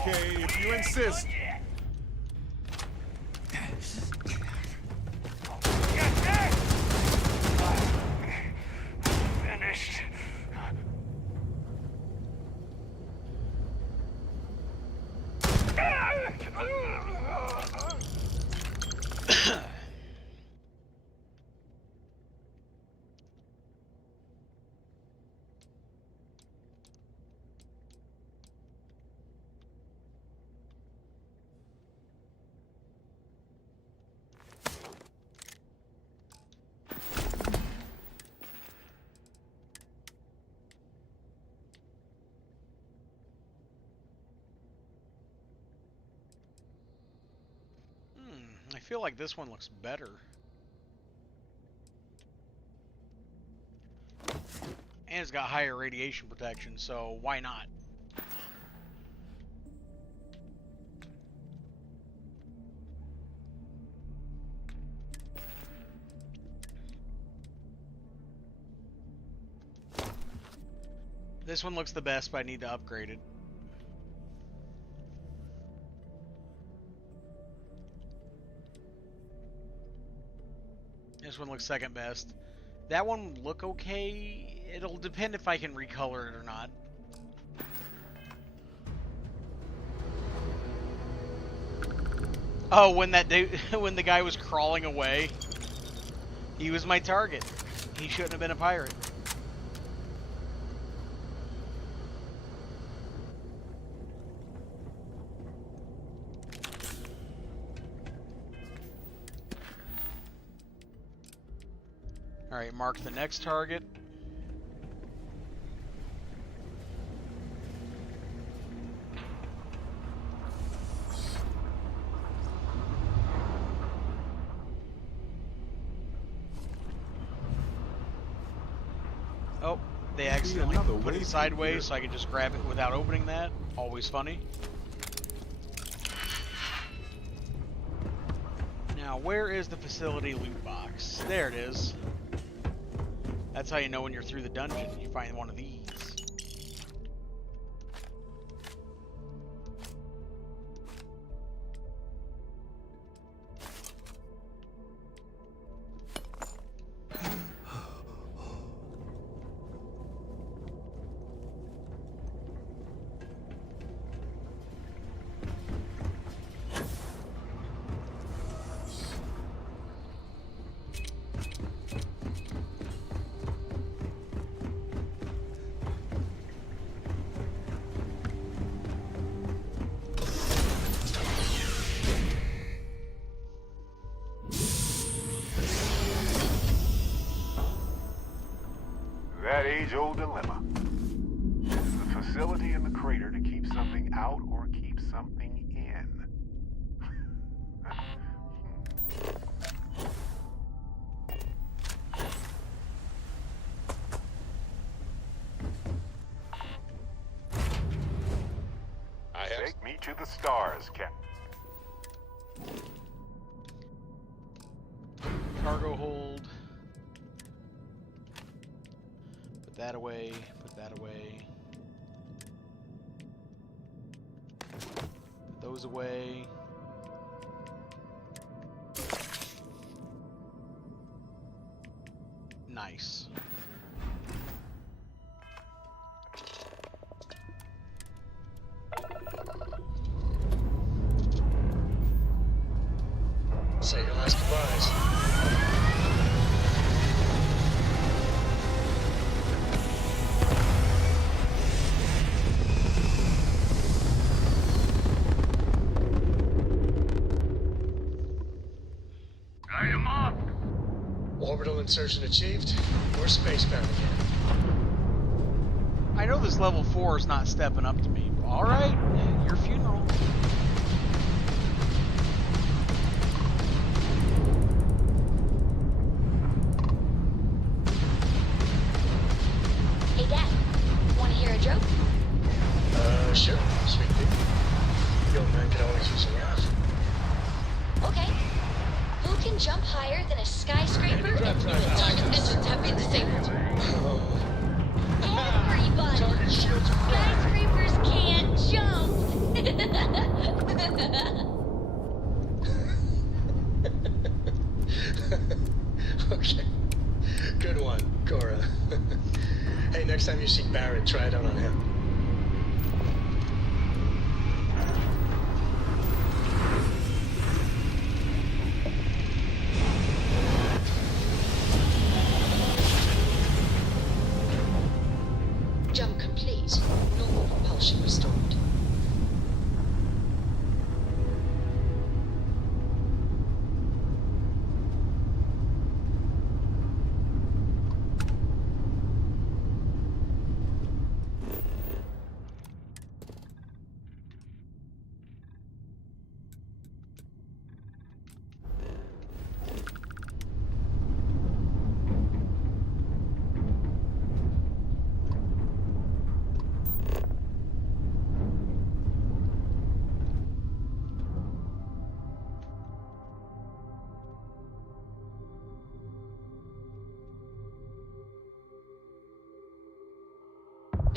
Okay, if you insist. feel like this one looks better. And it's got higher radiation protection, so why not? This one looks the best, but I need to upgrade it. This one looks second best. That one will look okay. It'll depend if I can recolor it or not. Oh, when that when the guy was crawling away, he was my target. He shouldn't have been a pirate. Alright, mark the next target. Oh, they accidentally put it sideways, so I can just grab it without opening that. Always funny. Now, where is the facility loot box? There it is. That's how you know when you're through the dungeon. You find one of these. That age-old dilemma. Is the facility in the crater to keep something out or keep something in? Take me to the stars, Captain. Cargo hold. Put that away. Put that away. Put those away. Nice. Say your last goodbyes. I am up. Orbital insertion achieved. We're spacebound again. I know this level 4 is not stepping up to me. Alright, your funeral. Hey, Dad. Want to hear a joke? Sure, sweet pea. Young man could always use a laugh. Okay. Who can jump higher than a skyscraper and target engines have been disabled? Everybody! Skyscrapers can't jump! Okay. Good one, Cora. Hey, next time you see Barrett, try it out on him. Jump complete. Normal propulsion restored.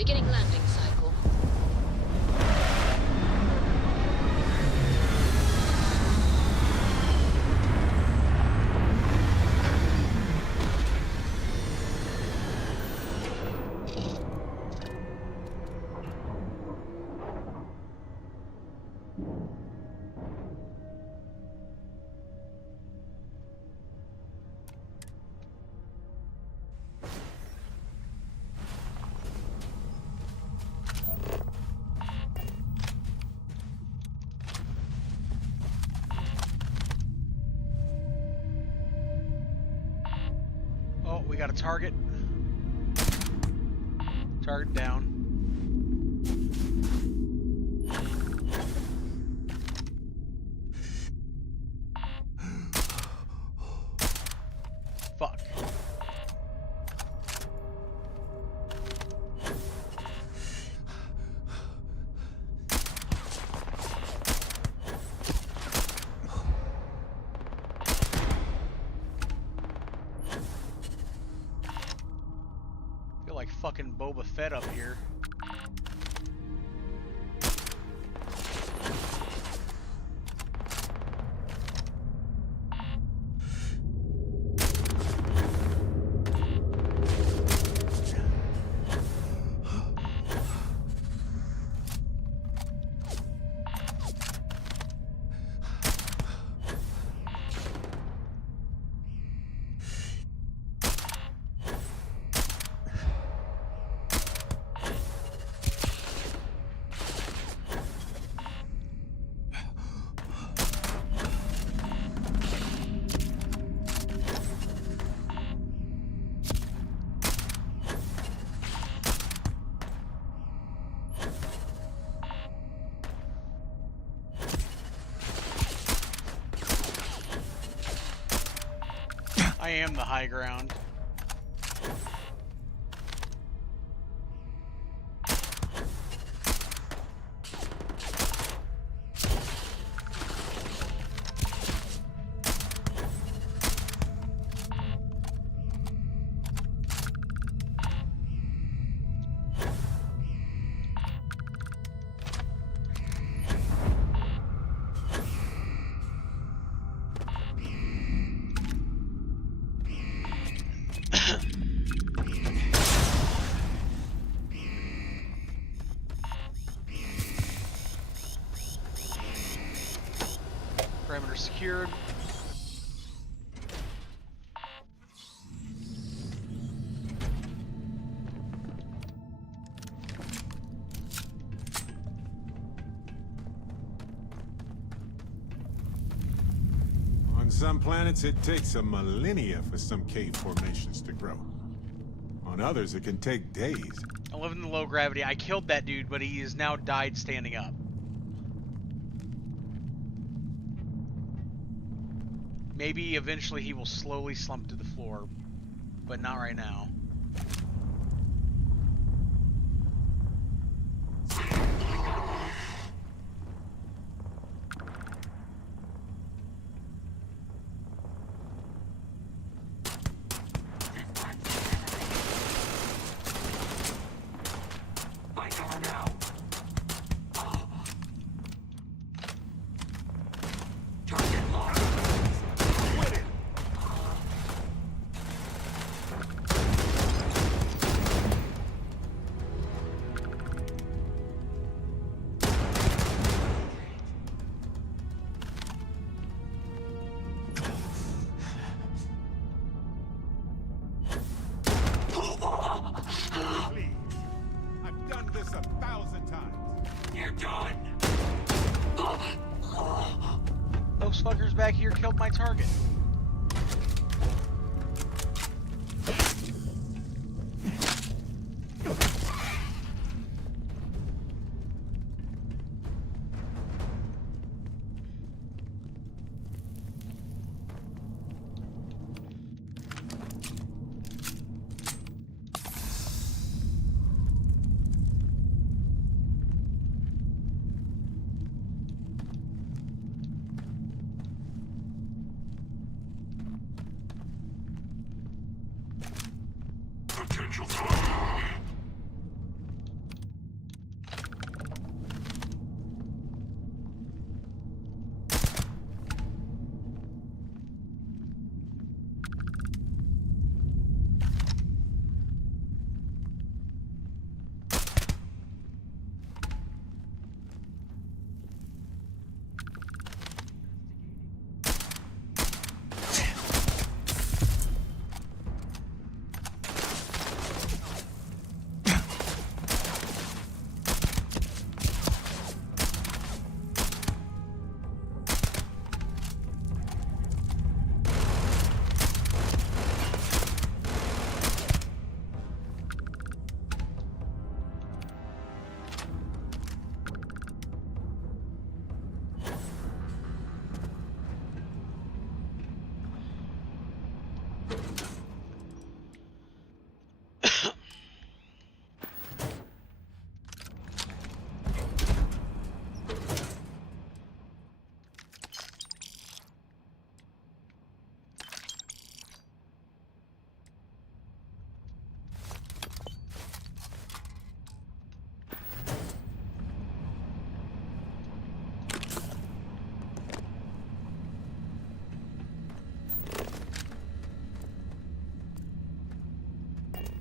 Beginning landing cycle. Oh, we got a target. Target down. Fuck. Feel like fucking Boba Fett up here. I am the high ground. Perimeter secured. On some planets, it takes a millennia for some cave formations to grow. On others, it can take days. I live in the low gravity. I killed that dude, but he has now died standing up. Maybe eventually he will slowly slump to the floor, but not right now. Those fuckers back here killed my target.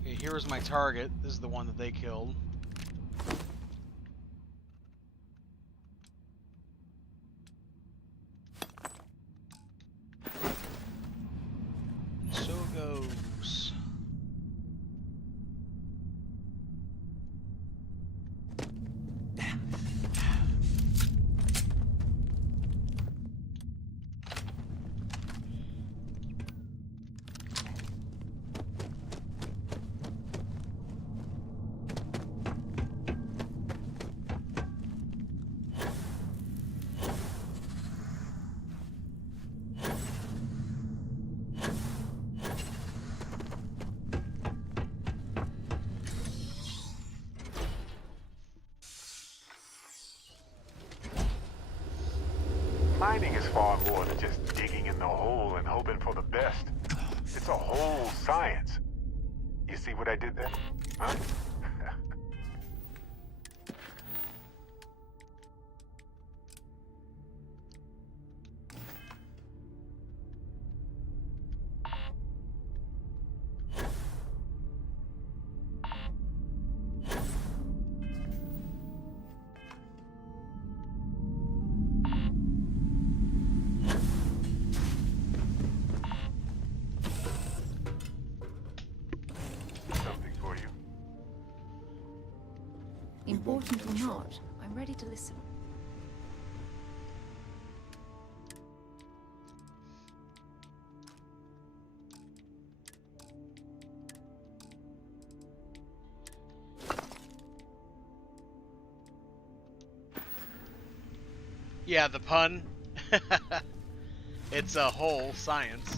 Okay, here is my target. This is the one that they killed. So it goes. Mining is far more than just digging in the hole and hoping for the best. It's a whole science. You see what I did there? Huh? Important or not, I'm ready to listen. Yeah, the pun. It's a whole science.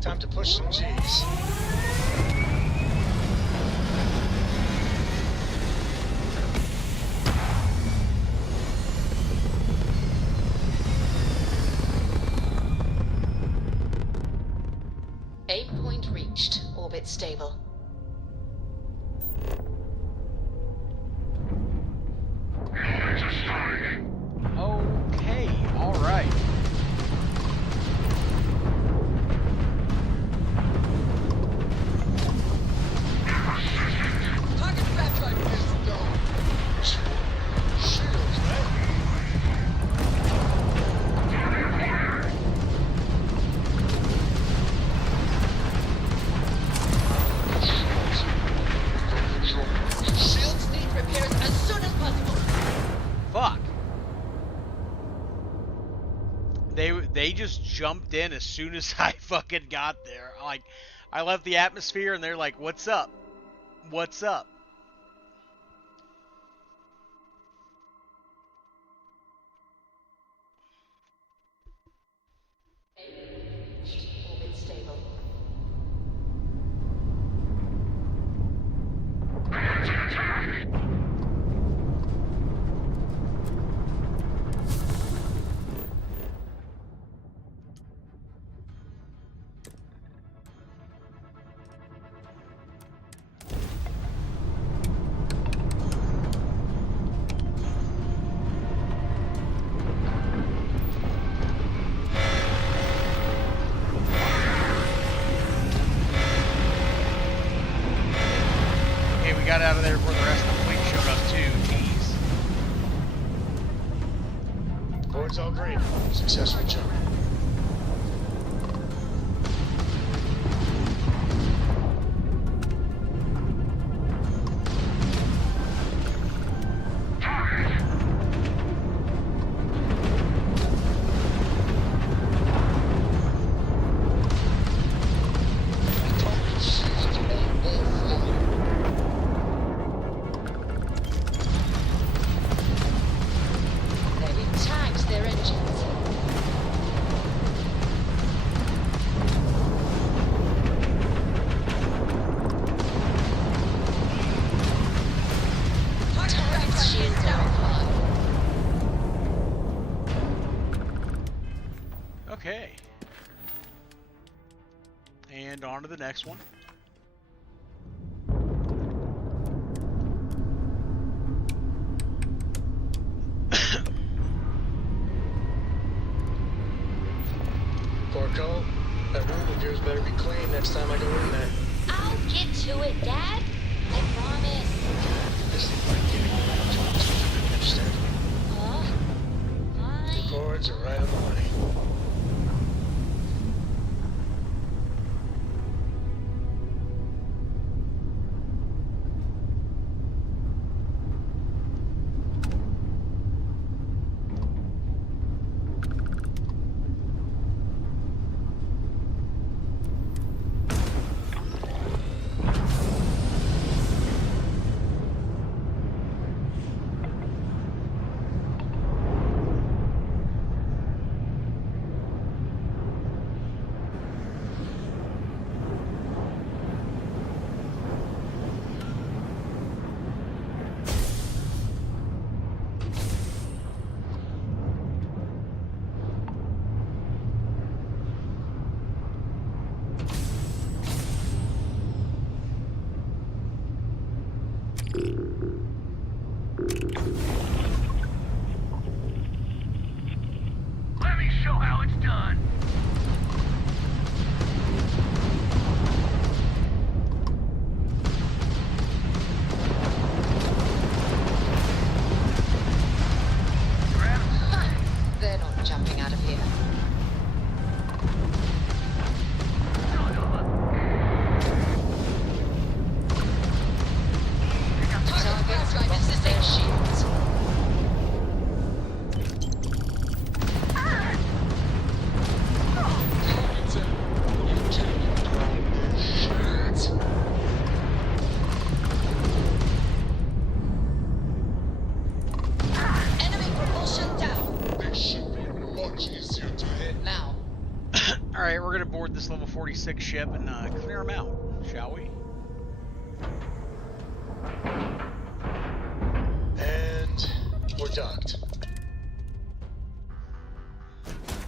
Time to push some G's. Aim point reached. Orbit stable. Okay, alright. Shields need repairs as soon as possible. Fuck. They just jumped in as soon as I fucking got there. Like, I left the atmosphere and they're like, "What's up? What's up?" Orbit stable. Okay, we got out of there before the rest of the fleet showed up too. Jeez. Board's all green. Successful jump. They've tagged their engines. Turret shield down. Okay. And on to the next one. Cole. That room of yours better be clean next time I go in there. I'll get to it, Dad. I promise. This is like giving you a tools instead. Huh? Fine. The chords are right on the money. Let me show how it's done. They're not jumping out of here. Targets like their shields. Enemy propulsion down. This should be much easier to hit. Now. Alright, we're gonna board this level 46 ship and clear them out, shall we? And we're docked.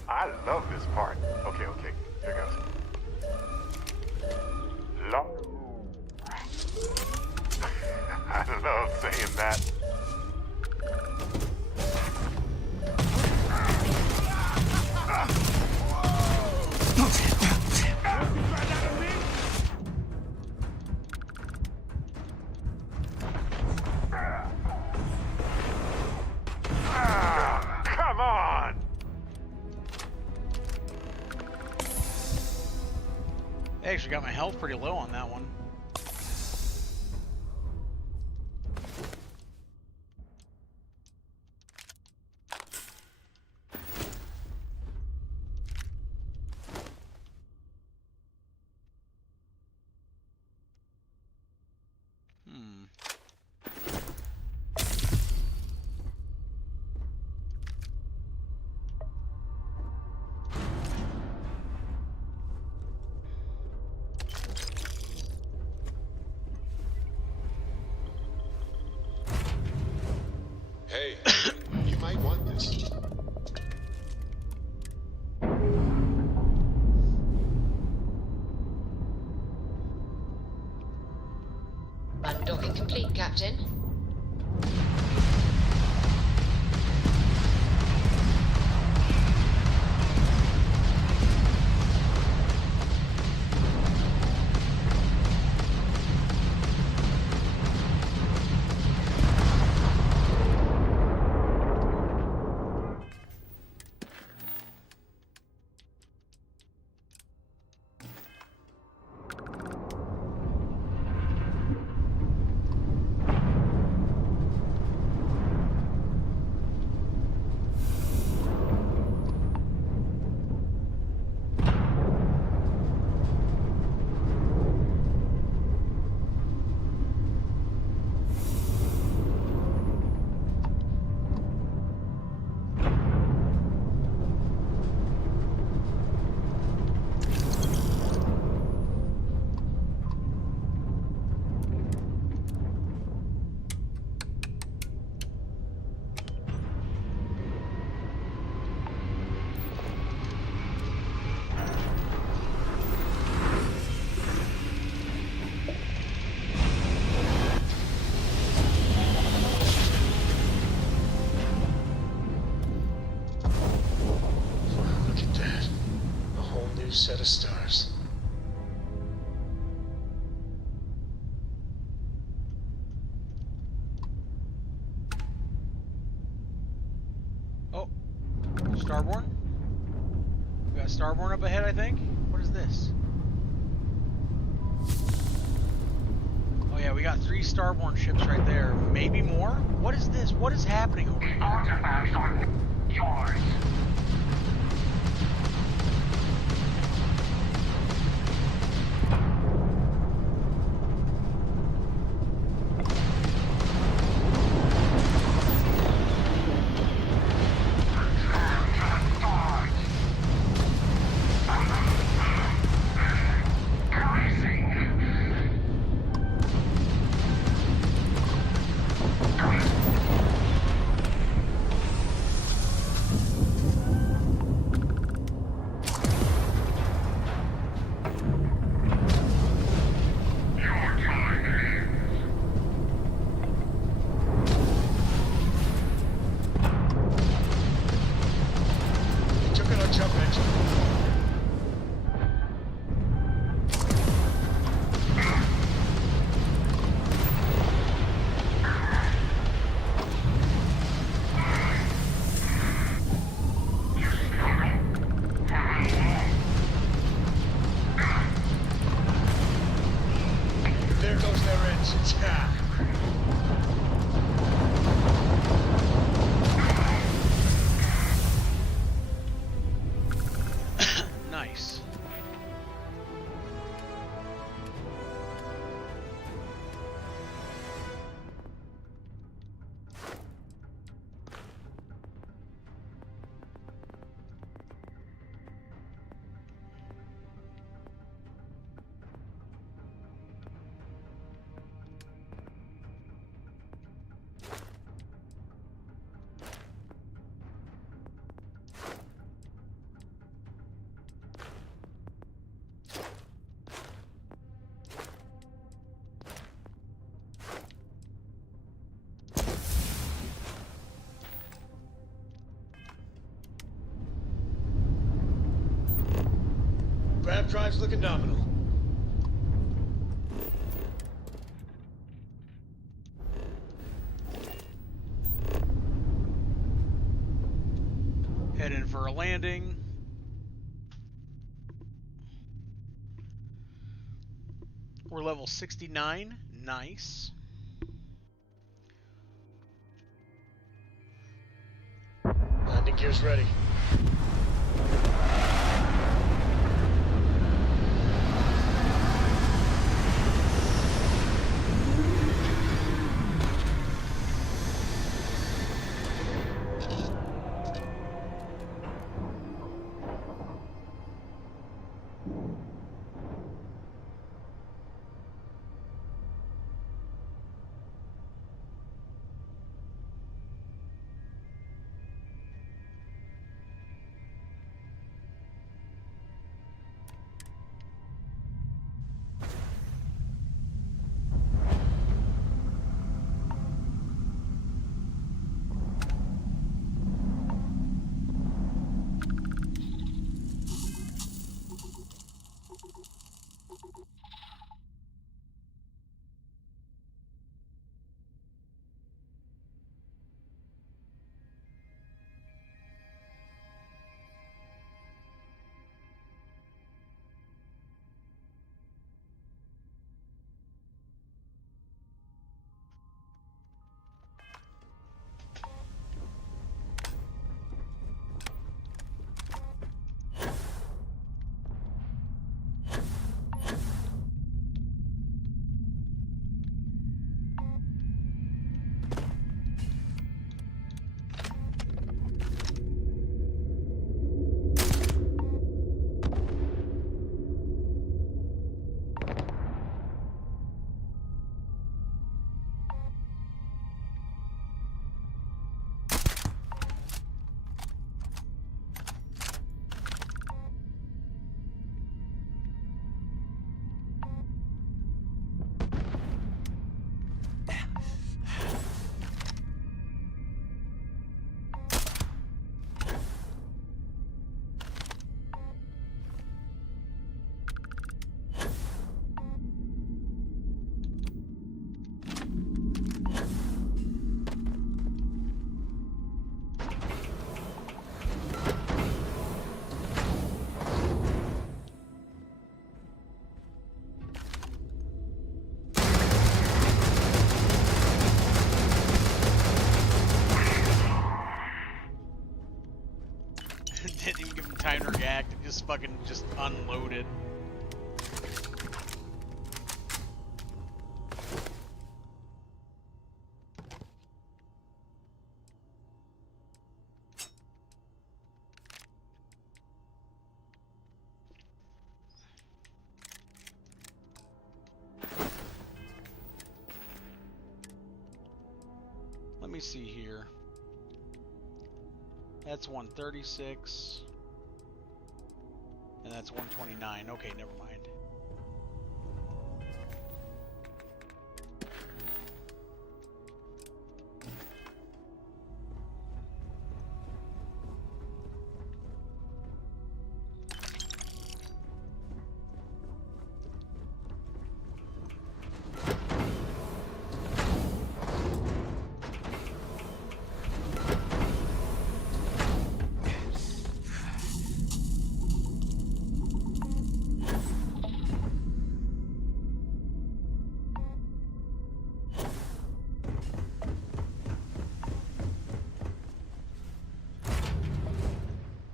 I love this part. Okay, here goes. I love saying that. Come on! I actually got my health pretty low on that one. Hey, you might want this. Undocking complete, Captain. set of stars. Oh, Starborn? We got Starborn up ahead, I think. What is this? Oh yeah, we got 3 Starborn ships right there. Maybe more? What is this? What is happening over here? Artifacts are yours. There goes their engines. Ha! Nice. Grab drive's looking nominal. Head in for a landing. We're level 69. Nice. Landing gear's ready. Didn't even give him time to react. It just fucking just unloaded. Let me see here. That's 136. And that's 129. Okay, never mind.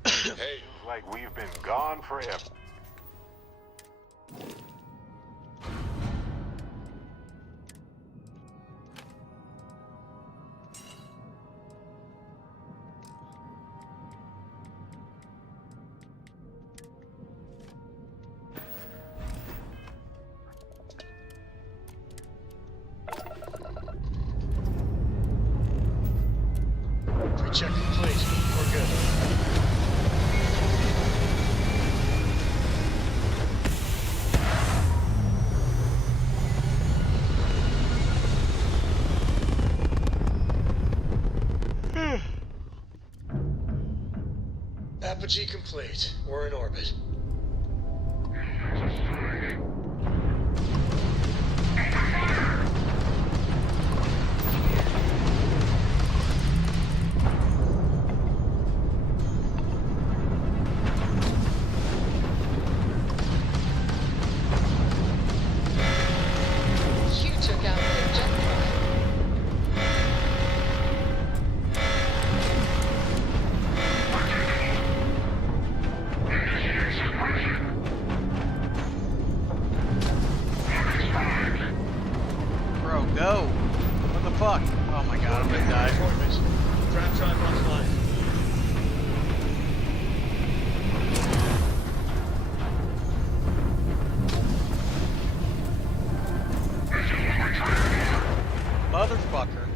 Hey, like we've been gone forever. Pre-check complete. We're good. Apogee complete. We're in orbit. You took out the jet prime. Bro, go! What the fuck? Oh my god, I'm gonna die. Trap drive offline. Motherfucker.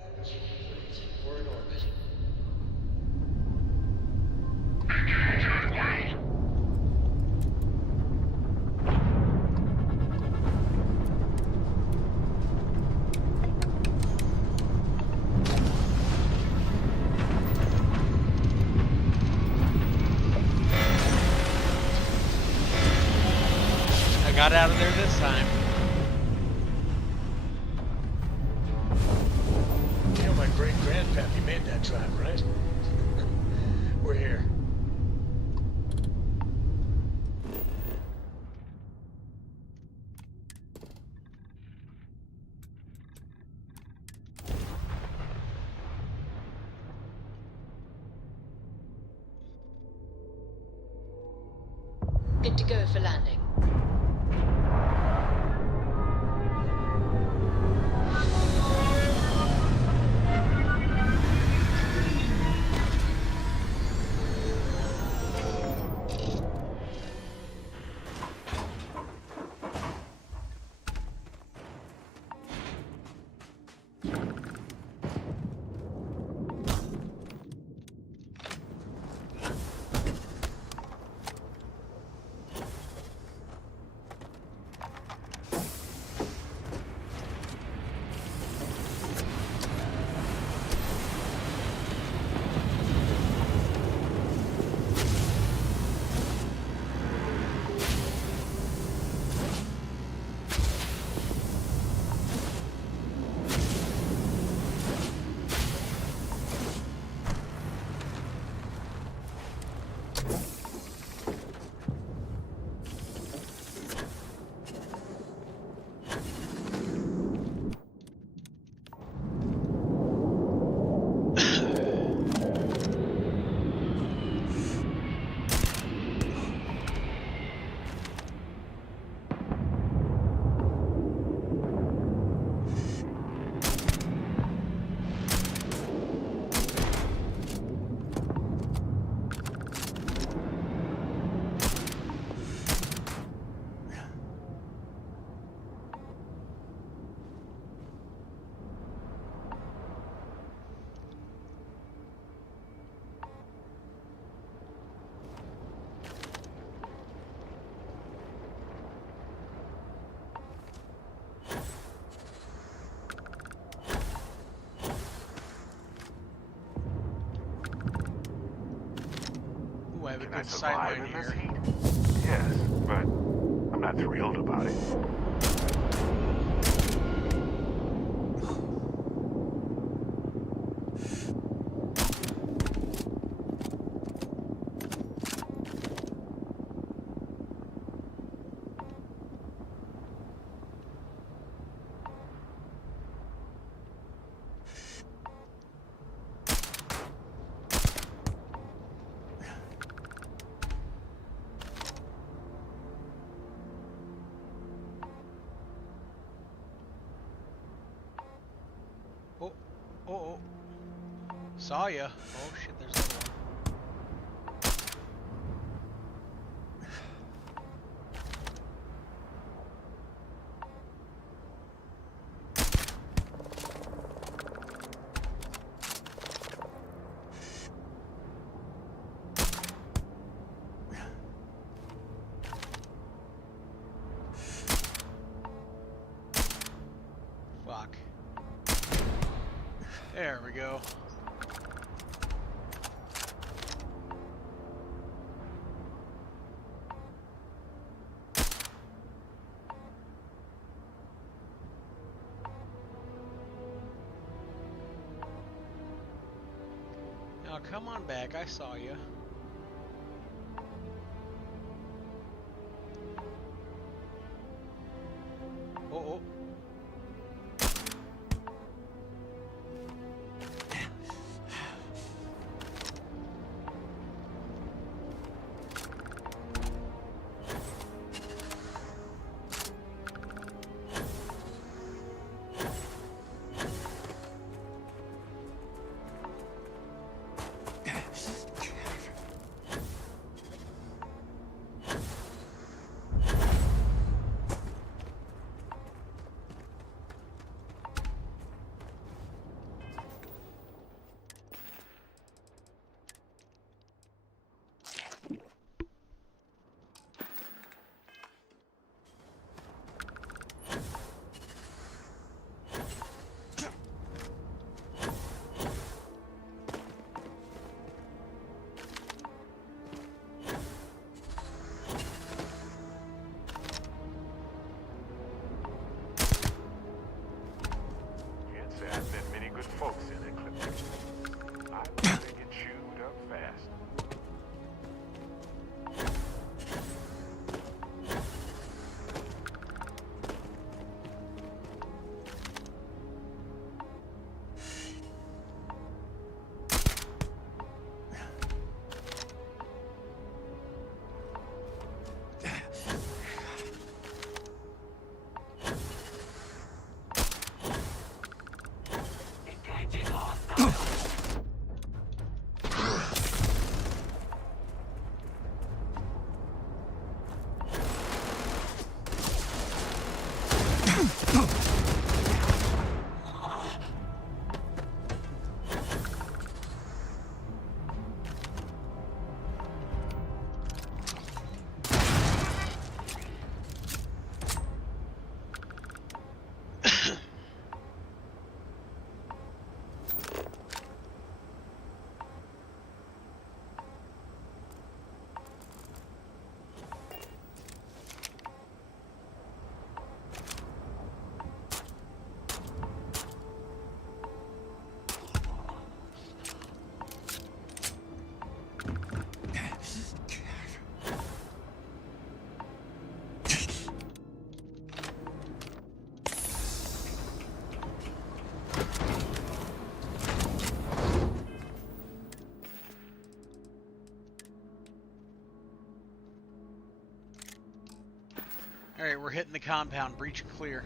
Apogee complete. We're in orbit. I got out of there this time. You know my great-grandpappy made that drive, right? We're here. Good to go for landing. have a Can I good survive sightline in this here. heat? Yes, but I'm not thrilled about it. Oh. Saw ya. Oh shit, there's another one. Fuck. There we go. Now come on back, I saw you. Oh. I've met many good folks in Eclipse. I learned to get chewed up fast. Alright, we're hitting the compound. Breach and clear.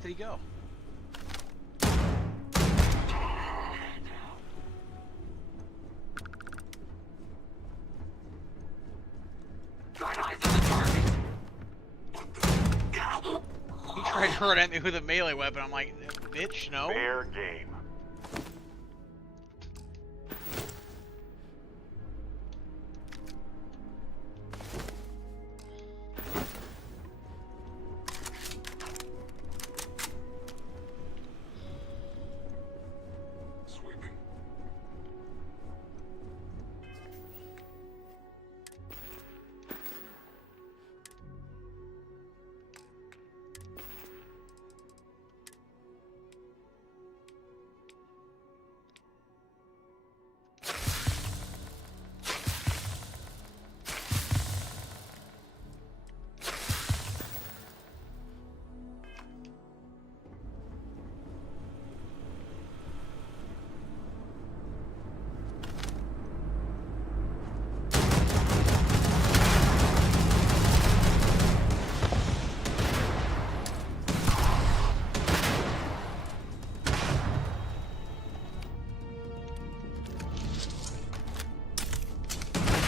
did he go? He tried to run at me with a melee weapon. I'm like, bitch, no. Fair game.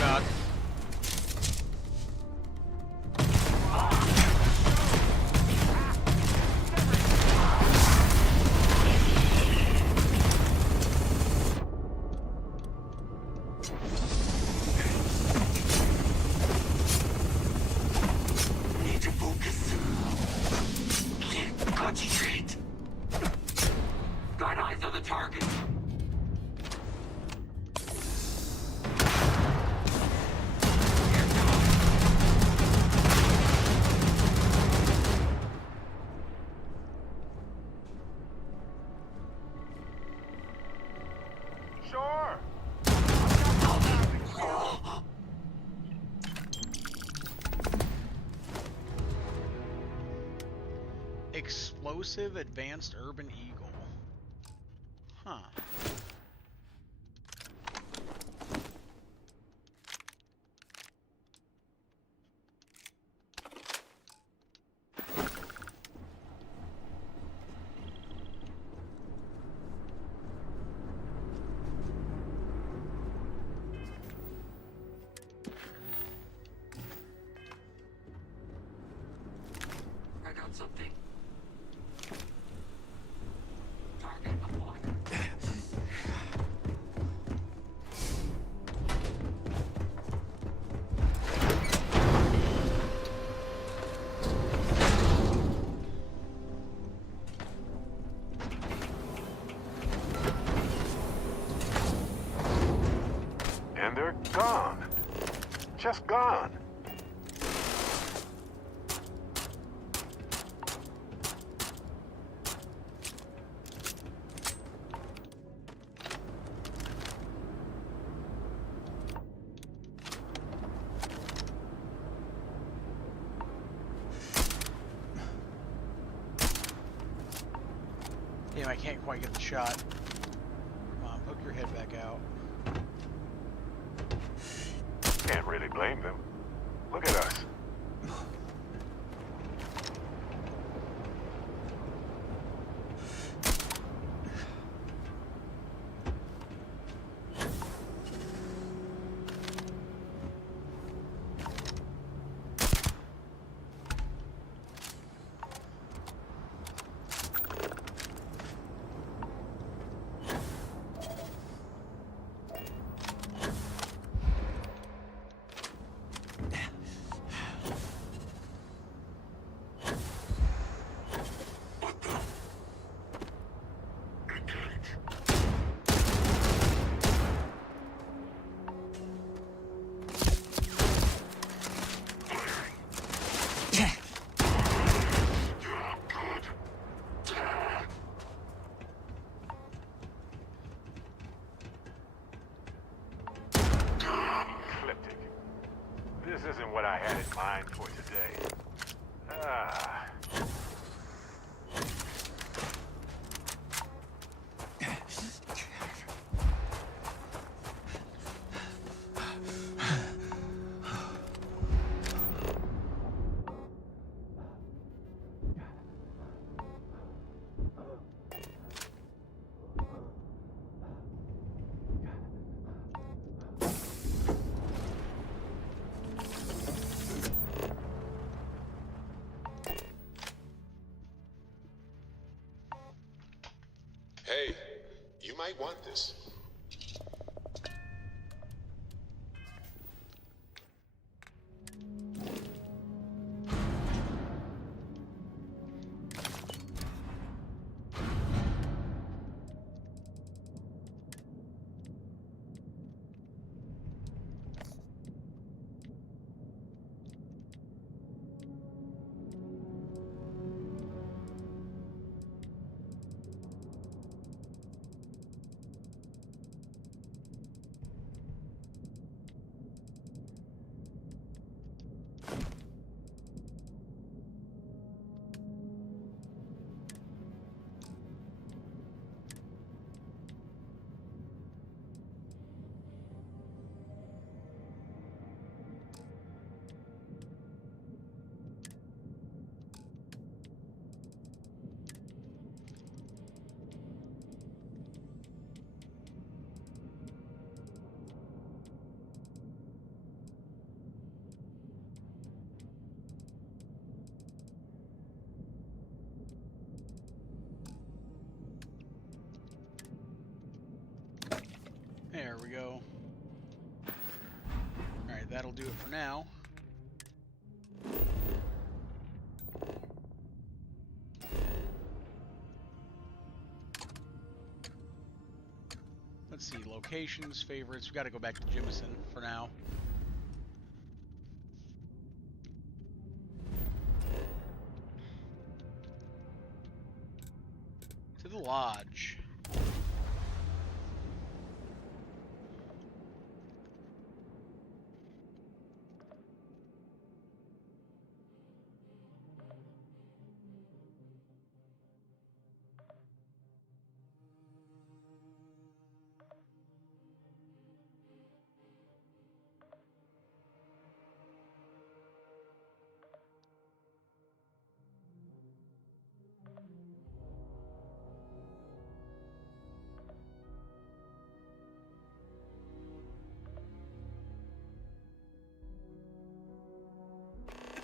God. Need to focus. Can't concentrate. Got eyes on the target. Sure. Explosive Advanced Urban Eagle. Huh. I got something. Target unlocked. And they're gone. Just gone. Damn, I can't quite get the shot. Come on, poke your head back out. Can't really blame them. Look at us. Hey, you might want this. There we go. Alright, that'll do it for now. Let's see, locations, favorites. We gotta go back to Jimison for now. To the lodge.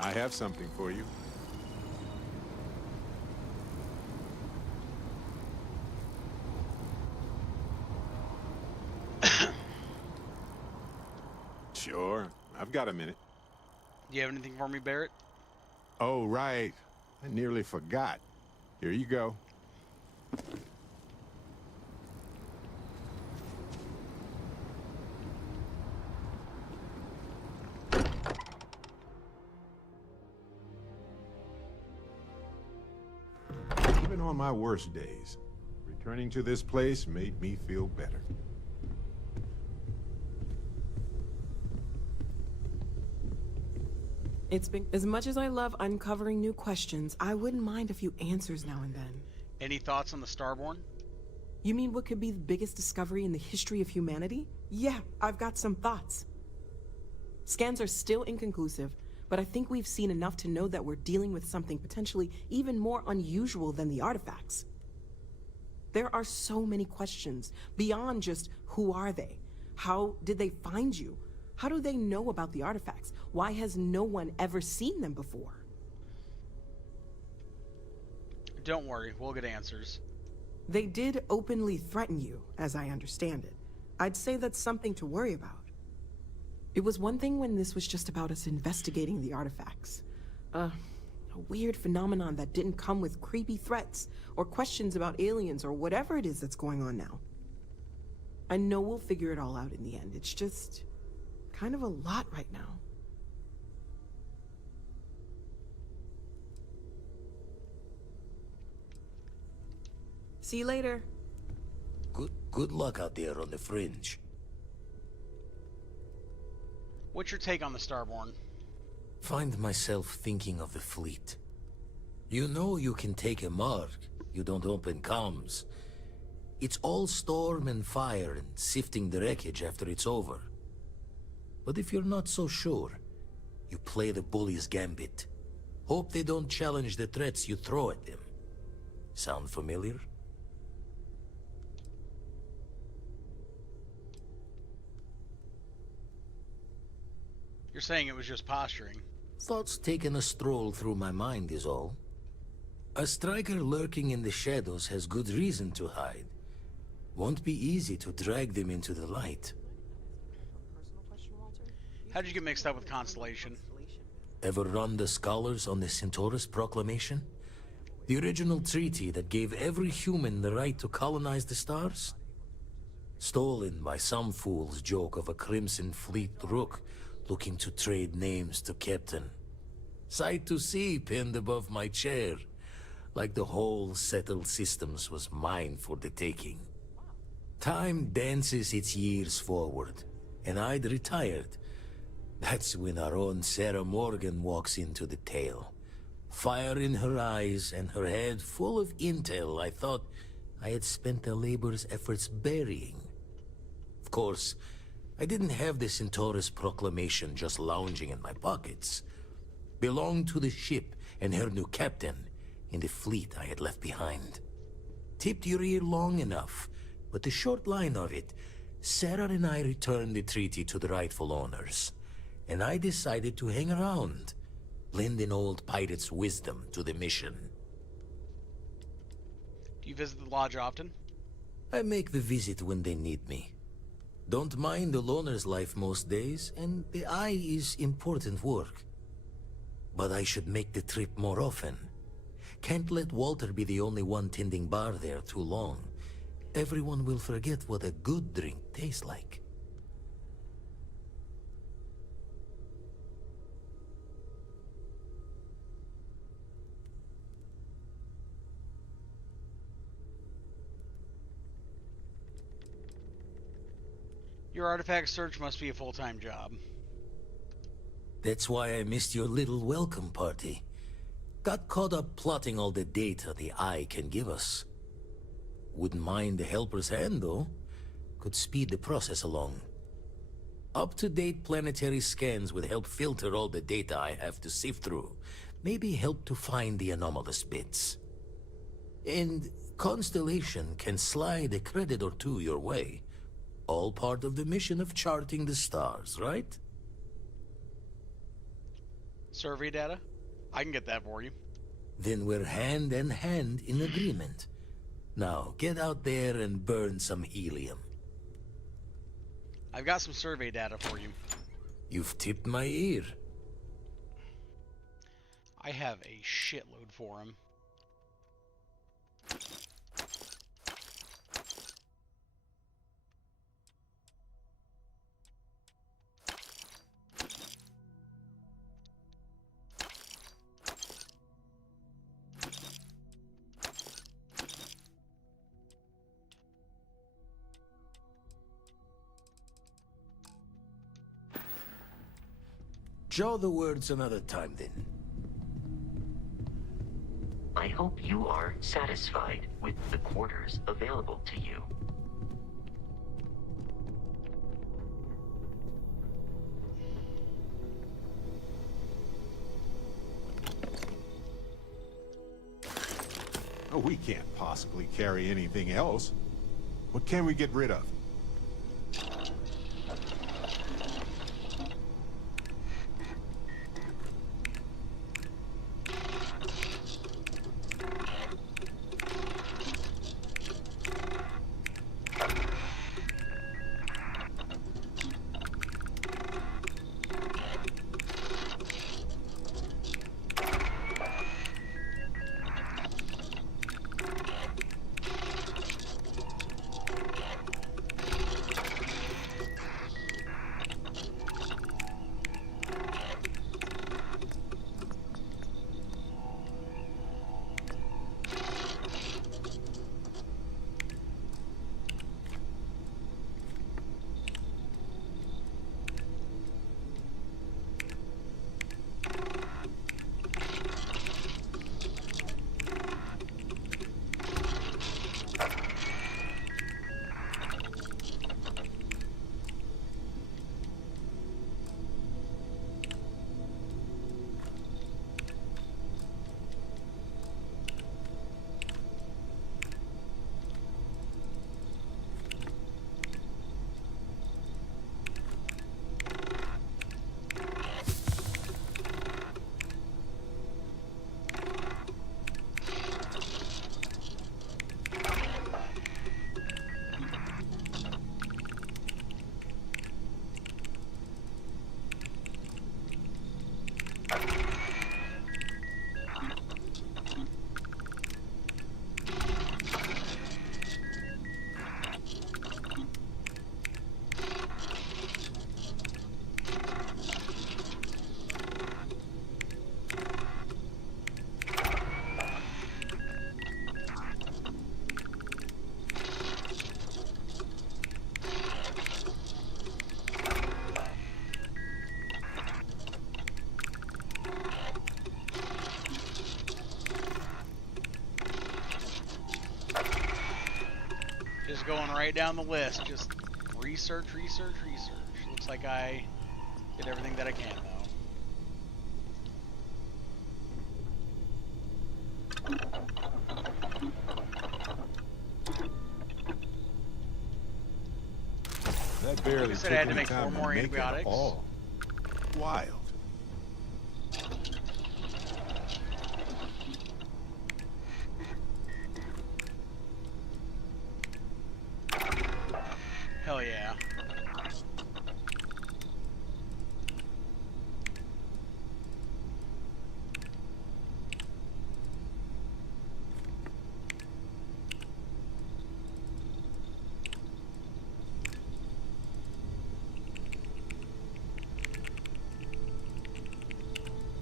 I have something for you. Sure, I've got a minute. Do you have anything for me, Barrett? Oh, right. I nearly forgot. Here you go. Even on my worst days, returning to this place made me feel better. It's been, as much as I love uncovering new questions, I wouldn't mind a few answers now and then. Any thoughts on the Starborn? You mean what could be the biggest discovery in the history of humanity? Yeah, I've got some thoughts. Scans are still inconclusive, but I think we've seen enough to know that we're dealing with something potentially even more unusual than the artifacts. There are so many questions beyond just who are they? How did they find you? How do they know about the artifacts? Why has no one ever seen them before? Don't worry, we'll get answers. They did openly threaten you, as I understand it. I'd say that's something to worry about. It was one thing when this was just about us investigating the artifacts. A weird phenomenon that didn't come with creepy threats or questions about aliens or whatever it is that's going on now. I know we'll figure it all out in the end. It's just kind of a lot right now. See you later. Good luck out there on the fringe. What's your take on the Starborn? Find myself thinking of the fleet. You know you can take a mark, you don't open comms. It's all storm and fire and sifting the wreckage after it's over. But if you're not so sure, you play the bully's gambit. Hope they don't challenge the threats you throw at them. Sound familiar? You're saying it was just posturing. Thoughts taking a stroll through my mind is all. A striker lurking in the shadows has good reason to hide, Won't be easy to drag them into the light. How'd you get mixed up with Constellation? Ever run the scholars on the Centaurus Proclamation? The original treaty that gave every human the right to colonize the stars? Stolen by some fool's joke of a Crimson Fleet rook looking to trade names to Captain. Sight to see pinned above my chair, like the whole settled systems was mine for the taking. Time dances its years forward, and I'd retired. That's when our own Sarah Morgan walks into the tale. Fire in her eyes and her head full of intel I thought I had spent a labor's efforts burying. Of course, I didn't have the Centaurus Proclamation just lounging in my pockets. Belonged to the ship and her new captain in the fleet I had left behind. Tipped your ear long enough, but the short line of it, Sarah and I returned the treaty to the rightful owners, and I decided to hang around, lend an old pirate's wisdom to the mission. Do you visit the lodge often? I make the visit when they need me. Don't mind the loner's life most days, and the eye is important work. But I should make the trip more often. Can't let Walter be the only one tending bar there too long. Everyone will forget what a good drink tastes like. Your artifact search must be a full-time job. That's why I missed your little welcome party. Got caught up plotting all the data the Eye can give us. Wouldn't mind a helper's hand, though. Could speed the process along. Up-to-date planetary scans would help filter all the data I have to sift through. Maybe help to find the anomalous bits. And Constellation can slide a credit or two your way. All part of the mission of charting the stars, right? Survey data? I can get that for you. Then we're hand in hand in agreement. Now, get out there and burn some helium. I've got some survey data for you. You've tipped my ear. I have a shitload for him. Jaw the words another time, then. I hope you are satisfied with the quarters available to you. Oh, we can't possibly carry anything else. What can we get rid of? Just going right down the list. Just research, research, research. Looks like I did everything that I can, though. That barely Like I said, took I had to any make 4 time more make it antibiotics. all. Wild. Hell yeah.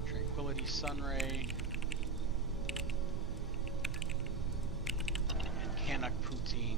Tranquility Sunray. And Canuck Poutine.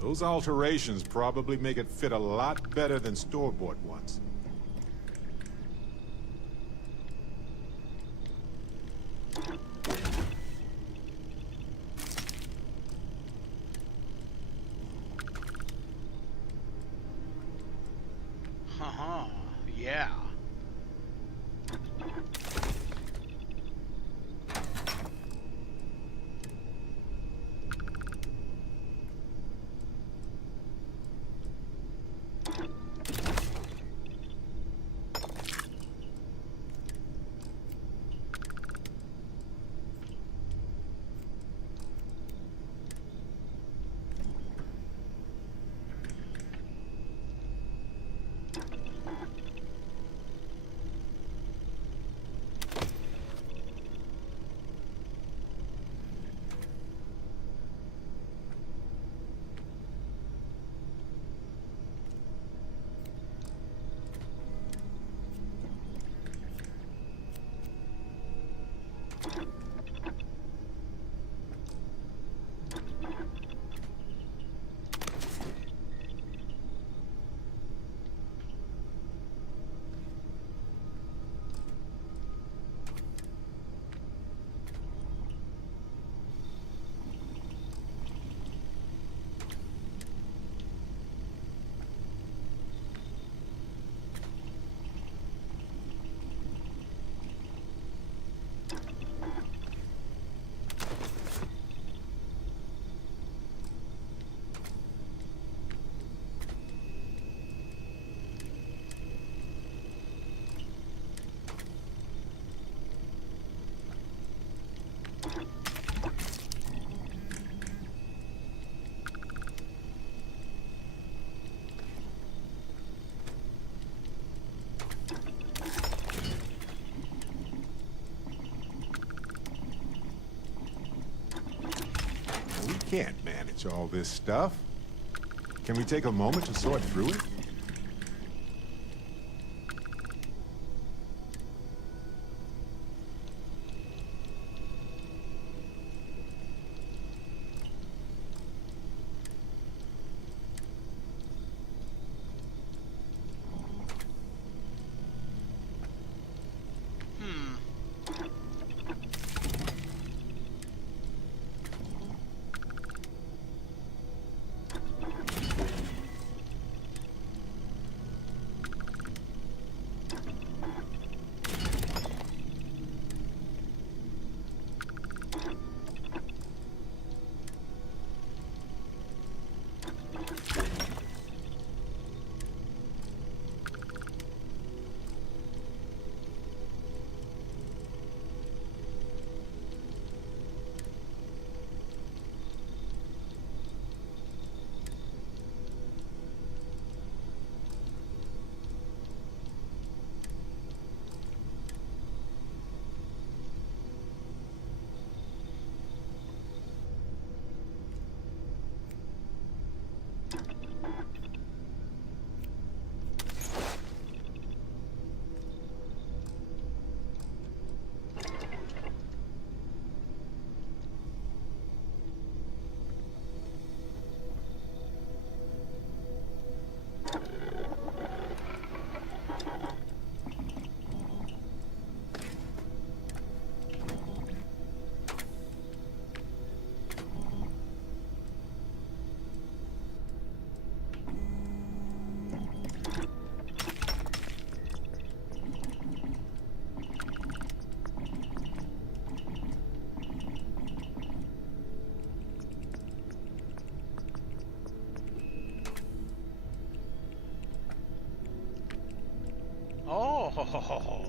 Those alterations probably make it fit a lot better than store-bought ones. Haha, yeah. We can't manage all this stuff. Can we take a moment to sort through it? Oh.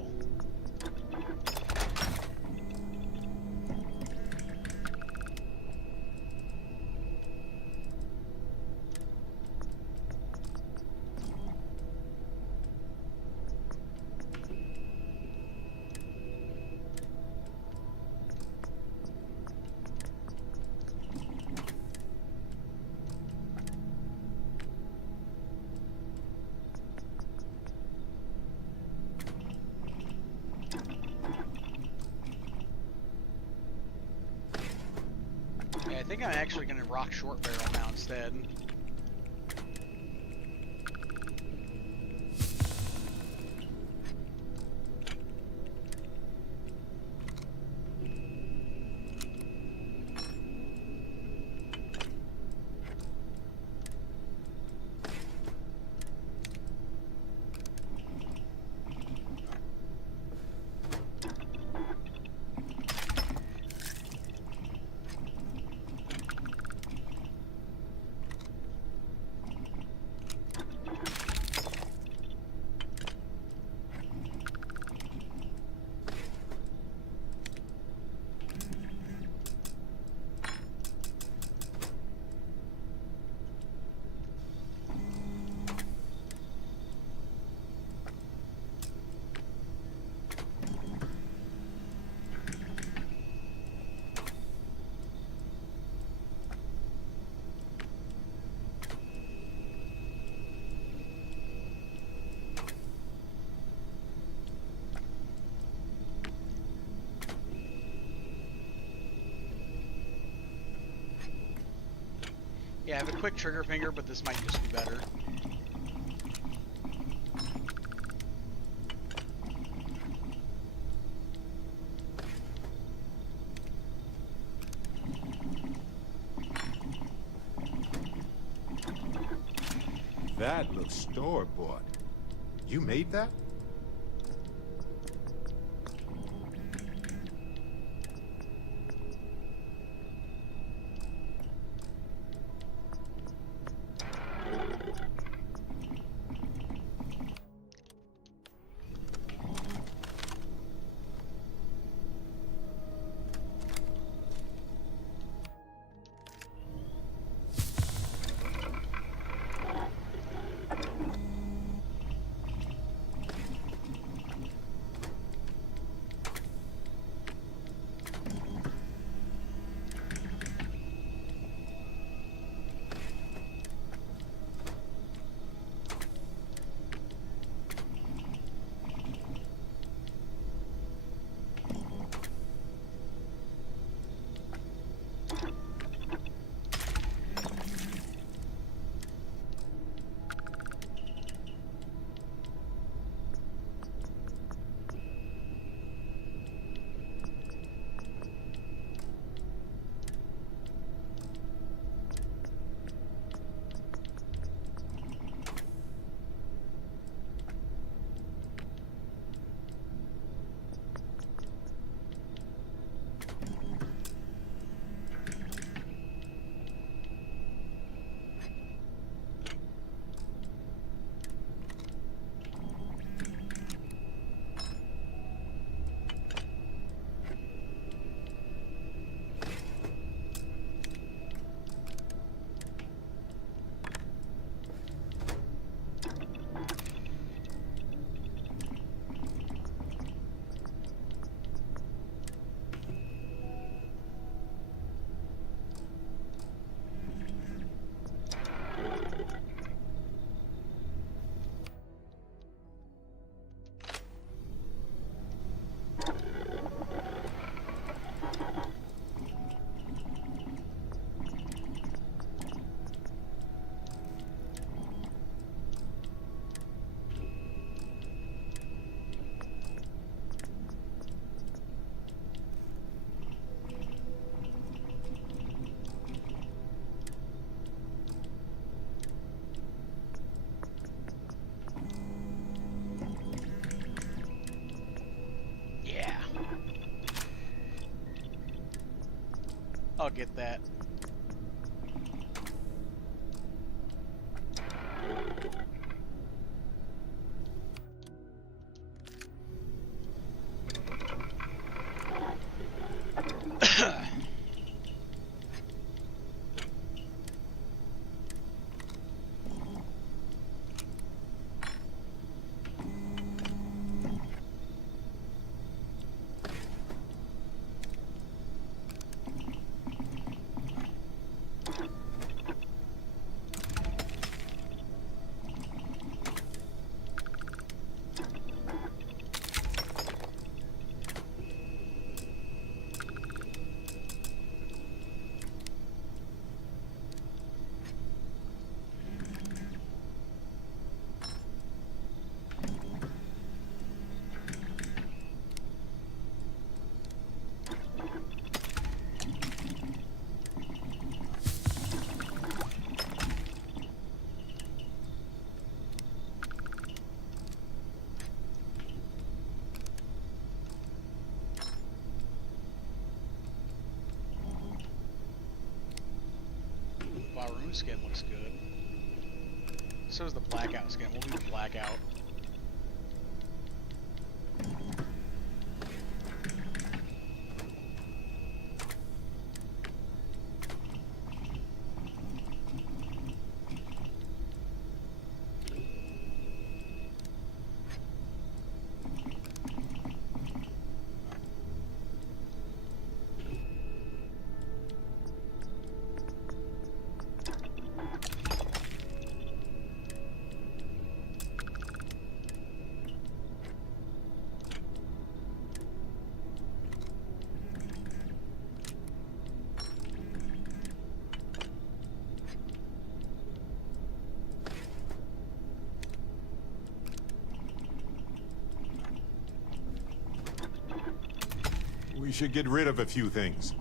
Yeah, I think I'm actually going to rock short barrel now instead. Yeah, I have a quick trigger finger, but this might just be better. That looks store-bought. You made that? I'll get that. Faroon skin looks good. So is the Blackout skin. We'll do the Blackout. We should get rid of a few things.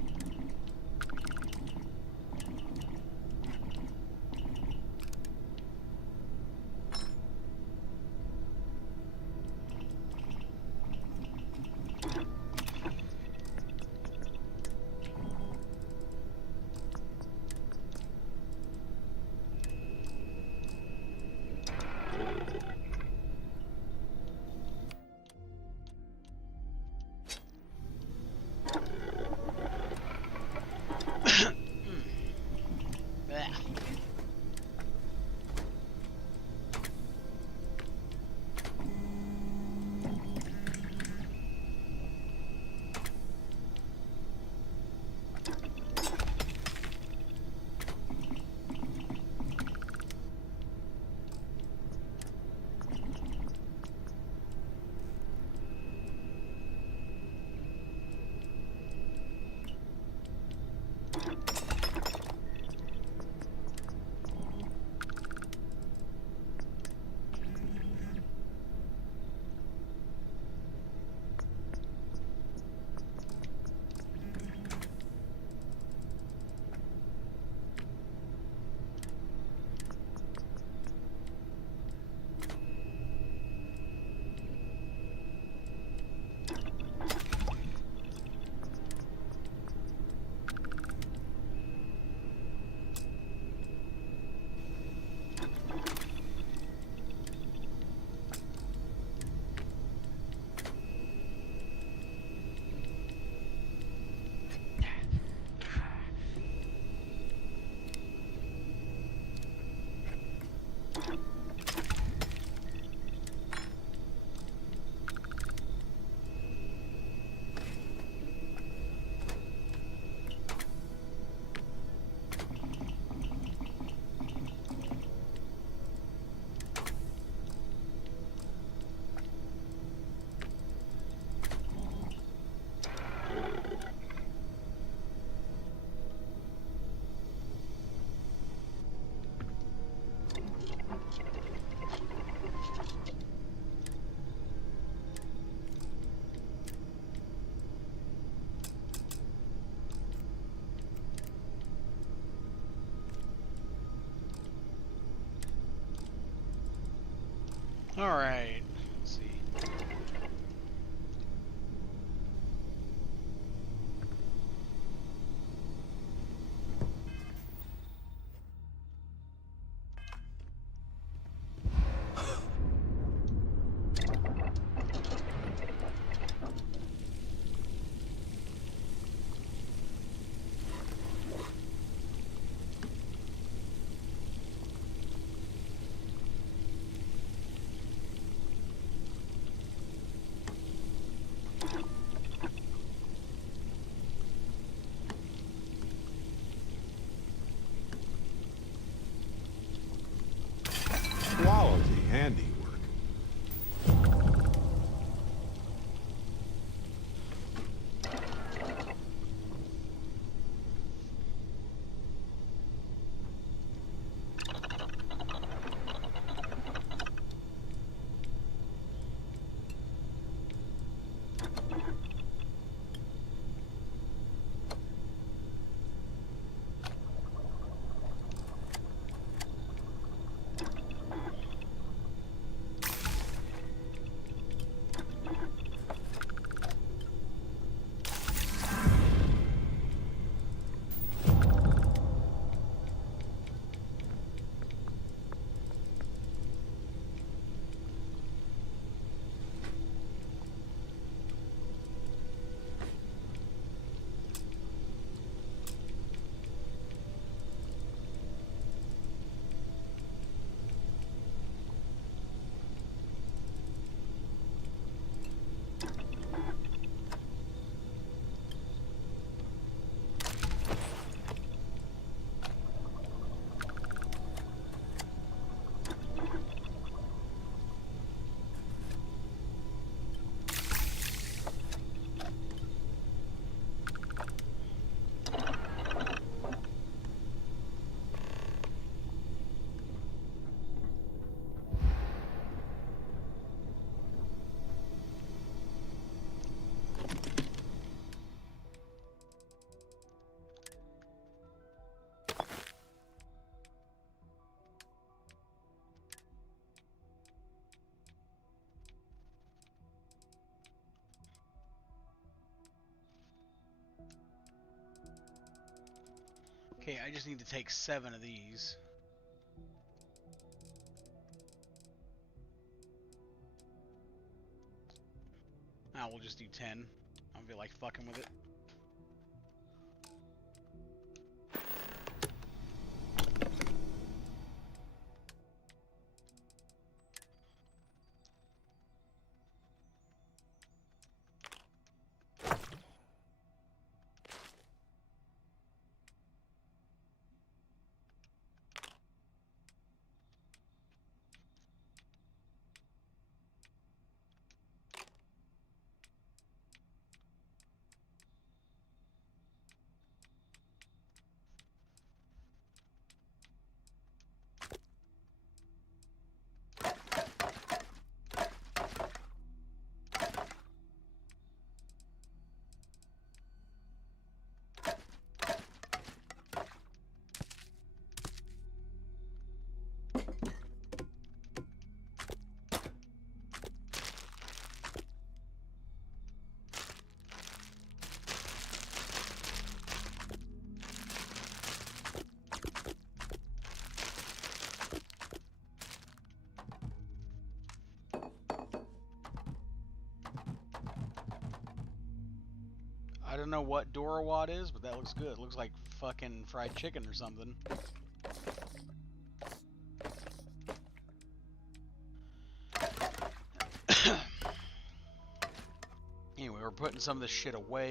Alright, let's see. Quality handiwork. Okay, I just need to take 7 of these. Now we'll just do 10. I don't feel like fucking with it. I don't know what Dorawad is, but that looks good. It looks like fucking fried chicken or something. Anyway, we're putting some of this shit away.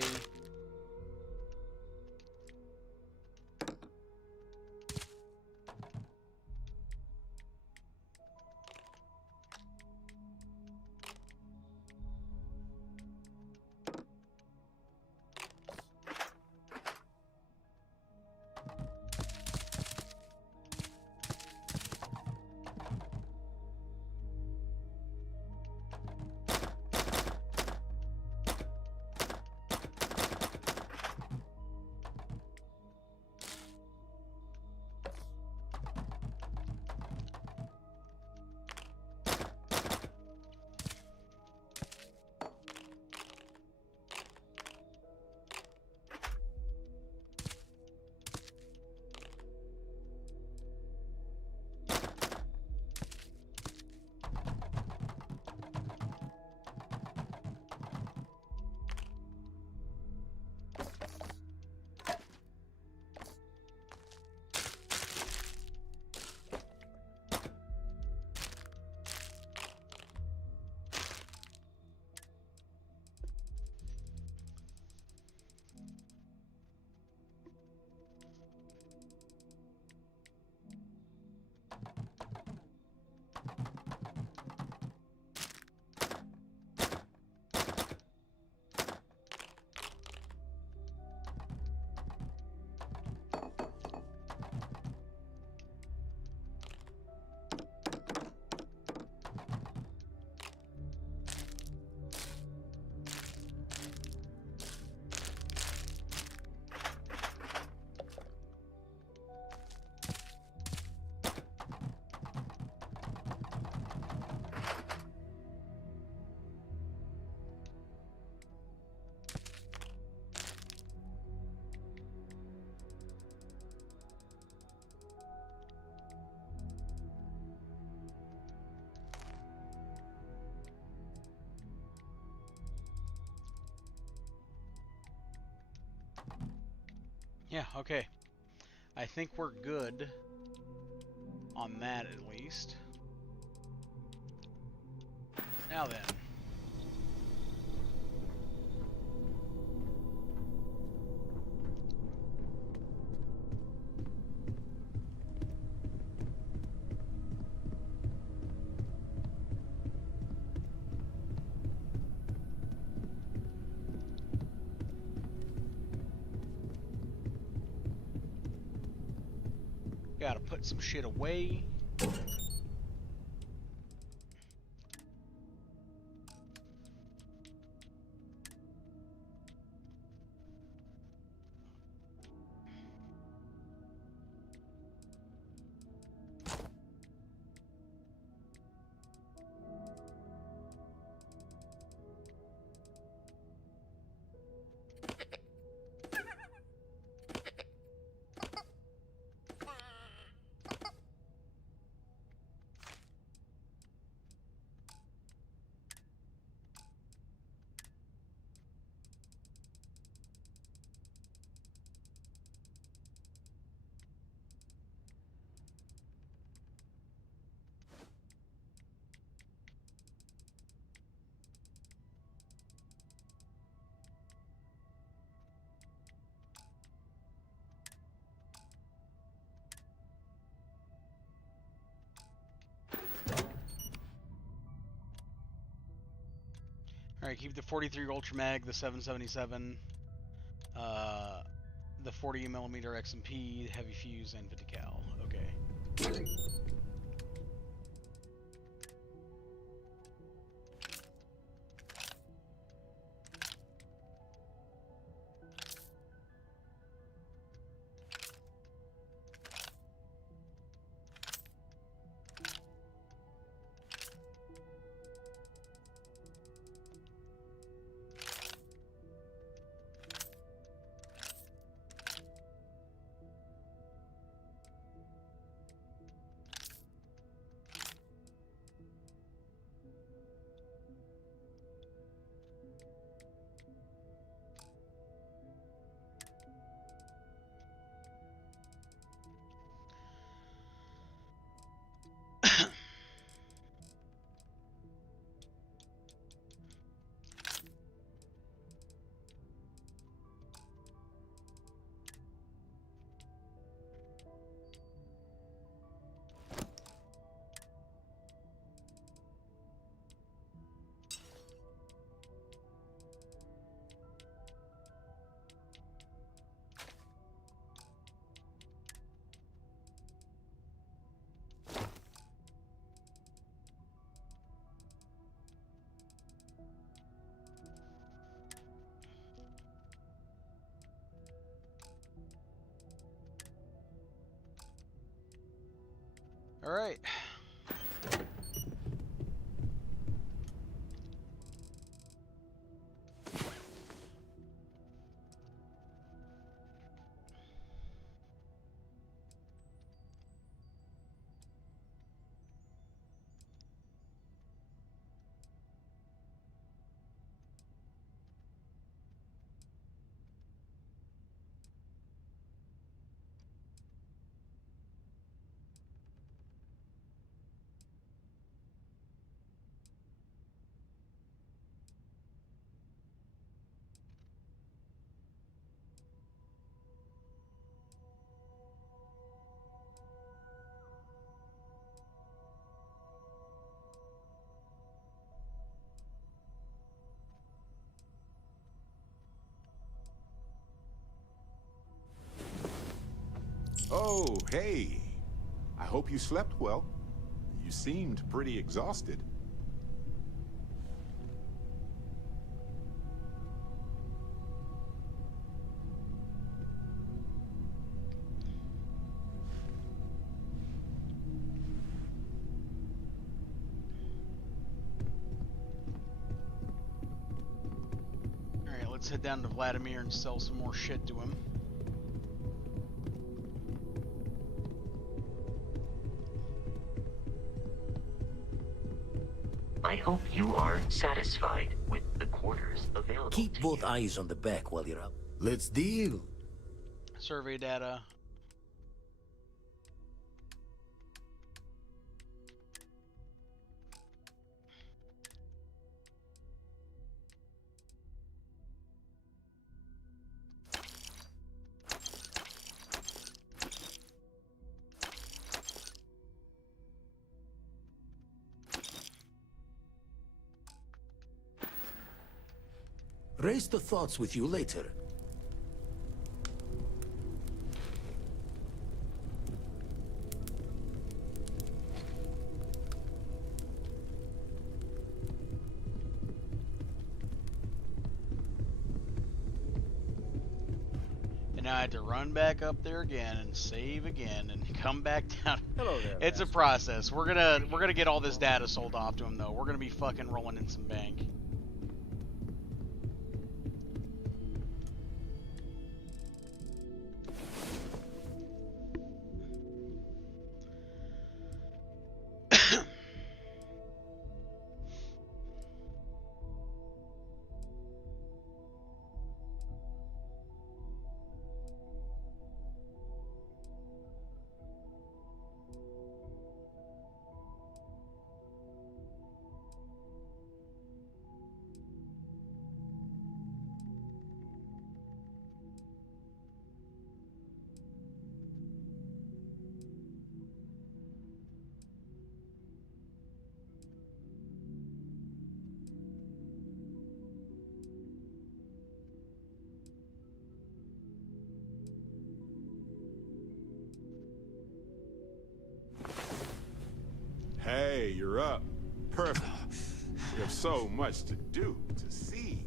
Yeah, okay. I think we're good on that at least. Now then. Gotta put some shit away. Alright, keep the 43 Ultra Mag, the 777, the 40 millimeter XMP, heavy fuse, and 50 cal. Okay. Alright. Oh, hey. I hope you slept well. You seemed pretty exhausted. Alright, let's head down to Vladimir and sell some more shit to him. I hope you are satisfied with the quarters available. Keep both eyes on the back while you're up. Let's deal. Survey data. Raise the thoughts with you later. And now I had to run back up there again and save again and come back down. Hello there. It's a process. We're gonna get all this data sold off to him though. We're gonna be fucking rolling in some bank. Hey, you're up. Perfect. We have so much to do, to see.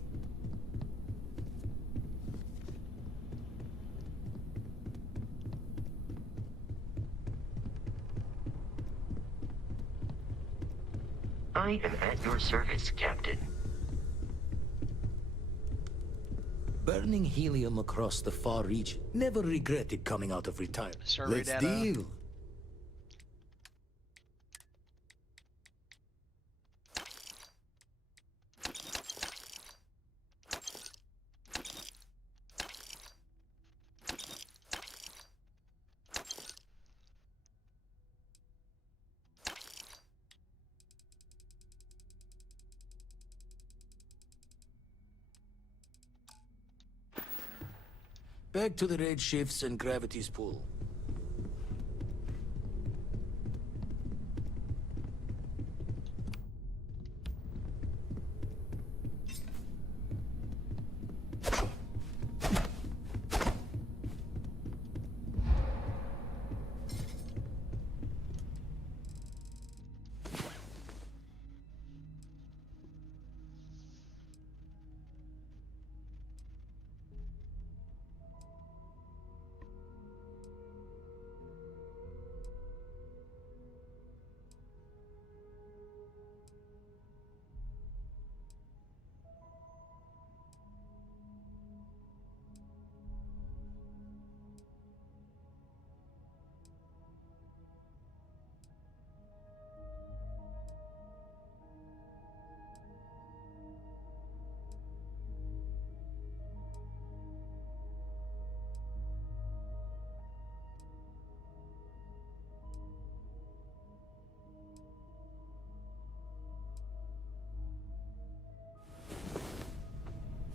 I am at your service, Captain. Burning helium across the far reach. Never regretted coming out of retirement. Survey Let's data. deal. Back to the red shifts and gravity's pull.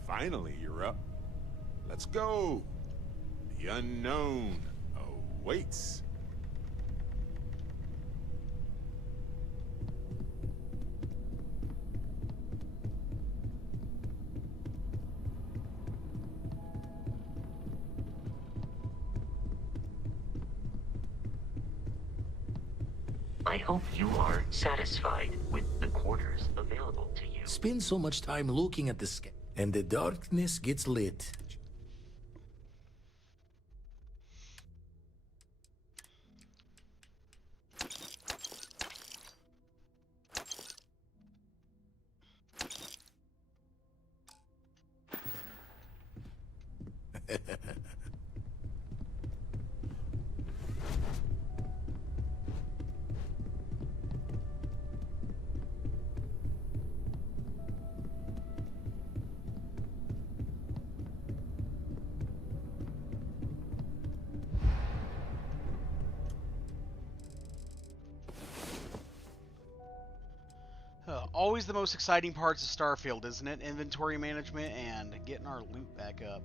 Finally, you're up. Let's go. The unknown awaits. I hope you are satisfied with the quarters available to you. Spend so much time looking at the sky, and the darkness gets lit. Always the most exciting parts of Starfield, isn't it? Inventory management and getting our loot back up.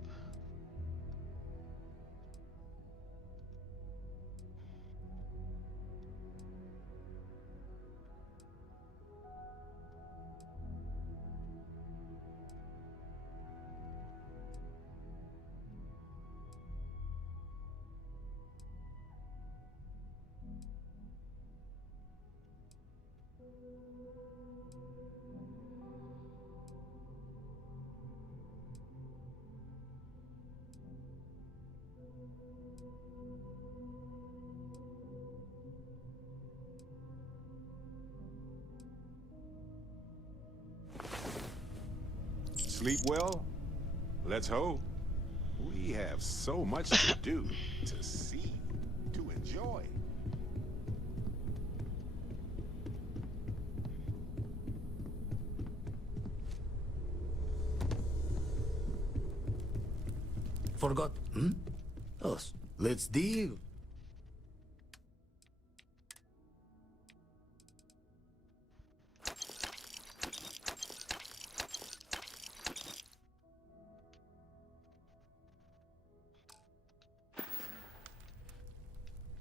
Sleep well? Let's hope. We have so much to do, to see, to enjoy. Forgot? Us. Let's deal.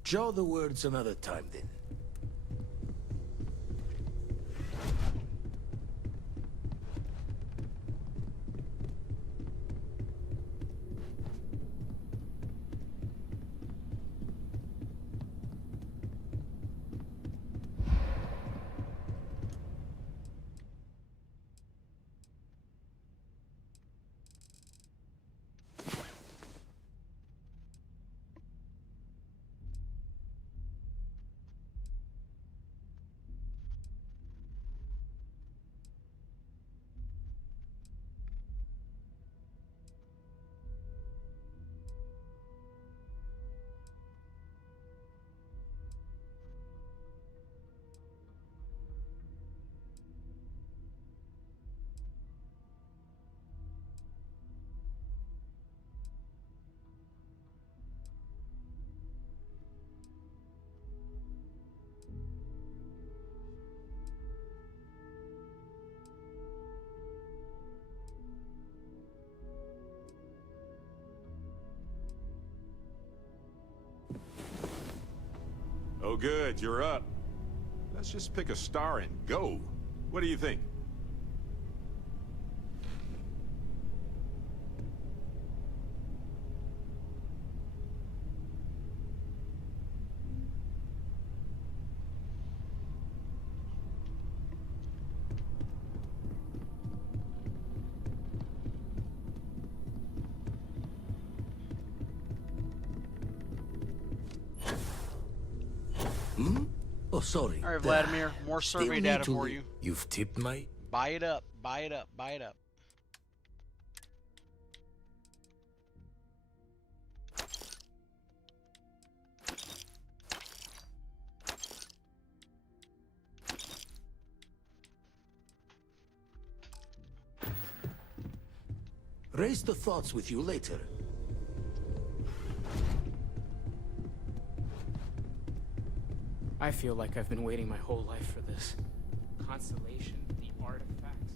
Jaw the words another time, then. Oh, good, you're up. Let's just pick a star and go. What do you think? Hmm? Oh, sorry. All right, Vladimir, more Still survey need data to for you. You've tipped my... Buy it up, buy it up, buy it up. Raise the thoughts with you later. I feel like I've been waiting my whole life for this. Constellation, the artifacts.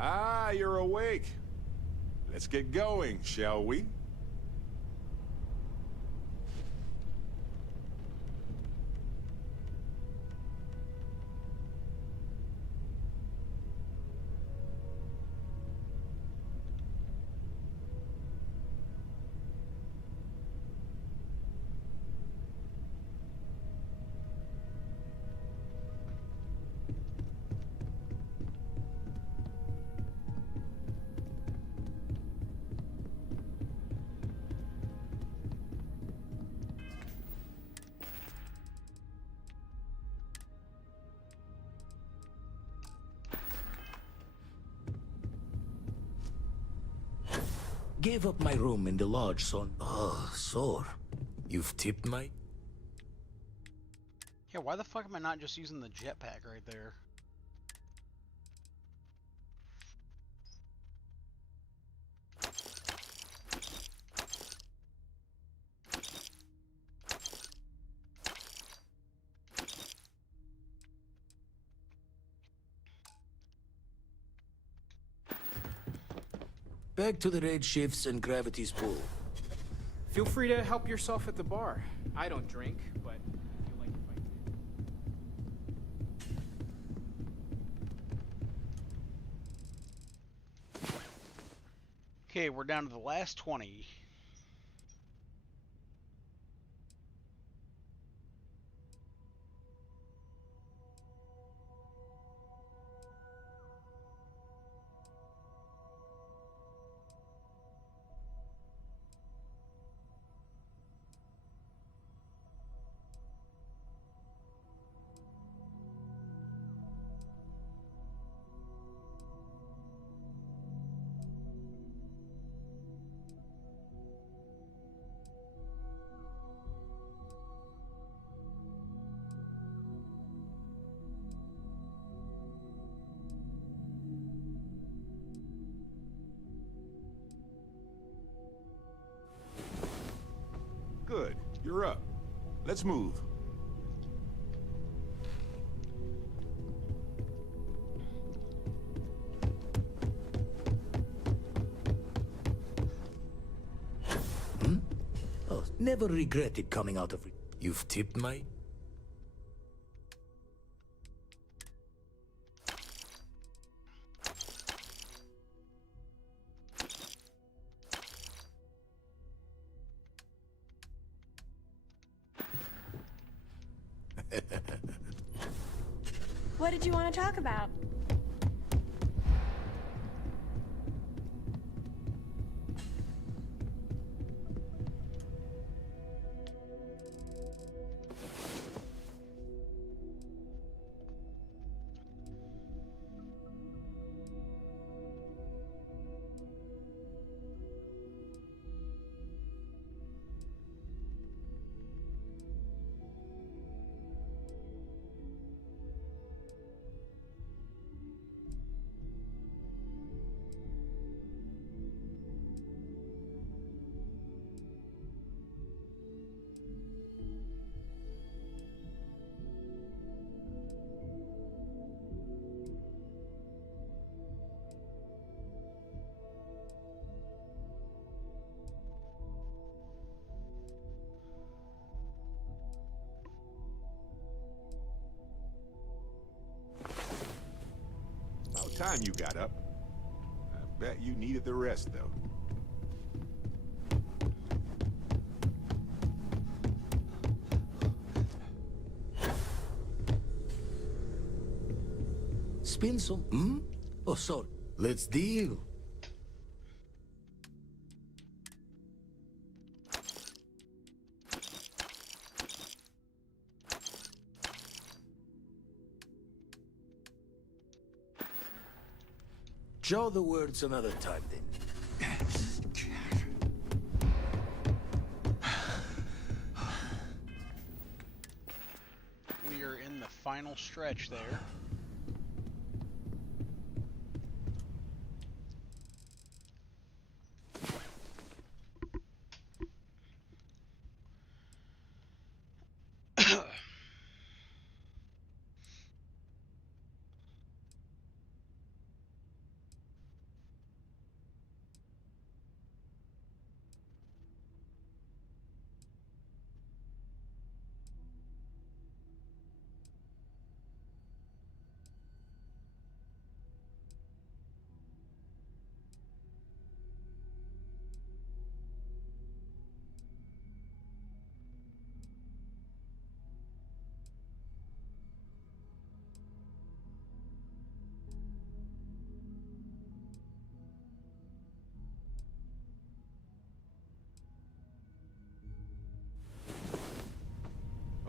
Ah, you're awake. Let's get going, shall we? Gave up my room in the lodge, son. Oh, sore. You've tipped my... Yeah, why the fuck am I not just using the jetpack right there? Back to the raid shifts and gravity's pull. Feel free to help yourself at the bar. I don't drink, but I feel like if I did. Okay, we're down to the last 20. Good, you're up. Let's move. Oh, never regretted coming out of it. You've tipped my... What did you want to talk about? About time you got up. I bet you needed the rest, though. Spin some, hmm? Oh, sorry. Let's deal. Jaw the words another time, then. We are in the final stretch there.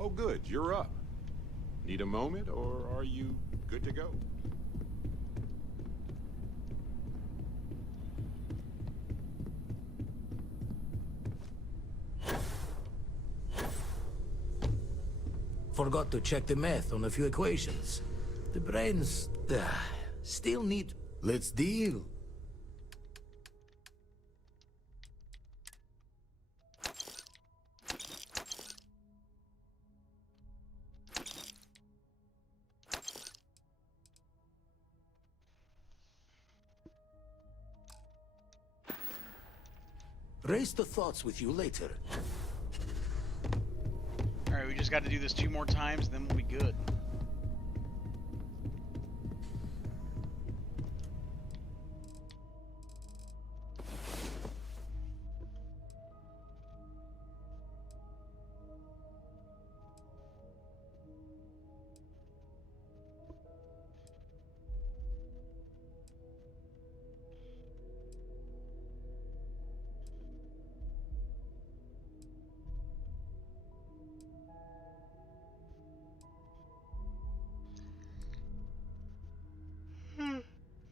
Oh, good, you're up. Need a moment, or are you good to go? Forgot to check the math on a few equations. The brains still need... Let's deal. Raise the thoughts with you later. Alright, we just got to do this 2 more times, and then we'll be good.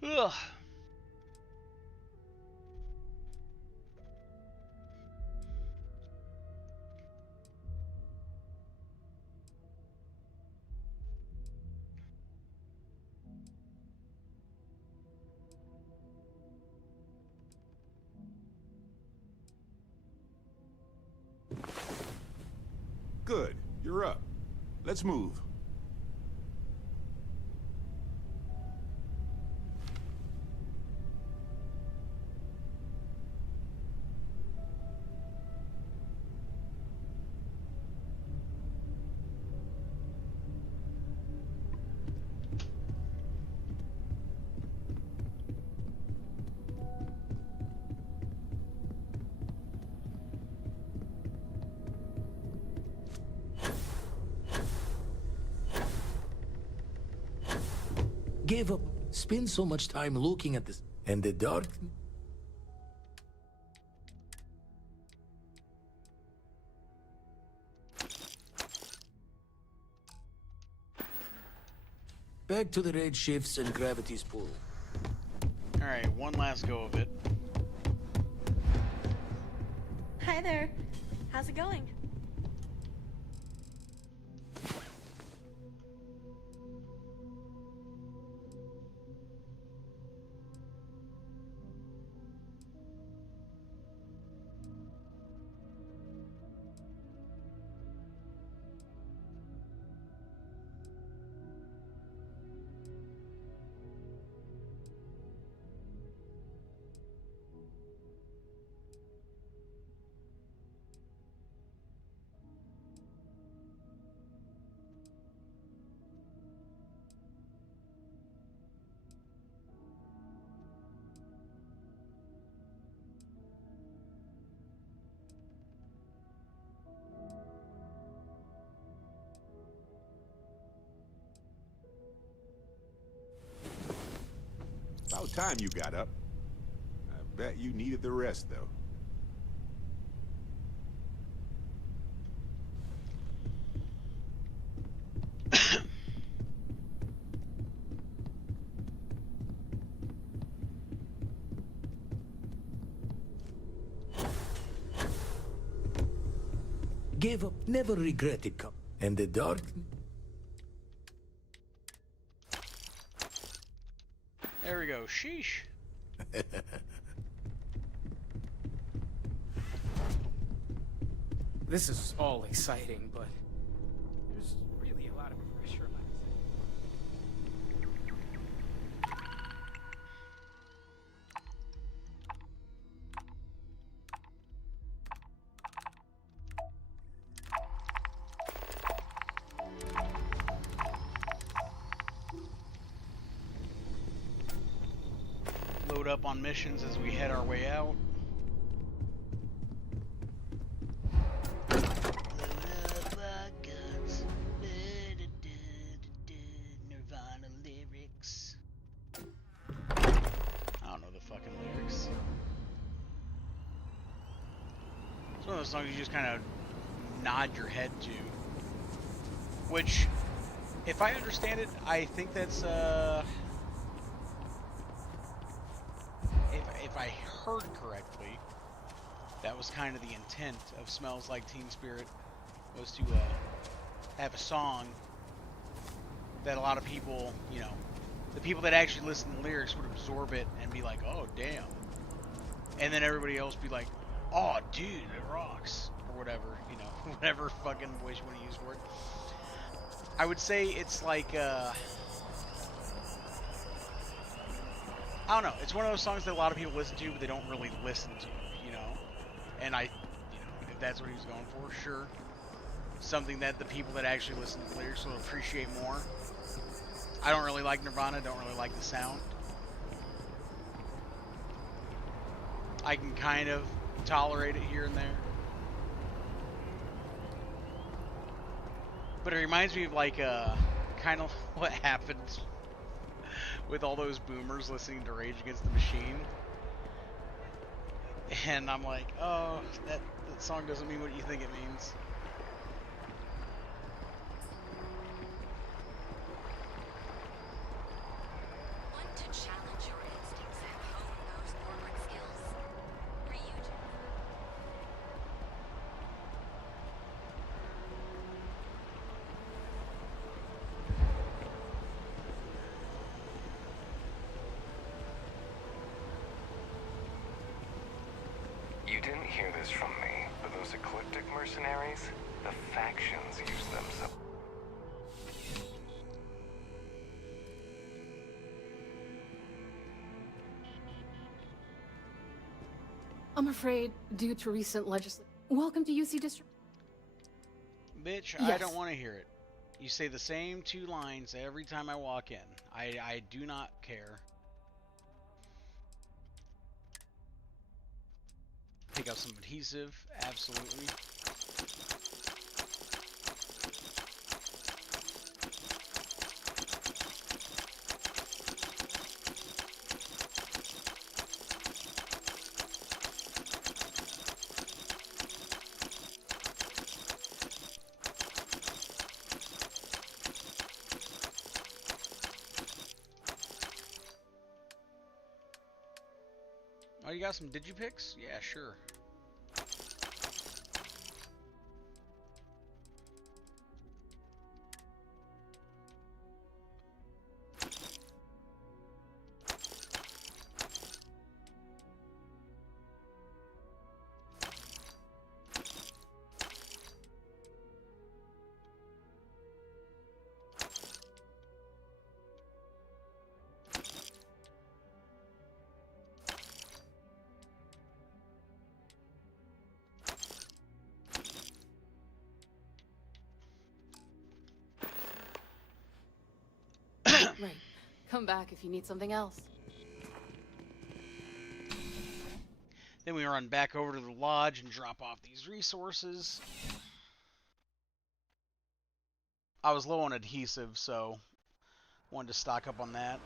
Ugh. Good, you're up. Let's move. Gave up. Spend so much time looking at this. And the dark... Back to the red shifts and gravity's pull. Alright, one last go of it. Hi there. How's it going? About time you got up. I bet you needed the rest, though. Gave up. Never regretted come. And the dark... There we go. Sheesh. This is all exciting, but there's really a lot of pressure on Load up on missions as we head our way out. Nirvana lyrics. I don't know the fucking lyrics. It's one of those songs you just kind of nod your head to. Which, if I understand it, I think that's if I heard correctly, that was kind of the intent of Smells Like Teen Spirit, was to have a song that a lot of people, you know, the people that actually listen to the lyrics would absorb it and be like, oh, damn. And then everybody else be like, oh, dude, it rocks. Or whatever, you know, whatever fucking voice you want to use for it. I would say it's like, I don't know. It's one of those songs that a lot of people listen to, but they don't really listen to, you know? And you know, if that's what he was going for, sure. Something that the people that actually listen to the lyrics will appreciate more. I don't really like Nirvana, don't really like the sound. I can kind of tolerate it here and there. But it reminds me of like, kind of what happened with all those boomers listening to Rage Against the Machine. And I'm like, oh, that song doesn't mean what you think it means. Want to challenge your instincts and hone those corporate skills? Ryujin. You didn't hear this from me, but those eclectic mercenaries, the factions use them so... I'm afraid, due to recent legislation... Welcome to UC District... Bitch, Yes. I don't want to hear it. You say the same two lines every time I walk in. I do not care. Take out some adhesive, absolutely. you got some digipicks? Yeah, sure. Right. Come back if you need something else. Then we run back over to the lodge and drop off these resources. I was low on adhesive, so wanted to stock up on that.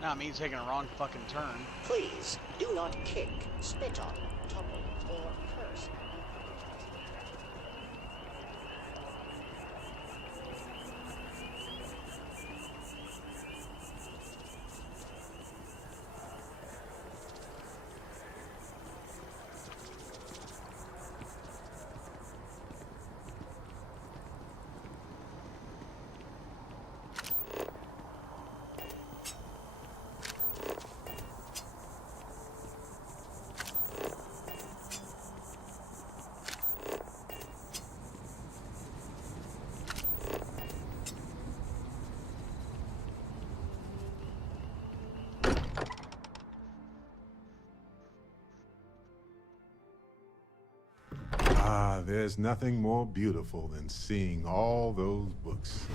Not me taking a wrong fucking turn. Please, do not kick, spit on, topple, or curse. Ah, there's nothing more beautiful than seeing all those books.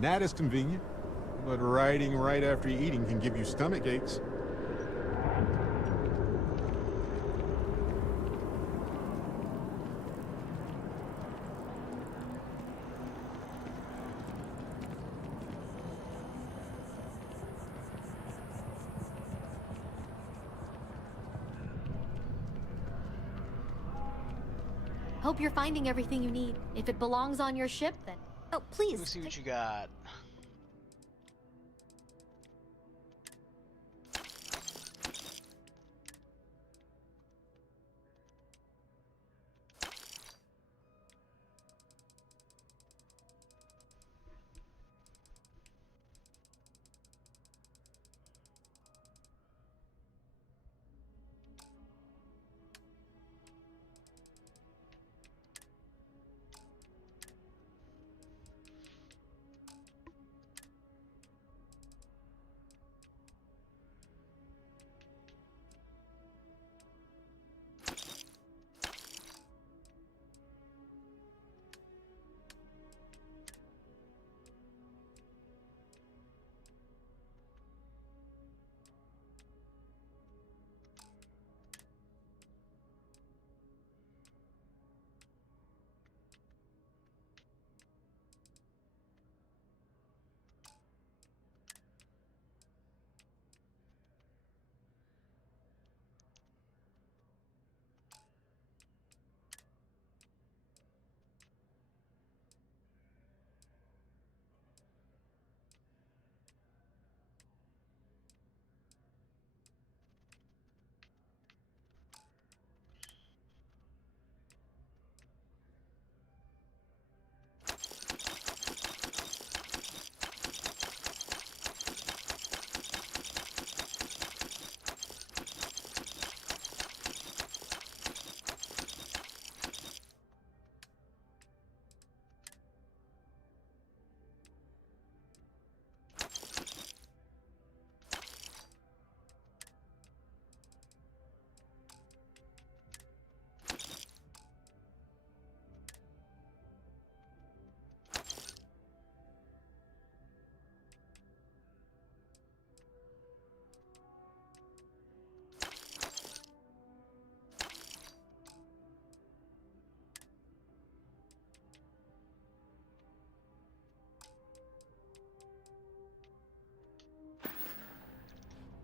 That is convenient, but riding right after eating can give you stomach aches. Hope you're finding everything you need. If it belongs on your ship, then... Oh, please. Let's see what you got.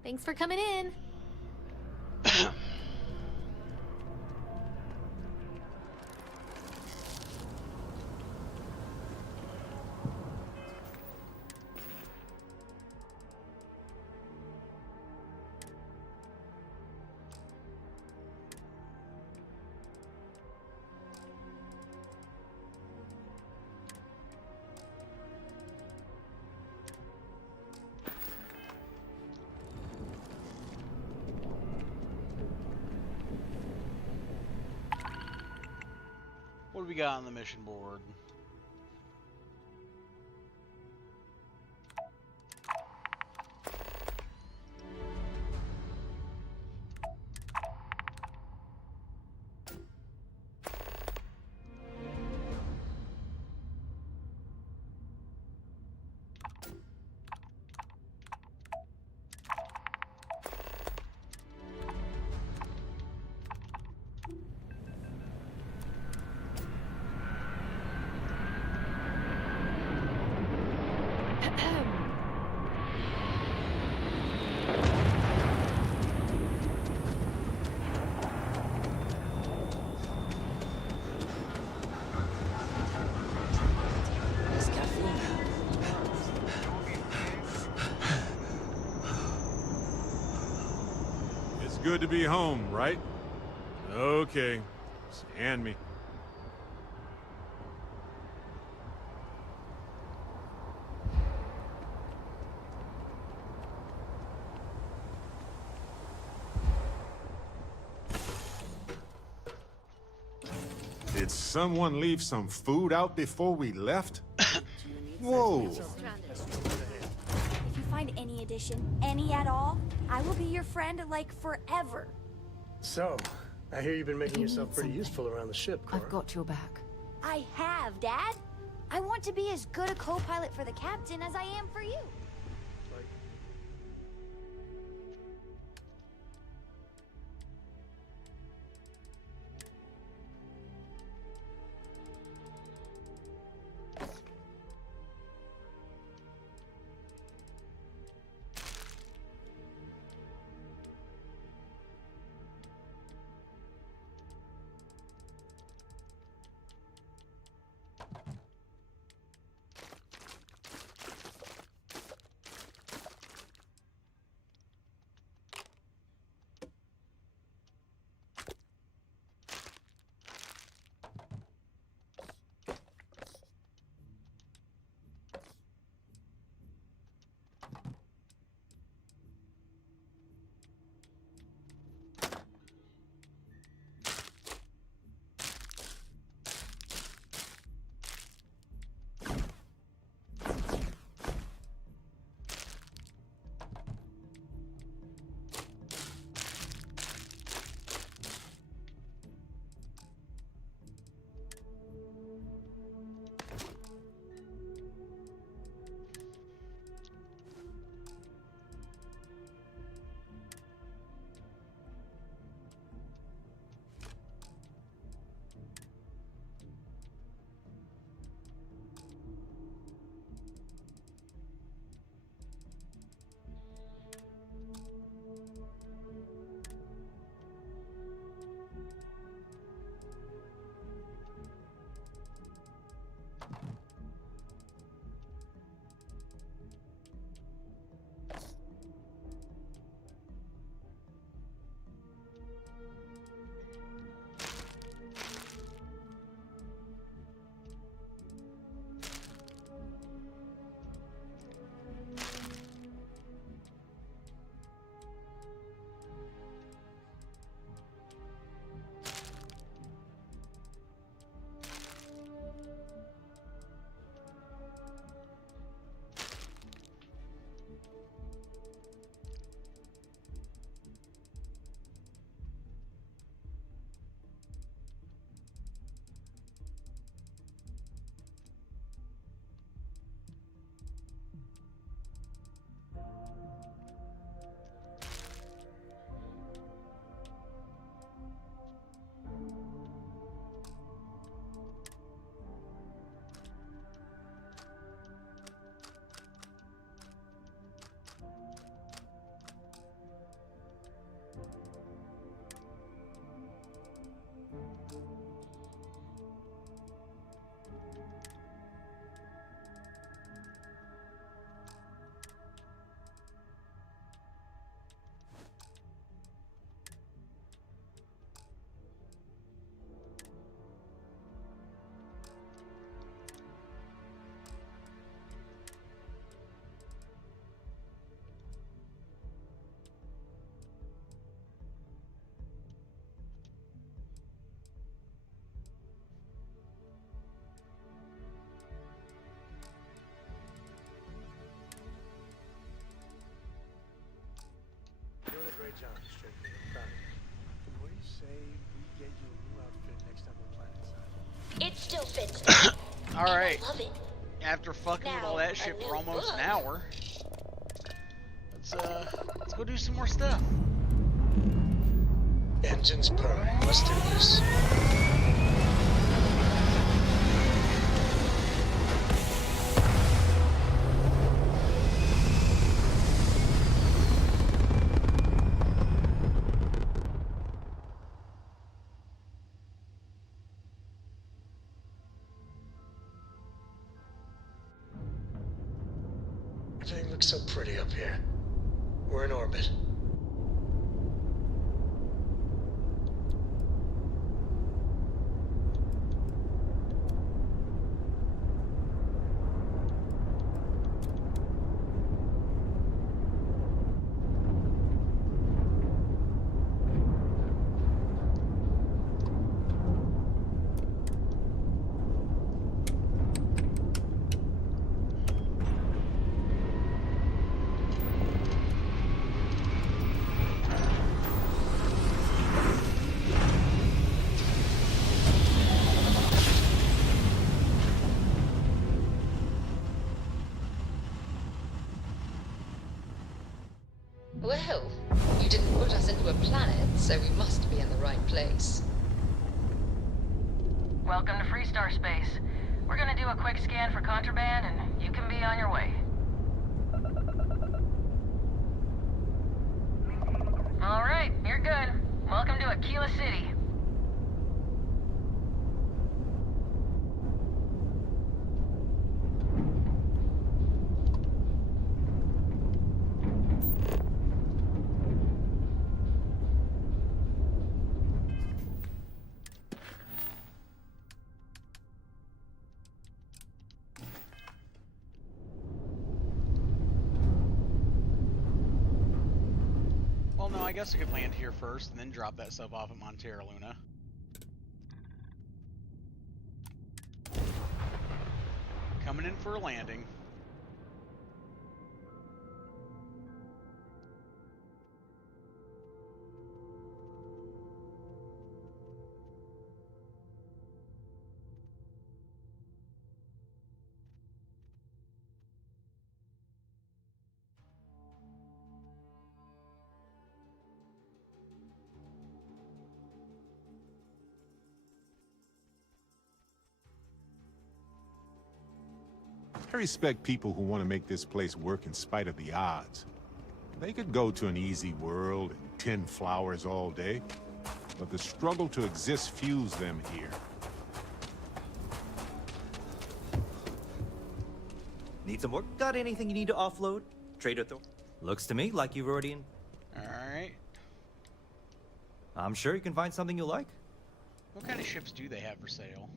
Thanks for coming in. What do we got on the mission board? Good to be home, right? Okay. Just hand me. Did someone leave some food out before we left? Whoa! If you find any addition, any at all, I will be your friend, like, forever. So, I hear you've been making yourself pretty useful around the ship, Cora. I've got your back. I have, Dad. I want to be as good a co-pilot for the captain as I am for you. Great job, Strickland. I'm proud of you. What do you say we get you a new outfit next time we're planet side? It still fits. All right. I love it. After fucking with all that shit for almost an hour, let's go do some more stuff. Engines purring. Let's do this. Everything looks so pretty up here. We're in orbit. so we must be in the right place. Welcome to Freestar Space. We're gonna do a quick scan for contraband, and you can be on your way. All right, you're good. Welcome to Aquila City. Well, no, I guess I could land here first and then drop that stuff off at Montera Luna. Coming in for a landing. I respect people who want to make this place work in spite of the odds. They could go to an easy world and tend flowers all day, but the struggle to exist fuels them here. Need some work? Got anything you need to offload? Trader Thor? Looks to me like you've already in... Alright. I'm sure you can find something you'll like. What kind of ships do they have for sale?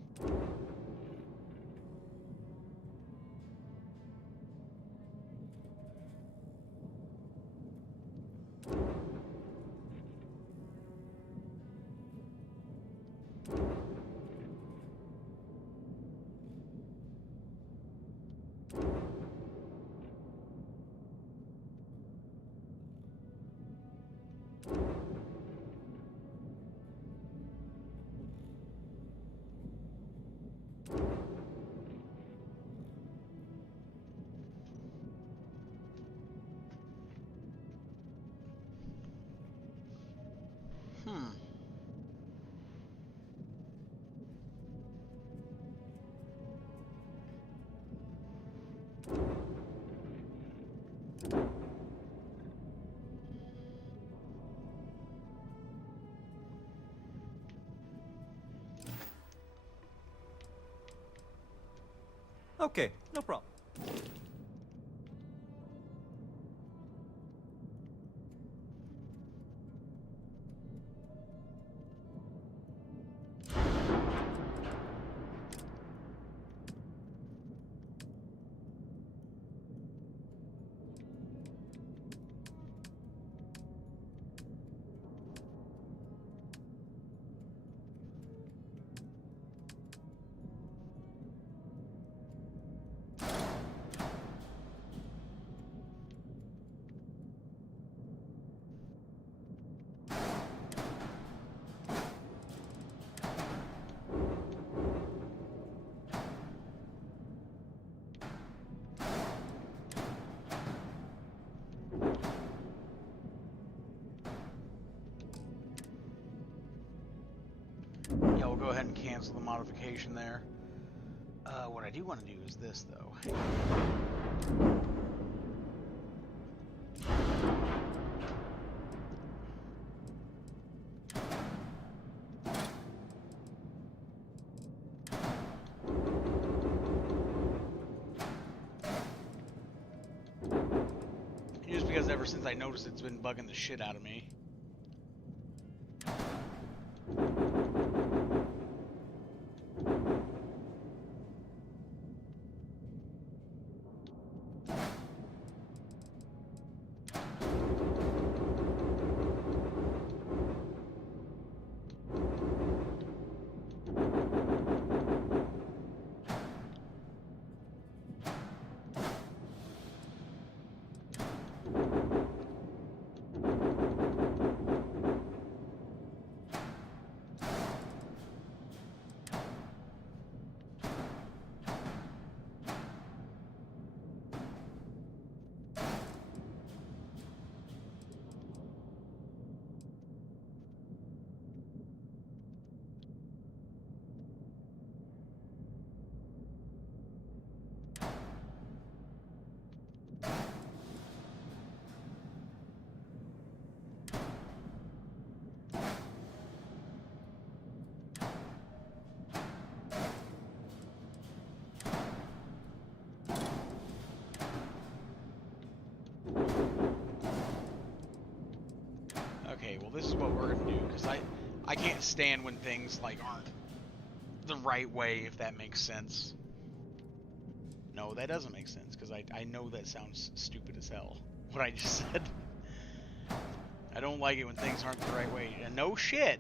Okay, no problem. Yeah, we'll go ahead and cancel the modification there. What I do want to do is this, though. Just because ever since I noticed it's been bugging the shit out of me. because I can't stand when things like aren't the right way, if that makes sense. No, that doesn't make sense, because I know that sounds stupid as hell, what I just said. I don't like it when things aren't the right way. And no shit.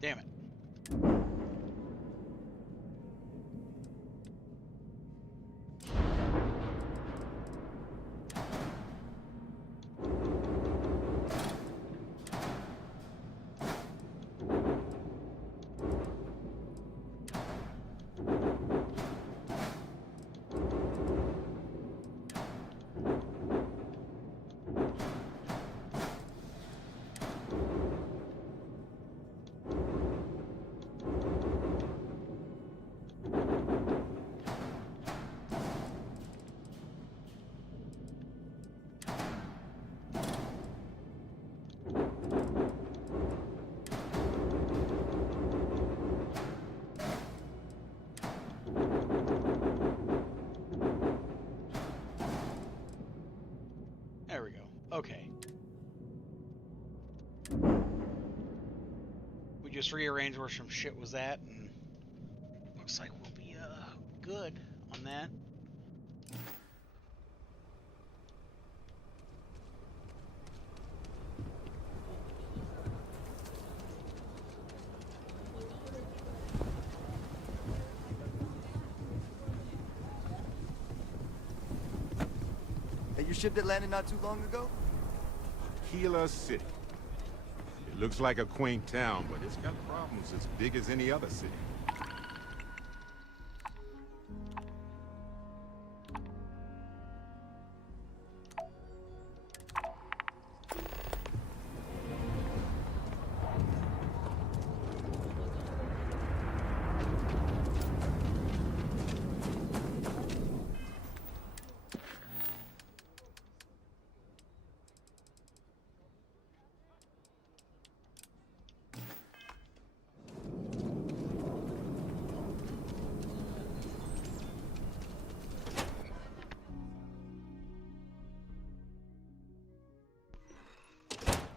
Damn it. There we go. Okay. We just rearranged where some shit was at, and looks like we'll be good on that. Hey, your ship that landed not too long ago? Gila City. It looks like a quaint town, but it's got problems as big as any other city.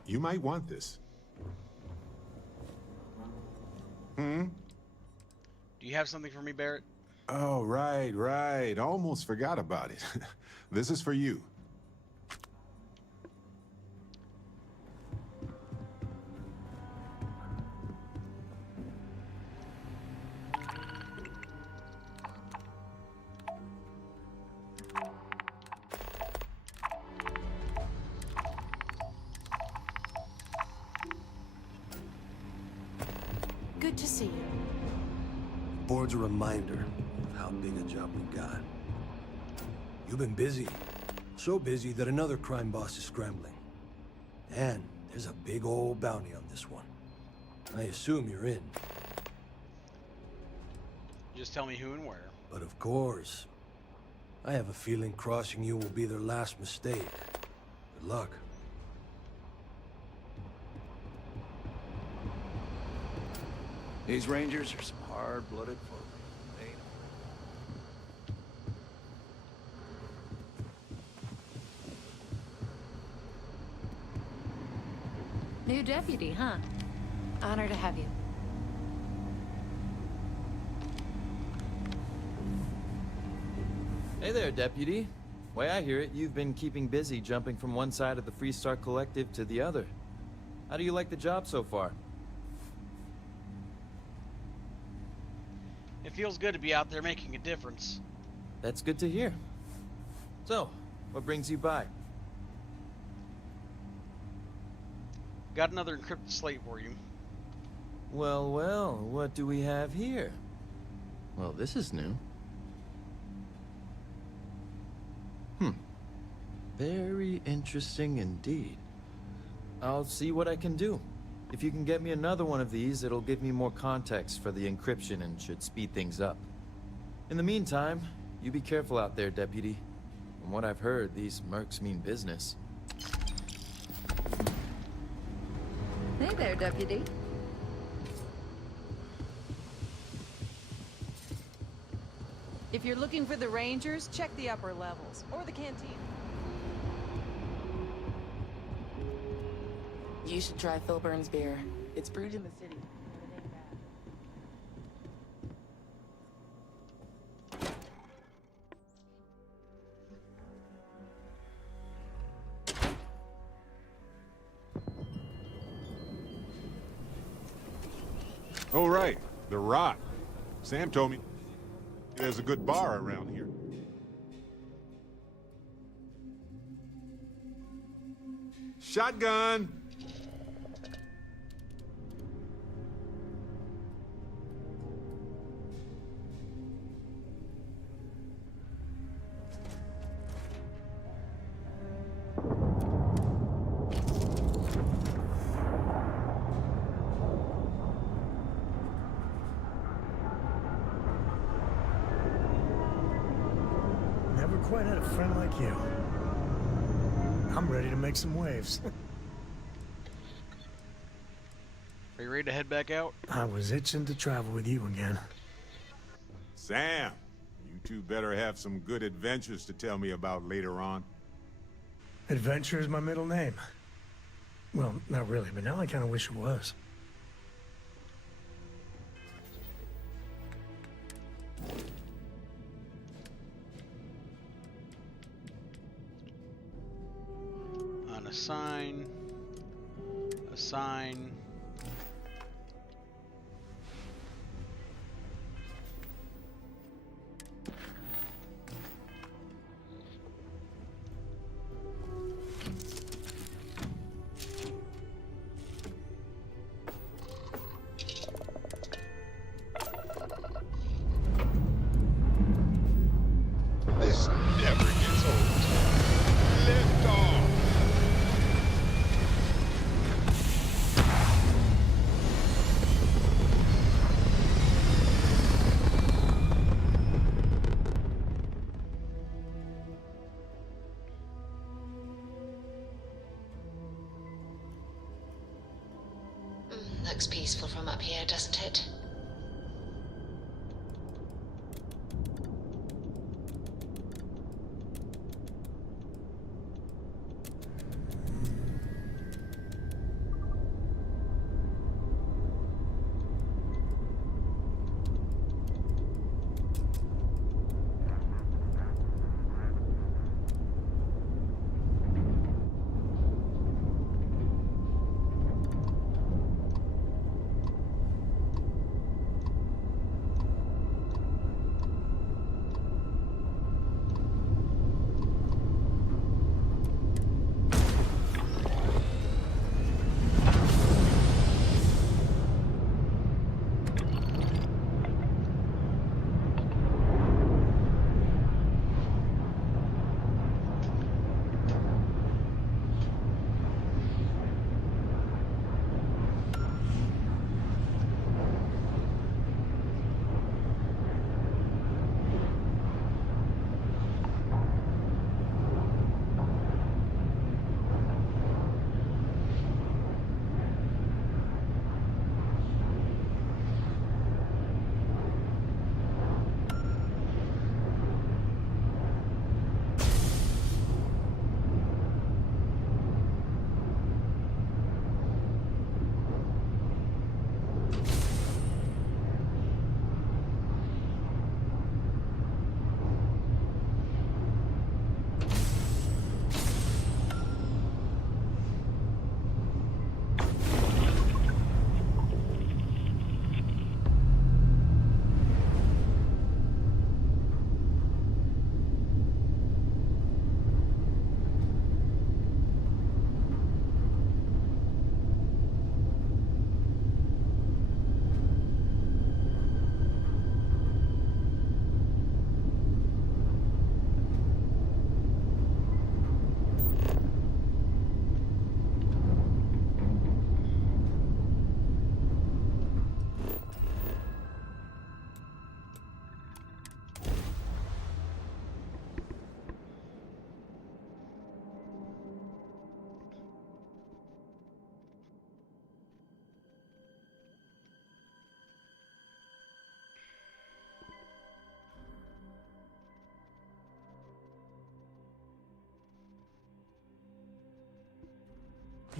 You might want this. Do you have something for me, Barrett? Oh, right. Almost forgot about it. This is for you. Good to see you. board's a reminder of how big a job we got. You've been busy. So busy that another crime boss is scrambling. And there's a big old bounty on this one. I assume you're in. Just tell me who and where. But of course, I have a feeling crossing you will be their last mistake. Good luck. These Rangers are some hard-blooded folk. They ain't New deputy, huh? Honor to have you. Hey there, Deputy. Way I hear it, you've been keeping busy jumping from one side of the Freestar Collective to the other. How do you like the job so far? It feels good to be out there making a difference. That's good to hear. So, what brings you by? Got another encrypted slate for you. Well, well, what do we have here? Well, this is new. Very interesting indeed. I'll see what I can do. If you can get me another one of these, it'll give me more context for the encryption and should speed things up. In the meantime, you be careful out there, Deputy. From what I've heard, these mercs mean business. Hey there, Deputy. If you're looking for the Rangers, check the upper levels, or the canteen. You should try Philburn's beer. It's brewed in the city. Oh, right. The Rock. Sam told me there's a good bar around here. Shotgun! Never quite had a friend like you. I'm ready to make some waves. Are you ready to head back out? I was itching to travel with you again. Sam, you two better have some good adventures to tell me about later on. Adventure is my middle name. Well, not really, but now I kind of wish it was. Unassign. Assign. This never gets old. Lift off! Looks peaceful from up here, doesn't it?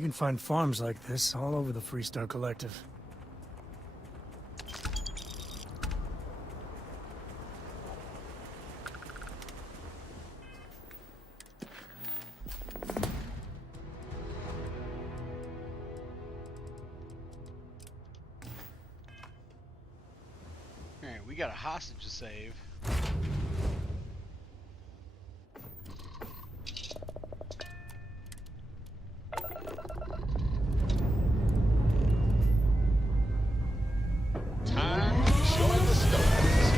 You can find farms like this all over the Freestar Collective. Alright, we got a hostage to save. Time to join the stars.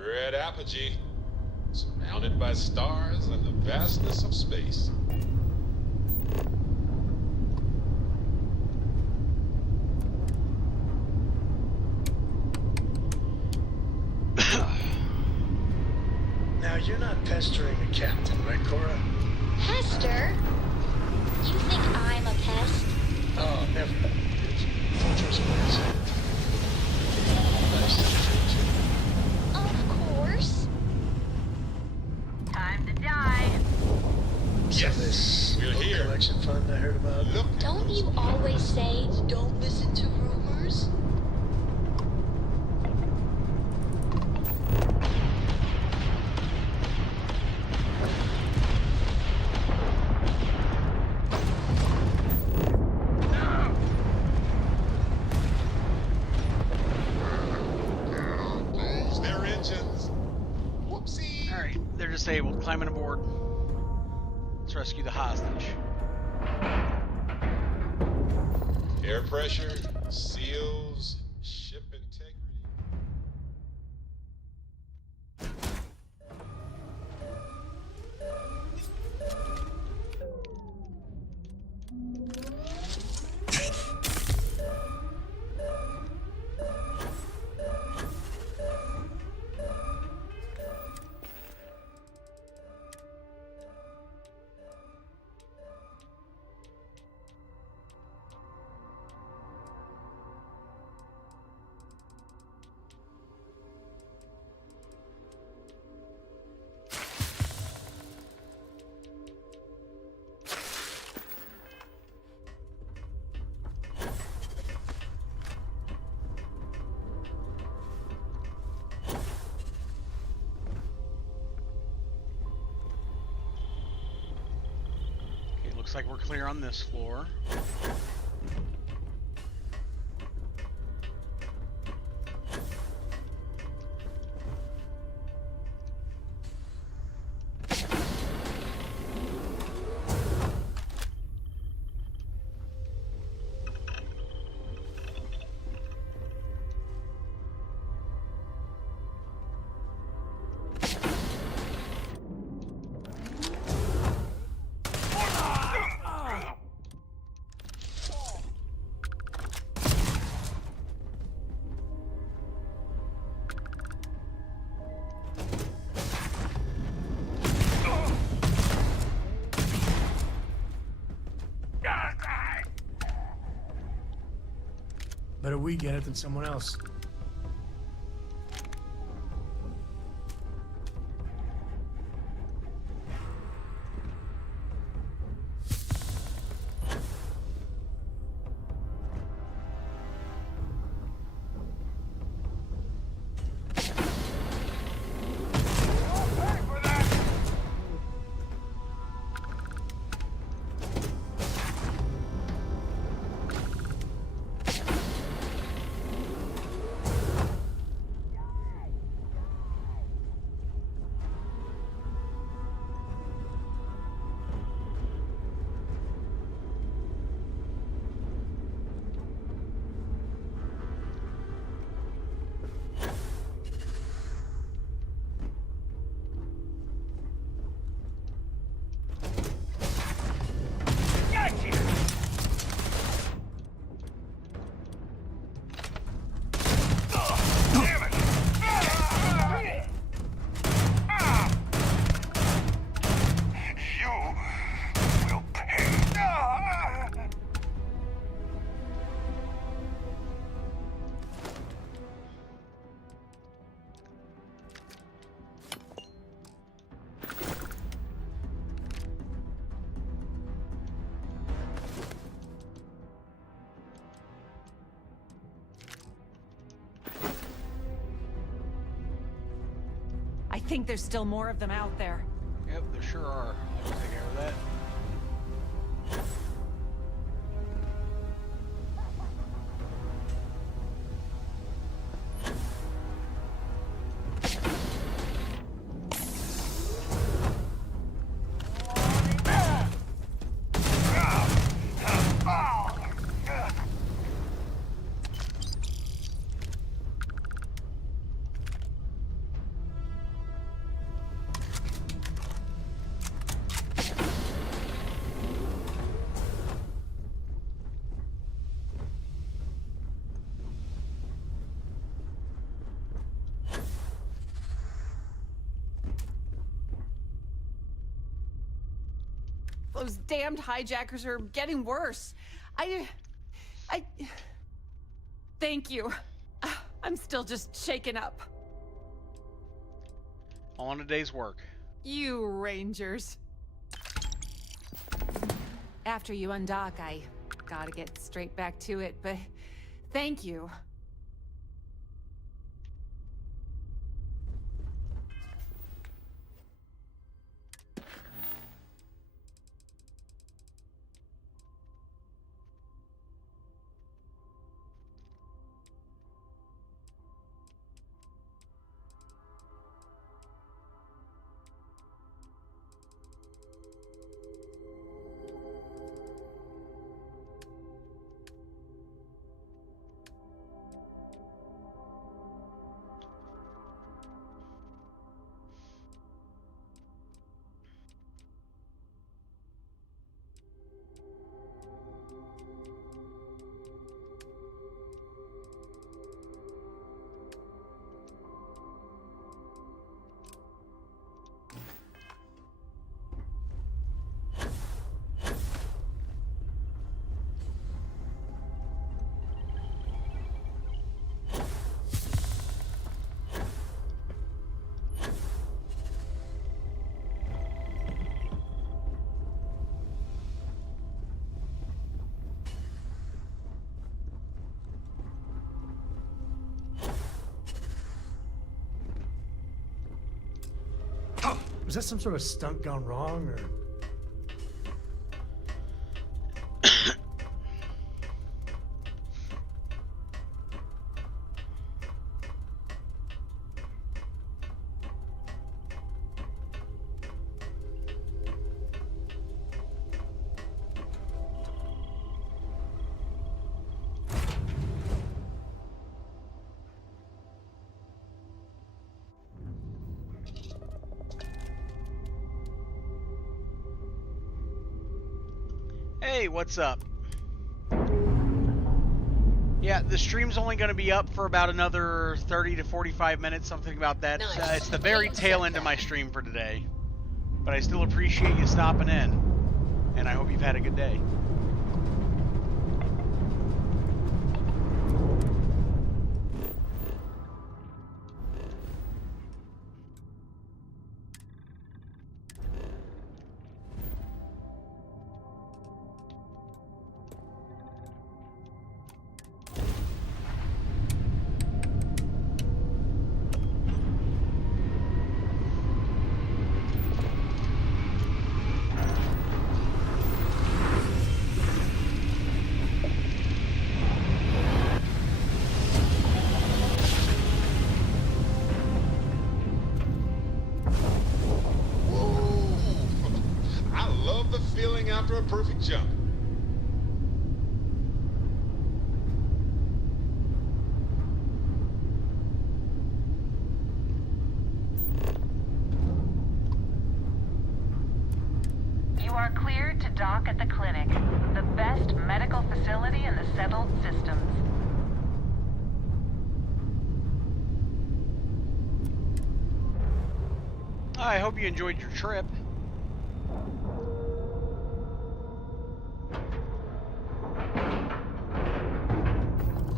Red apogee, surrounded by stars and the vastness of space. Now, you're not pestering the captain, right, Cora? Hester? You think I'm a pest? Oh, never. Don't trust what I say. Nice to meet you. Of course. Time to die. Yes. So this We're book here. collection fund I heard about. Look. Don't you always say, don't listen to rumors? Lose their engines. Whoopsie. Alright, they're disabled. Climbing aboard. Let's rescue the hostage. Air pressure, seals, ship integrity. Okay, looks like we're clear on this floor. Better we get it than someone else. I think there's still more of them out there. Yep, there sure are. I can take care of that. Those damned hijackers are getting worse. Thank you. I'm still just shaken up. All in a day's work. You Rangers. After you undock, I gotta get straight back to it, but thank you. Was that some sort of stunt gone wrong, or? Hey, what's up? Yeah, the stream's only going to be up for about another 30 to 45 minutes, something about that. Nice. It's the very tail end of my stream for today. But I still appreciate you stopping in, and I hope you've had a good day. After a perfect jump. You are cleared to dock at the clinic, the best medical facility in the settled systems. I hope you enjoyed your trip.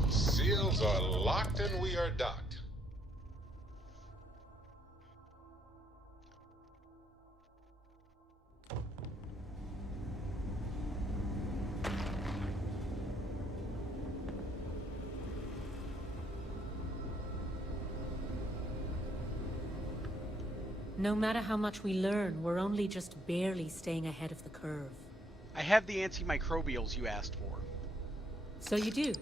Seals are locked and we are docked. No matter how much we learn, we're only just barely staying ahead of the curve. I have the antimicrobials you asked for. So you do.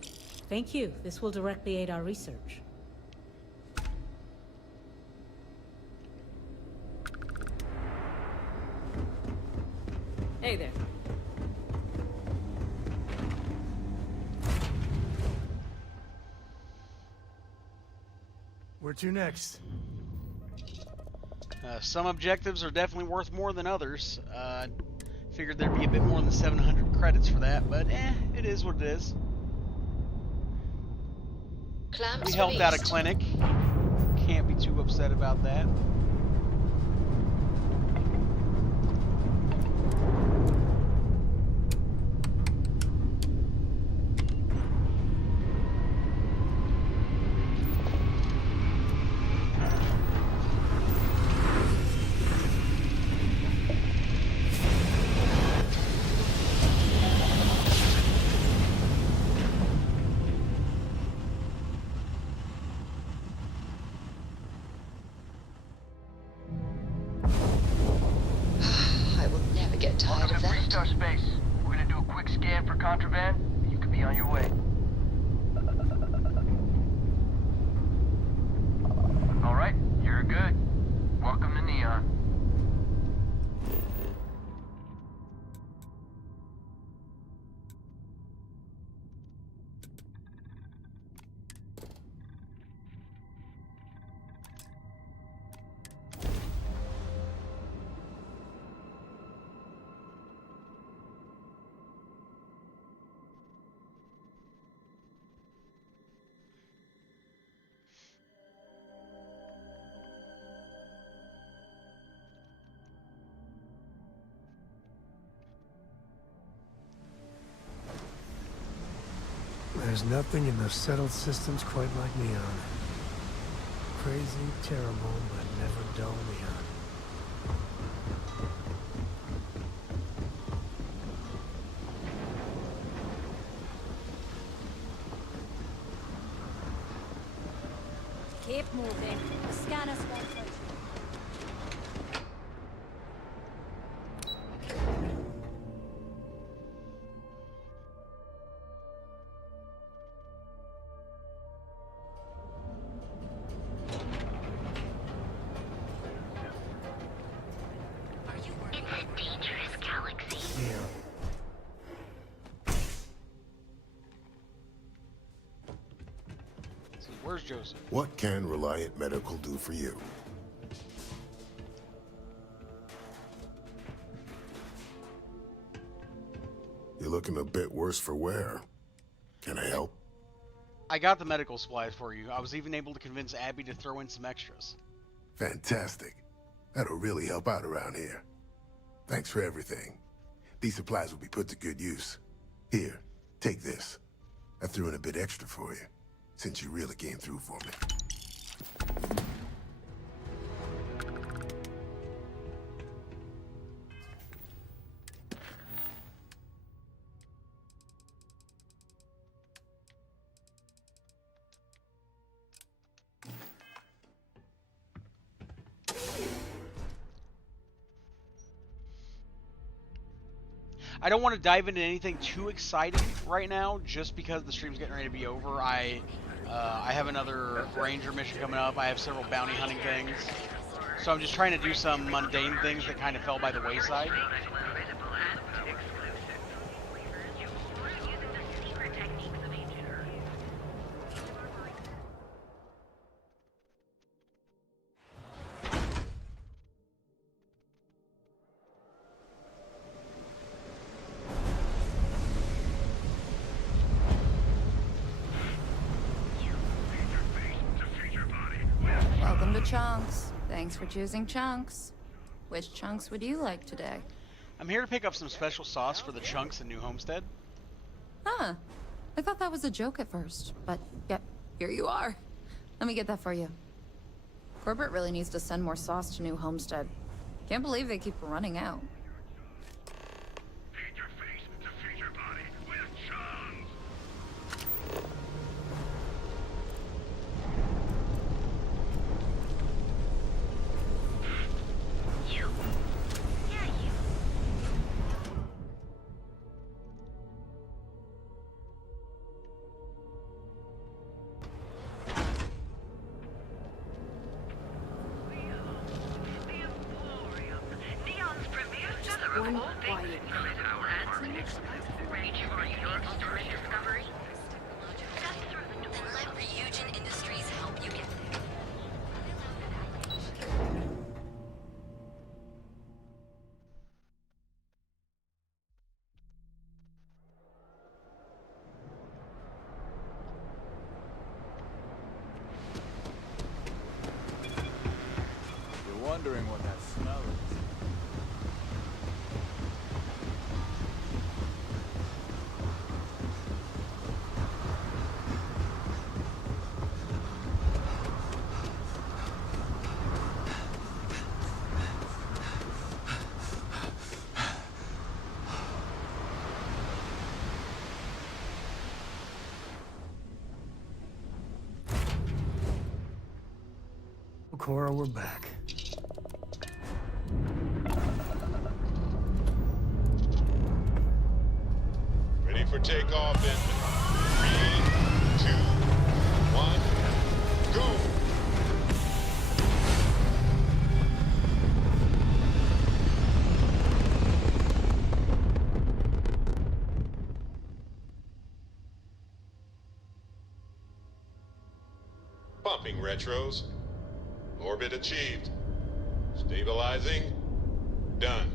Thank you. This will directly aid our research. Hey there. Where to next? Some objectives are definitely worth more than others. Figured there'd be a bit more than 700 credits for that, but it is what it is. We helped out a clinic. Can't be too upset about that. Space. We're gonna do a quick scan for contraband, and you can be on your way. Alright, you're good. Welcome to Neon. There's nothing in the settled systems quite like Neon. Crazy, terrible, but never dull Neon. Keep moving. The scanners won't hurt you. Where's Joseph? What can Reliant Medical do for you? You're looking a bit worse for wear. Can I help? I got the medical supplies for you. I was even able to convince Abby to throw in some extras. Fantastic. That'll really help out around here. Thanks for everything. These supplies will be put to good use. Here, take this. I threw in a bit extra for you, since you really came through for me. I don't want to dive into anything too exciting right now, just because the stream's getting ready to be over. I have another ranger mission coming up. I have several bounty hunting things. So I'm just trying to do some mundane things that kind of fell by the wayside. Welcome to Chunks. Thanks for choosing Chunks. Which chunks would you like today? I'm here to pick up some special sauce for the chunks in New Homestead. Huh. I thought that was a joke at first, but yep, here you are. Let me get that for you. Corporate really needs to send more sauce to New Homestead. Can't believe they keep running out. One quiet ready for your ultimate discovery? Step through the door. Then let Ryujin Industries help you get there. You're wondering what that smell is. Cora, we're back. Ready for takeoff in 3, 2, 1, go! Pumping retros. Orbit achieved. Stabilizing. Done.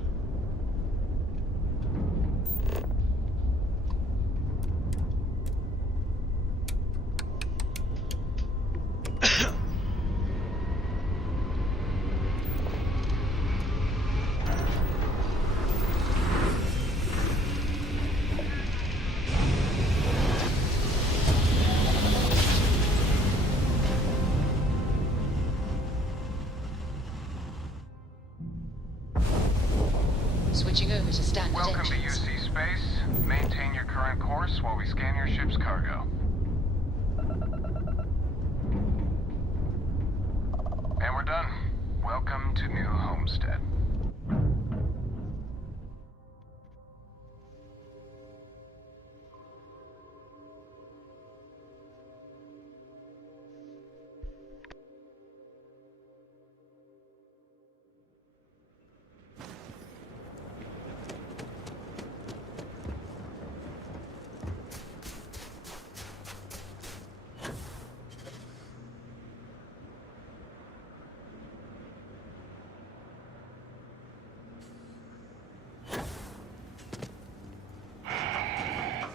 Switching over to standard Welcome to engines. UC Space. Maintain your current course while we scan your ship's cargo. And we're done. Welcome to New Homestead.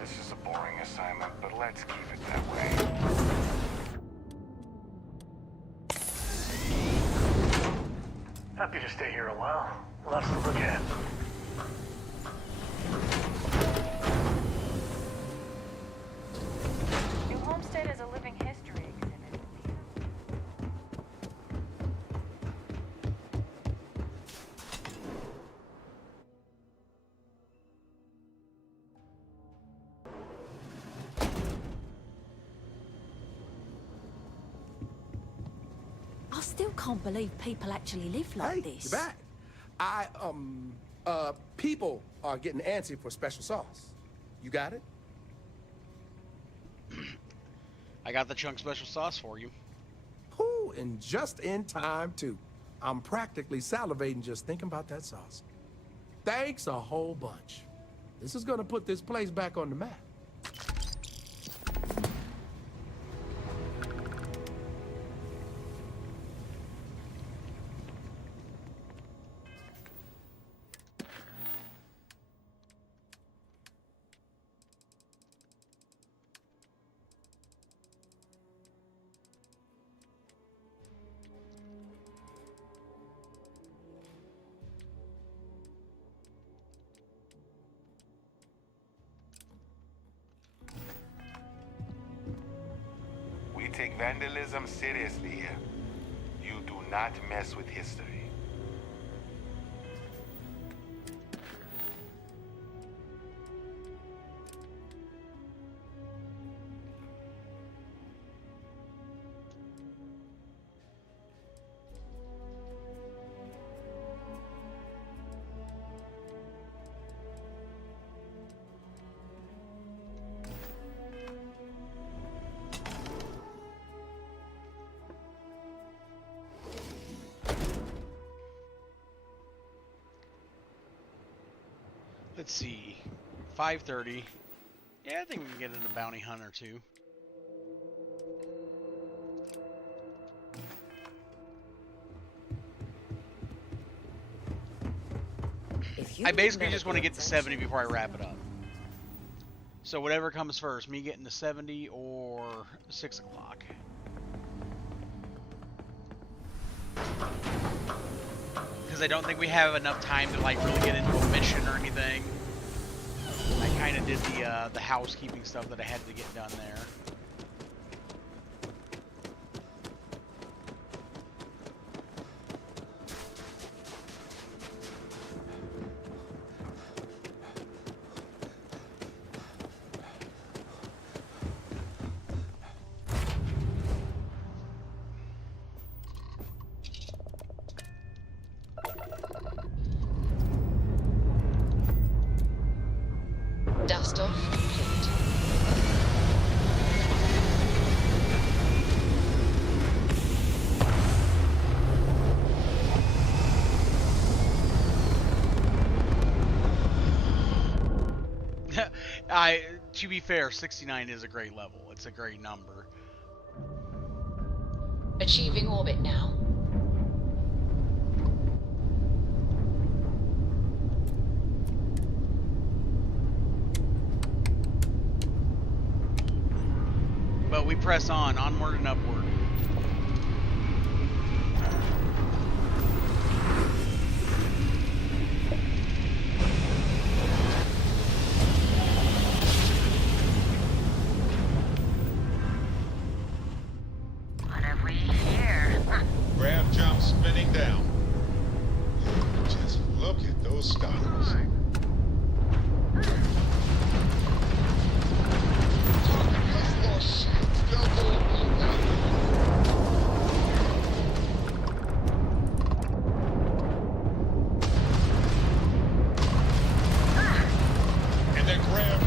This is a boring assignment, but let's keep it that way. Happy to stay here a while. Lots to look at. New Homestead is a living history exhibit. I still can't believe people actually live like this. You're back. People are getting antsy for special sauce. You got it? I got the chunk special sauce for you. Ooh, and just in time, too. I'm practically salivating just thinking about that sauce. Thanks a whole bunch. This is gonna put this place back on the map. We take vandalism seriously here. You do not mess with history. Let's see. 5:30. Yeah, I think we can get in a bounty hunt or two. I basically just want to get to 70 before I wrap it up. So whatever comes first, me getting to 70 or 6 o'clock. Because I don't think we have enough time to like really get into a mission or anything. I kind of did the housekeeping stuff that I had to get done there. Dust off complete. To be fair, 69 is a great level. It's a great number. Achieving orbit now. But we press on, onward and upward. What have we here? Grab jump spinning down. Just look at those stars. And then grab.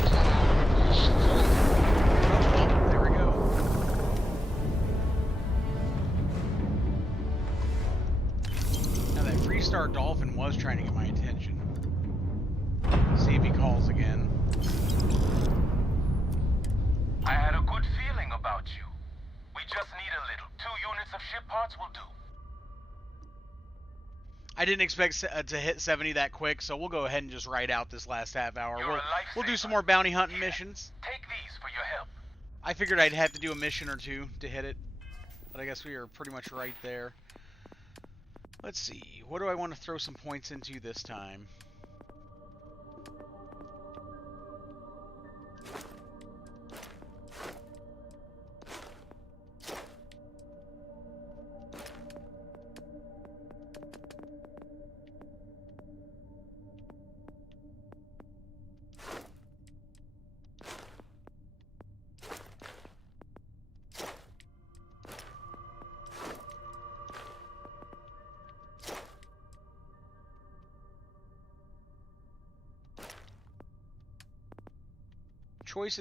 There we go. Now that Freestar Dolphin was trying to get my attention. See if he calls again. I had a good feeling about you. We just need a little. 2 units of ship parts will do. I didn't expect to hit 70 that quick, so we'll go ahead and just ride out this last half hour. We'll do some more bounty hunting missions. Take these for your help. I figured I'd have to do a mission or two to hit it, but I guess we are pretty much right there. Let's see, what do I want to throw some points into this time?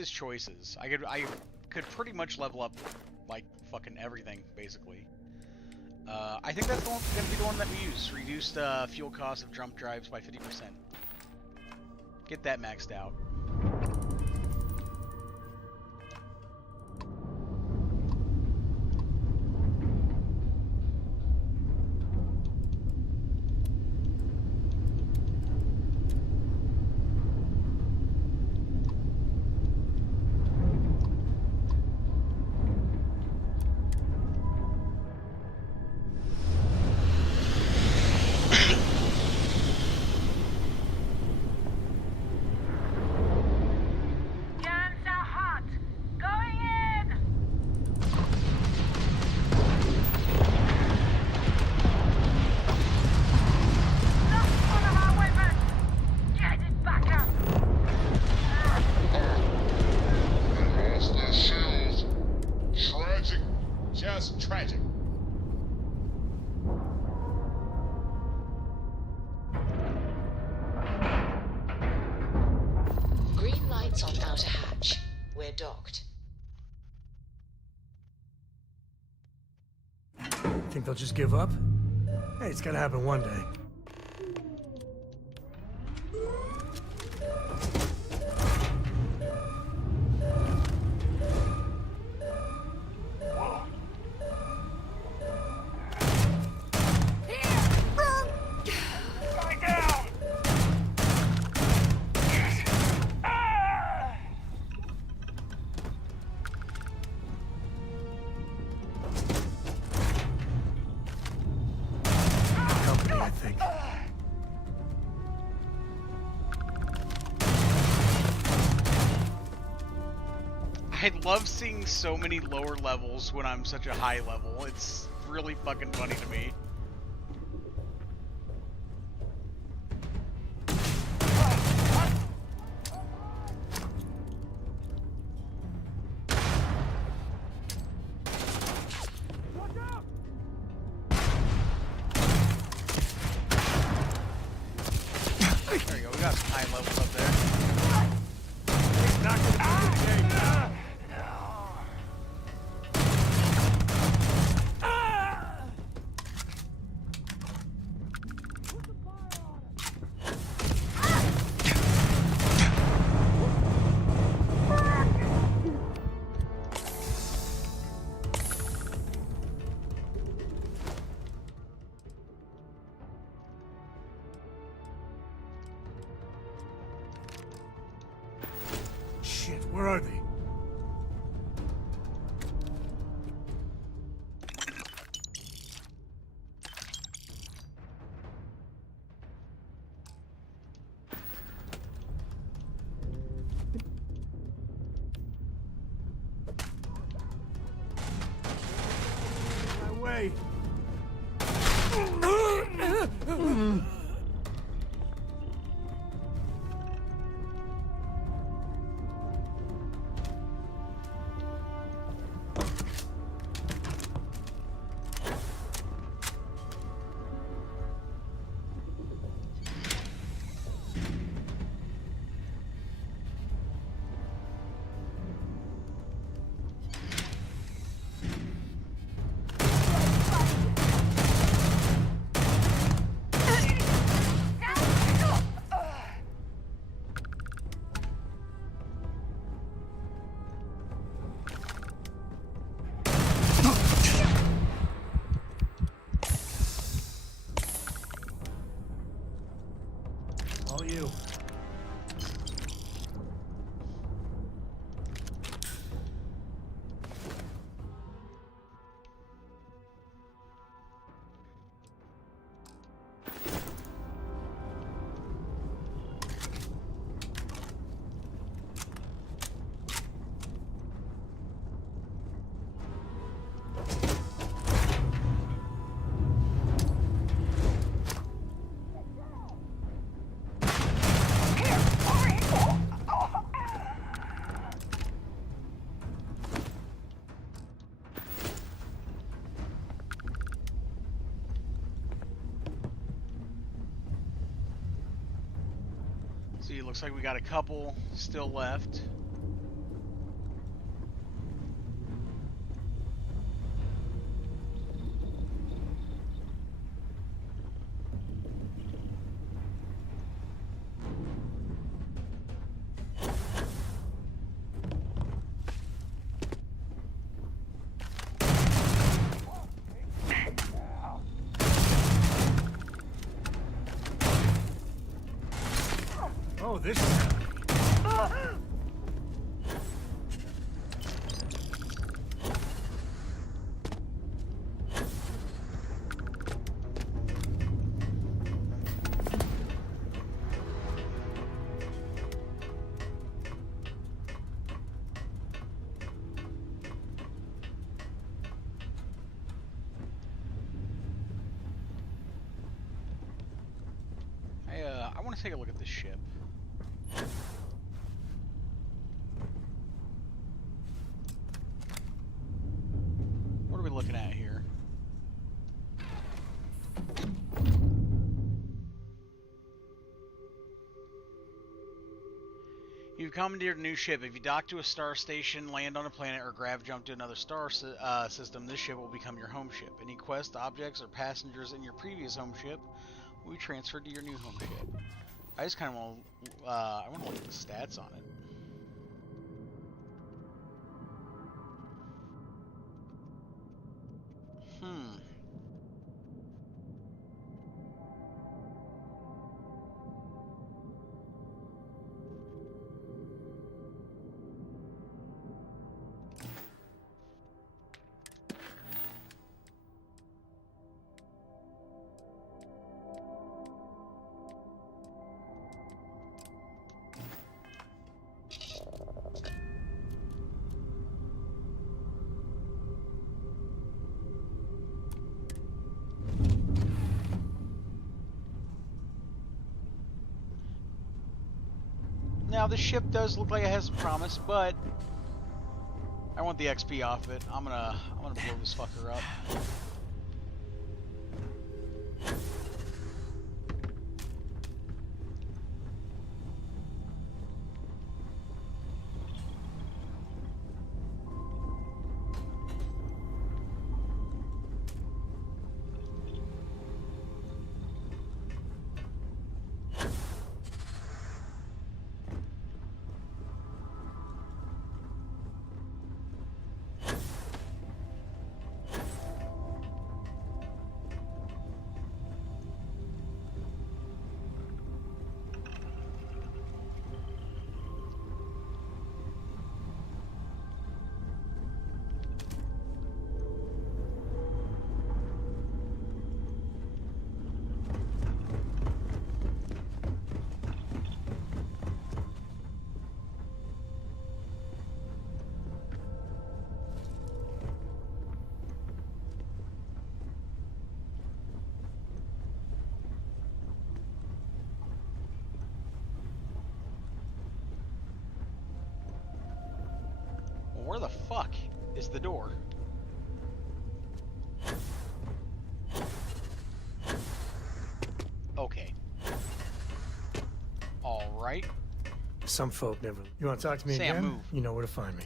Choices. I could pretty much level up like fucking everything basically. I think that's going to be the one that we use. Reduced fuel cost of jump drives by 50%. Get that maxed out. Tragic. Green lights on outer hatch. We're docked. Think they'll just give up? Hey, it's gotta happen one day. think. I love seeing so many lower levels when I'm such a high level. It's really fucking funny to me. There you go, we got some high levels up there. Shit, where are they? My way. All you. See, looks like we got a couple still left. Oh, this is... I want to take a look at this ship. What are we looking at here? You've commandeered a new ship. If you dock to a star station, land on a planet, or grav jump to another star system, this ship will become your home ship. Any quest, objects, or passengers in your previous home ship will be transferred to your new home ship. I just kind of want to, I want to look at the stats on it. Now, the ship does look like it has some promise, but I want the XP off it. I'm gonna blow this fucker up. Where the fuck is the door? Okay. Alright. Some folk never... You want to talk to me Sam, again? move. You know where to find me.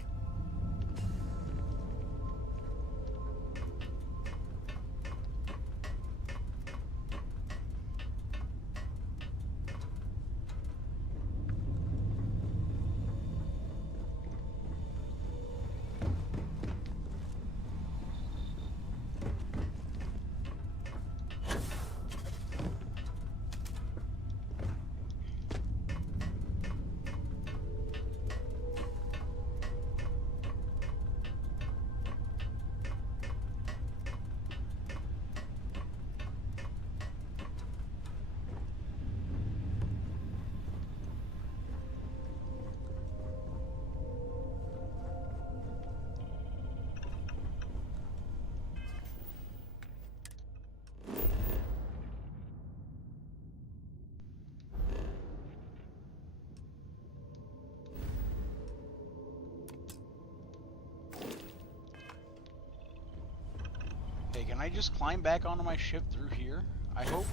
Hey, can I just climb back onto my ship through here? I hope.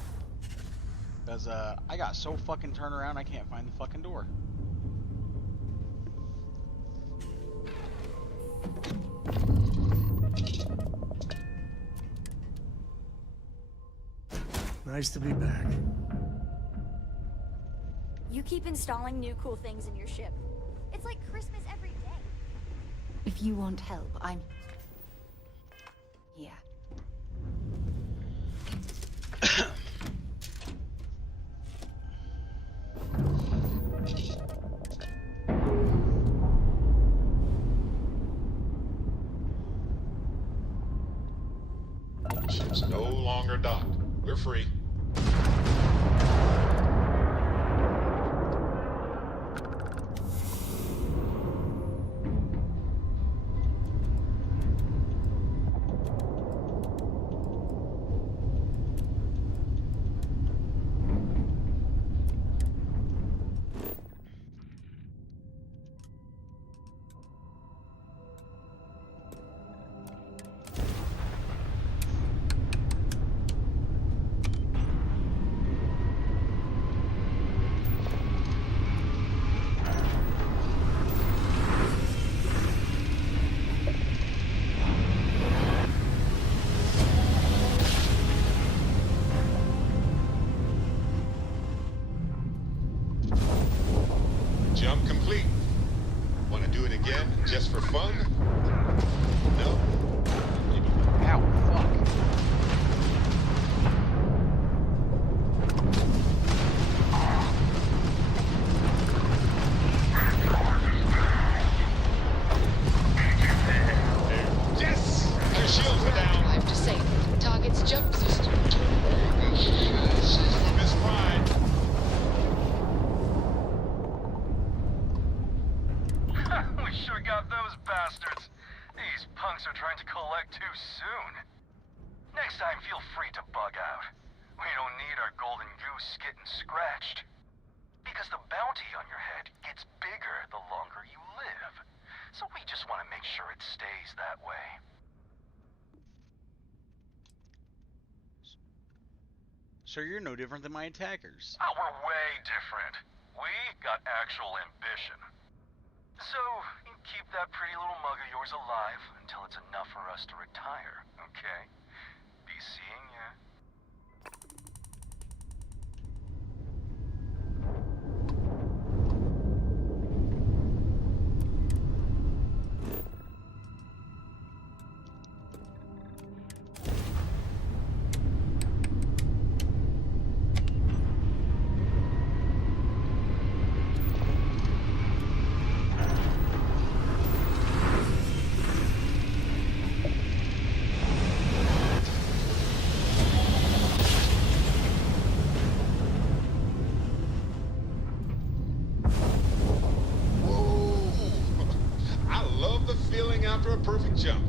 Because, I got so fucking turned around I can't find the fucking door. Nice to be back. You keep installing new cool things in your ship. It's like Christmas every day. If you want help, I'm here. Ship's no longer docked. We're free. Jump complete. Want to do it again, just for fun? No? Ow, fuck. Yes! Your shields are down. Drive disabled. Target's jump system. Miss Prime. We sure got those bastards. These punks are trying to collect too soon. Next time, feel free to bug out. We don't need our golden goose getting scratched. Because the bounty on your head gets bigger the longer you live. So we just want to make sure it stays that way. So you're no different than my attackers. Oh, we're way different. We got actual ambition. So, you keep that pretty little mug of yours alive until it's enough for us to retire, okay? Be seeing ya. Feeling after a perfect jump.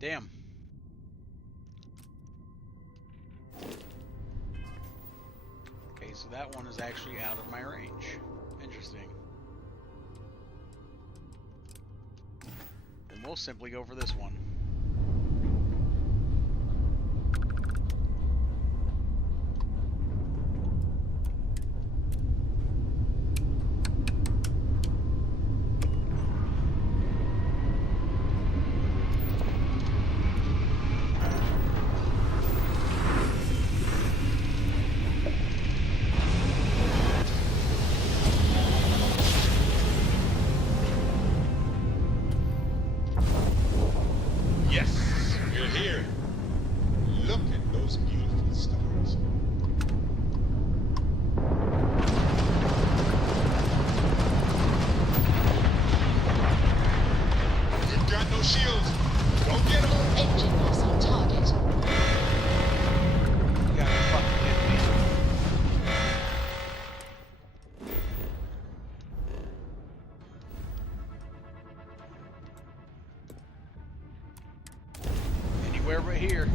Damn. Okay, so that one is actually out of my range. Interesting. Then we'll simply go for this one. Anywhere but here.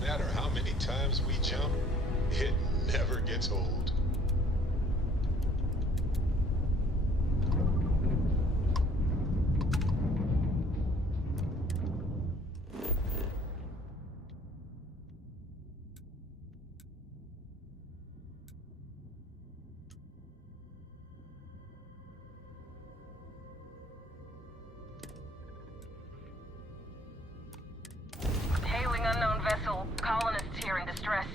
No matter how many times we jump, it never gets old. Hailing unknown vessel, colonists here in distress.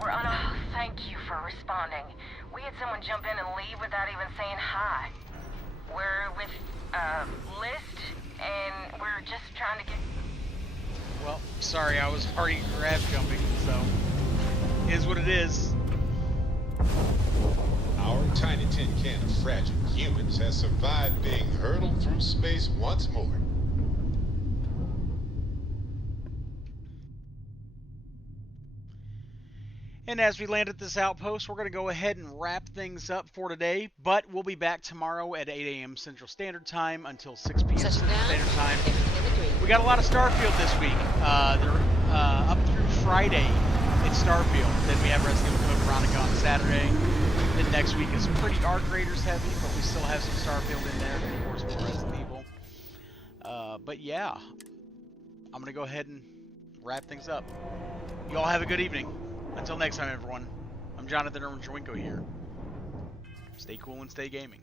We're on a... Thank you for responding. We had someone jump in and leave without even saying hi. We're with, List, and we're just trying to get... Well, sorry, I was already grab jumping, so... Is what it is. Our tiny tin can of fragile humans has survived being hurtled through space once more. And as we land at this outpost, we're going to go ahead and wrap things up for today, but we'll be back tomorrow at 8 a.m. Central Standard Time until 6 p.m. Central Standard Time. We got a lot of Starfield this week. They're up through Friday in Starfield. Then we have Resident Evil Code Veronica on Saturday. Then next week is pretty Arc Raiders heavy, but we still have some Starfield in there, and of course more Resident Evil. But yeah, I'm going to go ahead and wrap things up. You all have a good evening. Until next time, everyone, I'm Jonathan Irwin Joinko here. Stay cool and stay gaming.